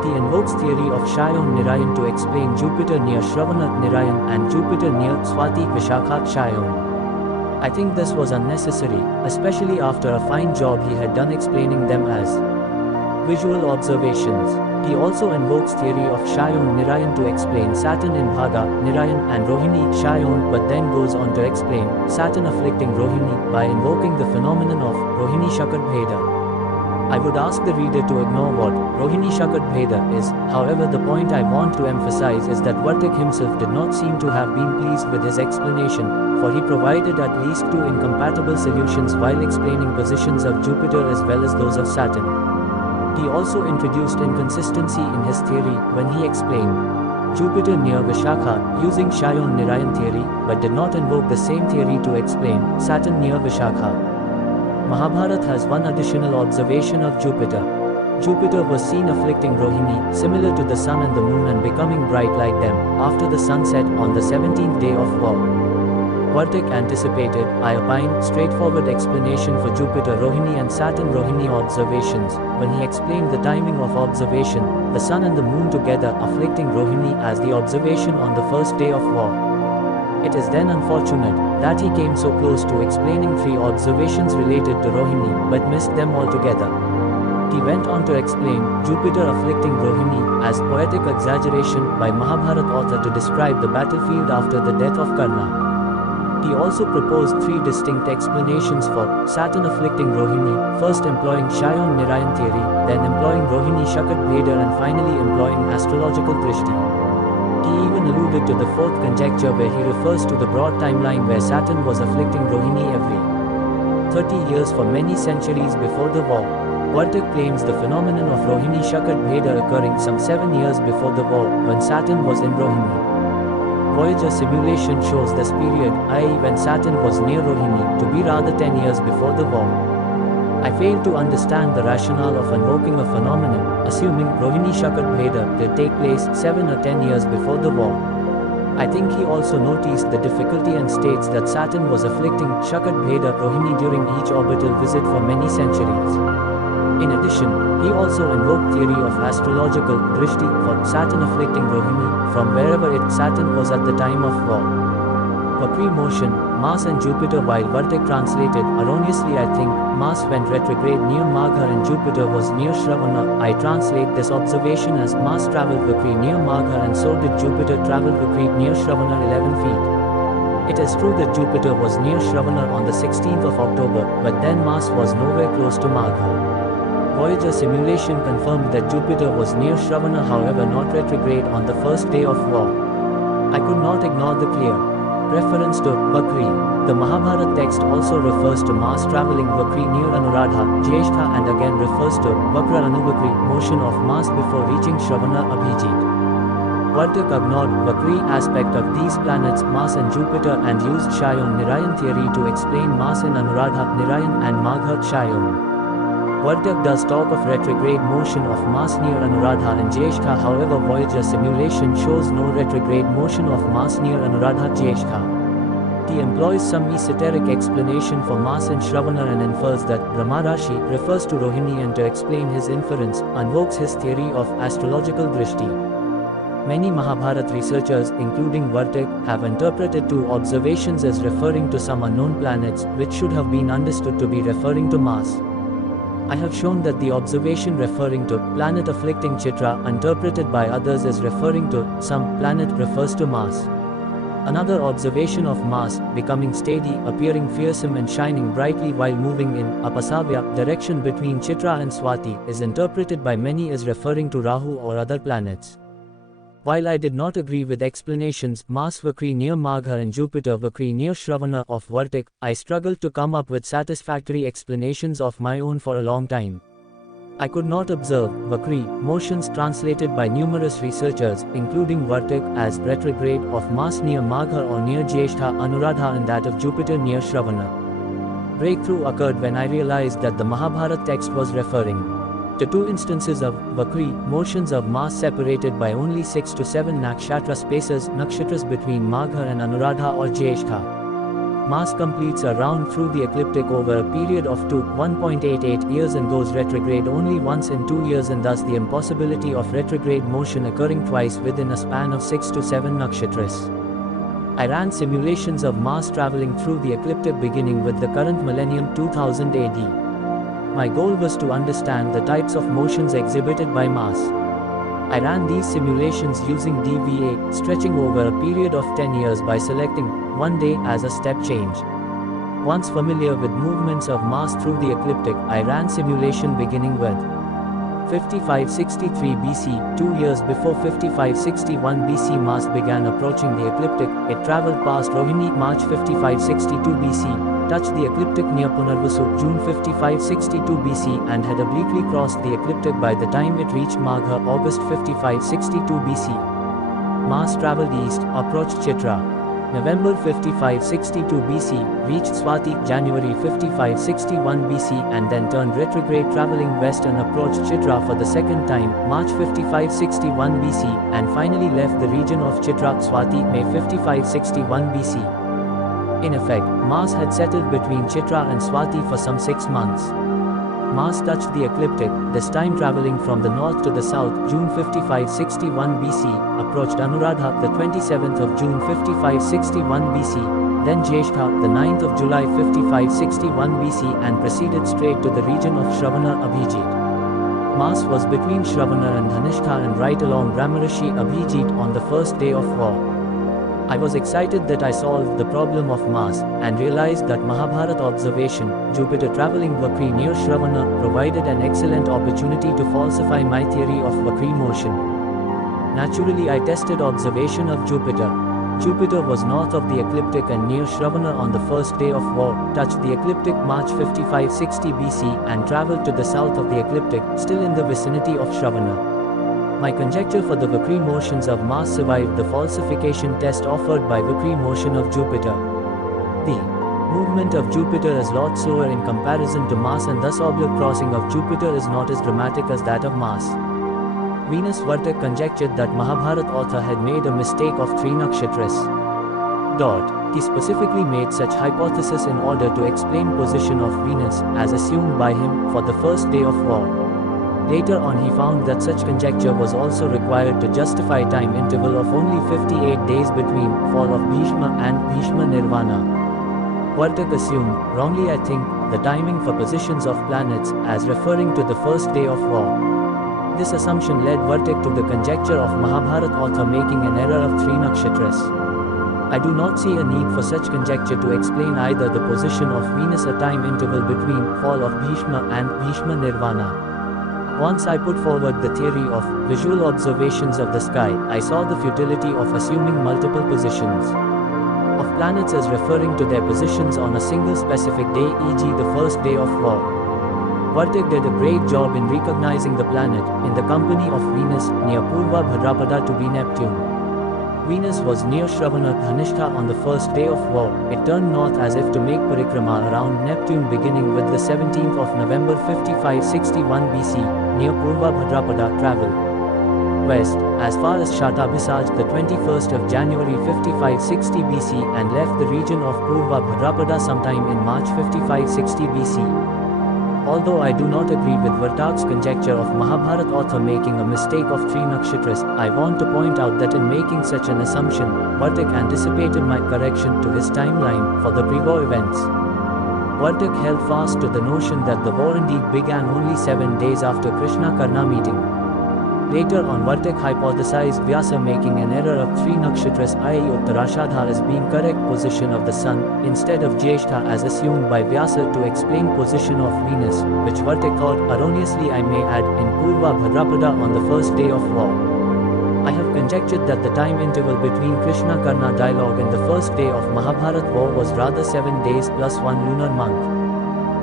He invokes theory of Shayon Nirayan to explain Jupiter near Shravana Nirayan and Jupiter near Swati Vishakha Shayon. I think this was unnecessary, especially after a fine job he had done explaining them as visual observations. He also invokes theory of Shayon Nirayan to explain Saturn in Bhaga, Nirayan and Rohini Shayon, but then goes on to explain Saturn afflicting Rohini by invoking the phenomenon of Rohini Shakat Bheda. I would ask the reader to ignore what Rohini Shakat Bheda is. However, the point I want to emphasize is that Vartik himself did not seem to have been pleased with his explanation, for he provided at least two incompatible solutions while explaining positions of Jupiter as well as those of Saturn. He also introduced inconsistency in his theory when he explained Jupiter near Vishakha using Shayon Nirayan theory, but did not invoke the same theory to explain Saturn near Vishakha. Mahabharata has one additional observation of Jupiter. Jupiter was seen afflicting Rohini, similar to the sun and the moon, and becoming bright like them, after the sunset on the 17th day of war. Vartik anticipated, I opine, straightforward explanation for Jupiter Rohini and Saturn Rohini observations, when he explained the timing of observation, the sun and the moon together afflicting Rohini as the observation on the first day of war. It is then unfortunate that he came so close to explaining 3 observations related to Rohini, but missed them altogether. He went on to explain Jupiter afflicting Rohini as poetic exaggeration by Mahabharata author to describe the battlefield after the death of Karna. He also proposed 3 distinct explanations for Saturn afflicting Rohini, first employing Shayon Nirayan theory, then employing Rohini Shakat Bheda, and finally employing astrological Drishti. He even alluded to the 4th conjecture where he refers to the broad timeline where Saturn was afflicting Rohini every 30 years for many centuries before the war. Vartak claims the phenomenon of Rohini Shakat Bheda occurring some 7 years before the war, when Saturn was in Rohini. Voyager simulation shows this period, i.e. when Saturn was near Rohini, to be rather 10 years before the war. I fail to understand the rationale of invoking a phenomenon, assuming Rohini Shakat Bheda did take place 7 or 10 years before the war. I think he also noticed the difficulty and states that Saturn was afflicting Shakat Bheda Rohini during each orbital visit for many centuries. In addition, he also invoked theory of astrological Drishti for Saturn afflicting Rohini from wherever Saturn was at the time of war. Vakri motion, Mars and Jupiter. While Vartak translated erroneously, I think Mars went retrograde near Magha and Jupiter was near Shravana. I translate this observation as Mars traveled Vakri near Magha and so did Jupiter travel Vakri near Shravana 11 feet. It is true that Jupiter was near Shravana on the 16th of October, but then Mars was nowhere close to Magha. Voyager simulation confirmed that Jupiter was near Shravana, however not retrograde on the first day of war. I could not ignore the clear reference to Vakri. The Mahabharata text also refers to Mars travelling Vakri near Anuradha, Jyeshtha, and again refers to Vakra Anuvakri, motion of Mars before reaching Shravana Abhijit. Vartak ignored Vakri aspect of these planets Mars and Jupiter and used Shayon Nirayan theory to explain Mars in Anuradha Nirayan and Magha Shayon. Vartak does talk of retrograde motion of Mars near Anuradha and Jyeshtha, however Voyager simulation shows no retrograde motion of Mars near Anuradha Jyeshtha. He employs some esoteric explanation for Mars in Shravana and infers that Brahmarashi refers to Rohini, and to explain his inference, invokes his theory of astrological Drishti. Many Mahabharata researchers, including Vartak, have interpreted 2 observations as referring to some unknown planets, which should have been understood to be referring to Mars. I have shown that the observation referring to planet afflicting Chitra, interpreted by others as referring to some planet, refers to Mars. Another observation of Mars becoming steady, appearing fearsome and shining brightly while moving in Apasavya direction between Chitra and Swati is interpreted by many as referring to Rahu or other planets. While I did not agree with explanations Mars Vakri near Magha and Jupiter Vakri near Shravana of Vartak, I struggled to come up with satisfactory explanations of my own for a long time. I could not observe Vakri motions translated by numerous researchers, including Vartak, as retrograde of Mars near Magha or near Jyeshtha Anuradha and that of Jupiter near Shravana. Breakthrough occurred when I realized that the Mahabharata text was referring to 2 instances of Vakri motions of Mars separated by only 6 to 7 nakshatra spaces, nakshatras between Magha and Anuradha or Jyeshtha. Mars completes a round through the ecliptic over a period of 1.88 years and goes retrograde only once in 2 years, and thus the impossibility of retrograde motion occurring twice within a span of 6 to 7 nakshatras. I ran simulations of Mars traveling through the ecliptic beginning with the current millennium 2000 AD. My goal was to understand the types of motions exhibited by Mars. I ran these simulations using DVA, stretching over a period of 10 years by selecting 1 day as a step change. Once familiar with movements of Mars through the ecliptic, I ran simulation beginning with 5563 BC, 2 years before 5561 BC Mars began approaching the ecliptic. It traveled past Rohini March 5562 BC. Touched the ecliptic near Punarvasu June 5562 BC and had obliquely crossed the ecliptic by the time it reached Magha August 5562 BC. Mars traveled east, approached Chitra. November 5562 BC, reached Swati January 5561 BC and then turned retrograde traveling west and approached Chitra for the second time, March 5561 BC, and finally left the region of Chitra, Swati, May 5561 BC. In effect, Mars had settled between Chitra and Swati for some 6 months. Mars touched the ecliptic, this time traveling from the north to the south, June 5561 BC, approached Anuradha, the 27th of June 5561 BC, then Jyeshtha, the 9th of July 5561 BC, and proceeded straight to the region of Shravana Abhijit. Mars was between Shravana and Dhanishta and right along Brahmarishi Abhijit on the first day of war. I was excited that I solved the problem of Mars, and realized that Mahabharata observation, Jupiter traveling Vakri near Shravana, provided an excellent opportunity to falsify my theory of Vakri motion. Naturally, I tested observation of Jupiter. Jupiter was north of the ecliptic and near Shravana on the first day of war, touched the ecliptic March 5560 BC, and traveled to the south of the ecliptic, still in the vicinity of Shravana. My conjecture for the Vakri motions of Mars survived the falsification test offered by Vakri motion of Jupiter. The movement of Jupiter is lot slower in comparison to Mars, and thus oblique crossing of Jupiter is not as dramatic as that of Mars. Venus Vartak conjectured that Mahabharata author had made a mistake of 3 nakshatras. He specifically made such hypothesis in order to explain position of Venus, as assumed by him, for the first day of war. Later on he found that such conjecture was also required to justify time interval of only 58 days between fall of Bhishma and Bhishma Nirvana. Vartak assumed, wrongly I think, the timing for positions of planets, as referring to the first day of war. This assumption led Vartak to the conjecture of Mahabharata author making an error of 3 nakshatras. I do not see a need for such conjecture to explain either the position of Venus a time interval between fall of Bhishma and Bhishma Nirvana. Once I put forward the theory of visual observations of the sky, I saw the futility of assuming multiple positions of planets as referring to their positions on a single specific day, e.g. the first day of war. Vartak did a great job in recognizing the planet, in the company of Venus, near Purva Bhadrapada to be Neptune. Venus was near Shravana Dhanishta on the first day of war. It turned north as if to make parikrama around Neptune beginning with the 17th of November 5561 BC, near Purva Bhadrapada travel west, as far as Shatabhisaj the 21st of January 5560 BC, and left the region of Purva Bhadrapada sometime in March 5560 BC. Although I do not agree with Vartak's conjecture of Mahabharata author making a mistake of 3 nakshatras, I want to point out that in making such an assumption, Vartak anticipated my correction to his timeline for the pre-war events. Vartak held fast to the notion that the war indeed began only 7 days after Krishna-Karna meeting. Later on, Vartak hypothesized Vyasa making an error of 3 nakshatras, i.e. Uttarashadha as being correct position of the sun, instead of Jyeshtha as assumed by Vyasa to explain position of Venus, which Vartak thought, erroneously I may add, in Purva Bhadrapada on the first day of war. I have conjectured that the time interval between Krishna-Karna dialogue and the first day of Mahabharata war was rather 7 days plus 1 lunar month.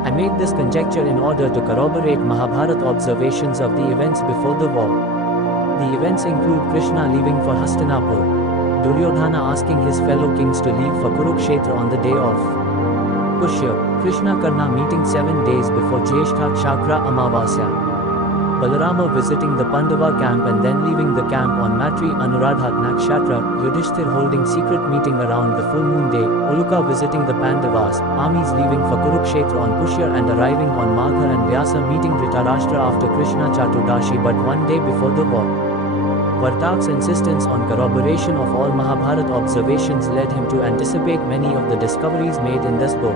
I made this conjecture in order to corroborate Mahabharata observations of the events before the war. The events include Krishna leaving for Hastinapur, Duryodhana asking his fellow kings to leave for Kurukshetra on the day of Pushya, Krishna-Karna meeting 7 days before Jyeshtha Chakra Amavasya, Balarama visiting the Pandava camp and then leaving the camp on Matri Anuradha Nakshatra, Yudhishthir holding secret meeting around the full moon day, Uluka visiting the Pandavas, armies leaving for Kurukshetra on Pushya and arriving on Maghar, and Vyasa meeting Dhritarashtra after Krishna Chaturdashi but 1 day before the war. Vartak's insistence on corroboration of all Mahabharata observations led him to anticipate many of the discoveries made in this book.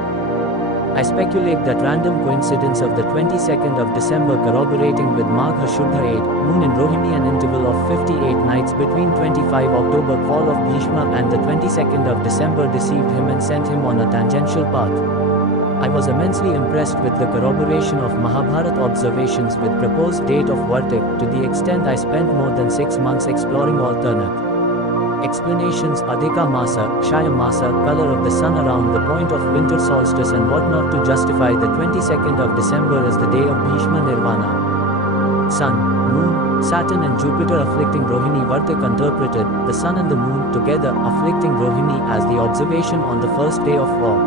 I speculate that random coincidence of the 22nd of December corroborating with Magha Shuddha 8, moon in Rohini, an interval of 58 nights between 25 October fall of Bhishma and the 22nd of December deceived him and sent him on a tangential path. I was immensely impressed with the corroboration of Mahabharata observations with proposed date of Vartak, to the extent I spent more than 6 months exploring alternate explanations, Adhika Masa, Kshaya Masa, color of the sun around the point of winter solstice and whatnot to justify the 22nd of December as the day of Bhishma Nirvana. Sun, Moon, Saturn and Jupiter afflicting Rohini. Vartak interpreted the sun and the moon together afflicting Rohini as the observation on the first day of war.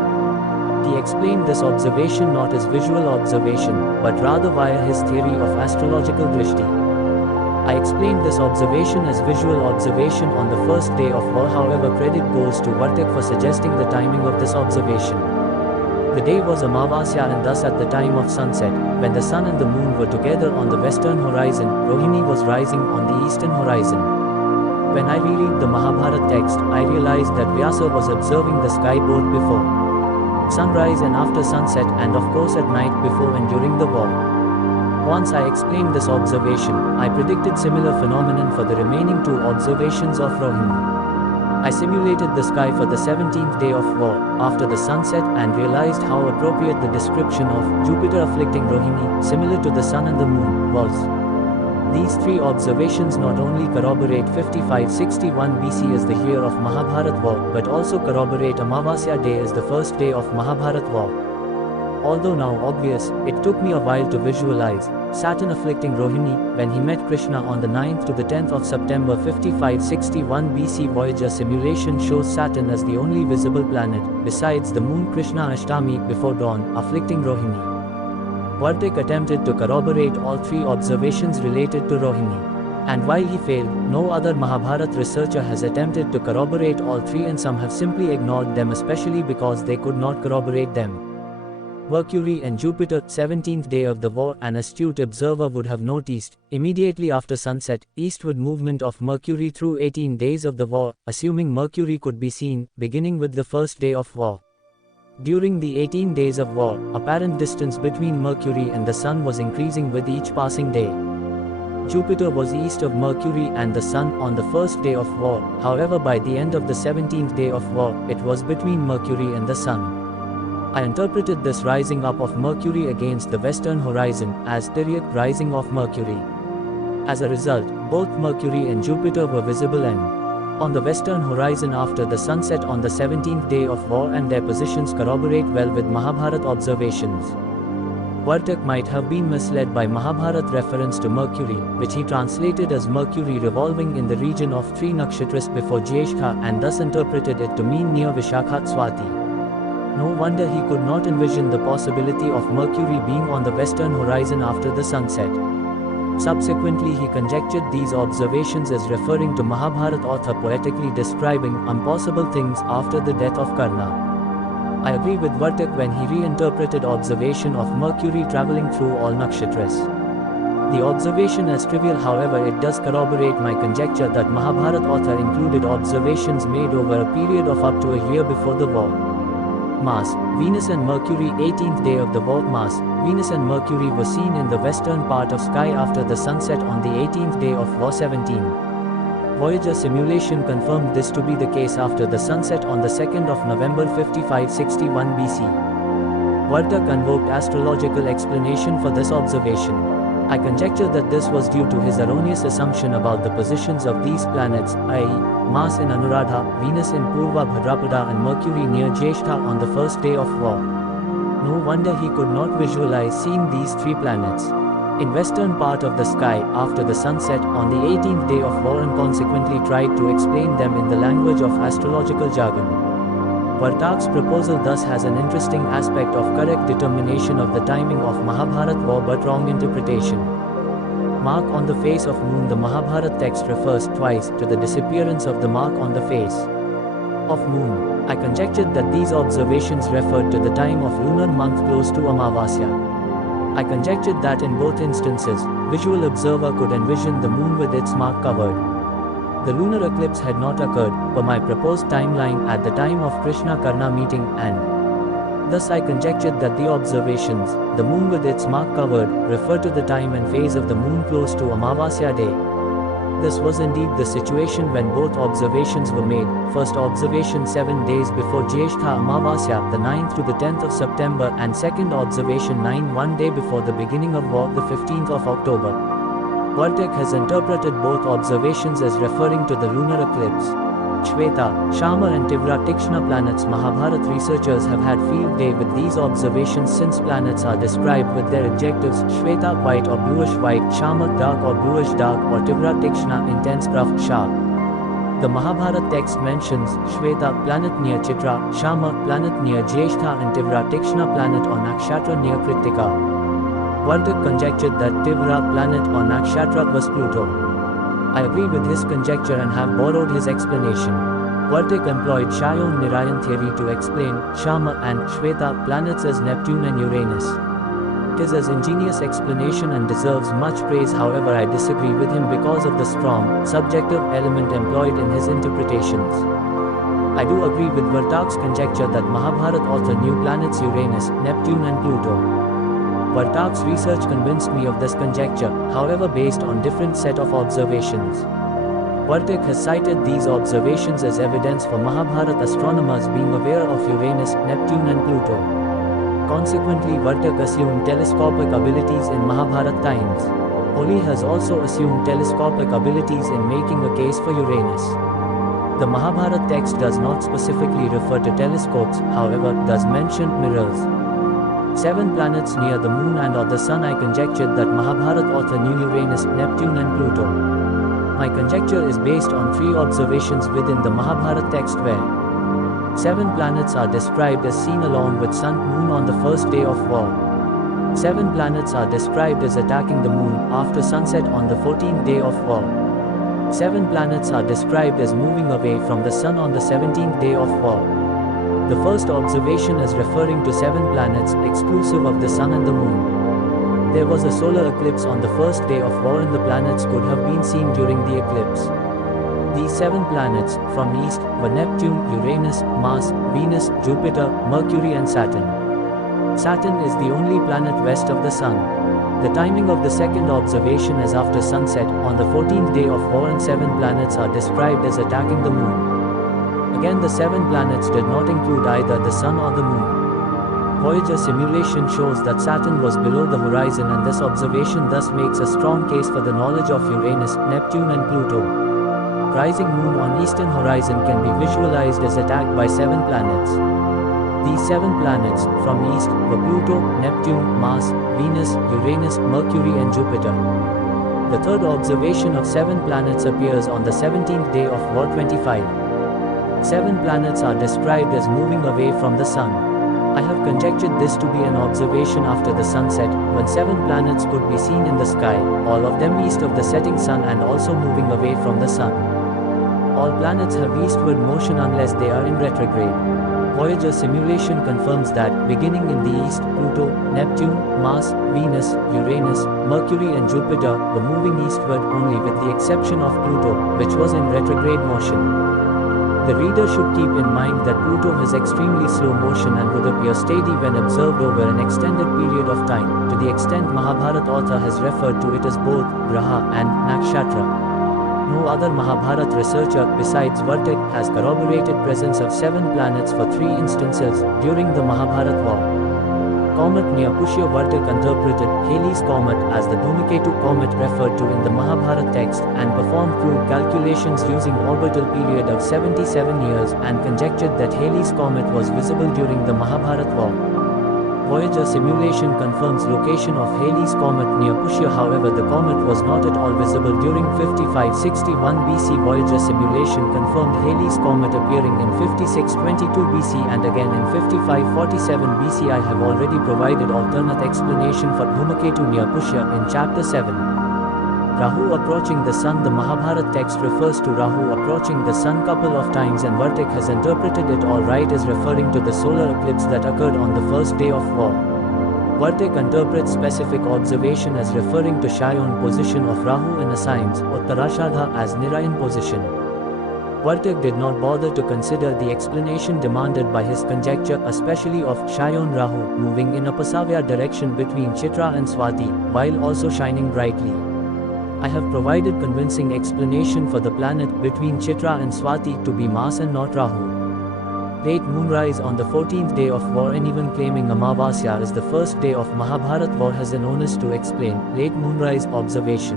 He explained this observation not as visual observation, but rather via his theory of astrological drishti. I explained this observation as visual observation on the first day of war. However, credit goes to Vartak for suggesting the timing of this observation. The day was Amavasya, and thus at the time of sunset, when the sun and the moon were together on the western horizon, Rohini was rising on the eastern horizon. When I reread the Mahabharata text, I realized that Vyasa was observing the sky both before sunrise and after sunset, and of course at night before and during the war. Once I explained this observation, I predicted similar phenomenon for the remaining two observations of Rohini. I simulated the sky for the 17th day of war, after the sunset, and realized how appropriate the description of Jupiter afflicting Rohini, similar to the sun and the moon, was. These three observations not only corroborate 5561 BC as the year of Mahabharata war, but also corroborate Amavasya day as the first day of Mahabharata war. Although now obvious, it took me a while to visualize Saturn afflicting Rohini when he met Krishna on the 9th to the 10th of September 5561 BC. Voyager simulation shows Saturn as the only visible planet, besides the moon Krishna Ashtami before dawn, afflicting Rohini. Vartik attempted to corroborate all three observations related to Rohini. And while he failed, no other Mahabharata researcher has attempted to corroborate all three, and some have simply ignored them, especially because they could not corroborate them. Mercury and Jupiter, 17th day of the war. An astute observer would have noticed, immediately after sunset, eastward movement of Mercury through 18 days of the war, assuming Mercury could be seen, beginning with the first day of war. During the 18 days of war, apparent distance between Mercury and the Sun was increasing with each passing day. Jupiter was east of Mercury and the Sun on the first day of war, however by the end of the 17th day of war, it was between Mercury and the Sun. I interpreted this rising up of Mercury against the western horizon as Tiryak rising of Mercury. As a result, both Mercury and Jupiter were visible on the western horizon after the sunset on the 17th day of war, and their positions corroborate well with Mahabharata observations. Vartak might have been misled by Mahabharata reference to Mercury, which he translated as Mercury revolving in the region of 3 nakshatras before Jyeshtha, and thus interpreted it to mean near Vishakha Swati. No wonder he could not envision the possibility of Mercury being on the western horizon after the sunset. Subsequently he conjectured these observations as referring to Mahabharata author poetically describing impossible things after the death of Karna. I agree with Vartak when he reinterpreted observation of Mercury travelling through all nakshatras. The observation is trivial, however it does corroborate my conjecture that Mahabharata author included observations made over a period of up to a year before the war. Mass, Venus and Mercury, 18th day of the war. Mass, Venus and Mercury were seen in the western part of sky after the sunset on the 18th day of war 17. Voyager simulation confirmed this to be the case after the sunset on the 2nd of November 5561 BC. Vartak invoked astrological explanation for this observation. I conjecture that this was due to his erroneous assumption about the positions of these planets, i.e., Mars in Anuradha, Venus in Purva Bhadrapada, and Mercury near Jyeshtha on the first day of war. No wonder he could not visualize seeing these three planets in western part of the sky after the sunset on the 18th day of war, and consequently tried to explain them in the language of astrological jargon. Vartak's proposal thus has an interesting aspect of correct determination of the timing of Mahabharata war but wrong interpretation. Mark on the face of moon. The Mahabharata text refers twice to the disappearance of the mark on the face of moon. I conjectured that these observations referred to the time of lunar month close to Amavasya. I conjectured that in both instances, visual observer could envision the moon with its mark covered. The lunar eclipse had not occurred, per my proposed timeline, at the time of Krishna-Karna meeting, and thus I conjectured that the observations, the moon with its mark covered, refer to the time and phase of the moon close to Amavasya day. This was indeed the situation when both observations were made. First observation 7 days before Jyeshtha Amavasya, the 9th to the 10th of September, and second observation 1 day before the beginning of war, the 15th of October. Vartak has interpreted both observations as referring to the lunar eclipse. Shweta, Shama and Tivra Tikshna planets. Mahabharata researchers have had field day with these observations since planets are described with their adjectives Shweta white or bluish white, Shama dark or bluish dark, or Tivra Tikshna intense rough sharp. The Mahabharata text mentions Shweta planet near Chitra, Shama planet near Jyeshtha, and Tivra Tikshna planet or Nakshatra near Kritika. Vartak conjectured that Tivra planet or Nakshatra was Pluto. I agree with his conjecture and have borrowed his explanation. Vartik employed Shayon-Narayan theory to explain Shama and Shweta planets as Neptune and Uranus. It is an ingenious explanation and deserves much praise. However, I disagree with him because of the strong, subjective element employed in his interpretations. I do agree with Vartak's conjecture that Mahabharata author knew planets Uranus, Neptune and Pluto. Vartak's research convinced me of this conjecture, however based on different set of observations. Vartik has cited these observations as evidence for Mahabharata astronomers being aware of Uranus, Neptune and Pluto. Consequently, Vartik assumed telescopic abilities in Mahabharata times. Oli has also assumed telescopic abilities in making a case for Uranus. The Mahabharata text does not specifically refer to telescopes, however, does mention mirrors. 7 planets near the moon and or the sun. I conjectured that Mahabharata author knew Uranus, Neptune and Pluto. My conjecture is based on 3 observations within the Mahabharata text where 7 planets are described as seen along with sun, moon on the first day of war. 7 planets are described as attacking the moon after sunset on the 14th day of war. 7 planets are described as moving away from the sun on the 17th day of war. The first observation is referring to 7 planets, exclusive of the sun and the moon. There was a solar eclipse on the first day of war and the planets could have been seen during the eclipse. These 7 planets, from east, were Neptune, Uranus, Mars, Venus, Jupiter, Mercury and Saturn. Saturn is the only planet west of the sun. The timing of the second observation is after sunset, on the 14th day of war, and 7 planets are described as attacking the moon. Again, the 7 planets did not include either the sun or the moon. Voyager simulation shows that Saturn was below the horizon, and this observation thus makes a strong case for the knowledge of Uranus, Neptune and Pluto. Rising moon on eastern horizon can be visualized as attacked by 7 planets. These 7 planets, from east, were Pluto, Neptune, Mars, Venus, Uranus, Mercury and Jupiter. The third observation of 7 planets appears on the 17th day of War 25. 7 planets are described as moving away from the sun. I have conjectured this to be an observation after the sunset, when 7 planets could be seen in the sky, all of them east of the setting sun and also moving away from the sun. All planets have eastward motion unless they are in retrograde. Voyager simulation confirms that, beginning in the east, Pluto, Neptune, Mars, Venus, Uranus, Mercury and Jupiter were moving eastward only with the exception of Pluto, which was in retrograde motion. The reader should keep in mind that Pluto has extremely slow motion and would appear steady when observed over an extended period of time, to the extent Mahabharata author has referred to it as both Graha and Nakshatra. No other Mahabharata researcher besides Vartik has corroborated presence of 7 planets for 3 instances during the Mahabharata war. Comet near Pushya. Vartik interpreted Halley's Comet as the Dhumaketu comet referred to in the Mahabharata text and performed crude calculations using orbital period of 77 years and conjectured that Halley's Comet was visible during the Mahabharata war. Voyager simulation confirms location of Halley's Comet near Pushya. However, the comet was not at all visible during 5561 BC. Voyager simulation confirmed Halley's Comet appearing in 5622 BC and again in 5547 BC. I have already provided alternate explanation for Dhumaketu near Pushya in chapter 7. Rahu approaching the sun. The Mahabharata text refers to Rahu approaching the sun couple of times and Vartik has interpreted it all right as referring to the solar eclipse that occurred on the first day of war. Vartik interprets specific observation as referring to Shayon position of Rahu and assigns Uttarashadha as Narayan position. Vartik did not bother to consider the explanation demanded by his conjecture, especially of Shayon Rahu moving in Apasavya direction between Chitra and Swati, while also shining brightly. I have provided convincing explanation for the planet between Chitra and Swati to be Mars and not Rahu. Late moonrise on the 14th day of war, and even claiming Amavasya is the first day of Mahabharata war has an onus to explain late moonrise observation.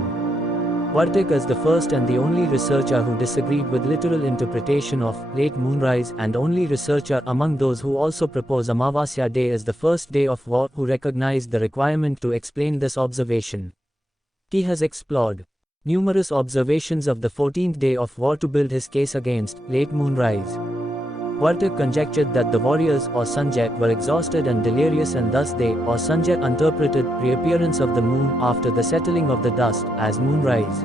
Vartik is the first and the only researcher who disagreed with literal interpretation of late moonrise and only researcher among those who also propose Amavasya day as the first day of war who recognized the requirement to explain this observation. He has explored numerous observations of the 14th day of war to build his case against late moonrise. Vartik conjectured that the warriors or Sanjay were exhausted and delirious and thus they or Sanjay interpreted reappearance of the moon after the settling of the dust as moonrise.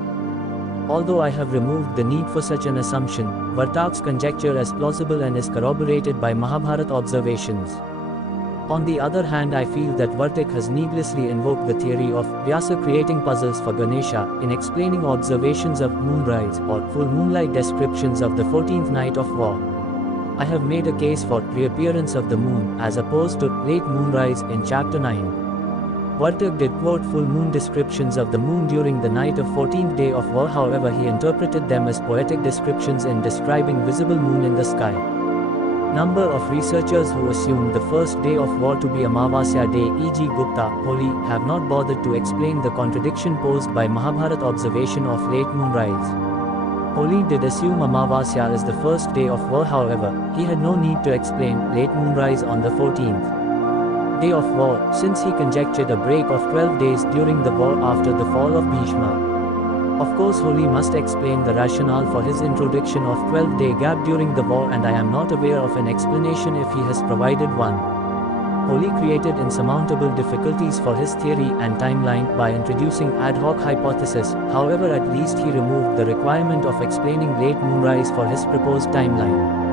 Although I have removed the need for such an assumption, Vartak's conjecture is plausible and is corroborated by Mahabharata observations. On the other hand, I feel that Vartak has needlessly invoked the theory of Vyasa creating puzzles for Ganesha in explaining observations of moonrise or full moonlight descriptions of the 14th night of war. I have made a case for reappearance of the moon as opposed to late moonrise in chapter 9. Vartak did quote full moon descriptions of the moon during the night of 14th day of war, however he interpreted them as poetic descriptions in describing visible moon in the sky. Number of researchers who assume the first day of war to be Amavasya day, e.g. Gupta, Holi, have not bothered to explain the contradiction posed by Mahabharata observation of late moonrise. Holi did assume Amavasya is the first day of war, however, he had no need to explain late moonrise on the 14th day of war, since he conjectured a break of 12 days during the war after the fall of Bhishma. Of course, Holi must explain the rationale for his introduction of 12-day gap during the war, and I am not aware of an explanation if he has provided one. Holi created insurmountable difficulties for his theory and timeline by introducing ad hoc hypothesis, however at least he removed the requirement of explaining late moonrise for his proposed timeline.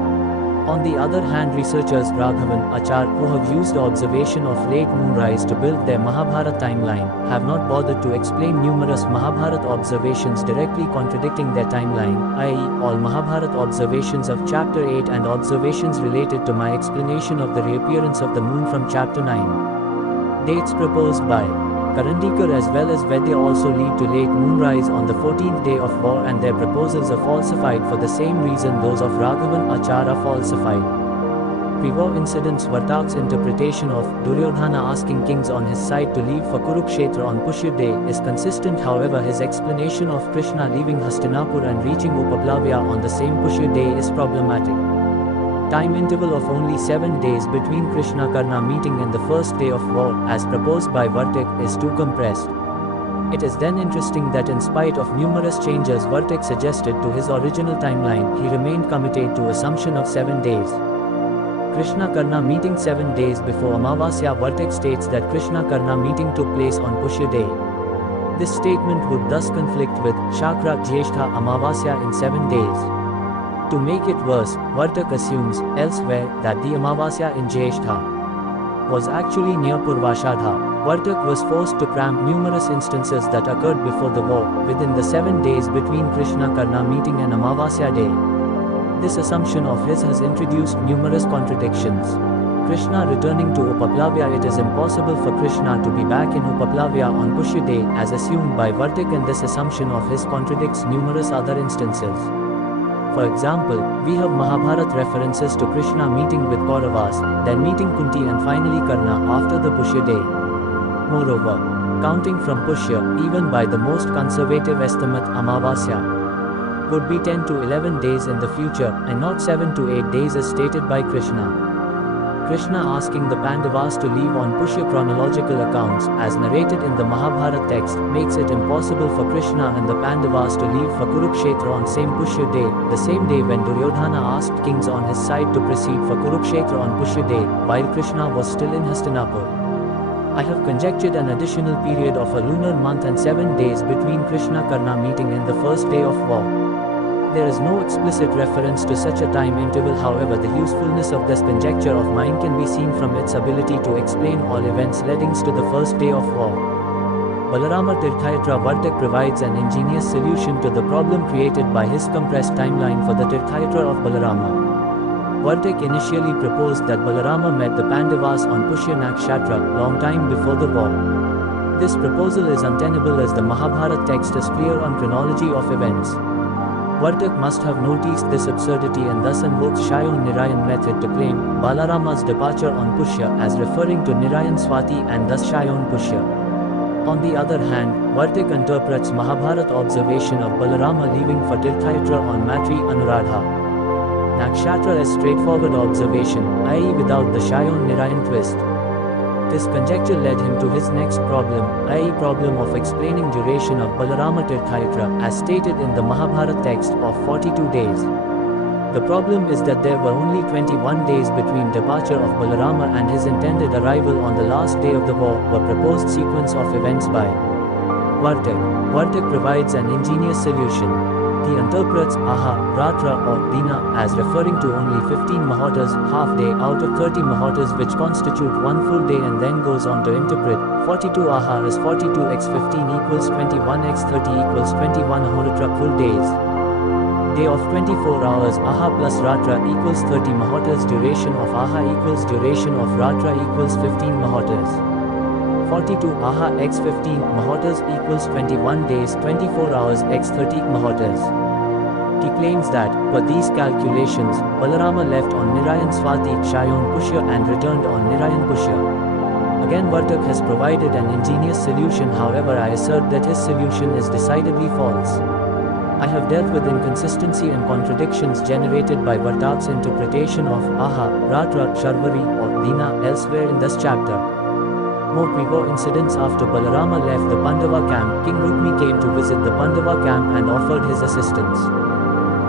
On the other hand, researchers Raghavan, Achar, who have used observation of late moonrise to build their Mahabharata timeline, have not bothered to explain numerous Mahabharata observations directly contradicting their timeline, i.e., all Mahabharata observations of chapter 8 and observations related to my explanation of the reappearance of the moon from chapter 9. Dates proposed by Karandikar as well as Vaidya also lead to late moonrise on the 14th day of war, and their proposals are falsified for the same reason those of Raghavan Achar are falsified. Pre-war incidents. Vartak's interpretation of Duryodhana asking kings on his side to leave for Kurukshetra on Pushya day is consistent, however his explanation of Krishna leaving Hastinapur and reaching Upaplavya on the same Pushya day is problematic. Time interval of only 7 days between Krishna Karna meeting and the first day of war, as proposed by Vartak, is too compressed. It is then interesting that in spite of numerous changes Vartak suggested to his original timeline, he remained committed to assumption of 7 days. Krishna Karna meeting 7 days before Amavasya. Vartak states that Krishna Karna meeting took place on Pushya day. This statement would thus conflict with Shakra Jyeshtha Amavasya in 7 days. To make it worse, Vartak assumes, elsewhere, that the Amavasya in Jyeshtha was actually near Purvashadha. Vartak was forced to cram numerous instances that occurred before the war, within the 7 days between Krishna Karna meeting and Amavasya day. This assumption of his has introduced numerous contradictions. Krishna returning to Upaplavya. It is impossible for Krishna to be back in Upaplavya on Pushya day, as assumed by Vartak, and this assumption of his contradicts numerous other instances. For example, we have Mahabharata references to Krishna meeting with Kauravas, then meeting Kunti and finally Karna after the Pushya day. Moreover, counting from Pushya, even by the most conservative estimate, Amavasya would be 10 to 11 days in the future, and not 7 to 8 days as stated by Krishna. Krishna asking the Pandavas to leave on Pushya. Chronological accounts, as narrated in the Mahabharata text, makes it impossible for Krishna and the Pandavas to leave for Kurukshetra on same Pushya day, the same day when Duryodhana asked kings on his side to proceed for Kurukshetra on Pushya day, while Krishna was still in Hastinapur. I have conjectured an additional period of a lunar month and 7 days between Krishna Karna meeting and the first day of war. There is no explicit reference to such a time interval, however the usefulness of this conjecture of mine can be seen from its ability to explain all events leading to the first day of war. Balarama Tirthayatra. Vartak provides an ingenious solution to the problem created by his compressed timeline for the Tirthayatra of Balarama. Vartak initially proposed that Balarama met the Pandavas on Pushya Nakshatra, long time before the war. This proposal is untenable as the Mahabharata text is clear on chronology of events. Vartak must have noticed this absurdity and thus invokes Shayon Nirayan method to claim Balarama's departure on Pushya as referring to Nirayan Swati and thus Shayon Pushya. On the other hand, Vartak interprets Mahabharata observation of Balarama leaving for Tirthayatra on Matri Anuradha Nakshatra as straightforward observation, i.e. without the Shayon Nirayan twist. This conjecture led him to his next problem, i.e. problem of explaining duration of Balarama Tirthayatra, as stated in the Mahabharata text, of 42 days. The problem is that there were only 21 days between departure of Balarama and his intended arrival on the last day of the war, a proposed sequence of events by Vartak. Vartak provides an ingenious solution. He interprets Aha, Ratra or Dina as referring to only 15 Muhurtas, half day out of 30 Muhurtas, which constitute one full day, and then goes on to interpret 42 Aha is 42 x 15 equals 21 x 30 equals 21 Ahoritra full days. Day of 24 hours Aha plus Ratra equals 30 Muhurtas. Duration of Aha equals duration of Ratra equals 15 Muhurtas. 42 Aha x 15 Muhurtas equals 21 days 24 hours x 30 Muhurtas. He claims that, per these calculations, Balarama left on Narayan Swati Chayon Pushya and returned on Narayan Pushya. Again Vartak has provided an ingenious solution, however I assert that his solution is decidedly false. I have dealt with inconsistency and contradictions generated by Vartak's interpretation of Aha, Ratra, Sharvari or Dina elsewhere in this chapter. More pre-war incidents. After Balarama left the Pandava camp, King Rukmi came to visit the Pandava camp and offered his assistance.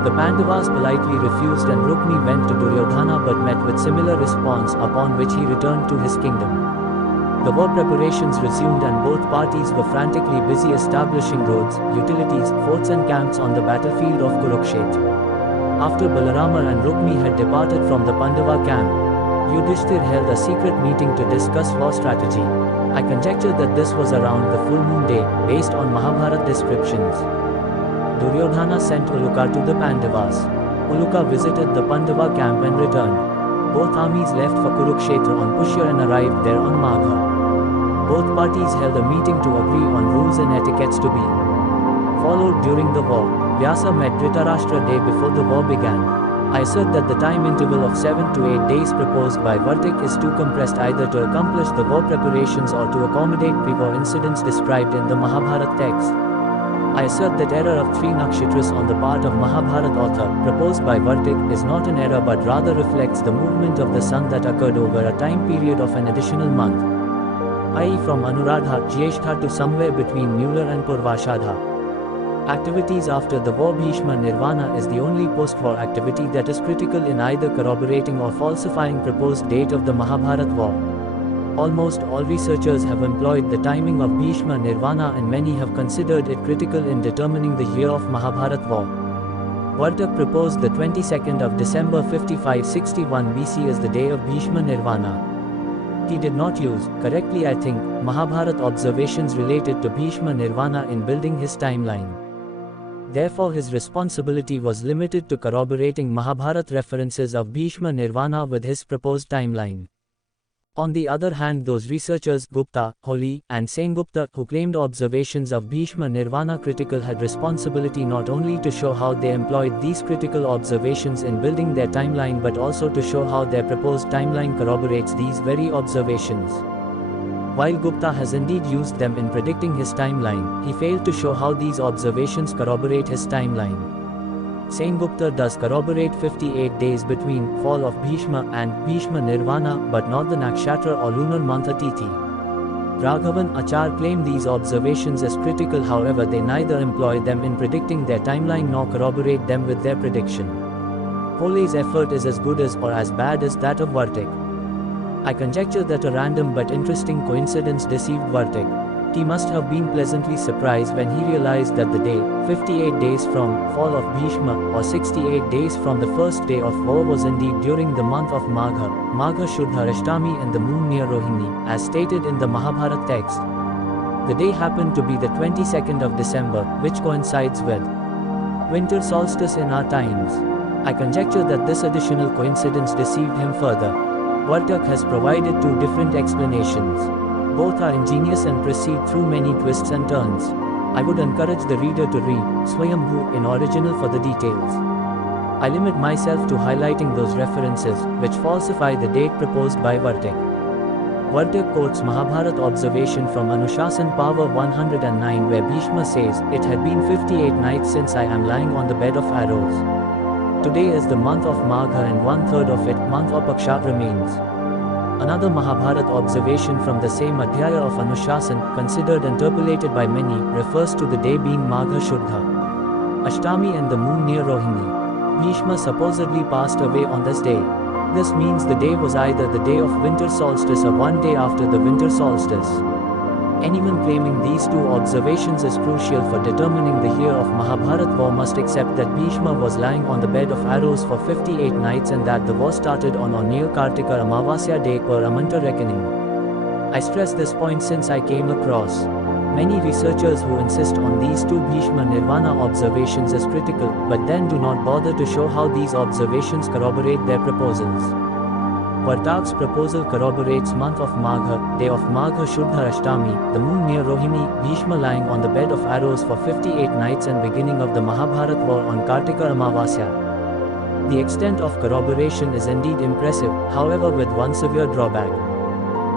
The Pandavas politely refused and Rukmi went to Duryodhana but met with similar response, upon which he returned to his kingdom. The war preparations resumed and both parties were frantically busy establishing roads, utilities, forts and camps on the battlefield of Kurukshetra. After Balarama and Rukmi had departed from the Pandava camp, Yudhishthir held a secret meeting to discuss war strategy. I conjecture that this was around the full moon day, based on Mahabharata descriptions. Duryodhana sent Uluka to the Pandavas. Uluka visited the Pandava camp and returned. Both armies left for Kurukshetra on Pushya and arrived there on Magha. Both parties held a meeting to agree on rules and etiquettes to be followed during the war. Vyasa met Dhritarashtra day before the war began. I assert that the time interval of 7 to 8 days proposed by Vartak is too compressed either to accomplish the war preparations or to accommodate pre-war incidents described in the Mahabharata text. I assert that error of 3 nakshatras on the part of Mahabharata author, proposed by Vartak, is not an error but rather reflects the movement of the sun that occurred over a time period of an additional month, i.e. from Anuradha, Jyeshtha to somewhere between Mular and Purvashadha. Activities after the war. Bhishma Nirvana is the only post-war activity that is critical in either corroborating or falsifying proposed date of the Mahabharata war. Almost all researchers have employed the timing of Bhishma Nirvana and many have considered it critical in determining the year of Mahabharata war. Vartak proposed the 22nd of December 5561 BC as the day of Bhishma Nirvana. He did not use, correctly I think, Mahabharata observations related to Bhishma Nirvana in building his timeline. Therefore his responsibility was limited to corroborating Mahabharata references of Bhishma Nirvana with his proposed timeline. On the other hand, those researchers Gupta, Holi, and Sengupta who claimed observations of Bhishma Nirvana critical had responsibility not only to show how they employed these critical observations in building their timeline but also to show how their proposed timeline corroborates these very observations. While Gupta has indeed used them in predicting his timeline, he failed to show how these observations corroborate his timeline. Sengupta does corroborate 58 days between fall of Bhishma and Bhishma Nirvana but not the nakshatra or lunar month Atithi. Raghavan Achar claim these observations as critical, however they neither employ them in predicting their timeline nor corroborate them with their prediction. Hole's effort is as good as or as bad as that of Vartak. I conjecture that a random but interesting coincidence deceived Vartak. He must have been pleasantly surprised when he realized that the day, 58 days from fall of Bhishma or 68 days from the first day of war was indeed during the month of Magha, Magha Shuddha Ashtami and the moon near Rohini, as stated in the Mahabharata text. The day happened to be the 22nd of December, which coincides with winter solstice in our times. I conjecture that this additional coincidence deceived him further. Vartak has provided 2 different explanations. Both are ingenious and proceed through many twists and turns. I would encourage the reader to read Swayambhu in original for the details. I limit myself to highlighting those references which falsify the date proposed by Vartak. Vartak quotes Mahabharata observation from Anushasan Power 109 where Bhishma says, "It had been 58 nights since I am lying on the bed of arrows. Today is the month of Magha and 1/3 of it, month of Paksha, remains." Another Mahabharata observation from the same Adhyaya of Anushasan, considered interpolated by many, refers to the day being Magha Shuddha Ashtami and the moon near Rohini. Bhishma supposedly passed away on this day. This means the day was either the day of winter solstice or one day after the winter solstice. Anyone claiming these two observations is crucial for determining the year of Mahabharata war must accept that Bhishma was lying on the bed of arrows for 58 nights and that the war started on or near Kartika Amavasya day per Amanta reckoning. I stress this point since I came across many researchers who insist on these two Bhishma Nirvana observations as critical, but then do not bother to show how these observations corroborate their proposals. Vartak's proposal corroborates month of Magha, day of Magha Shuddha Ashtami, the moon near Rohini, Bhishma lying on the bed of arrows for 58 nights and beginning of the Mahabharata war on Kartika Amavasya. The extent of corroboration is indeed impressive, however with one severe drawback.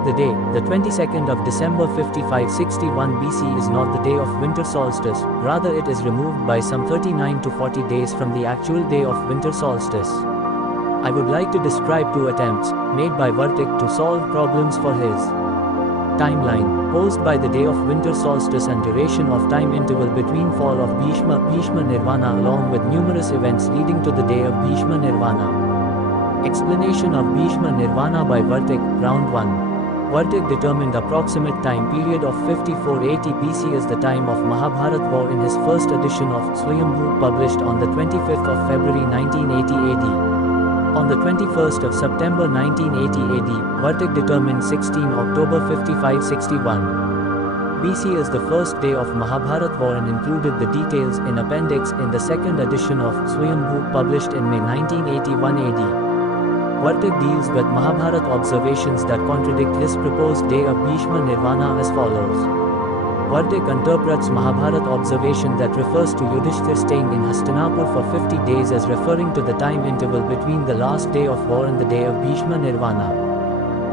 The day, the 22nd of December 5561 BC is not the day of winter solstice, rather it is removed by some 39 to 40 days from the actual day of winter solstice. I would like to describe two attempts, made by Vartik to solve problems for his timeline, posed by the day of winter solstice and duration of time interval between fall of Bhishma Nirvana along with numerous events leading to the day of Bhishma Nirvana. Explanation of Bhishma Nirvana by Vartik, Round 1. Vartik determined approximate time period of 5480 BC as the time of Mahabharata war in his first edition of Swayambhu published on the 25th of February 1980 AD. On the 21st of September 1980 AD, Vartik determined 16 October 5561 BC as the first day of Mahabharata war and included the details in appendix in the second edition of Swayambhu published in May 1981 AD. Vartik deals with Mahabharata observations that contradict his proposed day of Bhishma Nirvana as follows. Vartik interprets Mahabharata observation that refers to Yudhishthir staying in Hastinapur for 50 days as referring to the time interval between the last day of war and the day of Bhishma Nirvana.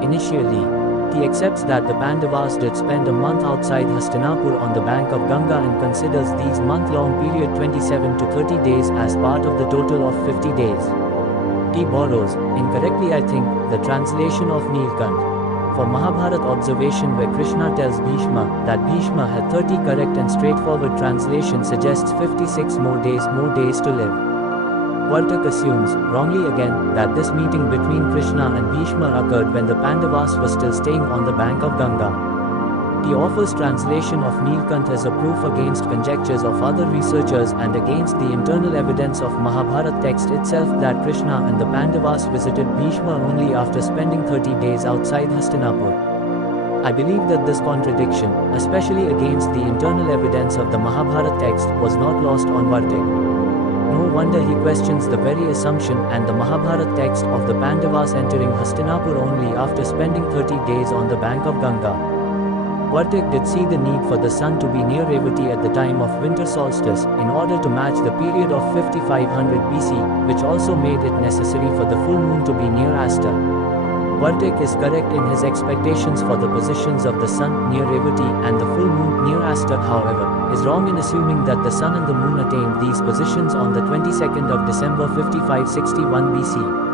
Initially, he accepts that the Pandavas did spend a month outside Hastinapur on the bank of Ganga and considers these month-long period 27 to 30 days as part of the total of 50 days. He borrows, incorrectly I think, the translation of Nilkanth for Mahabharata observation where Krishna tells Bhishma that Bhishma had 30 correct and straightforward translation suggests 56 more days to live. Vartak assumes, wrongly again, that this meeting between Krishna and Bhishma occurred when the Pandavas were still staying on the bank of Ganga. He offers translation of Nilkanth as a proof against conjectures of other researchers and against the internal evidence of Mahabharata text itself that Krishna and the Pandavas visited Bhishma only after spending 30 days outside Hastinapur. I believe that this contradiction, especially against the internal evidence of the Mahabharata text, was not lost on Vartik. No wonder he questions the very assumption and the Mahabharata text of the Pandavas entering Hastinapur only after spending 30 days on the bank of Ganga. Vartik did see the need for the sun to be near Revati at the time of winter solstice, in order to match the period of 5500 BC, which also made it necessary for the full moon to be near Asta. Vartik is correct in his expectations for the positions of the sun near Revati and the full moon near Asta, however, is wrong in assuming that the sun and the moon attained these positions on the 22nd of December 5561 BC.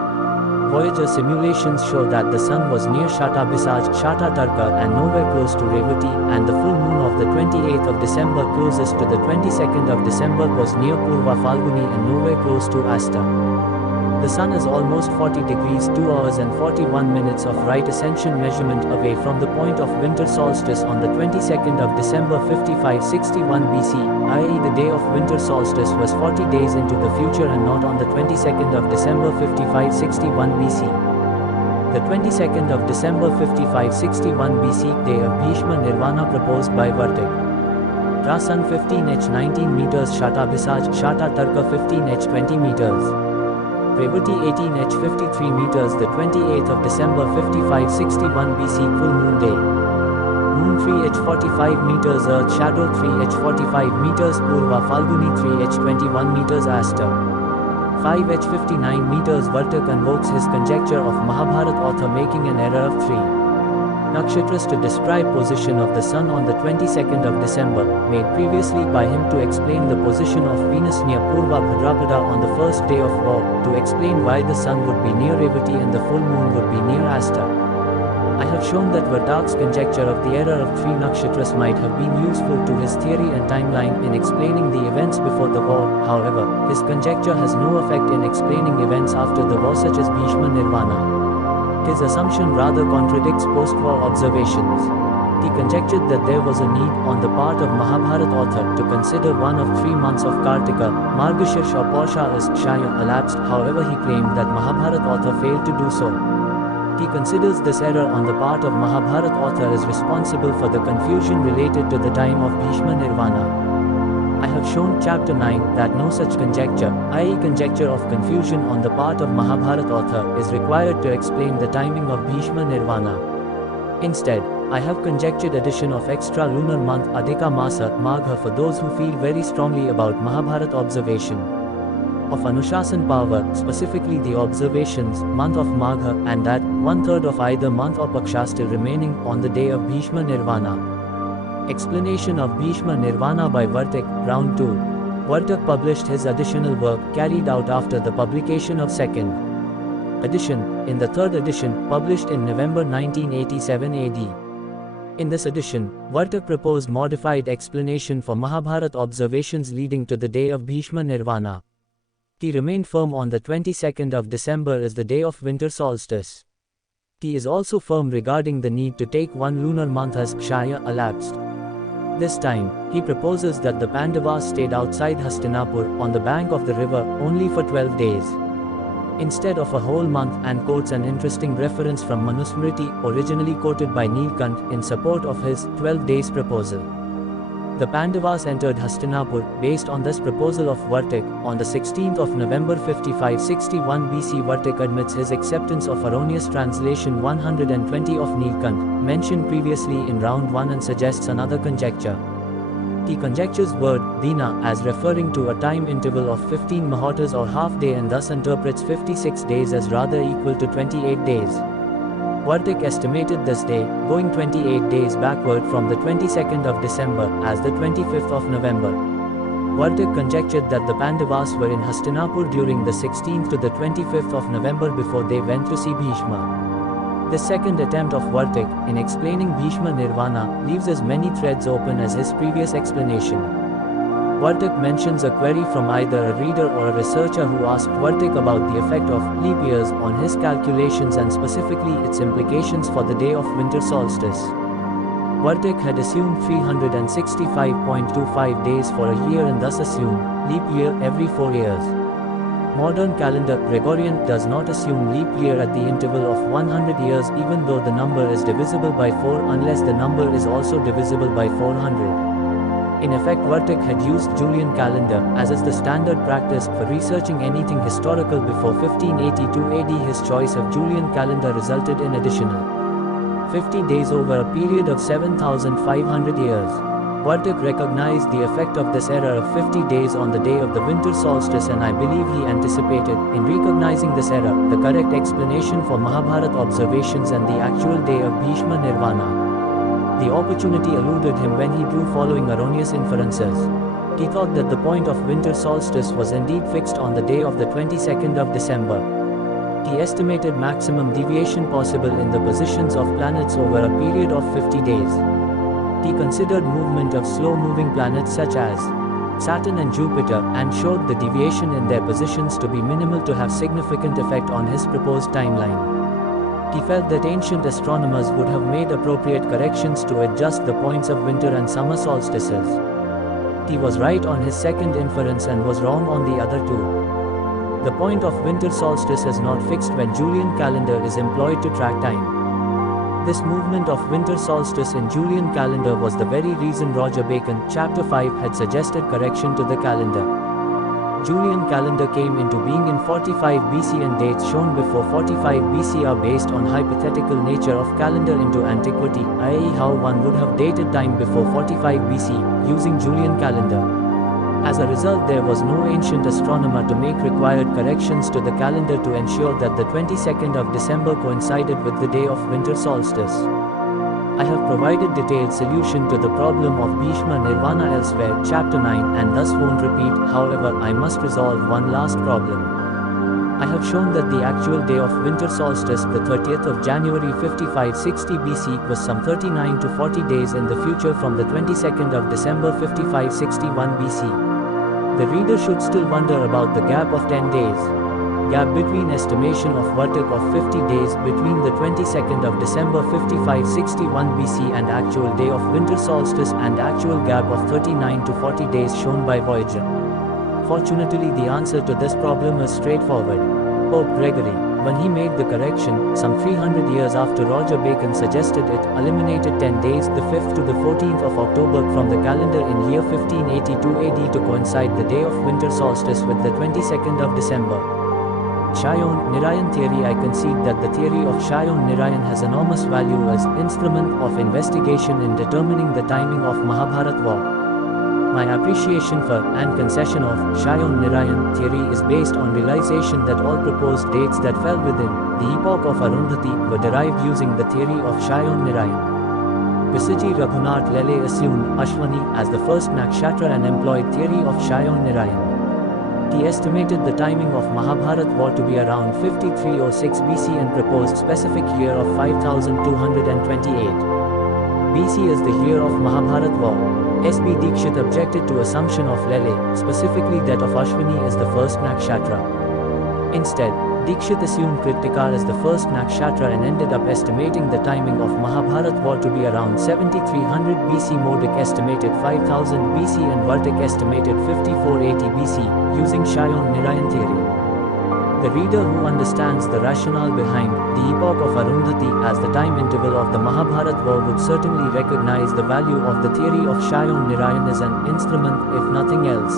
Voyager simulations show that the sun was near Shata and nowhere close to Revati, and the full moon of the 28th of December closest to the 22nd of December was near Purva Falguni and nowhere close to Asta. The sun is almost 40 degrees 2 hours and 41 minutes of right ascension measurement away from the point of winter solstice on the 22nd of December 5561 BC, i.e. the day of winter solstice was 40 days into the future and not on the 22nd of December 5561 BC. The 22nd of December 5561 BC day of Bhishma Nirvana proposed by Vartik. Rasan 15h 19 meters Shata 15h 20 meters. Revati 18h 53 meters the 28th of December 5561 BC full moon day. Moon 3h 45 meters Earth shadow 3h 45 meters Purva Falguni 3h 21 meters Asta. 5h 59 meters Vartak invokes his conjecture of Mahabharata author making an error of 3 nakshatras to describe position of the sun on the 22nd of December, made previously by him to explain the position of Venus near Purva Bhadrapada on the first day of war, to explain why the sun would be near Revati and the full moon would be near Asta. I have shown that Vartak's conjecture of the error of 3 nakshatras might have been useful to his theory and timeline in explaining the events before the war, however, his conjecture has no effect in explaining events after the war such as Bhishma Nirvana. His assumption rather contradicts post-war observations. He conjectured that there was a need on the part of Mahabharata author to consider one of 3 months of Kartika, Margashirsha or Pausha as Shaya elapsed. However, he claimed that Mahabharata author failed to do so. He considers this error on the part of Mahabharata author as responsible for the confusion related to the time of Bhishma Nirvana. I have shown chapter 9 that no such conjecture, i.e. conjecture of confusion on the part of Mahabharata author, is required to explain the timing of Bhishma Nirvana. Instead, I have conjectured addition of extra lunar month Adhika Masa, Magha for those who feel very strongly about Mahabharata observation of Anushasan power, specifically the observations, month of Magha, and that, 1/3 of either month or Paksha still remaining on the day of Bhishma Nirvana. Explanation of Bhishma Nirvana by Vartik, Round 2. Vartik published his additional work, carried out after the publication of second edition, in the third edition, published in November 1987 AD. In this edition, Vartik proposed modified explanation for Mahabharata observations leading to the day of Bhishma Nirvana. He remained firm on the 22nd of December as the day of winter solstice. He is also firm regarding the need to take one lunar month as Kshaya elapsed. This time, he proposes that the Pandavas stayed outside Hastinapur, on the bank of the river, only for 12 days. Instead of a whole month, and quotes an interesting reference from Manusmriti, originally quoted by Nilkanth, in support of his 12 days proposal. The Pandavas entered Hastinapur, based on this proposal of Vartik, on the 16th of November 5561 BC. Vartik admits his acceptance of erroneous translation 120 of Nilkanth, mentioned previously in round 1, and suggests another conjecture. He conjectures word, dina, as referring to a time interval of 15 muhurtas or half day, and thus interprets 56 days as rather equal to 28 days. Vartik estimated this day, going 28 days backward from the 22nd of December, as the 25th of November. Vartik conjectured that the Pandavas were in Hastinapur during the 16th to the 25th of November before they went to see Bhishma. The second attempt of Vartik, in explaining Bhishma Nirvana, leaves as many threads open as his previous explanation. Vartik mentions a query from either a reader or a researcher who asked Vartik about the effect of leap years on his calculations, and specifically its implications for the day of winter solstice. Vartik had assumed 365.25 days for a year, and thus assumed leap year every 4 years. Modern calendar, Gregorian, does not assume leap year at the interval of 100 years, even though the number is divisible by 4, unless the number is also divisible by 400. In effect, Vartik had used Julian calendar, as is the standard practice, for researching anything historical before 1582 AD. His choice of Julian calendar resulted in additional 50 days over a period of 7,500 years. Vartik recognized the effect of this error of 50 days on the day of the winter solstice, and I believe he anticipated, in recognizing this error, the correct explanation for Mahabharata observations and the actual day of Bhishma Nirvana. The opportunity eluded him when he drew following erroneous inferences. He thought that the point of winter solstice was indeed fixed on the day of the 22nd of December. He estimated maximum deviation possible in the positions of planets over a period of 50 days. He considered movement of slow-moving planets such as Saturn and Jupiter, and showed the deviation in their positions to be minimal to have significant effect on his proposed timeline. He felt that ancient astronomers would have made appropriate corrections to adjust the points of winter and summer solstices. He was right on his second inference and was wrong on the other two. The point of winter solstice is not fixed when Julian calendar is employed to track time. This movement of winter solstice in Julian calendar was the very reason Roger Bacon, chapter 5, had suggested correction to the calendar. Julian calendar came into being in 45 BC, and dates shown before 45 BC are based on hypothetical nature of calendar into antiquity, i.e. how one would have dated time before 45 BC, using Julian calendar. As a result, there was no ancient astronomer to make required corrections to the calendar to ensure that the 22nd of December coincided with the day of winter solstice. I have provided detailed solution to the problem of Bhishma Nirvana elsewhere, chapter 9, and thus won't repeat. However, I must resolve one last problem. I have shown that the actual day of winter solstice, the 30th of January 5560 BC, was some 39 to 40 days in the future from the 22nd of December 5561 BC. The reader should still wonder about the gap of 10 days. Gap between estimation of Vartik of 50 days between the 22nd of December 5561 BC and actual day of winter solstice and actual gap of 39 to 40 days shown by Voyager. Fortunately, the answer to this problem is straightforward. Pope Gregory, when he made the correction, some 300 years after Roger Bacon suggested it, eliminated 10 days, the 5th to the 14th of October from the calendar in year 1582 AD to coincide the day of winter solstice with the 22nd of December. Shayon-Narayan theory. I concede that the theory of Shayon-Narayan has enormous value as instrument of investigation in determining the timing of Mahabharata war. My appreciation for and concession of Shayon-Narayan theory is based on realization that all proposed dates that fell within the epoch of Arundhuti were derived using the theory of Shayon-Narayan. Visiji Raghunath Lele assumed Ashwini as the first nakshatra and employed theory of Shayon-Narayan. He estimated the timing of Mahabharata war to be around 5306 BC and proposed specific year of 5228. BC as the year of Mahabharata war. S.B. Dikshit objected to assumption of Lele, specifically that of Ashwini as the first nakshatra. Instead, Dikshit assumed Kritika as the first nakshatra and ended up estimating the timing of Mahabharata war to be around 7300 BC. Modik estimated 5000 BC and Vartik estimated 5480 BC, using Shayon-Narayan theory. The reader who understands the rationale behind the epoch of Arundhati as the time interval of the Mahabharata war would certainly recognize the value of the theory of Shayon-Narayan as an instrument, if nothing else.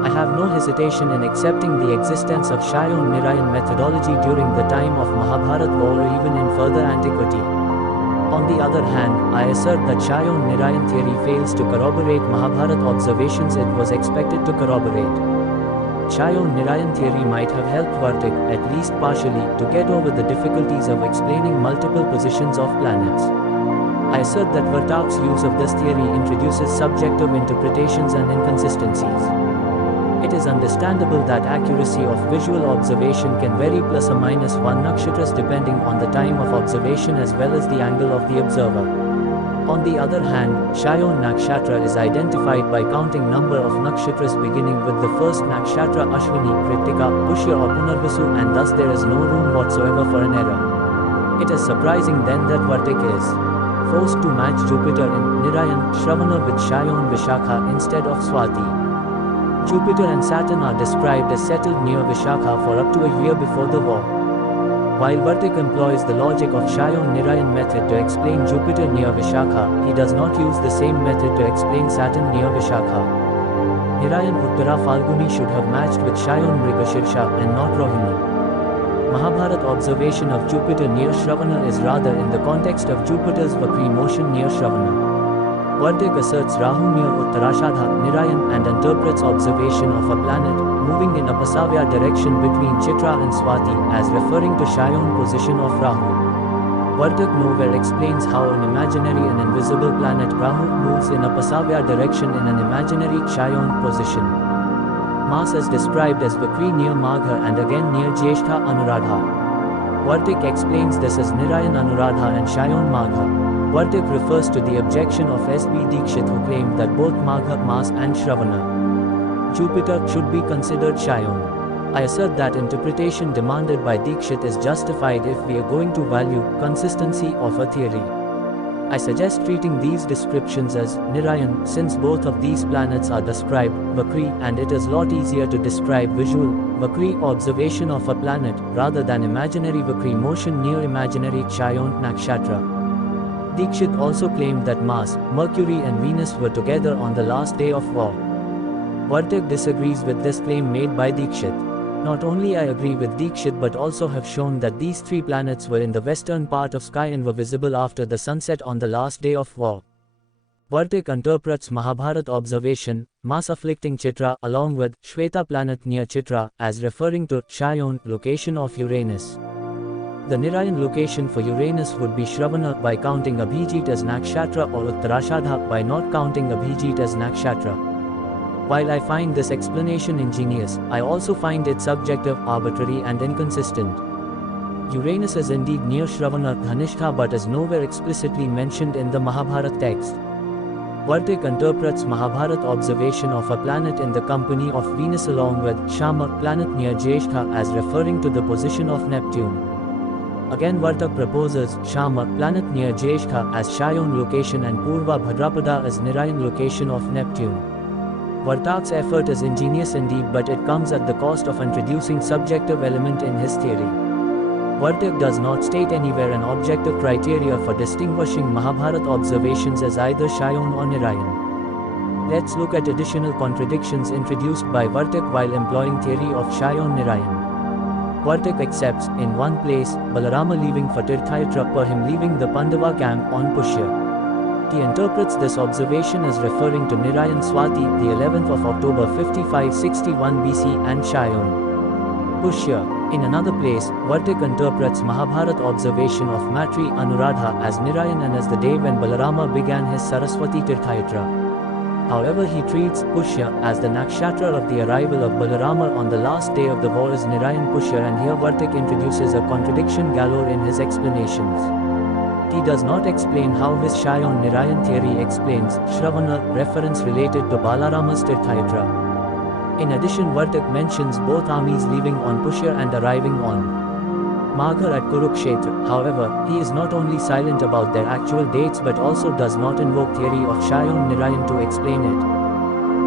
I have no hesitation in accepting the existence of Shayon-Narayan methodology during the time of Mahabharata war or even in further antiquity. On the other hand, I assert that Shayon-Narayan theory fails to corroborate Mahabharata observations it was expected to corroborate. Shayon-Narayan theory might have helped Vartik, at least partially, to get over the difficulties of explaining multiple positions of planets. I assert that Vartak's use of this theory introduces subjective interpretations and inconsistencies. It is understandable that accuracy of visual observation can vary plus or minus 1 nakshatras depending on the time of observation as well as the angle of the observer. On the other hand, Shayon nakshatra is identified by counting number of nakshatras beginning with the first nakshatra Ashwini, Kritika, Pushya or Punarvasu, and thus there is no room whatsoever for an error. It is surprising then that Vartik is forced to match Jupiter in Narayan, Shravana with Shayon Vishakha instead of Swati. Jupiter and Saturn are described as settled near Vishakha for up to a year before the war. While Vartik employs the logic of Shayon-Narayan method to explain Jupiter near Vishakha, he does not use the same method to explain Saturn near Vishakha. Narayan Uttara Falguni should have matched with Shayon Mrigashirsha and not Rohini. Mahabharata observation of Jupiter near Shravana is rather in the context of Jupiter's Vakri motion near Shravana. Vartik asserts Rahu near Uttarashadha, Narayan, and interprets observation of a planet moving in a Pasavya direction between Chitra and Swati as referring to Shayon position of Rahu. Vartik nowhere explains how an imaginary and invisible planet Rahu moves in a Pasavya direction in an imaginary Shayon position. Mass is described as Vakri near Magha and again near Jyeshtha Anuradha. Vartik explains this as Narayan Anuradha and Shayon Magha. Vartik refers to the objection of S.B. Dikshit who claimed that both Magha, Mas and Shravana, Jupiter, should be considered Shayon. I assert that interpretation demanded by Dikshit is justified if we are going to value consistency of a theory. I suggest treating these descriptions as Narayan since both of these planets are described Vakri and it is lot easier to describe visual Vakri observation of a planet rather than imaginary Vakri motion near imaginary Shayon nakshatra. Dikshit also claimed that Mars, Mercury and Venus were together on the last day of war. Vartik disagrees with this claim made by Dikshit. Not only I agree with Dikshit but also have shown that these three planets were in the western part of sky and were visible after the sunset on the last day of war. Vartik interprets Mahabharata observation, Mars afflicting Chitra along with Shweta planet near Chitra as referring to Shayon location of Uranus. The Narayan location for Uranus would be Shravana by counting Abhijit as Nakshatra or Uttarashadha by not counting Abhijit as Nakshatra. While I find this explanation ingenious, I also find it subjective, arbitrary and inconsistent. Uranus is indeed near Shravana Dhanishta but is nowhere explicitly mentioned in the Mahabharata text. Vartik interprets Mahabharata observation of a planet in the company of Venus along with Shama, planet near Jyeshtha, as referring to the position of Neptune. Again Vartak proposes Shama, planet near Jyeshtha, as Shayon location and Purva Bhadrapada as Narayan location of Neptune. Vartak's effort is ingenious indeed, but it comes at the cost of introducing subjective element in his theory. Vartik does not state anywhere an objective criteria for distinguishing Mahabharata observations as either Shayon or Narayan. Let's look at additional contradictions introduced by Vartik while employing theory of Shayon-Narayan. Vartik accepts, in one place, Balarama leaving for Tirthayatra per him leaving the Pandava camp on Pushya. He interprets this observation as referring to Narayan Swati, the 11th of October 5561 BC and Shayon. Pushya. In another place, Vartik interprets Mahabharata observation of Matri Anuradha as Narayan and as the day when Balarama began his Saraswati Tirthayatra. However, he treats Pushya as the nakshatra of the arrival of Balarama on the last day of the war as Narayan Pushya, and here Vartik introduces a contradiction galore in his explanations. He does not explain how his Shayon Narayan theory explains Shravana, reference related to Balarama's Tirthayatra. In addition, Vartik mentions both armies leaving on Pushya and arriving on Maghar at Kurukshetra. However, he is not only silent about their actual dates but also does not invoke theory of Shayon Narayan to explain it.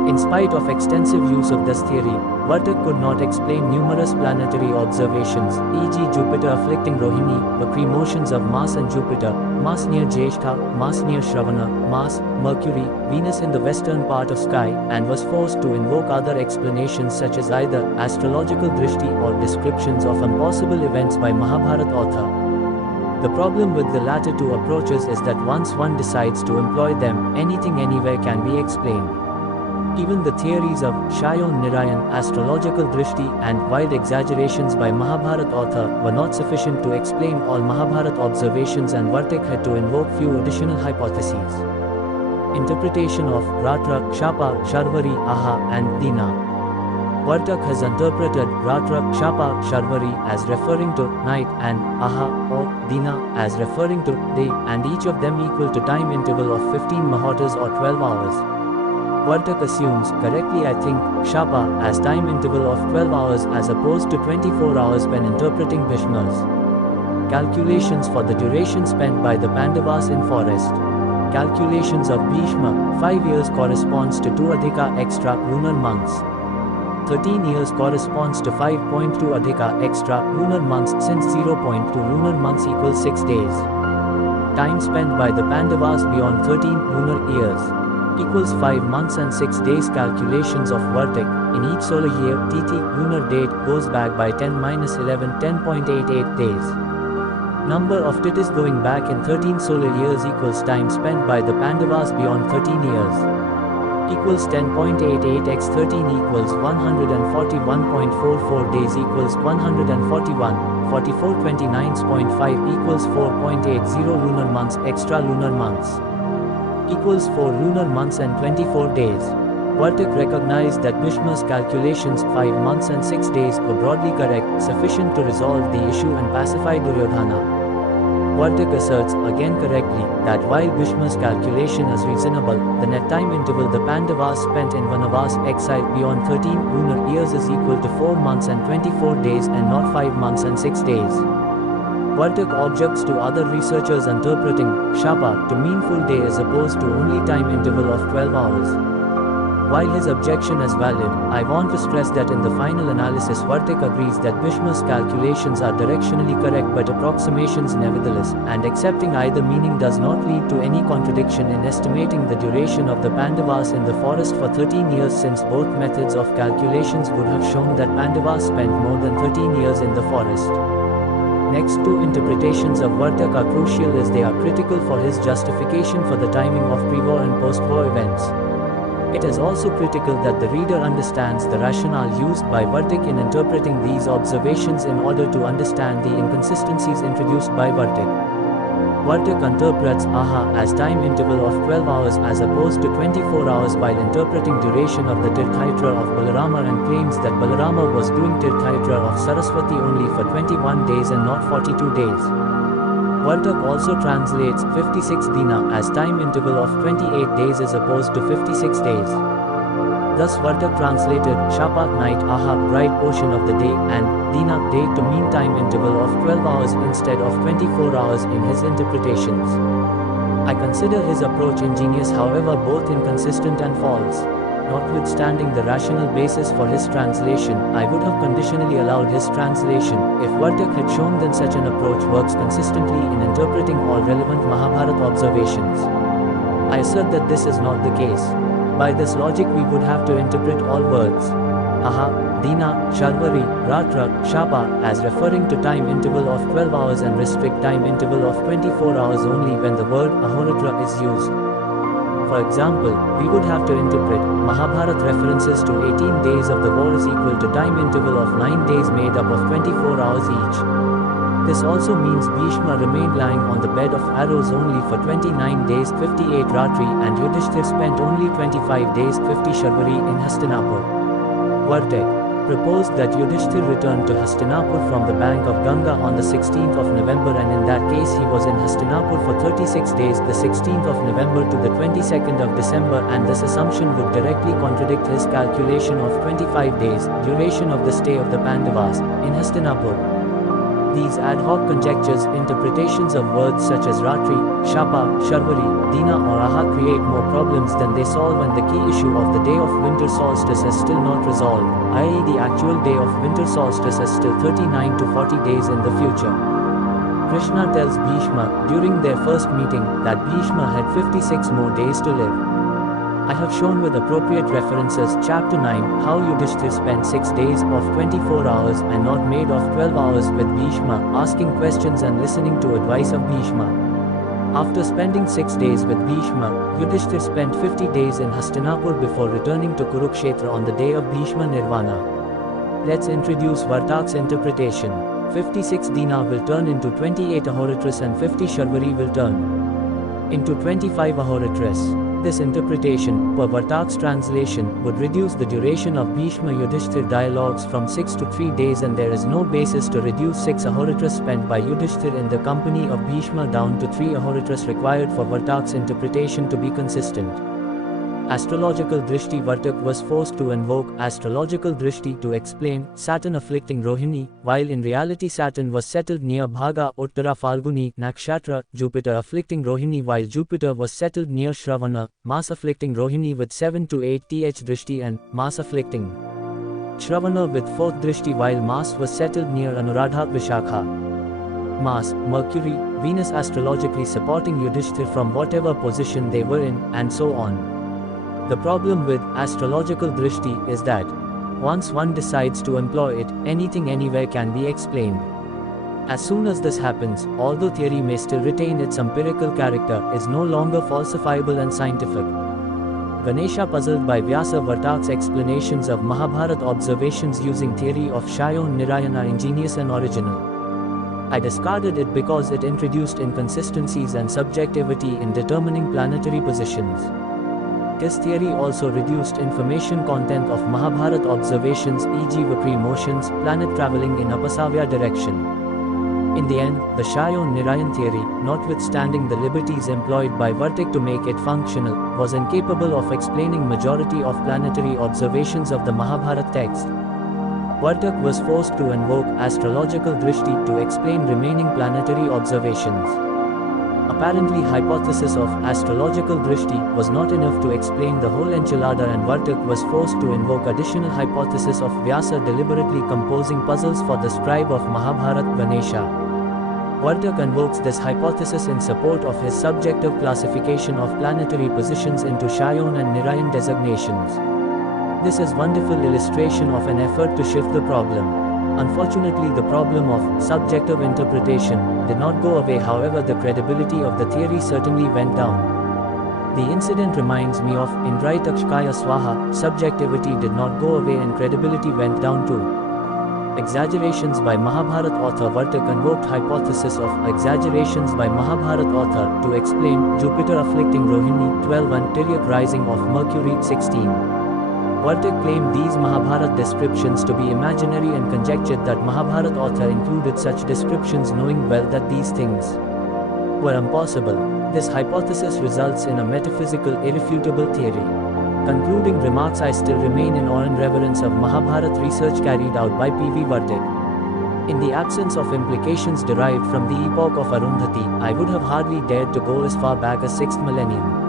In spite of extensive use of this theory, Vartik could not explain numerous planetary observations, e.g. Jupiter afflicting Rohini, Vakri motions of Mars and Jupiter, Mars near Jyeshtha, Mars near Shravana, Mars, Mercury, Venus in the western part of sky, and was forced to invoke other explanations such as either astrological drishti or descriptions of impossible events by Mahabharata author. The problem with the latter two approaches is that once one decides to employ them, anything anywhere can be explained. Even the theories of Shayon Narayan, astrological drishti, and wild exaggerations by Mahabharata author were not sufficient to explain all Mahabharata observations, and Vartik had to invoke few additional hypotheses. Interpretation of Ratra, Kshapa, Sharvari, Aha, and Dina. Vartak has interpreted Ratra, Kshapa, Sharvari as referring to night and Aha or Dina as referring to day, and each of them equal to time interval of 15 Muhurtas or 12 hours. Vartak assumes, correctly I think, Kshapa as time interval of 12 hours as opposed to 24 hours when interpreting Bhishma's calculations for the duration spent by the Pandavas in forest. Calculations of Bhishma, 5 years corresponds to 2 Adhika extra lunar months. 13 years corresponds to 5.2 Adhika extra lunar months, since 0.2 lunar months equals 6 days. Time spent by the Pandavas beyond 13 lunar years equals 5 months and 6 days. Calculations of Vartik, in each solar year, Tithi, lunar date, goes back by 10-11, 10.88 days. Number of Titis going back in 13 solar years equals time spent by the Pandavas beyond 13 years. Equals 10.88 x 13 equals 141.44 days equals 141, 4429.5 equals 4.80 lunar months, extra lunar months equals 4 lunar months and 24 days. Vartik recognized that Bhishma's calculations 5 months and 6 days were broadly correct, sufficient to resolve the issue and pacify Duryodhana. Vartik asserts, again correctly, that while Bhishma's calculation is reasonable, the net time interval the Pandavas spent in Vanavas exile beyond 13 lunar years is equal to 4 months and 24 days and not 5 months and 6 days. Vartik objects to other researchers interpreting Kshapa to mean full day as opposed to only time interval of 12 hours. While his objection is valid, I want to stress that in the final analysis Vartik agrees that Bhishma's calculations are directionally correct but approximations nevertheless, and accepting either meaning does not lead to any contradiction in estimating the duration of the Pandavas in the forest for 13 years, since both methods of calculations would have shown that Pandavas spent more than 13 years in the forest. Next two interpretations of Vartik are crucial as they are critical for his justification for the timing of pre-war and post-war events. It is also critical that the reader understands the rationale used by Vartik in interpreting these observations in order to understand the inconsistencies introduced by Vartik. Vartik interprets Aha as time interval of 12 hours as opposed to 24 hours while interpreting duration of the Tirthayatra of Balarama, and claims that Balarama was doing Tirthayatra of Saraswati only for 21 days and not 42 days. Vartak also translates 56 dina as time interval of 28 days as opposed to 56 days. Thus Vartak translated Shapak night, Ahab bright portion of the day, and Dina day to mean time interval of 12 hours instead of 24 hours in his interpretations. I consider his approach ingenious, however both inconsistent and false. Notwithstanding the rational basis for his translation, I would have conditionally allowed his translation, if Vartak had shown that such an approach works consistently in interpreting all relevant Mahabharata observations. I assert that this is not the case. By this logic we would have to interpret all words Aha, Dina, Sharvari, Ratra, Shapa as referring to time interval of 12 hours and restrict time interval of 24 hours only when the word Ahoratra is used. For example, we would have to interpret Mahabharata references to 18 days of the war is equal to time interval of 9 days made up of 24 hours each. This also means Bhishma remained lying on the bed of arrows only for 29 days 58 Ratri and Yudhishthir spent only 25 days 50 Sharvari in Hastinapur. Vartak proposed that Yudhishthir returned to Hastinapur from the bank of Ganga on the 16th of November, and in that case he was in Hastinapur for 36 days the 16th of November to the 22nd of December, and this assumption would directly contradict his calculation of 25 days, duration of the stay of the Pandavas, in Hastinapur. These ad hoc conjectures, interpretations of words such as Ratri, Shapa, Sharvari, Dina or Aha create more problems than they solve, and the key issue of the day of winter solstice is still not resolved, i.e. the actual day of winter solstice is still 39 to 40 days in the future. Krishna tells Bhishma, during their first meeting, that Bhishma had 56 more days to live. I have shown with appropriate references chapter 9 how Yudhishthir spent 6 days of 24 hours and not made of 12 hours with Bhishma, asking questions and listening to advice of Bhishma. After spending 6 days with Bhishma, Yudhishthir spent 50 days in Hastinapur before returning to Kurukshetra on the day of Bhishma Nirvana. Let's introduce Vartak's interpretation. 56 Dina will turn into 28 Ahoratras and 50 Sharvari will turn into 25 Ahoratras. This interpretation, per Vartak's translation, would reduce the duration of Bhishma-Yudhishthir dialogues from 6 to 3 days, and there is no basis to reduce 6 Ahoratras spent by Yudhishthir in the company of Bhishma down to 3 Ahoratras required for Vartak's interpretation to be consistent. Astrological Drishti. Vartak was forced to invoke astrological Drishti to explain Saturn afflicting Rohini, while in reality Saturn was settled near Bhaga Uttara Falguni Nakshatra, Jupiter afflicting Rohini, while Jupiter was settled near Shravana, Mars afflicting Rohini with 7 to 8 th Drishti, and Mars afflicting Shravana with 4th Drishti, while Mars was settled near Anuradha Vishakha. Mars, Mercury, Venus astrologically supporting Yudhishthir from whatever position they were in, and so on. The problem with astrological drishti is that, once one decides to employ it, anything anywhere can be explained. As soon as this happens, although theory may still retain its empirical character, is no longer falsifiable and scientific. Ganesha, puzzled by Vyasa Vartak's explanations of Mahabharata observations using theory of Shayon Nirayan are ingenious and original. I discarded it because it introduced inconsistencies and subjectivity in determining planetary positions. His theory also reduced information content of Mahabharata observations, e.g. Vipri motions, planet traveling in Apasavya direction. In the end, the Shayon Nirayan theory, notwithstanding the liberties employed by Vartak to make it functional, was incapable of explaining majority of planetary observations of the Mahabharata text. Vartak was forced to invoke astrological drishti to explain remaining planetary observations. Apparently, hypothesis of astrological drishti was not enough to explain the whole enchilada, and Vartak was forced to invoke additional hypothesis of Vyasa deliberately composing puzzles for the scribe of Mahabharata, Ganesha. Vartak invokes this hypothesis in support of his subjective classification of planetary positions into Shayon and Nirayan designations. This is wonderful illustration of an effort to shift the problem. Unfortunately, the problem of subjective interpretation did not go away, however the credibility of the theory certainly went down. The incident reminds me of Indraitakshkaya Swaha. Subjectivity did not go away and credibility went down too. Exaggerations by Mahabharata author. Vartak invoked hypothesis of exaggerations by Mahabharata author to explain Jupiter afflicting Rohini 12 and Tiryak rising of Mercury 16. Vartak claimed these Mahabharata descriptions to be imaginary and conjectured that Mahabharata author included such descriptions knowing well that these things were impossible. This hypothesis results in a metaphysical, irrefutable theory. Concluding remarks: I still remain in awe and reverence of Mahabharata research carried out by P.V. Vartik. In the absence of implications derived from the epoch of Arundhuti, I would have hardly dared to go as far back as 6th millennium.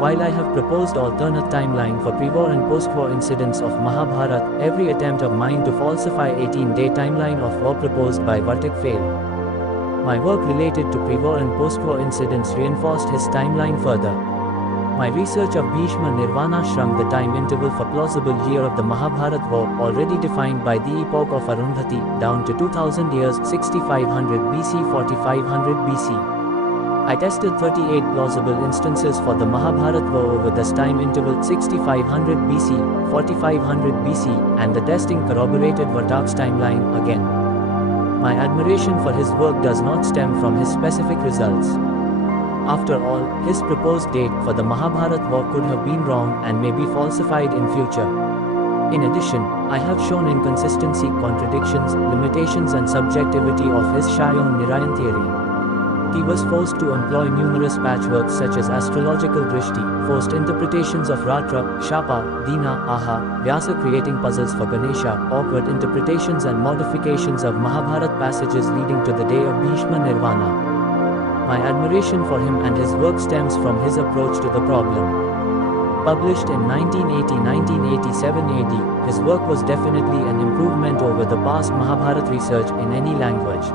While I have proposed alternate timeline for pre-war and post-war incidents of Mahabharata, every attempt of mine to falsify 18-day timeline of war proposed by Vartik failed. My work related to pre-war and post-war incidents reinforced his timeline further. My research of Bhishma Nirvana shrunk the time interval for plausible year of the Mahabharata war, already defined by the epoch of Arundhati, down to 2000 years, 6500 BC, 4500 BC. I tested 38 plausible instances for the Mahabharata war over this time interval, 6500 BC, 4500 BC, and the testing corroborated Vartak's timeline again. My admiration for his work does not stem from his specific results. After all, his proposed date for the Mahabharata war could have been wrong and may be falsified in future. In addition, I have shown inconsistency, contradictions, limitations and subjectivity of his Shayon Nirayan theory. He was forced to employ numerous patchworks such as astrological drishti, forced interpretations of Ratra, Shapa, Dina, Aha, Vyasa creating puzzles for Ganesha, awkward interpretations and modifications of Mahabharata passages leading to the day of Bhishma Nirvana. My admiration for him and his work stems from his approach to the problem. Published in 1980-1987 AD, his work was definitely an improvement over the past Mahabharata research in any language.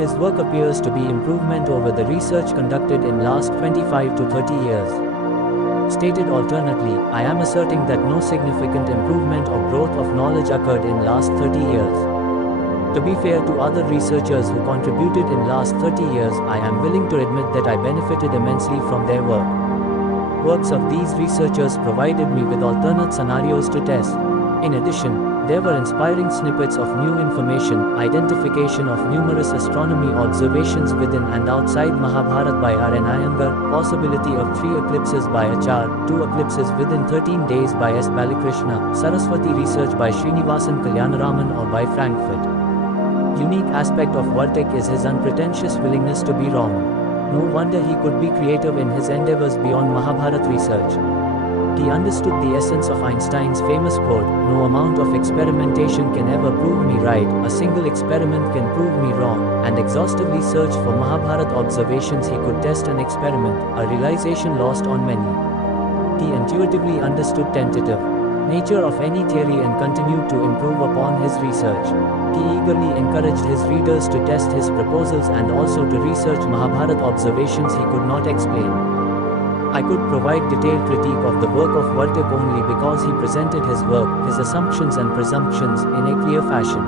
His work appears to be improvement over the research conducted in last 25 to 30 years. Stated alternately, I am asserting that no significant improvement or growth of knowledge occurred in last 30 years. To be fair to other researchers who contributed in last 30 years, I am willing to admit that I benefited immensely from their work. Works of these researchers provided me with alternate scenarios to test. In addition, there were inspiring snippets of new information, identification of numerous astronomy observations within and outside Mahabharata by R.N. Iyengar, possibility of 3 eclipses by Achar, 2 eclipses within 13 days by S. Balakrishna, Saraswati research by Srinivasan Kalyanaraman or by Frankfurt. Unique aspect of Vartik is his unpretentious willingness to be wrong. No wonder he could be creative in his endeavors beyond Mahabharata research. He understood the essence of Einstein's famous quote, "No amount of experimentation can ever prove me right, a single experiment can prove me wrong," and exhaustively searched for Mahabharata observations he could test and experiment, a realization lost on many. He intuitively understood tentative nature of any theory and continued to improve upon his research. He eagerly encouraged his readers to test his proposals and also to research Mahabharata observations he could not explain. I could provide detailed critique of the work of Vartik only because he presented his work, his assumptions and presumptions, in a clear fashion.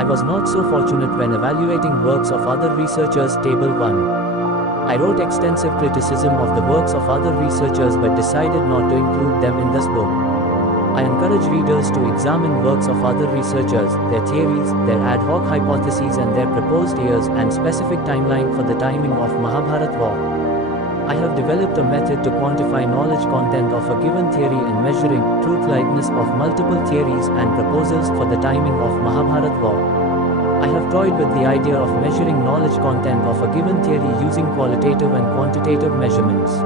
I was not so fortunate when evaluating works of other researchers. Table 1. I wrote extensive criticism of the works of other researchers but decided not to include them in this book. I encourage readers to examine works of other researchers, their theories, their ad hoc hypotheses and their proposed years and specific timeline for the timing of Mahabharata war. I have developed a method to quantify knowledge content of a given theory in measuring truth-likeness of multiple theories and proposals for the timing of Mahabharata war. I have toyed with the idea of measuring knowledge content of a given theory using qualitative and quantitative measurements.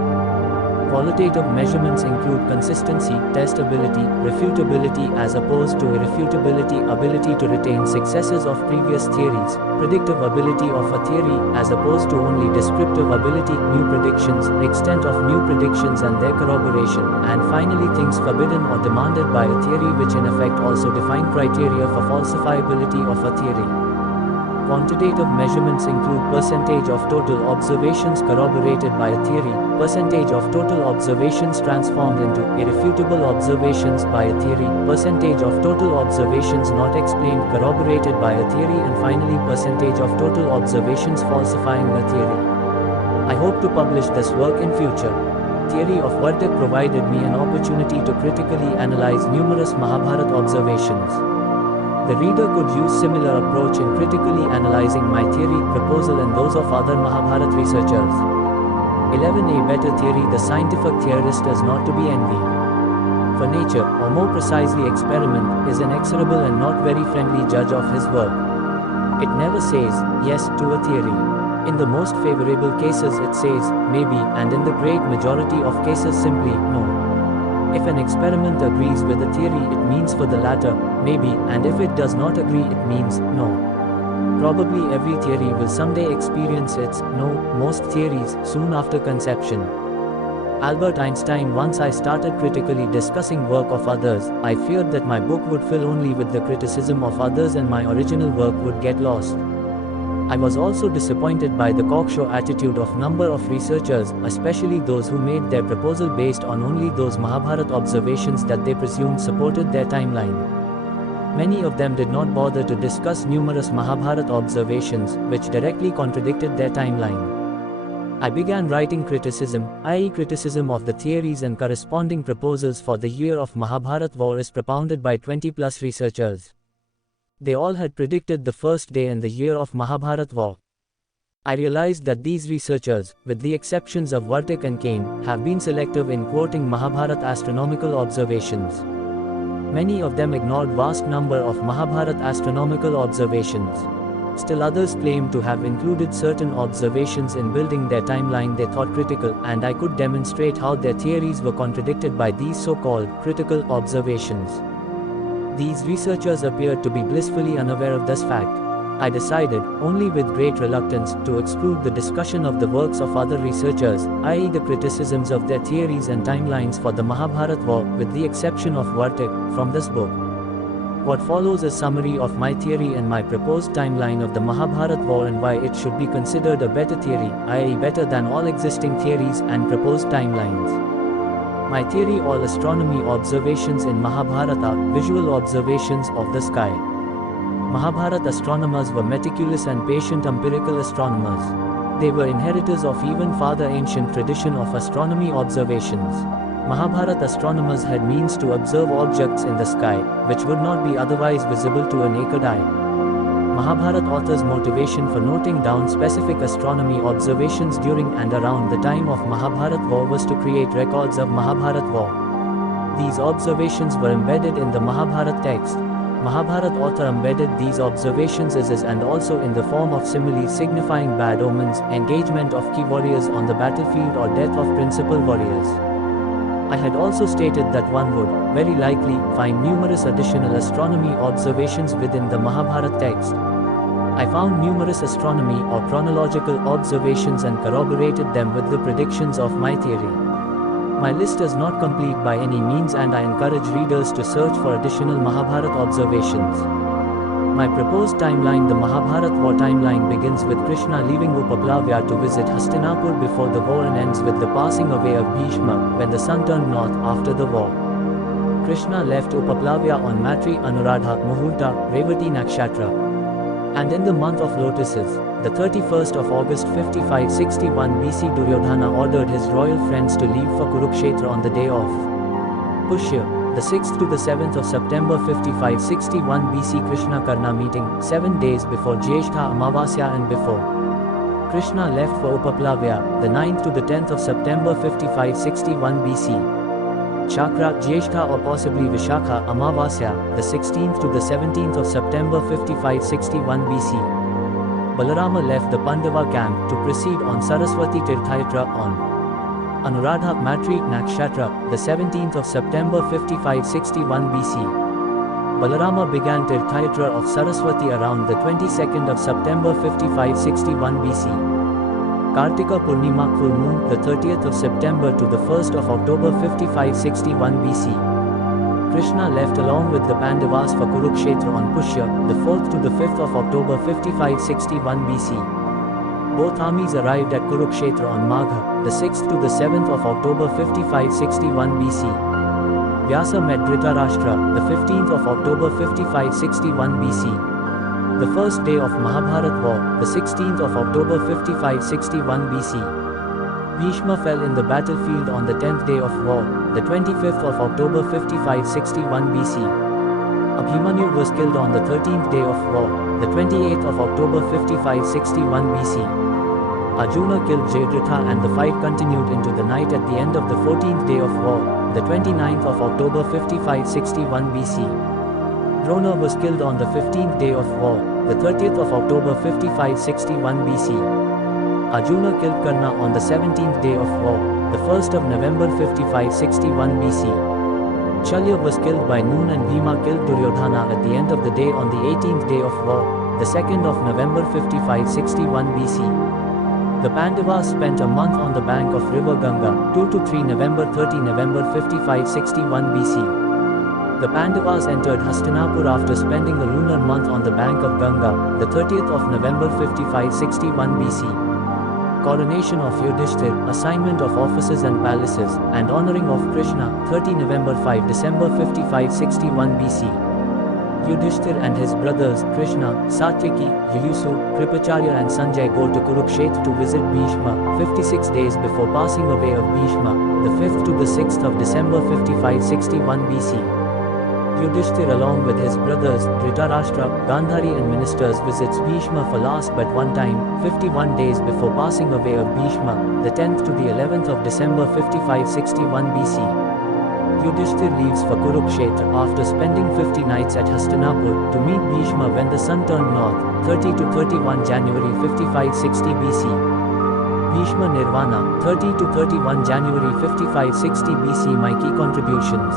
Qualitative measurements include consistency, testability, refutability as opposed to irrefutability, ability to retain successes of previous theories, predictive ability of a theory as opposed to only descriptive ability, new predictions, extent of new predictions and their corroboration, and finally things forbidden or demanded by a theory, which in effect also define criteria for falsifiability of a theory. Quantitative measurements include percentage of total observations corroborated by a theory, percentage of total observations transformed into irrefutable observations by a theory, percentage of total observations not explained corroborated by a theory, and finally percentage of total observations falsifying a theory. I hope to publish this work in future. Theory of Vartik provided me an opportunity to critically analyze numerous Mahabharata observations. The reader could use similar approach in critically analyzing my theory, proposal and those of other Mahabharata researchers. 11. A better theory. The scientific theorist is not to be envied. For nature, or more precisely experiment, is an inexorable and not very friendly judge of his work. It never says yes to a theory. In the most favorable cases it says, maybe, and in the great majority of cases simply, no. If an experiment agrees with a theory it means for the latter, maybe, and if it does not agree it means, no. Probably every theory will someday experience its, no, most theories, soon after conception. Albert Einstein. Once I started critically discussing work of others, I feared that my book would fill only with the criticism of others and my original work would get lost. I was also disappointed by the cocksure attitude of number of researchers, especially those who made their proposal based on only those Mahabharata observations that they presumed supported their timeline. Many of them did not bother to discuss numerous Mahabharata observations, which directly contradicted their timeline. I began writing criticism, i.e. criticism of the theories and corresponding proposals for the year of Mahabharata war as propounded by 20+ researchers. They all had predicted the first day and the year of Mahabharata war. I realized that these researchers, with the exceptions of Vartik and Kane, have been selective in quoting Mahabharata astronomical observations. Many of them ignored vast number of Mahabharata astronomical observations. Still others claim to have included certain observations in building their timeline they thought critical, and I could demonstrate how their theories were contradicted by these so-called critical observations. These researchers appeared to be blissfully unaware of this fact. I decided, only with great reluctance, to exclude the discussion of the works of other researchers, i.e. the criticisms of their theories and timelines for the Mahabharata war, with the exception of Vartik, from this book. What follows is a summary of my theory and my proposed timeline of the Mahabharata war and why it should be considered a better theory, i.e. better than all existing theories and proposed timelines. My theory: all astronomy observations in Mahabharata are visual observations of the sky. Mahabharata astronomers were meticulous and patient empirical astronomers. They were inheritors of even farther ancient tradition of astronomy observations. Mahabharata astronomers had means to observe objects in the sky, which would not be otherwise visible to a naked eye. Mahabharata authors' motivation for noting down specific astronomy observations during and around the time of Mahabharata war was to create records of Mahabharata war. These observations were embedded in the Mahabharata text. Mahabharata author embedded these observations as is and also in the form of similes signifying bad omens, engagement of key warriors on the battlefield or death of principal warriors. I had also stated that one would, very likely, find numerous additional astronomy observations within the Mahabharata text. I found numerous astronomy or chronological observations and corroborated them with the predictions of my theory. My list is not complete by any means and I encourage readers to search for additional Mahabharata observations. My proposed timeline: the Mahabharata war timeline begins with Krishna leaving Upaplavya to visit Hastinapur before the war and ends with the passing away of Bhishma, when the sun turned north after the war. Krishna left Upaplavya on Matri Anuradha Muhurta, Revati Nakshatra. And in the month of lotuses, the 31st of August 5561 BC, Duryodhana ordered his royal friends to leave for Kurukshetra on the day of Pushya, the 6th to the 7th of September 5561 BC. Krishna Karna meeting, 7 days before Jyeshtha Amavasya and before. Krishna left for Upaplavya, the 9th to the 10th of September 5561 BC. Chakra, Jyeshtha or possibly Vishakha Amavasya, the 16th to the 17th of September 5561 BC. Balarama left the Pandava camp to proceed on Saraswati Tirthayatra on Anuradha Matri Nakshatra, the 17th of September 5561 BC. Balarama began Tirthayatra of Saraswati around the 22nd of September 5561 BC. Kartika Purnima full moon, the 30th of September to the 1st of October 5561 BC. Krishna left along with the Pandavas for Kurukshetra on Pushya, the 4th to the 5th of October 5561 BC. Both armies arrived at Kurukshetra on Magha, the 6th to the 7th of October 5561 BC. Vyasa met Dhritarashtra, the 15th of October 5561 BC. The first day of Mahabharata war, the 16th of October 5561 BC. Bhishma fell in the battlefield on the 10th day of war, the 25th of October 5561 BC. Abhimanyu was killed on the 13th day of war, the 28th of October 5561 BC. Arjuna killed Jayadratha and the fight continued into the night at the end of the 14th day of war, the 29th of October 5561 BC. Drona was killed on the 15th day of war, the 30th of October 5561 BC. Arjuna killed Karna on the 17th day of war, the 1st of November 5561 BC. Shalya was killed by noon and Bhima killed Duryodhana at the end of the day on the 18th day of war, the 2nd of November 5561 BC. The Pandavas spent a month on the bank of river Ganga, 2 to 3 November 30 November 5561 BC. The Pandavas entered Hastinapur after spending a lunar month on the bank of Ganga, the 30th of November 5561 BC. Coronation of Yudhishthir, assignment of offices and palaces, and honoring of Krishna, 30 November 5 December 5561 BC. Yudhishthir and his brothers, Krishna, Satyaki, Yuyusu, Kripacharya and Sanjay go to Kurukshetra to visit Bhishma, 56 days before passing away of Bhishma, the 5th to the 6th of December 5561 BC. Yudhishthir along with his brothers, Dhritarashtra, Gandhari and ministers visits Bhishma for last but one time, 51 days before passing away of Bhishma, the 10th to the 11th of December 5561 BC. Yudhishthir leaves for Kurukshetra after spending 50 nights at Hastinapur to meet Bhishma when the sun turned north, 30 to 31 January 5560 BC. Bhishma Nirvana, 30 to 31 January 5560 BC. My key contributions.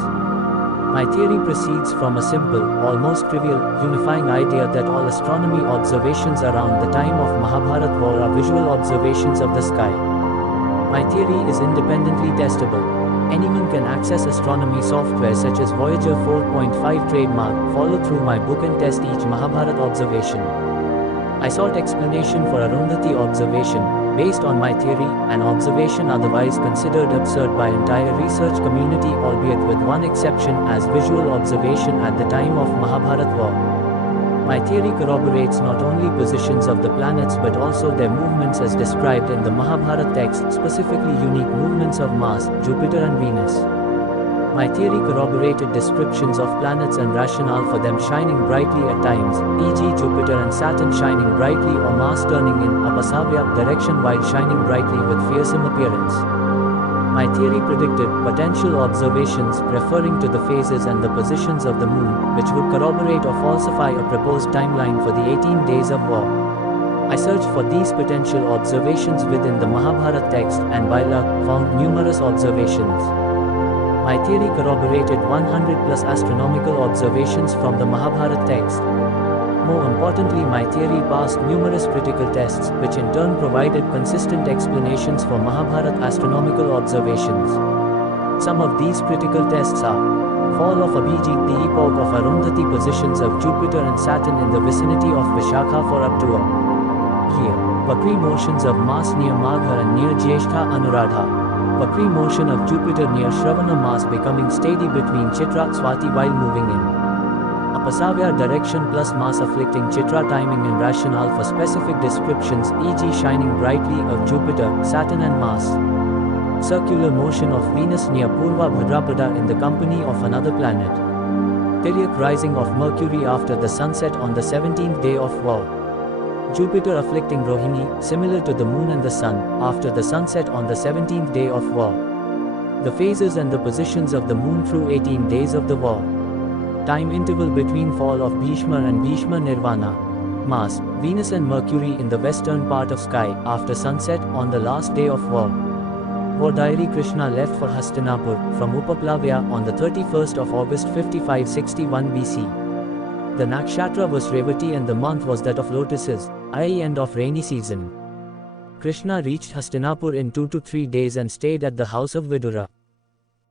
My theory proceeds from a simple, almost trivial, unifying idea that all astronomy observations around the time of Mahabharata war are visual observations of the sky. My theory is independently testable. Anyone can access astronomy software such as Voyager 4.5 trademark, follow through my book and test each Mahabharata observation. I sought explanation for Arundhuti observation, based on my theory, an observation otherwise considered absurd by entire research community albeit with one exception as visual observation at the time of Mahabharata war. My theory corroborates not only positions of the planets but also their movements as described in the Mahabharata text, specifically unique movements of Mars, Jupiter and Venus. My theory corroborated descriptions of planets and rationale for them shining brightly at times, e.g. Jupiter and Saturn shining brightly or Mars turning in apasavya direction while shining brightly with fearsome appearance. My theory predicted potential observations referring to the phases and the positions of the moon, which would corroborate or falsify a proposed timeline for the 18 days of war. I searched for these potential observations within the Mahabharata text and by luck found numerous observations. My theory corroborated 100 plus astronomical observations from the Mahabharata text. More importantly, my theory passed numerous critical tests, which in turn provided consistent explanations for Mahabharata astronomical observations. Some of these critical tests are: fall of Abhijit, the epoch of Arundhati, positions of Jupiter and Saturn in the vicinity of Vishakha for up to a year, Vakri motions of Mars near Magha and near Jyeshtha Anuradha, Vakri motion of Jupiter near Shravana, Mars becoming steady between Chitra Swati while moving in apasavya direction plus Mars afflicting Chitra, timing and rationale for specific descriptions, e.g. shining brightly of Jupiter, Saturn and Mars. Circular motion of Venus near Purva Bhadrapada in the company of another planet. Tiryak rising of Mercury after the sunset on the 17th day of war. Jupiter afflicting Rohini, similar to the moon and the sun, after the sunset on the 17th day of war. The phases and the positions of the moon through 18 days of the war. Time interval between fall of Bhishma and Bhishma Nirvana. Mars, Venus and Mercury in the western part of sky, after sunset, on the last day of war. War diary: Krishna left for Hastinapur, from Upaplavya, on the 31st of August 5561 BC. The nakshatra was Revati and the month was that of lotuses, i.e. end of rainy season. Krishna reached Hastinapur in 2 to 3 days and stayed at the house of Vidura.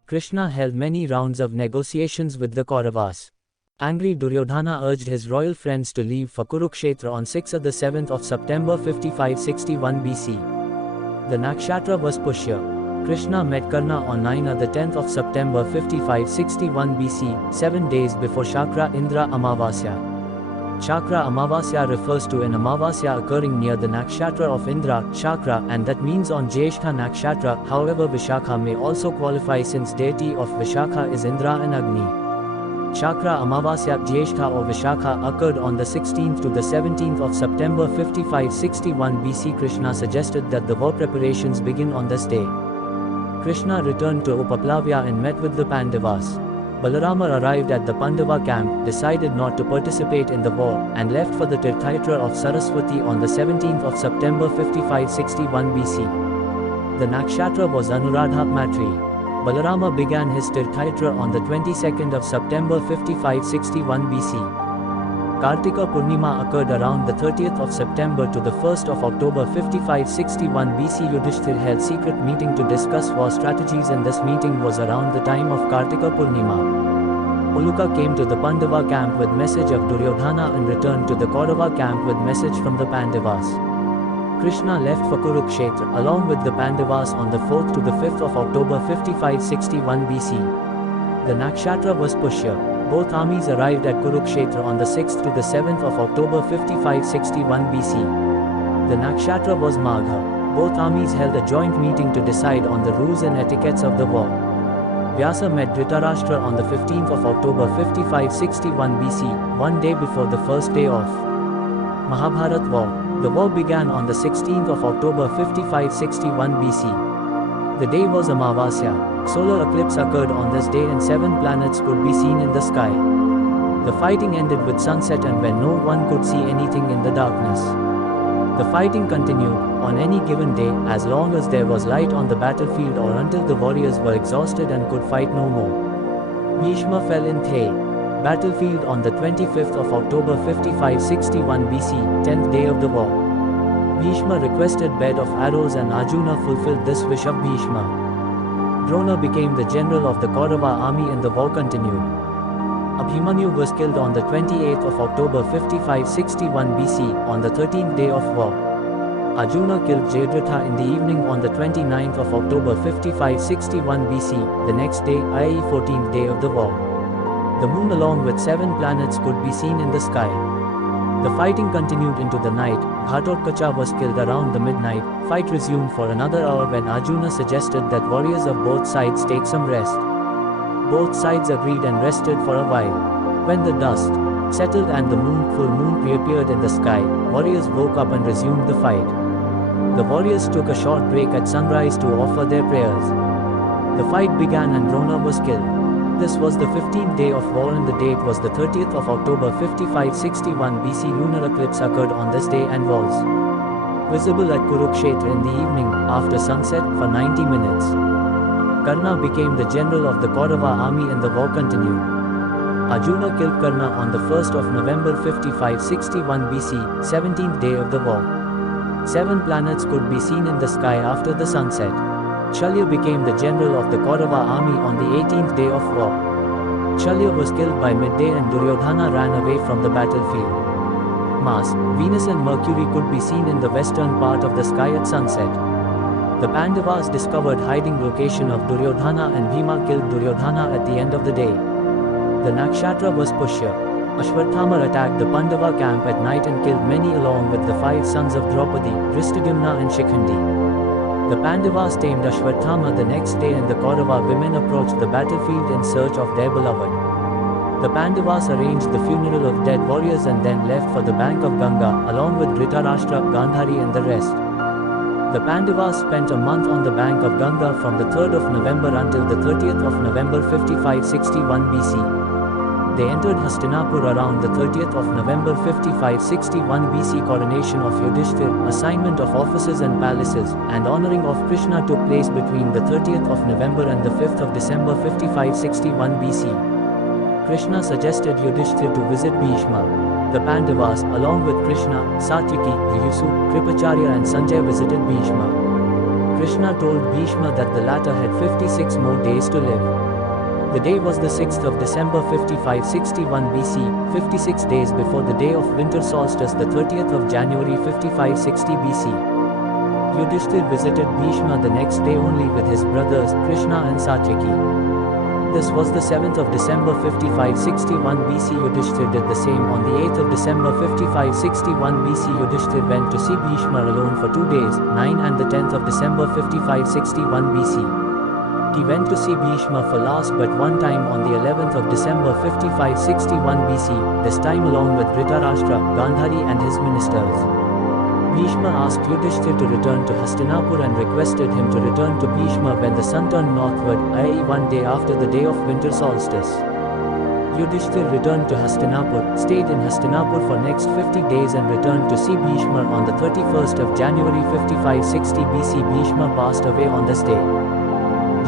Krishna held many rounds of negotiations with the Kauravas. Angry Duryodhana urged his royal friends to leave for Kurukshetra on 6 or the 7th of September 5561 BC. The nakshatra was Pushya. Krishna met Karna on 9 or the 10th of September 5561 BC, 7 days before Shakra Indra Amavasya. Shakra Amavasya refers to an Amavasya occurring near the nakshatra of Indra, Shakra, and that means on Jyeshtha nakshatra. However, Vishakha may also qualify since deity of Vishakha is Indra and Agni. Shakra Amavasya, Jyeshtha or Vishakha occurred on the 16th to the 17th of September 5561 BC. Krishna suggested that the war preparations begin on this day. Krishna returned to Upaplavya and met with the Pandavas. Balarama arrived at the Pandava camp, decided not to participate in the war, and left for the Tirthayatra of Saraswati on the 17th of September 5561 BC. The nakshatra was Anuradha Matri. Balarama began his Tirthayatra on the 22nd of September 5561 BC. Kartika Purnima occurred around the 30th of September to the 1st of October 5561 BC. Yudhishthir held secret meeting to discuss war strategies, and this meeting was around the time of Kartika Purnima. Uluka came to the Pandava camp with message of Duryodhana and returned to the Kaurava camp with message from the Pandavas. Krishna left for Kurukshetra along with the Pandavas on the 4th to the 5th of October 5561 BC. The nakshatra was Pushya. Both armies arrived at Kurukshetra on the 6th to the 7th of October 5561 BC. The nakshatra was Magha. Both armies held a joint meeting to decide on the rules and etiquettes of the war. Vyasa met Dhritarashtra on the 15th of October 5561 BC, one day before the first day of Mahabharata war. The war began on the 16th of October 5561 BC. The day was Amavasya. Solar eclipse occurred on this day and 7 planets could be seen in the sky. The fighting ended with sunset, and when no one could see anything in the darkness. The fighting continued on any given day as long as there was light on the battlefield or until the warriors were exhausted and could fight no more. Bhishma fell in Thay battlefield on the 25th of October 5561 BC, 10th day of the war. Bhishma requested bed of arrows and Arjuna fulfilled this wish of Bhishma. Drona became the general of the Kaurava army and the war continued. Abhimanyu was killed on the 28th of October 5561 BC, on the 13th day of war. Arjuna killed Jayadratha in the evening on the 29th of October 5561 BC, the next day, i.e. 14th day of the war. The moon along with 7 planets could be seen in the sky. The fighting continued into the night. Ghatotkacha was killed around the midnight. Fight resumed for another hour when Arjuna suggested that warriors of both sides take some rest. Both sides agreed and rested for a while. When the dust settled and the full moon reappeared in the sky, warriors woke up and resumed the fight. The warriors took a short break at sunrise to offer their prayers. The fight began and Drona was killed. This was the 15th day of war and the date was the 30th of October 5561 BC. Lunar eclipse occurred on this day and was visible at Kurukshetra in the evening, after sunset, for 90 minutes. Karna became the general of the Kaurava army and the war continued. Arjuna killed Karna on the 1st of November 5561 BC, 17th day of the war. 7 planets could be seen in the sky after the sunset. Shalya became the general of the Kaurava army on the 18th day of war. Shalya was killed by midday and Duryodhana ran away from the battlefield. Mars, Venus and Mercury could be seen in the western part of the sky at sunset. The Pandavas discovered hiding location of Duryodhana and Bhima killed Duryodhana at the end of the day. The nakshatra was Pushya. Ashwatthama attacked the Pandava camp at night and killed many along with the 5 sons of Draupadi, Drishtadyumna and Shikhandi. The Pandavas tamed Ashwatthama the next day and the Kaurava women approached the battlefield in search of their beloved. The Pandavas arranged the funeral of dead warriors and then left for the bank of Ganga, along with Dhritarashtra, Gandhari and the rest. The Pandavas spent a month on the bank of Ganga from the 3rd of November until the 30th of November 5561 BC. They entered Hastinapur around the 30th of November 5561 BC. Coronation of Yudhishthir, assignment of offices and palaces, and honoring of Krishna took place between the 30th of November and the 5th of December 5561 BC. Krishna suggested Yudhishthir to visit Bhishma. The Pandavas, along with Krishna, Satyaki, Ryusu, Kripacharya and Sanjay visited Bhishma. Krishna told Bhishma that the latter had 56 more days to live. The day was the 6th of December 5561 BC, 56 days before the day of winter solstice, the 30th of January 5560 BC. Yudhishthir visited Bhishma the next day only with his brothers, Krishna and Satyaki. This was the 7th of December 5561 BC. Yudhishthir did the same on the 8th of December 5561 BC. Yudhishthir went to see Bhishma alone for 2 days, 9 and the 10th of December 5561 BC. He went to see Bhishma for last but one time on the 11th of December 5561 BC, this time along with Dhritarashtra, Gandhari and his ministers. Bhishma asked Yudhishthir to return to Hastinapur and requested him to return to Bhishma when the sun turned northward, i.e. one day after the day of winter solstice. Yudhishthir returned to Hastinapur, stayed in Hastinapur for next 50 days and returned to see Bhishma on the 31st of January 5560 BC. Bhishma passed away on this day.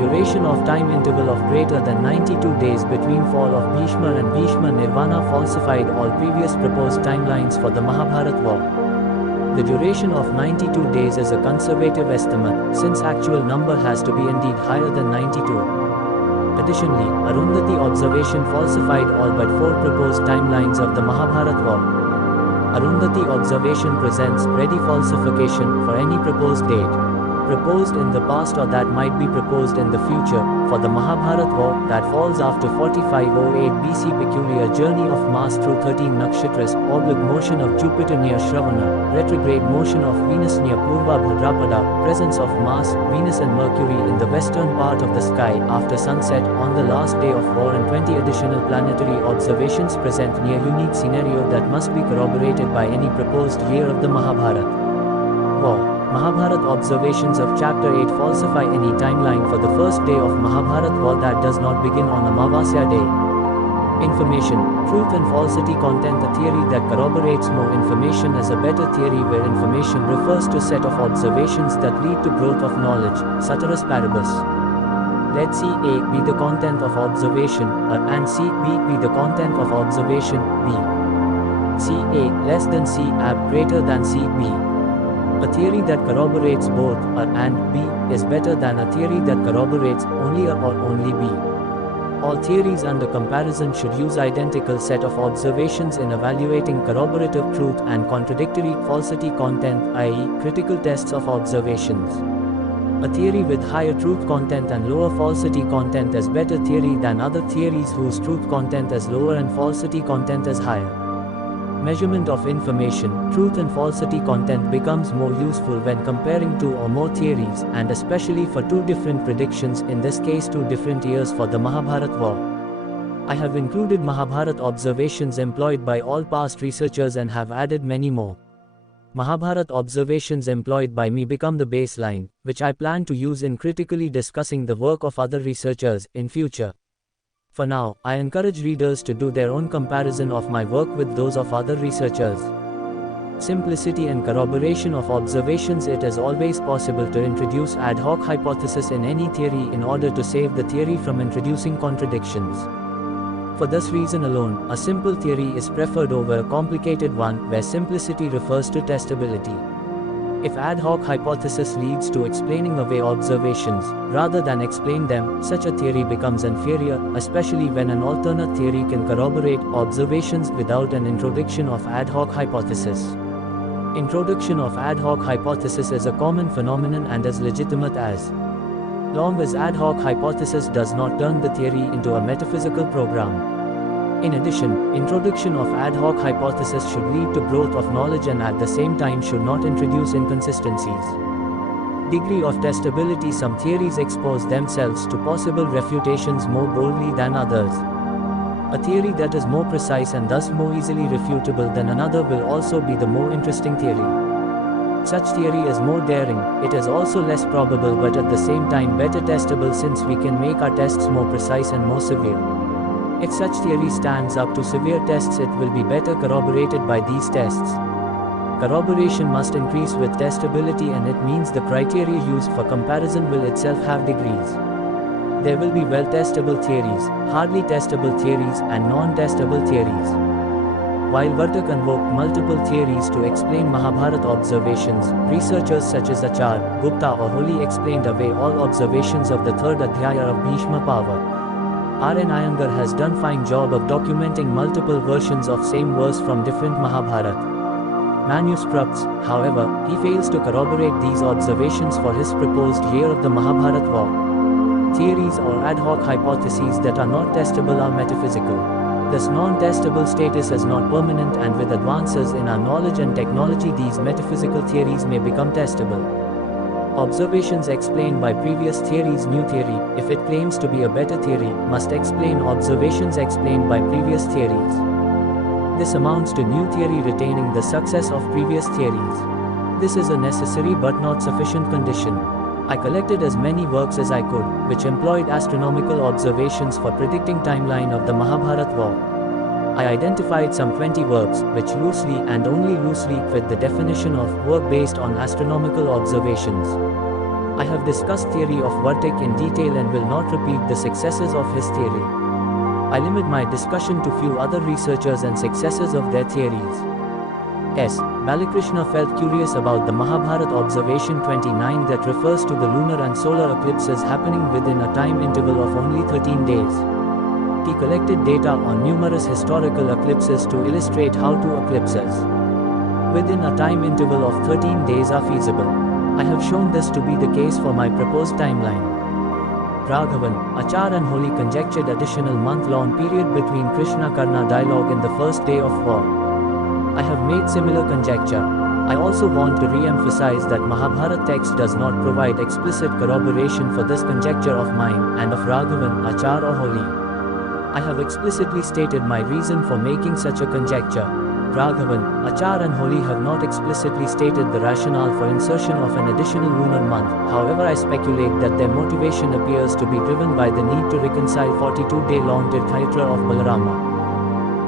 Duration of time interval of greater than 92 days between fall of Bhishma and Bhishma Nirvana falsified all previous proposed timelines for the Mahabharata war. The duration of 92 days is a conservative estimate, since actual number has to be indeed higher than 92. Additionally, Arundhuti observation falsified all but 4 proposed timelines of the Mahabharata war. Arundhuti observation presents ready falsification for any proposed date proposed in the past or that might be proposed in the future. For the Mahabharata war that falls after 4508 BC, peculiar journey of Mars through 13 nakshatras, oblique motion of Jupiter near Shravana, retrograde motion of Venus near Purva Bhadrapada, presence of Mars, Venus and Mercury in the western part of the sky after sunset on the last day of war, and 20 additional planetary observations present near unique scenario that must be corroborated by any proposed year of the Mahabharata war. Mahabharata observations of chapter 8 falsify any timeline for the first day of Mahabharata war that does not begin on Amavasya day. Information, truth and falsity content. A theory that corroborates more information is a better theory where information refers to set of observations that lead to growth of knowledge, ceteris paribus. Let C A be the content of observation, and C B be the content of observation, B. C A less than C ab greater than C B. A theory that corroborates both A and B is better than a theory that corroborates only A or only B. All theories under comparison should use identical set of observations in evaluating corroborative truth and contradictory falsity content, i.e., critical tests of observations. A theory with higher truth content and lower falsity content is better theory than other theories whose truth content is lower and falsity content is higher. Measurement of information, truth and falsity content becomes more useful when comparing 2 or more theories, and especially for 2 different predictions, in this case 2 different years for the Mahabharata war. I have included Mahabharata observations employed by all past researchers and have added many more. Mahabharata observations employed by me become the baseline, which I plan to use in critically discussing the work of other researchers in future. For now, I encourage readers to do their own comparison of my work with those of other researchers. Simplicity and corroboration of observations. It is always possible to introduce ad hoc hypothesis in any theory in order to save the theory from introducing contradictions. For this reason alone, a simple theory is preferred over a complicated one, where simplicity refers to testability. If ad hoc hypothesis leads to explaining away observations, rather than explain them, such a theory becomes inferior, especially when an alternate theory can corroborate observations without an introduction of ad hoc hypothesis. Introduction of ad hoc hypothesis is a common phenomenon and is legitimate as long as ad hoc hypothesis does not turn the theory into a metaphysical program. In addition, introduction of ad hoc hypothesis should lead to growth of knowledge and at the same time should not introduce inconsistencies. Degree of testability. Some theories expose themselves to possible refutations more boldly than others. A theory that is more precise and thus more easily refutable than another will also be the more interesting theory. Such theory is more daring, it is also less probable but at the same time better testable since we can make our tests more precise and more severe. If such theory stands up to severe tests, it will be better corroborated by these tests. Corroboration must increase with testability, and it means the criteria used for comparison will itself have degrees. There will be well-testable theories, hardly testable theories, and non-testable theories. While Vartak invoked multiple theories to explain Mahabharata observations, researchers such as Achar, Gupta or Holi explained away all observations of the third Adhyaya of Bhishma Power. R.N. Iyengar has done fine job of documenting multiple versions of same verse from different Mahabharata manuscripts. However, he fails to corroborate these observations for his proposed year of the Mahabharata war. Theories or ad hoc hypotheses that are not testable are metaphysical. This non-testable status is not permanent, and with advances in our knowledge and technology, these metaphysical theories may become testable. Observations explained by previous theories. New theory, if it claims to be a better theory, must explain observations explained by previous theories. This amounts to new theory retaining the success of previous theories. This is a necessary but not sufficient condition. I collected as many works as I could, which employed astronomical observations for predicting timeline of the Mahabharata war. I identified some 20 works, which loosely and only loosely fit the definition of work based on astronomical observations. I have discussed theory of Vartik in detail and will not repeat the successes of his theory. I limit my discussion to few other researchers and successes of their theories. S. Balakrishna felt curious about the Mahabharata observation 29 that refers to the lunar and solar eclipses happening within a time interval of only 13 days. He collected data on numerous historical eclipses to illustrate how two eclipses within a time interval of 13 days are feasible. I have shown this to be the case for my proposed timeline. Raghavan, Achar and Holi conjectured additional month-long period between Krishna-Karna dialogue and the first day of war. I have made similar conjecture. I also want to re-emphasize that Mahabharata text does not provide explicit corroboration for this conjecture of mine, and of Raghavan, Achar or Holi. I have explicitly stated my reason for making such a conjecture. Raghavan, Achar and Holi have not explicitly stated the rationale for insertion of an additional lunar month, however I speculate that their motivation appears to be driven by the need to reconcile 42-day-long Tirthayatra of Balarama.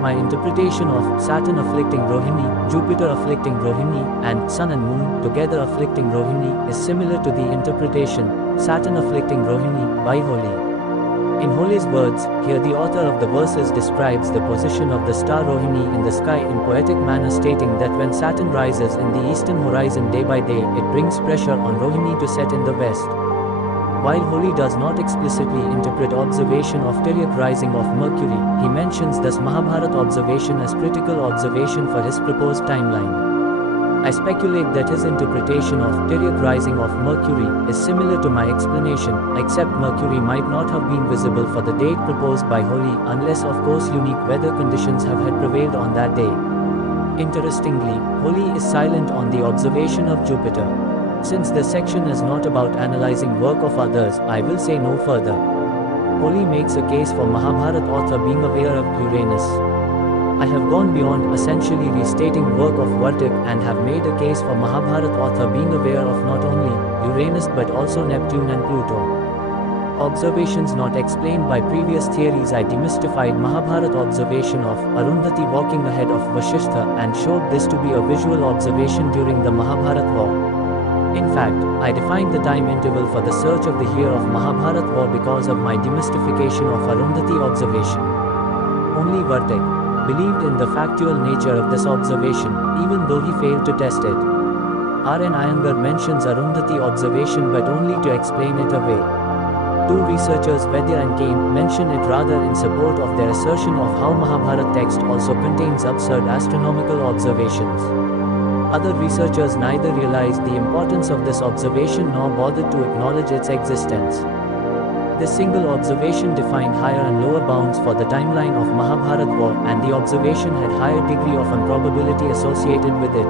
My interpretation of Saturn afflicting Rohini, Jupiter afflicting Rohini, and Sun and Moon together afflicting Rohini is similar to the interpretation Saturn afflicting Rohini by Holi. In Holi's words, here the author of the verses describes the position of the star Rohini in the sky in poetic manner, stating that when Saturn rises in the eastern horizon day by day, it brings pressure on Rohini to set in the west. While Holi does not explicitly interpret observation of Tiryak rising of Mercury, he mentions this Mahabharata observation as critical observation for his proposed timeline. I speculate that his interpretation of Tiryak rising of Mercury is similar to my explanation, except Mercury might not have been visible for the date proposed by Holi unless of course unique weather conditions have had prevailed on that day. Interestingly, Holi is silent on the observation of Jupiter. Since this section is not about analyzing work of others, I will say no further. Holi makes a case for Mahabharata author being aware of Uranus. I have gone beyond essentially restating work of Vartik and have made a case for Mahabharata author being aware of not only Uranus but also Neptune and Pluto. Observations not explained by previous theories. I demystified Mahabharata observation of Arundhuti walking ahead of Vasishtha and showed this to be a visual observation during the Mahabharata war. In fact, I defined the time interval for the search of the year of Mahabharata war because of my demystification of Arundhuti observation. Only Vartik believed in the factual nature of this observation, even though he failed to test it. R. N. Iyengar mentions Arundhuti observation but only to explain it away. Two researchers, Vaidya and Kane, mention it rather in support of their assertion of how Mahabharata text also contains absurd astronomical observations. Other researchers neither realized the importance of this observation nor bothered to acknowledge its existence. This single observation defined higher and lower bounds for the timeline of Mahabharata war, and the observation had higher degree of improbability associated with it.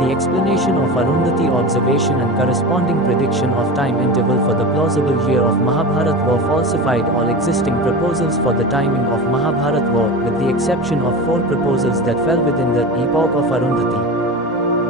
The explanation of Arundhuti observation and corresponding prediction of time interval for the plausible year of Mahabharata war falsified all existing proposals for the timing of Mahabharata war, with the exception of 4 proposals that fell within the epoch of Arundhuti.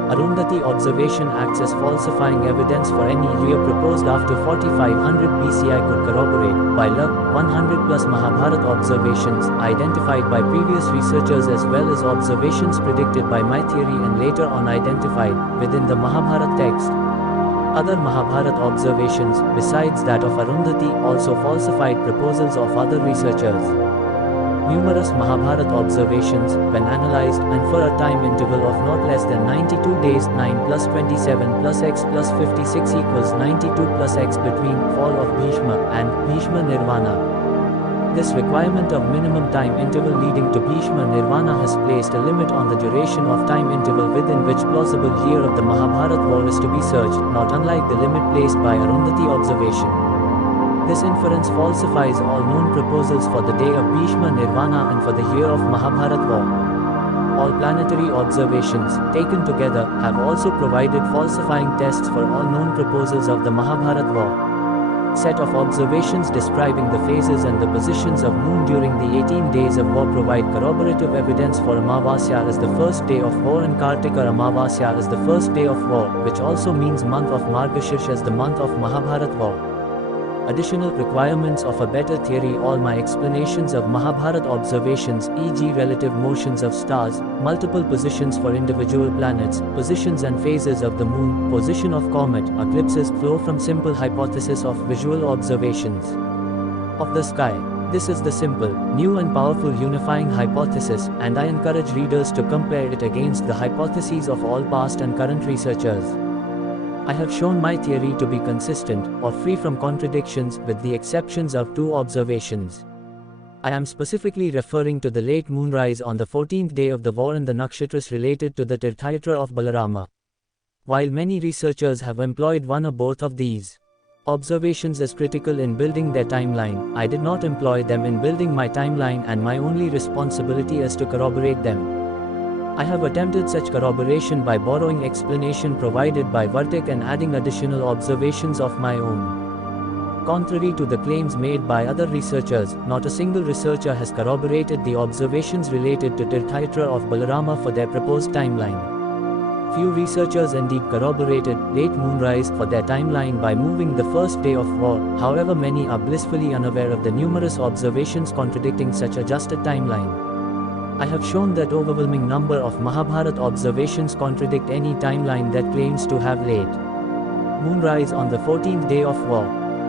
Arundhuti observation acts as falsifying evidence for any year proposed after 4500 BC. I could corroborate, by luck, 100 plus Mahabharata observations identified by previous researchers as well as observations predicted by my theory and later on identified within the Mahabharata text. Other Mahabharata observations, besides that of Arundhuti, also falsified proposals of other researchers. Numerous Mahabharata observations, when analyzed, infer a time interval of not less than 92 days. 9 plus 27 plus x plus 56 equals 92 plus x between fall of Bhishma and Bhishma Nirvana. This requirement of minimum time interval leading to Bhishma Nirvana has placed a limit on the duration of time interval within which plausible year of the Mahabharata war is to be searched, not unlike the limit placed by Arundhuti observation. This inference falsifies all known proposals for the day of Bhishma Nirvana and for the year of Mahabharata war. All planetary observations, taken together, have also provided falsifying tests for all known proposals of the Mahabharata war. Set of observations describing the phases and the positions of moon during the 18 days of war provide corroborative evidence for Amavasya as the first day of war and Kartika Amavasya as the first day of war, which also means month of Margashirsha as the month of Mahabharat war. Additional requirements of a better theory. All my explanations of Mahabharat observations, e.g. relative motions of stars, multiple positions for individual planets, positions and phases of the moon, position of comet, eclipses, flow from simple hypothesis of visual observations of the sky. This is the simple, new and powerful unifying hypothesis, and I encourage readers to compare it against the hypotheses of all past and current researchers. I have shown my theory to be consistent, or free from contradictions, with the exceptions of 2 observations. I am specifically referring to the late moonrise on the 14th day of the war and the nakshatras related to the Tirthayatra of Balarama. While many researchers have employed one or both of these observations as critical in building their timeline, I did not employ them in building my timeline, and my only responsibility is to corroborate them. I have attempted such corroboration by borrowing explanation provided by Vartik and adding additional observations of my own. Contrary to the claims made by other researchers, not a single researcher has corroborated the observations related to Tirthayatra of Balarama for their proposed timeline. Few researchers indeed corroborated late moonrise for their timeline by moving the first day of war, however many are blissfully unaware of the numerous observations contradicting such adjusted timeline. I have shown that overwhelming number of Mahabharat observations contradict any timeline that claims to have late moonrise on the 14th day of war.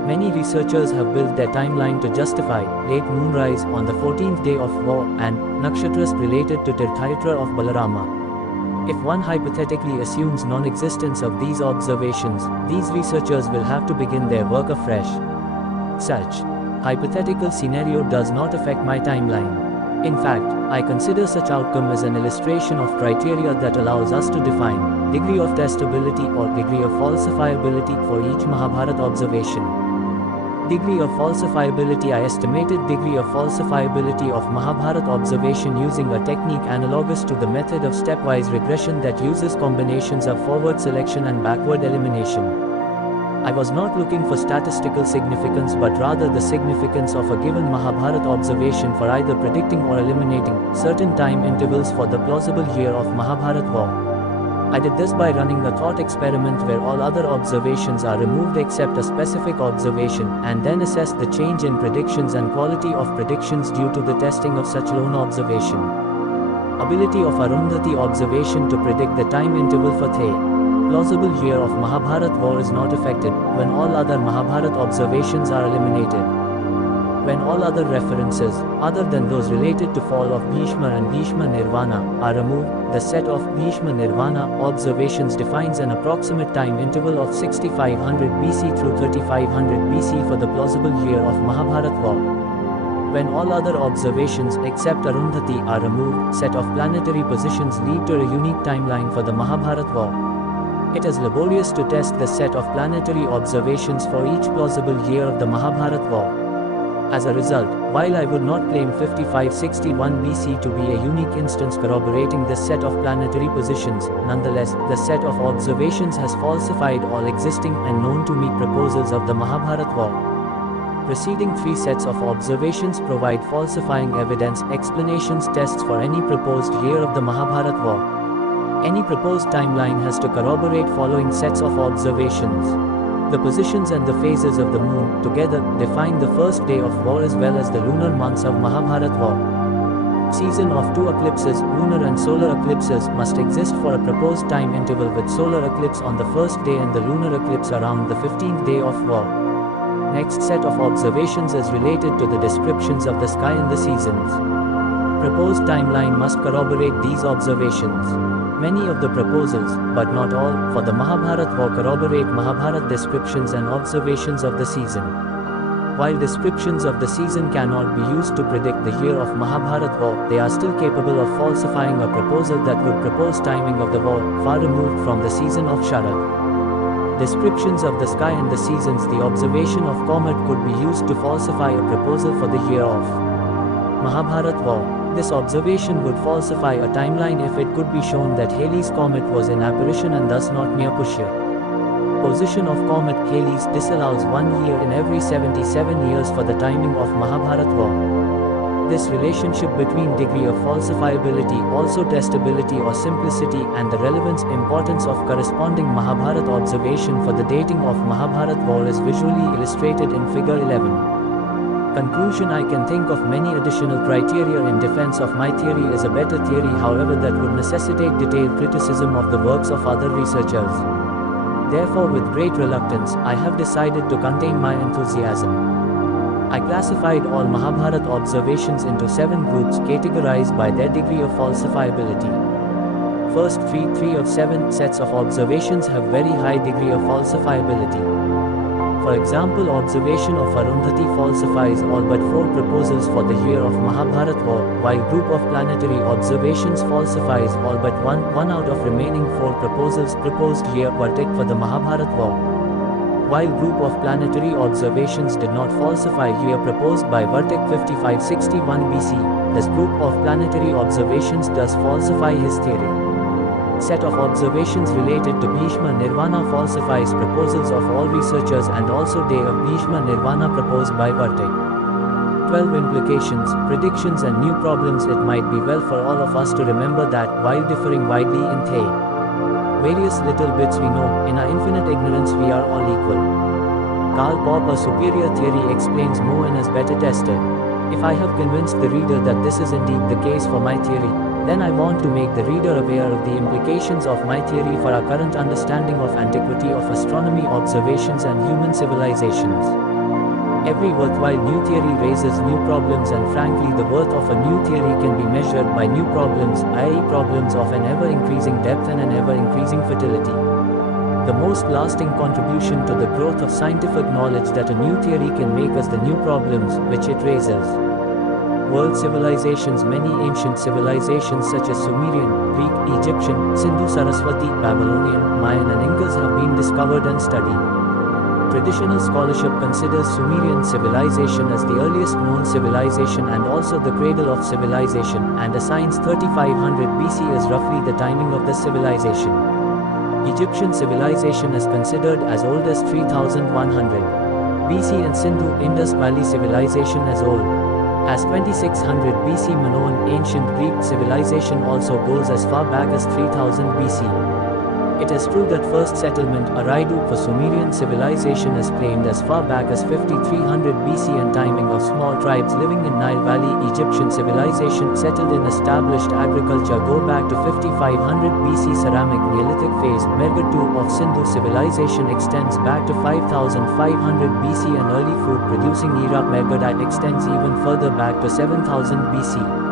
Many researchers have built their timeline to justify late moonrise on the 14th day of war and nakshatras related to Tirthayatra of Balarama. If one hypothetically assumes non-existence of these observations, these researchers will have to begin their work afresh. Such hypothetical scenario does not affect my timeline. In fact, I consider such outcome as an illustration of criteria that allows us to define degree of testability or degree of falsifiability for each Mahabharat observation. Degree of falsifiability. I estimated degree of falsifiability of Mahabharat observation using a technique analogous to the method of stepwise regression that uses combinations of forward selection and backward elimination. I was not looking for statistical significance but rather the significance of a given Mahabharat observation for either predicting or eliminating certain time intervals for the plausible year of Mahabharat war. I did this by running a thought experiment where all other observations are removed except a specific observation, and then assess the change in predictions and quality of predictions due to the testing of such lone observation. Ability of Arundhuti observation to predict the time interval for the plausible year of Mahabharat war is not affected when all other Mahabharat observations are eliminated. When all other references, other than those related to fall of Bhishma and Bhishma Nirvana, are removed, the set of Bhishma Nirvana observations defines an approximate time interval of 6500 BC through 3500 BC for the plausible year of Mahabharat war. When all other observations except Arundhati are removed, set of planetary positions lead to a unique timeline for the Mahabharat war. It is laborious to test the set of planetary observations for each plausible year of the Mahabharat war. As a result, while I would not claim 5561 BC to be a unique instance corroborating this set of planetary positions, nonetheless, the set of observations has falsified all existing and known to me proposals of the Mahabharat war. Preceding 3 sets of observations provide falsifying evidence, explanations, tests for any proposed year of the Mahabharat war. Any proposed timeline has to corroborate following sets of observations. The positions and the phases of the moon, together, define the first day of war as well as the lunar months of Mahabharat war. Season of 2 eclipses, lunar and solar eclipses, must exist for a proposed time interval with solar eclipse on the first day and the lunar eclipse around the 15th day of war. Next set of observations is related to the descriptions of the sky and the seasons. Proposed timeline must corroborate these observations. Many of the proposals, but not all, for the Mahabharat war corroborate Mahabharat descriptions and observations of the season. While descriptions of the season cannot be used to predict the year of Mahabharat war, they are still capable of falsifying a proposal that would propose timing of the war far removed from the season of Sharad. Descriptions of the sky and the seasons. The observation of comet could be used to falsify a proposal for the year of Mahabharat war. This observation would falsify a timeline if it could be shown that Halley's comet was an apparition and thus not near Pushya. Position of comet Halley's disallows 1 year in every 77 years for the timing of Mahabharata war. This relationship between degree of falsifiability, also testability or simplicity, and the relevance importance of corresponding Mahabharata observation for the dating of Mahabharata war is visually illustrated in figure 11. Conclusion: I can think of many additional criteria in defense of my theory is a better theory, however that would necessitate detailed criticism of the works of other researchers. Therefore, with great reluctance, I have decided to contain my enthusiasm. I classified all Mahabharata observations into 7 groups categorized by their degree of falsifiability. First, 3 of 7 sets of observations have very high degree of falsifiability. For example, observation of Arundhuti falsifies all but 4 proposals for the year of Mahabharata war, while group of planetary observations falsifies all but 1 out of remaining 4 proposals proposed year verdict for the Mahabharata war. While group of planetary observations did not falsify year proposed by verdict 5561 BC, this group of planetary observations does falsify his theory. Set of observations related to Bhishma Nirvana falsifies proposals of all researchers and also day of Bhishma Nirvana proposed by verdict. 12 implications, predictions and new problems. It might be well for all of us to remember that, while differing widely in various little bits we know, in our infinite ignorance we are all equal. Karl Popper superior theory explains more and is better tested. If I have convinced the reader that this is indeed the case for my theory, then I want to make the reader aware of the implications of my theory for our current understanding of antiquity of astronomy observations and human civilizations. Every worthwhile new theory raises new problems, and frankly the worth of a new theory can be measured by new problems, i.e. problems of an ever-increasing depth and an ever-increasing fertility. The most lasting contribution to the growth of scientific knowledge that a new theory can make is the new problems which it raises. World civilizations. Many ancient civilizations such as Sumerian, Greek, Egyptian, Sindhu Saraswati, Babylonian, Mayan and Incas have been discovered and studied. Traditional scholarship considers Sumerian civilization as the earliest known civilization and also the cradle of civilization, and assigns 3500 BC as roughly the timing of the civilization. Egyptian civilization is considered as old as 3100 BC and Sindhu Indus Valley civilization as old as 2600 BC. Minoan ancient Greek civilization also goes as far back as 3000 BC. It is true that first settlement, Eridu, for Sumerian civilization is claimed as far back as 5300 BC, and timing of small tribes living in Nile Valley. Egyptian civilization settled in established agriculture go back to 5500 BC. Ceramic Neolithic phase, Mergad II of Sindhu civilization extends back to 5500 BC, and early food producing era Mergad I extends even further back to 7000 BC.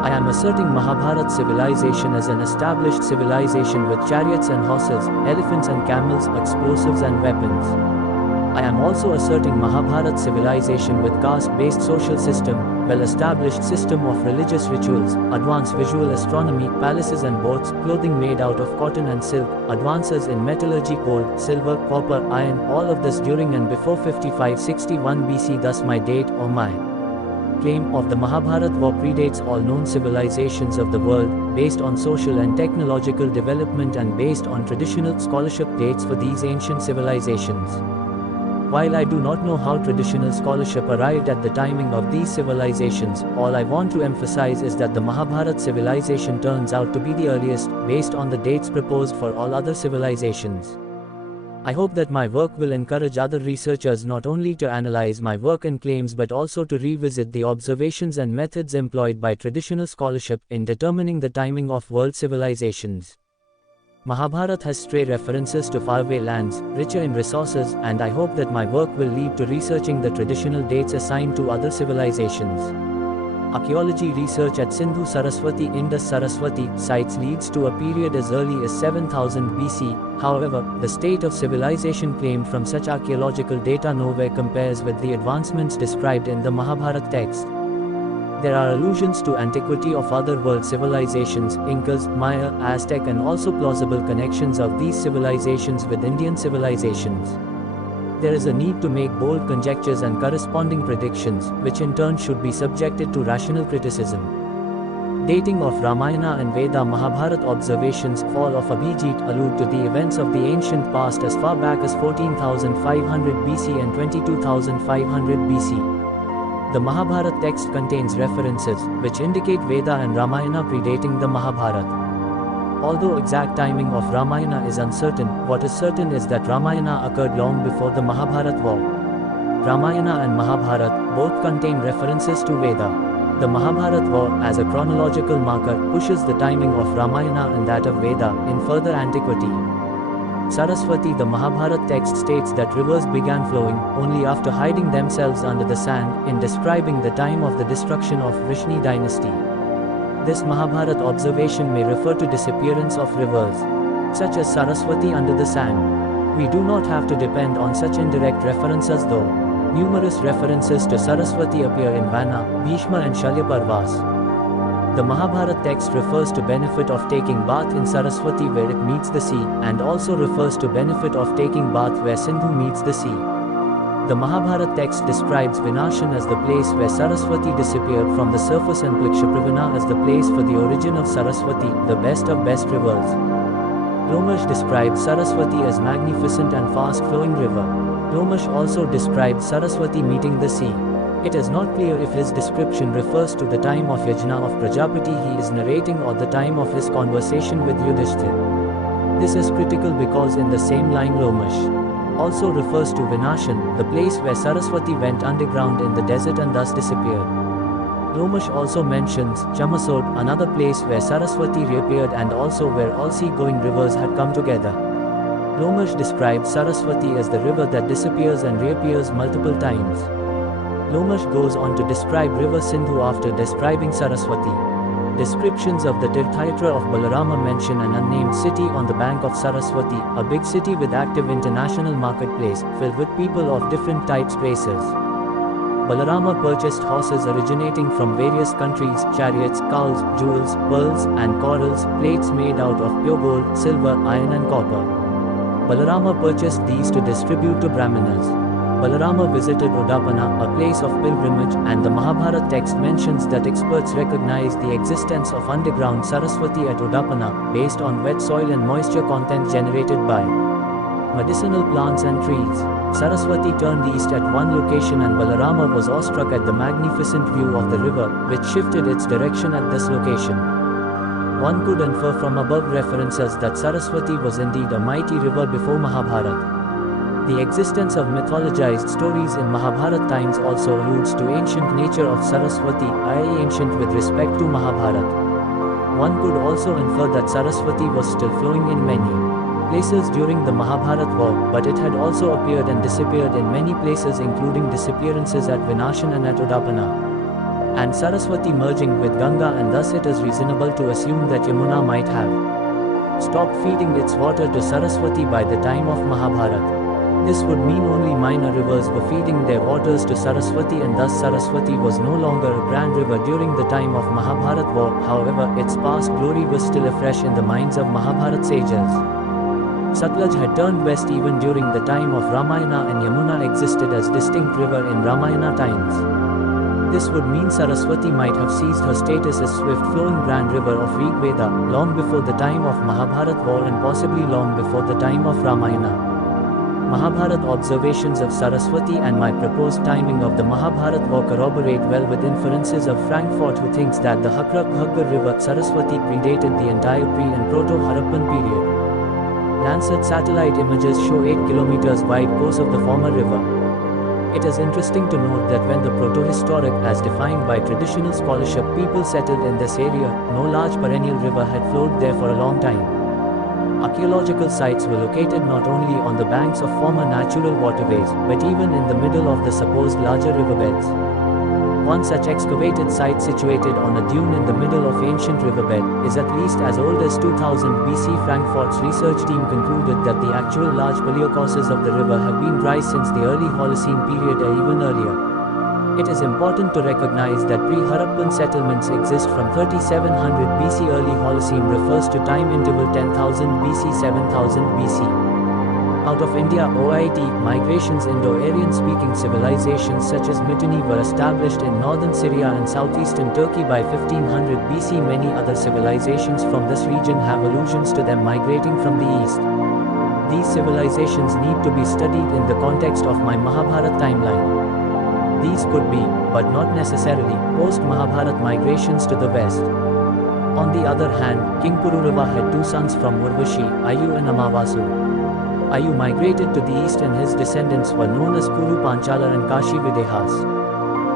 I am asserting Mahabharata civilization as an established civilization with chariots and horses, elephants and camels, explosives and weapons. I am also asserting Mahabharata civilization with caste-based social system, well-established system of religious rituals, advanced visual astronomy, palaces and boats, clothing made out of cotton and silk, advances in metallurgy, gold, silver, copper, iron, all of this during and before 5561 BC. Thus my date, or my claim, of the Mahabharata war predates all known civilizations of the world, based on social and technological development and based on traditional scholarship dates for these ancient civilizations. While I do not know how traditional scholarship arrived at the timing of these civilizations, all I want to emphasize is that the Mahabharata civilization turns out to be the earliest, based on the dates proposed for all other civilizations. I hope that my work will encourage other researchers not only to analyze my work and claims but also to revisit the observations and methods employed by traditional scholarship in determining the timing of world civilizations. Mahabharata has stray references to faraway lands, richer in resources, and I hope that my work will lead to researching the traditional dates assigned to other civilizations. Archaeology research at Sindhu Saraswati Indus Saraswati sites leads to a period as early as 7000 BC. However, the state of civilization claimed from such archaeological data nowhere compares with the advancements described in the Mahabharata text. There are allusions to antiquity of other world civilizations, Incas, Maya, Aztec, and also plausible connections of these civilizations with Indian civilizations. There is a need to make bold conjectures and corresponding predictions, which in turn should be subjected to rational criticism. Dating of Ramayana and Veda Mahabharata observations fall of Abhijit allude to the events of the ancient past as far back as 14,500 BC and 22,500 BC. The Mahabharata text contains references which indicate Veda and Ramayana predating the Mahabharata. Although exact timing of Ramayana is uncertain, what is certain is that Ramayana occurred long before the Mahabharata war. Ramayana and Mahabharata both contain references to Veda. The Mahabharata war, as a chronological marker, pushes the timing of Ramayana and that of Veda in further antiquity. Saraswati, the Mahabharata text, states that rivers began flowing only after hiding themselves under the sand, in describing the time of the destruction of Vrishni dynasty. This Mahabharata observation may refer to disappearance of rivers, such as Saraswati under the sand. We do not have to depend on such indirect references though. Numerous references to Saraswati appear in Vana, Bhishma and Shalya Parvas. The Mahabharata text refers to benefit of taking bath in Saraswati where it meets the sea, and also refers to benefit of taking bath where Sindhu meets the sea. The Mahabharata text describes Vinashan as the place where Saraswati disappeared from the surface and Plikshapravana as the place for the origin of Saraswati, the best of best rivers. Romesh describes Saraswati as magnificent and fast-flowing river. Romesh also describes Saraswati meeting the sea. It is not clear if his description refers to the time of Yajna of Prajapati he is narrating or the time of his conversation with Yudhishthir. This is critical because in the same line Romesh also refers to Vinashan, the place where Saraswati went underground in the desert and thus disappeared. Romesh also mentions Chamasod, another place where Saraswati reappeared and also where all sea-going rivers had come together. Romesh describes Saraswati as the river that disappears and reappears multiple times. Romesh goes on to describe river Sindhu after describing Saraswati. Descriptions of the Tirthayatra of Balarama mention an unnamed city on the bank of Saraswati, a big city with active international marketplace, filled with people of different types races. Balarama purchased horses originating from various countries, chariots, cows, jewels, pearls, and corals, plates made out of pure gold, silver, iron and copper. Balarama purchased these to distribute to Brahmanas. Balarama visited Udapana, a place of pilgrimage, and the Mahabharata text mentions that experts recognize the existence of underground Saraswati at Udapana, based on wet soil and moisture content generated by medicinal plants and trees. Saraswati turned east at one location and Balarama was awestruck at the magnificent view of the river, which shifted its direction at this location. One could infer from above references that Saraswati was indeed a mighty river before Mahabharata. The existence of mythologized stories in Mahabharata times also alludes to ancient nature of Saraswati, i.e. ancient with respect to Mahabharata. One could also infer that Saraswati was still flowing in many places during the Mahabharata war, but it had also appeared and disappeared in many places including disappearances at Vinashan and at Udapana, and Saraswati merging with Ganga, and thus it is reasonable to assume that Yamuna might have stopped feeding its water to Saraswati by the time of Mahabharata. This would mean only minor rivers were feeding their waters to Saraswati and thus Saraswati was no longer a grand river during the time of Mahabharata war. However, its past glory was still afresh in the minds of Mahabharata sages. Sutlej had turned west even during the time of Ramayana and Yamuna existed as distinct river in Ramayana times. This would mean Saraswati might have seized her status as swift-flowing grand river of Rigveda long before the time of Mahabharata war and possibly long before the time of Ramayana. Mahabharata observations of Saraswati and my proposed timing of the Mahabharata war corroborate well with inferences of Frankfurt, who thinks that the Hakra-Bhaggar river Saraswati predated the entire pre- and Proto-Harappan period. Landsat satellite images show 8 km wide course of the former river. It is interesting to note that when the protohistoric, as defined by traditional scholarship, people settled in this area, no large perennial river had flowed there for a long time. Archaeological sites were located not only on the banks of former natural waterways, but even in the middle of the supposed larger riverbeds. One such excavated site situated on a dune in the middle of ancient riverbed is at least as old as 2000 BC. Frankfurt's research team concluded that the actual large paleocourses of the river have been dry since the early Holocene period or even earlier. It is important to recognize that pre-Harappan settlements exist from 3700 BC. Early Holocene refers to time interval 10,000 BC 7000 BC. Out of India OIT, migrations Indo-Aryan speaking civilizations such as Mitanni were established in northern Syria and southeastern Turkey by 1500 BC. Many other civilizations from this region have allusions to them migrating from the east. These civilizations need to be studied in the context of my Mahabharata timeline. These could be, but not necessarily, post-Mahabharata migrations to the west. On the other hand, King Pururava had two sons from Urvashi, Ayu and Amavasu. Ayu migrated to the east and his descendants were known as Kuru Panchala and Kashi Videhas.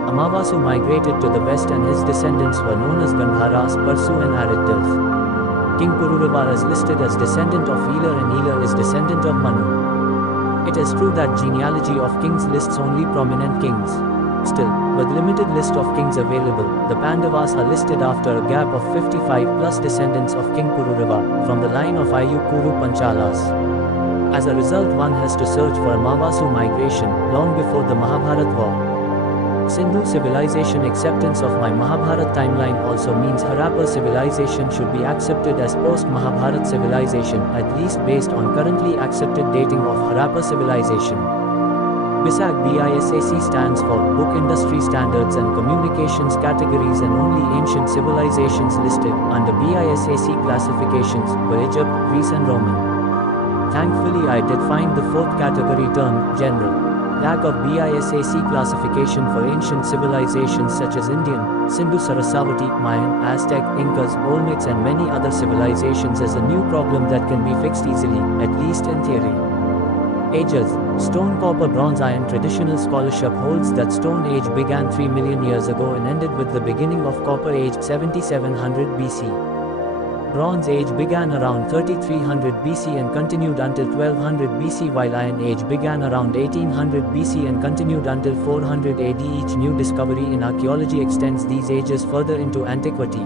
Amavasu migrated to the west and his descendants were known as Gandharas, Parsu and Ariddas. King Pururava is listed as descendant of Elar and Elar is descendant of Manu. It is true that genealogy of kings lists only prominent kings. Still, with limited list of kings available, the Pandavas are listed after a gap of 55 plus descendants of King Pururava, from the line of Ayu Kuru Panchalas. As a result, one has to search for Amavasu migration, long before the Mahabharata war. Sindhu civilization acceptance of my Mahabharata timeline also means Harappa civilization should be accepted as post-Mahabharata civilization, at least based on currently accepted dating of Harappa civilization. BISAC BISAC stands for Book Industry Standards and Communications Categories, and only ancient civilizations listed under BISAC classifications were Egypt, Greece and Roman. Thankfully I did find the fourth category termed General. Lack of BISAC classification for ancient civilizations such as Indian, Sindhu Sarasvati, Mayan, Aztec, Incas, Olmecs and many other civilizations is a new problem that can be fixed easily, at least in theory. Ages: Stone, Copper, Bronze, Iron. Traditional scholarship holds that Stone Age began 3 million years ago and ended with the beginning of Copper Age 7700 BC. Bronze Age began around 3300 BC and continued until 1200 BC, while Iron Age began around 1800 BC and continued until 400 AD. Each new discovery in archaeology extends these ages further into antiquity.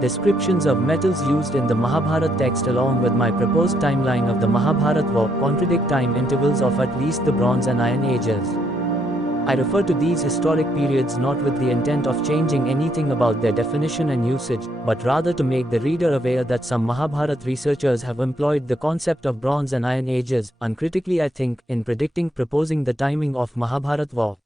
Descriptions of metals used in the Mahabharata text along with my proposed timeline of the Mahabharata war contradict time intervals of at least the Bronze and Iron Ages. I refer to these historic periods not with the intent of changing anything about their definition and usage, but rather to make the reader aware that some Mahabharata researchers have employed the concept of Bronze and Iron Ages, uncritically I think, in proposing the timing of Mahabharata war.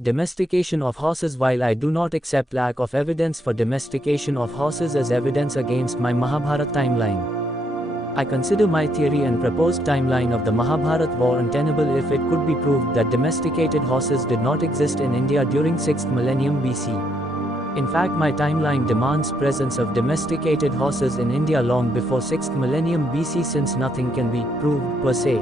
Domestication of horses. While I do not accept lack of evidence for domestication of horses as evidence against my Mahabharata timeline, I consider my theory and proposed timeline of the Mahabharata war untenable if it could be proved that domesticated horses did not exist in India during 6th millennium BC. In fact, my timeline demands presence of domesticated horses in India long before 6th millennium BC, since nothing can be proved per se.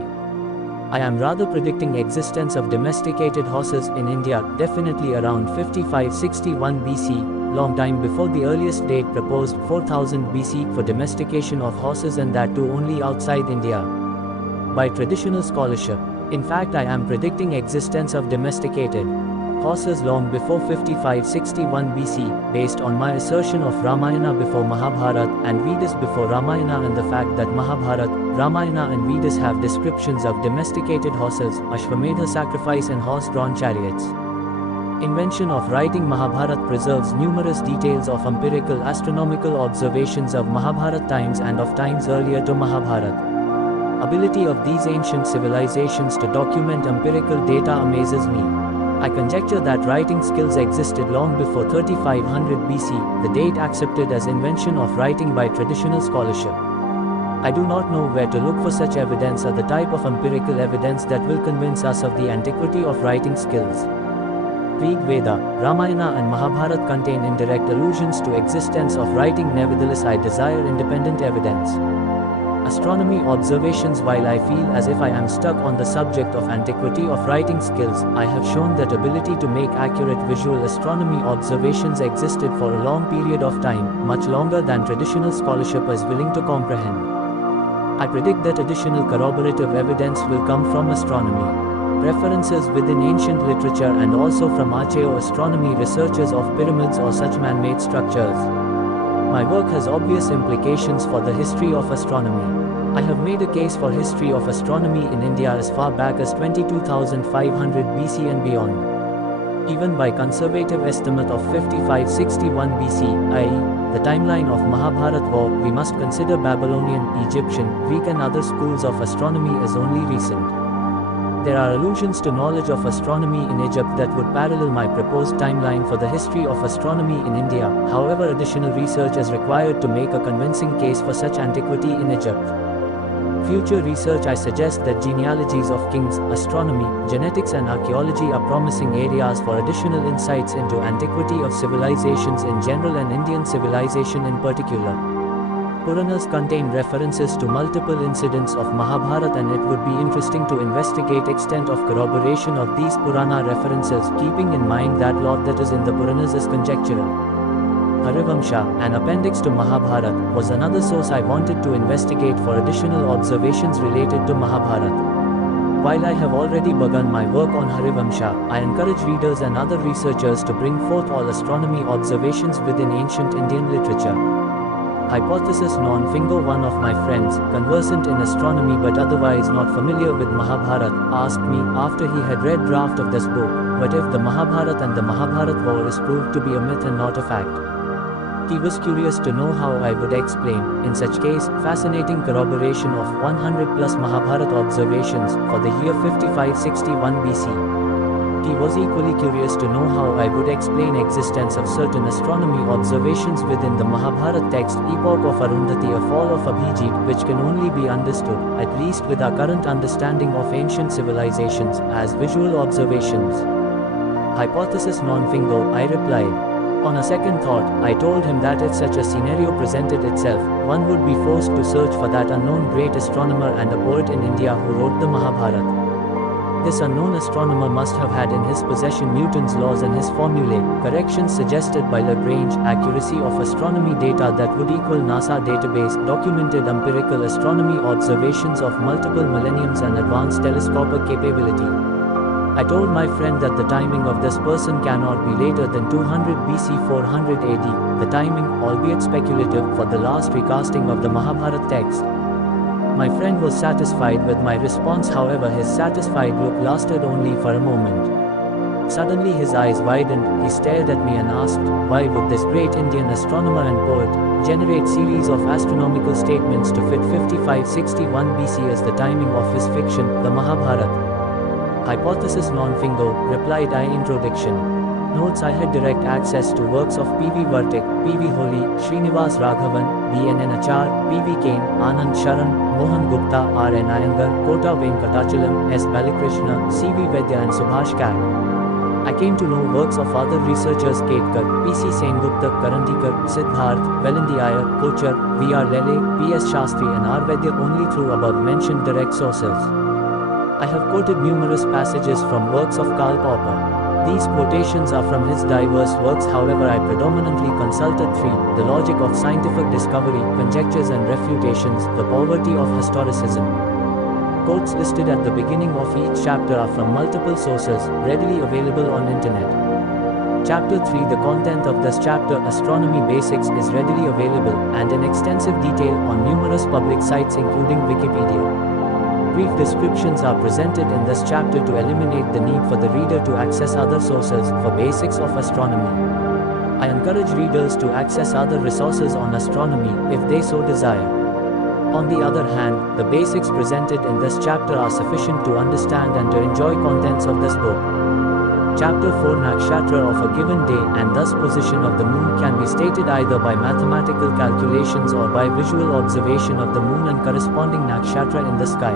I am rather predicting existence of domesticated horses in India, definitely around 5561 BC, long time before the earliest date proposed 4000 BC for domestication of horses, and that too only outside India. By traditional scholarship. In fact, I am predicting existence of domesticated horses long before 5561 BC, based on my assertion of Ramayana before Mahabharata and Vedas before Ramayana, and the fact that Mahabharata, Ramayana and Vedas have descriptions of domesticated horses, Ashwamedha sacrifice and horse-drawn chariots. Invention of writing Mahabharata preserves numerous details of empirical astronomical observations of Mahabharata times and of times earlier to Mahabharata. Ability of these ancient civilizations to document empirical data amazes me. I conjecture that writing skills existed long before 3500 BC, the date accepted as invention of writing by traditional scholarship. I do not know where to look for such evidence or the type of empirical evidence that will convince us of the antiquity of writing skills. Rig Veda, Ramayana and Mahabharata contain indirect allusions to existence of writing. Nevertheless, I desire independent evidence. Astronomy observations. While I feel as if I am stuck on the subject of antiquity of writing skills, I have shown that ability to make accurate visual astronomy observations existed for a long period of time, much longer than traditional scholarship is willing to comprehend. I predict that additional corroborative evidence will come from astronomy. References within ancient literature and also from archaeoastronomy researchers of pyramids or such man-made structures. My work has obvious implications for the history of astronomy. I have made a case for history of astronomy in India as far back as 22,500 BC and beyond. Even by conservative estimate of 5561 BC, i.e., the timeline of Mahabharata war, we must consider Babylonian, Egyptian, Greek and other schools of astronomy as only recent. There are allusions to knowledge of astronomy in Egypt that would parallel my proposed timeline for the history of astronomy in India. However, additional research is required to make a convincing case for such antiquity in Egypt. Future research I suggest that genealogies of kings, astronomy, genetics and archaeology are promising areas for additional insights into antiquity of civilizations in general and Indian civilization in particular. Puranas contain references to multiple incidents of Mahabharata, and it would be interesting to investigate extent of corroboration of these Purana references, keeping in mind that lot that is in the Puranas is conjectural. Harivamsha, an appendix to Mahabharata, was another source I wanted to investigate for additional observations related to Mahabharata. While I have already begun my work on Harivamsha, I encourage readers and other researchers to bring forth all astronomy observations within ancient Indian literature. Hypothesis non-fingo. One of my friends, conversant in astronomy but otherwise not familiar with Mahabharata, asked me, after he had read draft of this book, what if the Mahabharata and the Mahabharata war is proved to be a myth and not a fact? He was curious to know how I would explain, in such case, fascinating corroboration of 100 plus Mahabharata observations for the year 5561 BC. He was equally curious to know how I would explain existence of certain astronomy observations within the Mahabharata text, epoch of Arundhuti, a fall of Abhijit, which can only be understood, at least with our current understanding of ancient civilizations, as visual observations. Hypothesis non-fingo, I replied. On a second thought, I told him that if such a scenario presented itself, one would be forced to search for that unknown great astronomer and a poet in India who wrote the Mahabharata. This unknown astronomer must have had in his possession Newton's laws and his formulae, corrections suggested by Lagrange, accuracy of astronomy data that would equal NASA database, documented empirical astronomy observations of multiple millenniums and advanced telescopic capability. I told my friend that the timing of this person cannot be later than 200 BC 400 AD, the timing, albeit speculative, for the last recasting of the Mahabharata text. My friend was satisfied with my response, however his satisfied look lasted only for a moment. Suddenly his eyes widened, he stared at me and asked, why would this great Indian astronomer and poet generate series of astronomical statements to fit 5561 BC as the timing of his fiction, the Mahabharata? Hypothesis non-fingo, replied I. Introduction. Notes: I had direct access to works of P.V. Vartik, P.V. Holi, Srinivas Raghavan, B.N.N. Achar, P.V. Kane, Anand Sharan, Mohan Gupta, R.N. Iyengar, Kota Venkatachalam, S. Balakrishna, C.V. Vaidya and Subhash Kag. I came to know works of other researchers Ketkar, P.C. Sengupta, Karandikar, Siddharth, Velindi Iyer, Kochar, V.R. Lele, P.S. Shastri and R. Vaidya only through above-mentioned direct sources. I have quoted numerous passages from works of Karl Popper. These quotations are from his diverse works, however I predominantly consulted three: the logic of scientific discovery, conjectures and refutations, the poverty of historicism. Quotes listed at the beginning of each chapter are from multiple sources, readily available on internet. Chapter 3. The content of this chapter, Astronomy Basics, is readily available, and in extensive detail, on numerous public sites including Wikipedia. Brief descriptions are presented in this chapter to eliminate the need for the reader to access other sources for basics of astronomy. I encourage readers to access other resources on astronomy if they so desire. On the other hand, the basics presented in this chapter are sufficient to understand and to enjoy contents of this book. Chapter 4. Nakshatra of a given day and thus position of the moon can be stated either by mathematical calculations or by visual observation of the moon and corresponding nakshatra in the sky.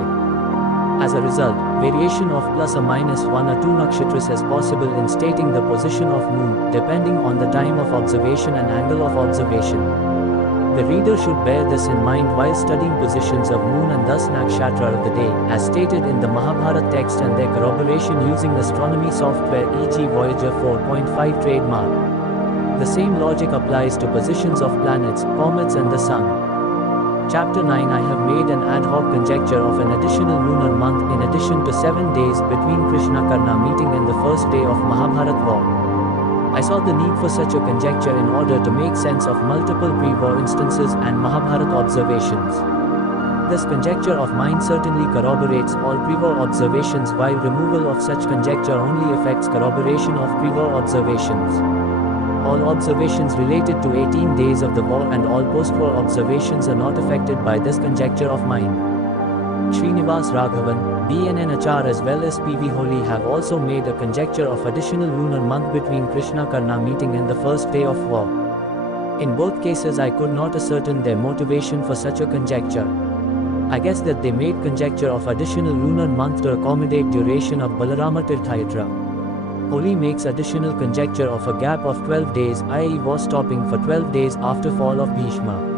As a result, variation of plus or minus 1 or 2 nakshatras is possible in stating the position of moon, depending on the time of observation and angle of observation. The reader should bear this in mind while studying positions of moon and thus nakshatra of the day, as stated in the Mahabharata text, and their corroboration using astronomy software, e.g. Voyager 4.5 trademark. The same logic applies to positions of planets, comets and the sun. Chapter 9. I have made an ad hoc conjecture of an additional lunar month in addition to 7 days between Krishna Karna meeting and the first day of Mahabharata war. I saw the need for such a conjecture in order to make sense of multiple pre-war instances and Mahabharata observations. This conjecture of mine certainly corroborates all pre-war observations, while removal of such conjecture only affects corroboration of pre-war observations. All observations related to 18 days of the war and all post-war observations are not affected by this conjecture of mine. Srinivas Raghavan, B.N.N. Achar as well as P.V. Holi have also made a conjecture of additional lunar month between Krishna-Karna meeting and the first day of war. In both cases I could not ascertain their motivation for such a conjecture. I guess that they made conjecture of additional lunar month to accommodate duration of Balarama Tirthayatra. Holi makes additional conjecture of a gap of 12 days, i.e. war stopping for 12 days after fall of Bhishma.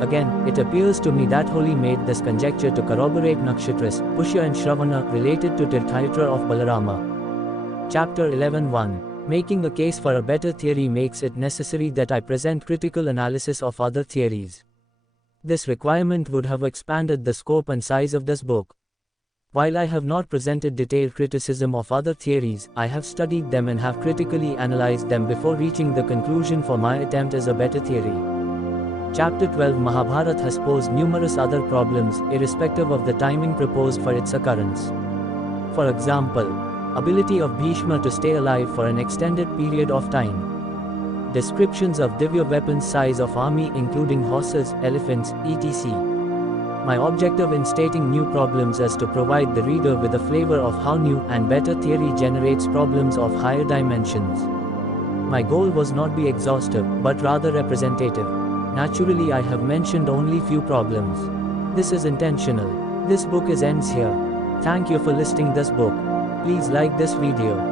Again, it appears to me that Holi made this conjecture to corroborate nakshatras, Pushya and Shravana related to Tirthayatra of Balarama. Chapter 11.1. Making a case for a better theory makes it necessary that I present critical analysis of other theories. This requirement would have expanded the scope and size of this book. While I have not presented detailed criticism of other theories, I have studied them and have critically analyzed them before reaching the conclusion for my attempt as a better theory. Chapter 12 Mahabharata has posed numerous other problems, irrespective of the timing proposed for its occurrence. For example, ability of Bhishma to stay alive for an extended period of time. Descriptions of Divya weapons, size of army including horses, elephants, etc. My objective in stating new problems is to provide the reader with a flavor of how new and better theory generates problems of higher dimensions. My goal was not be exhaustive, but rather representative. Naturally I have mentioned only few problems. This is intentional. This book ends here. Thank you for listening this book. Please like this video.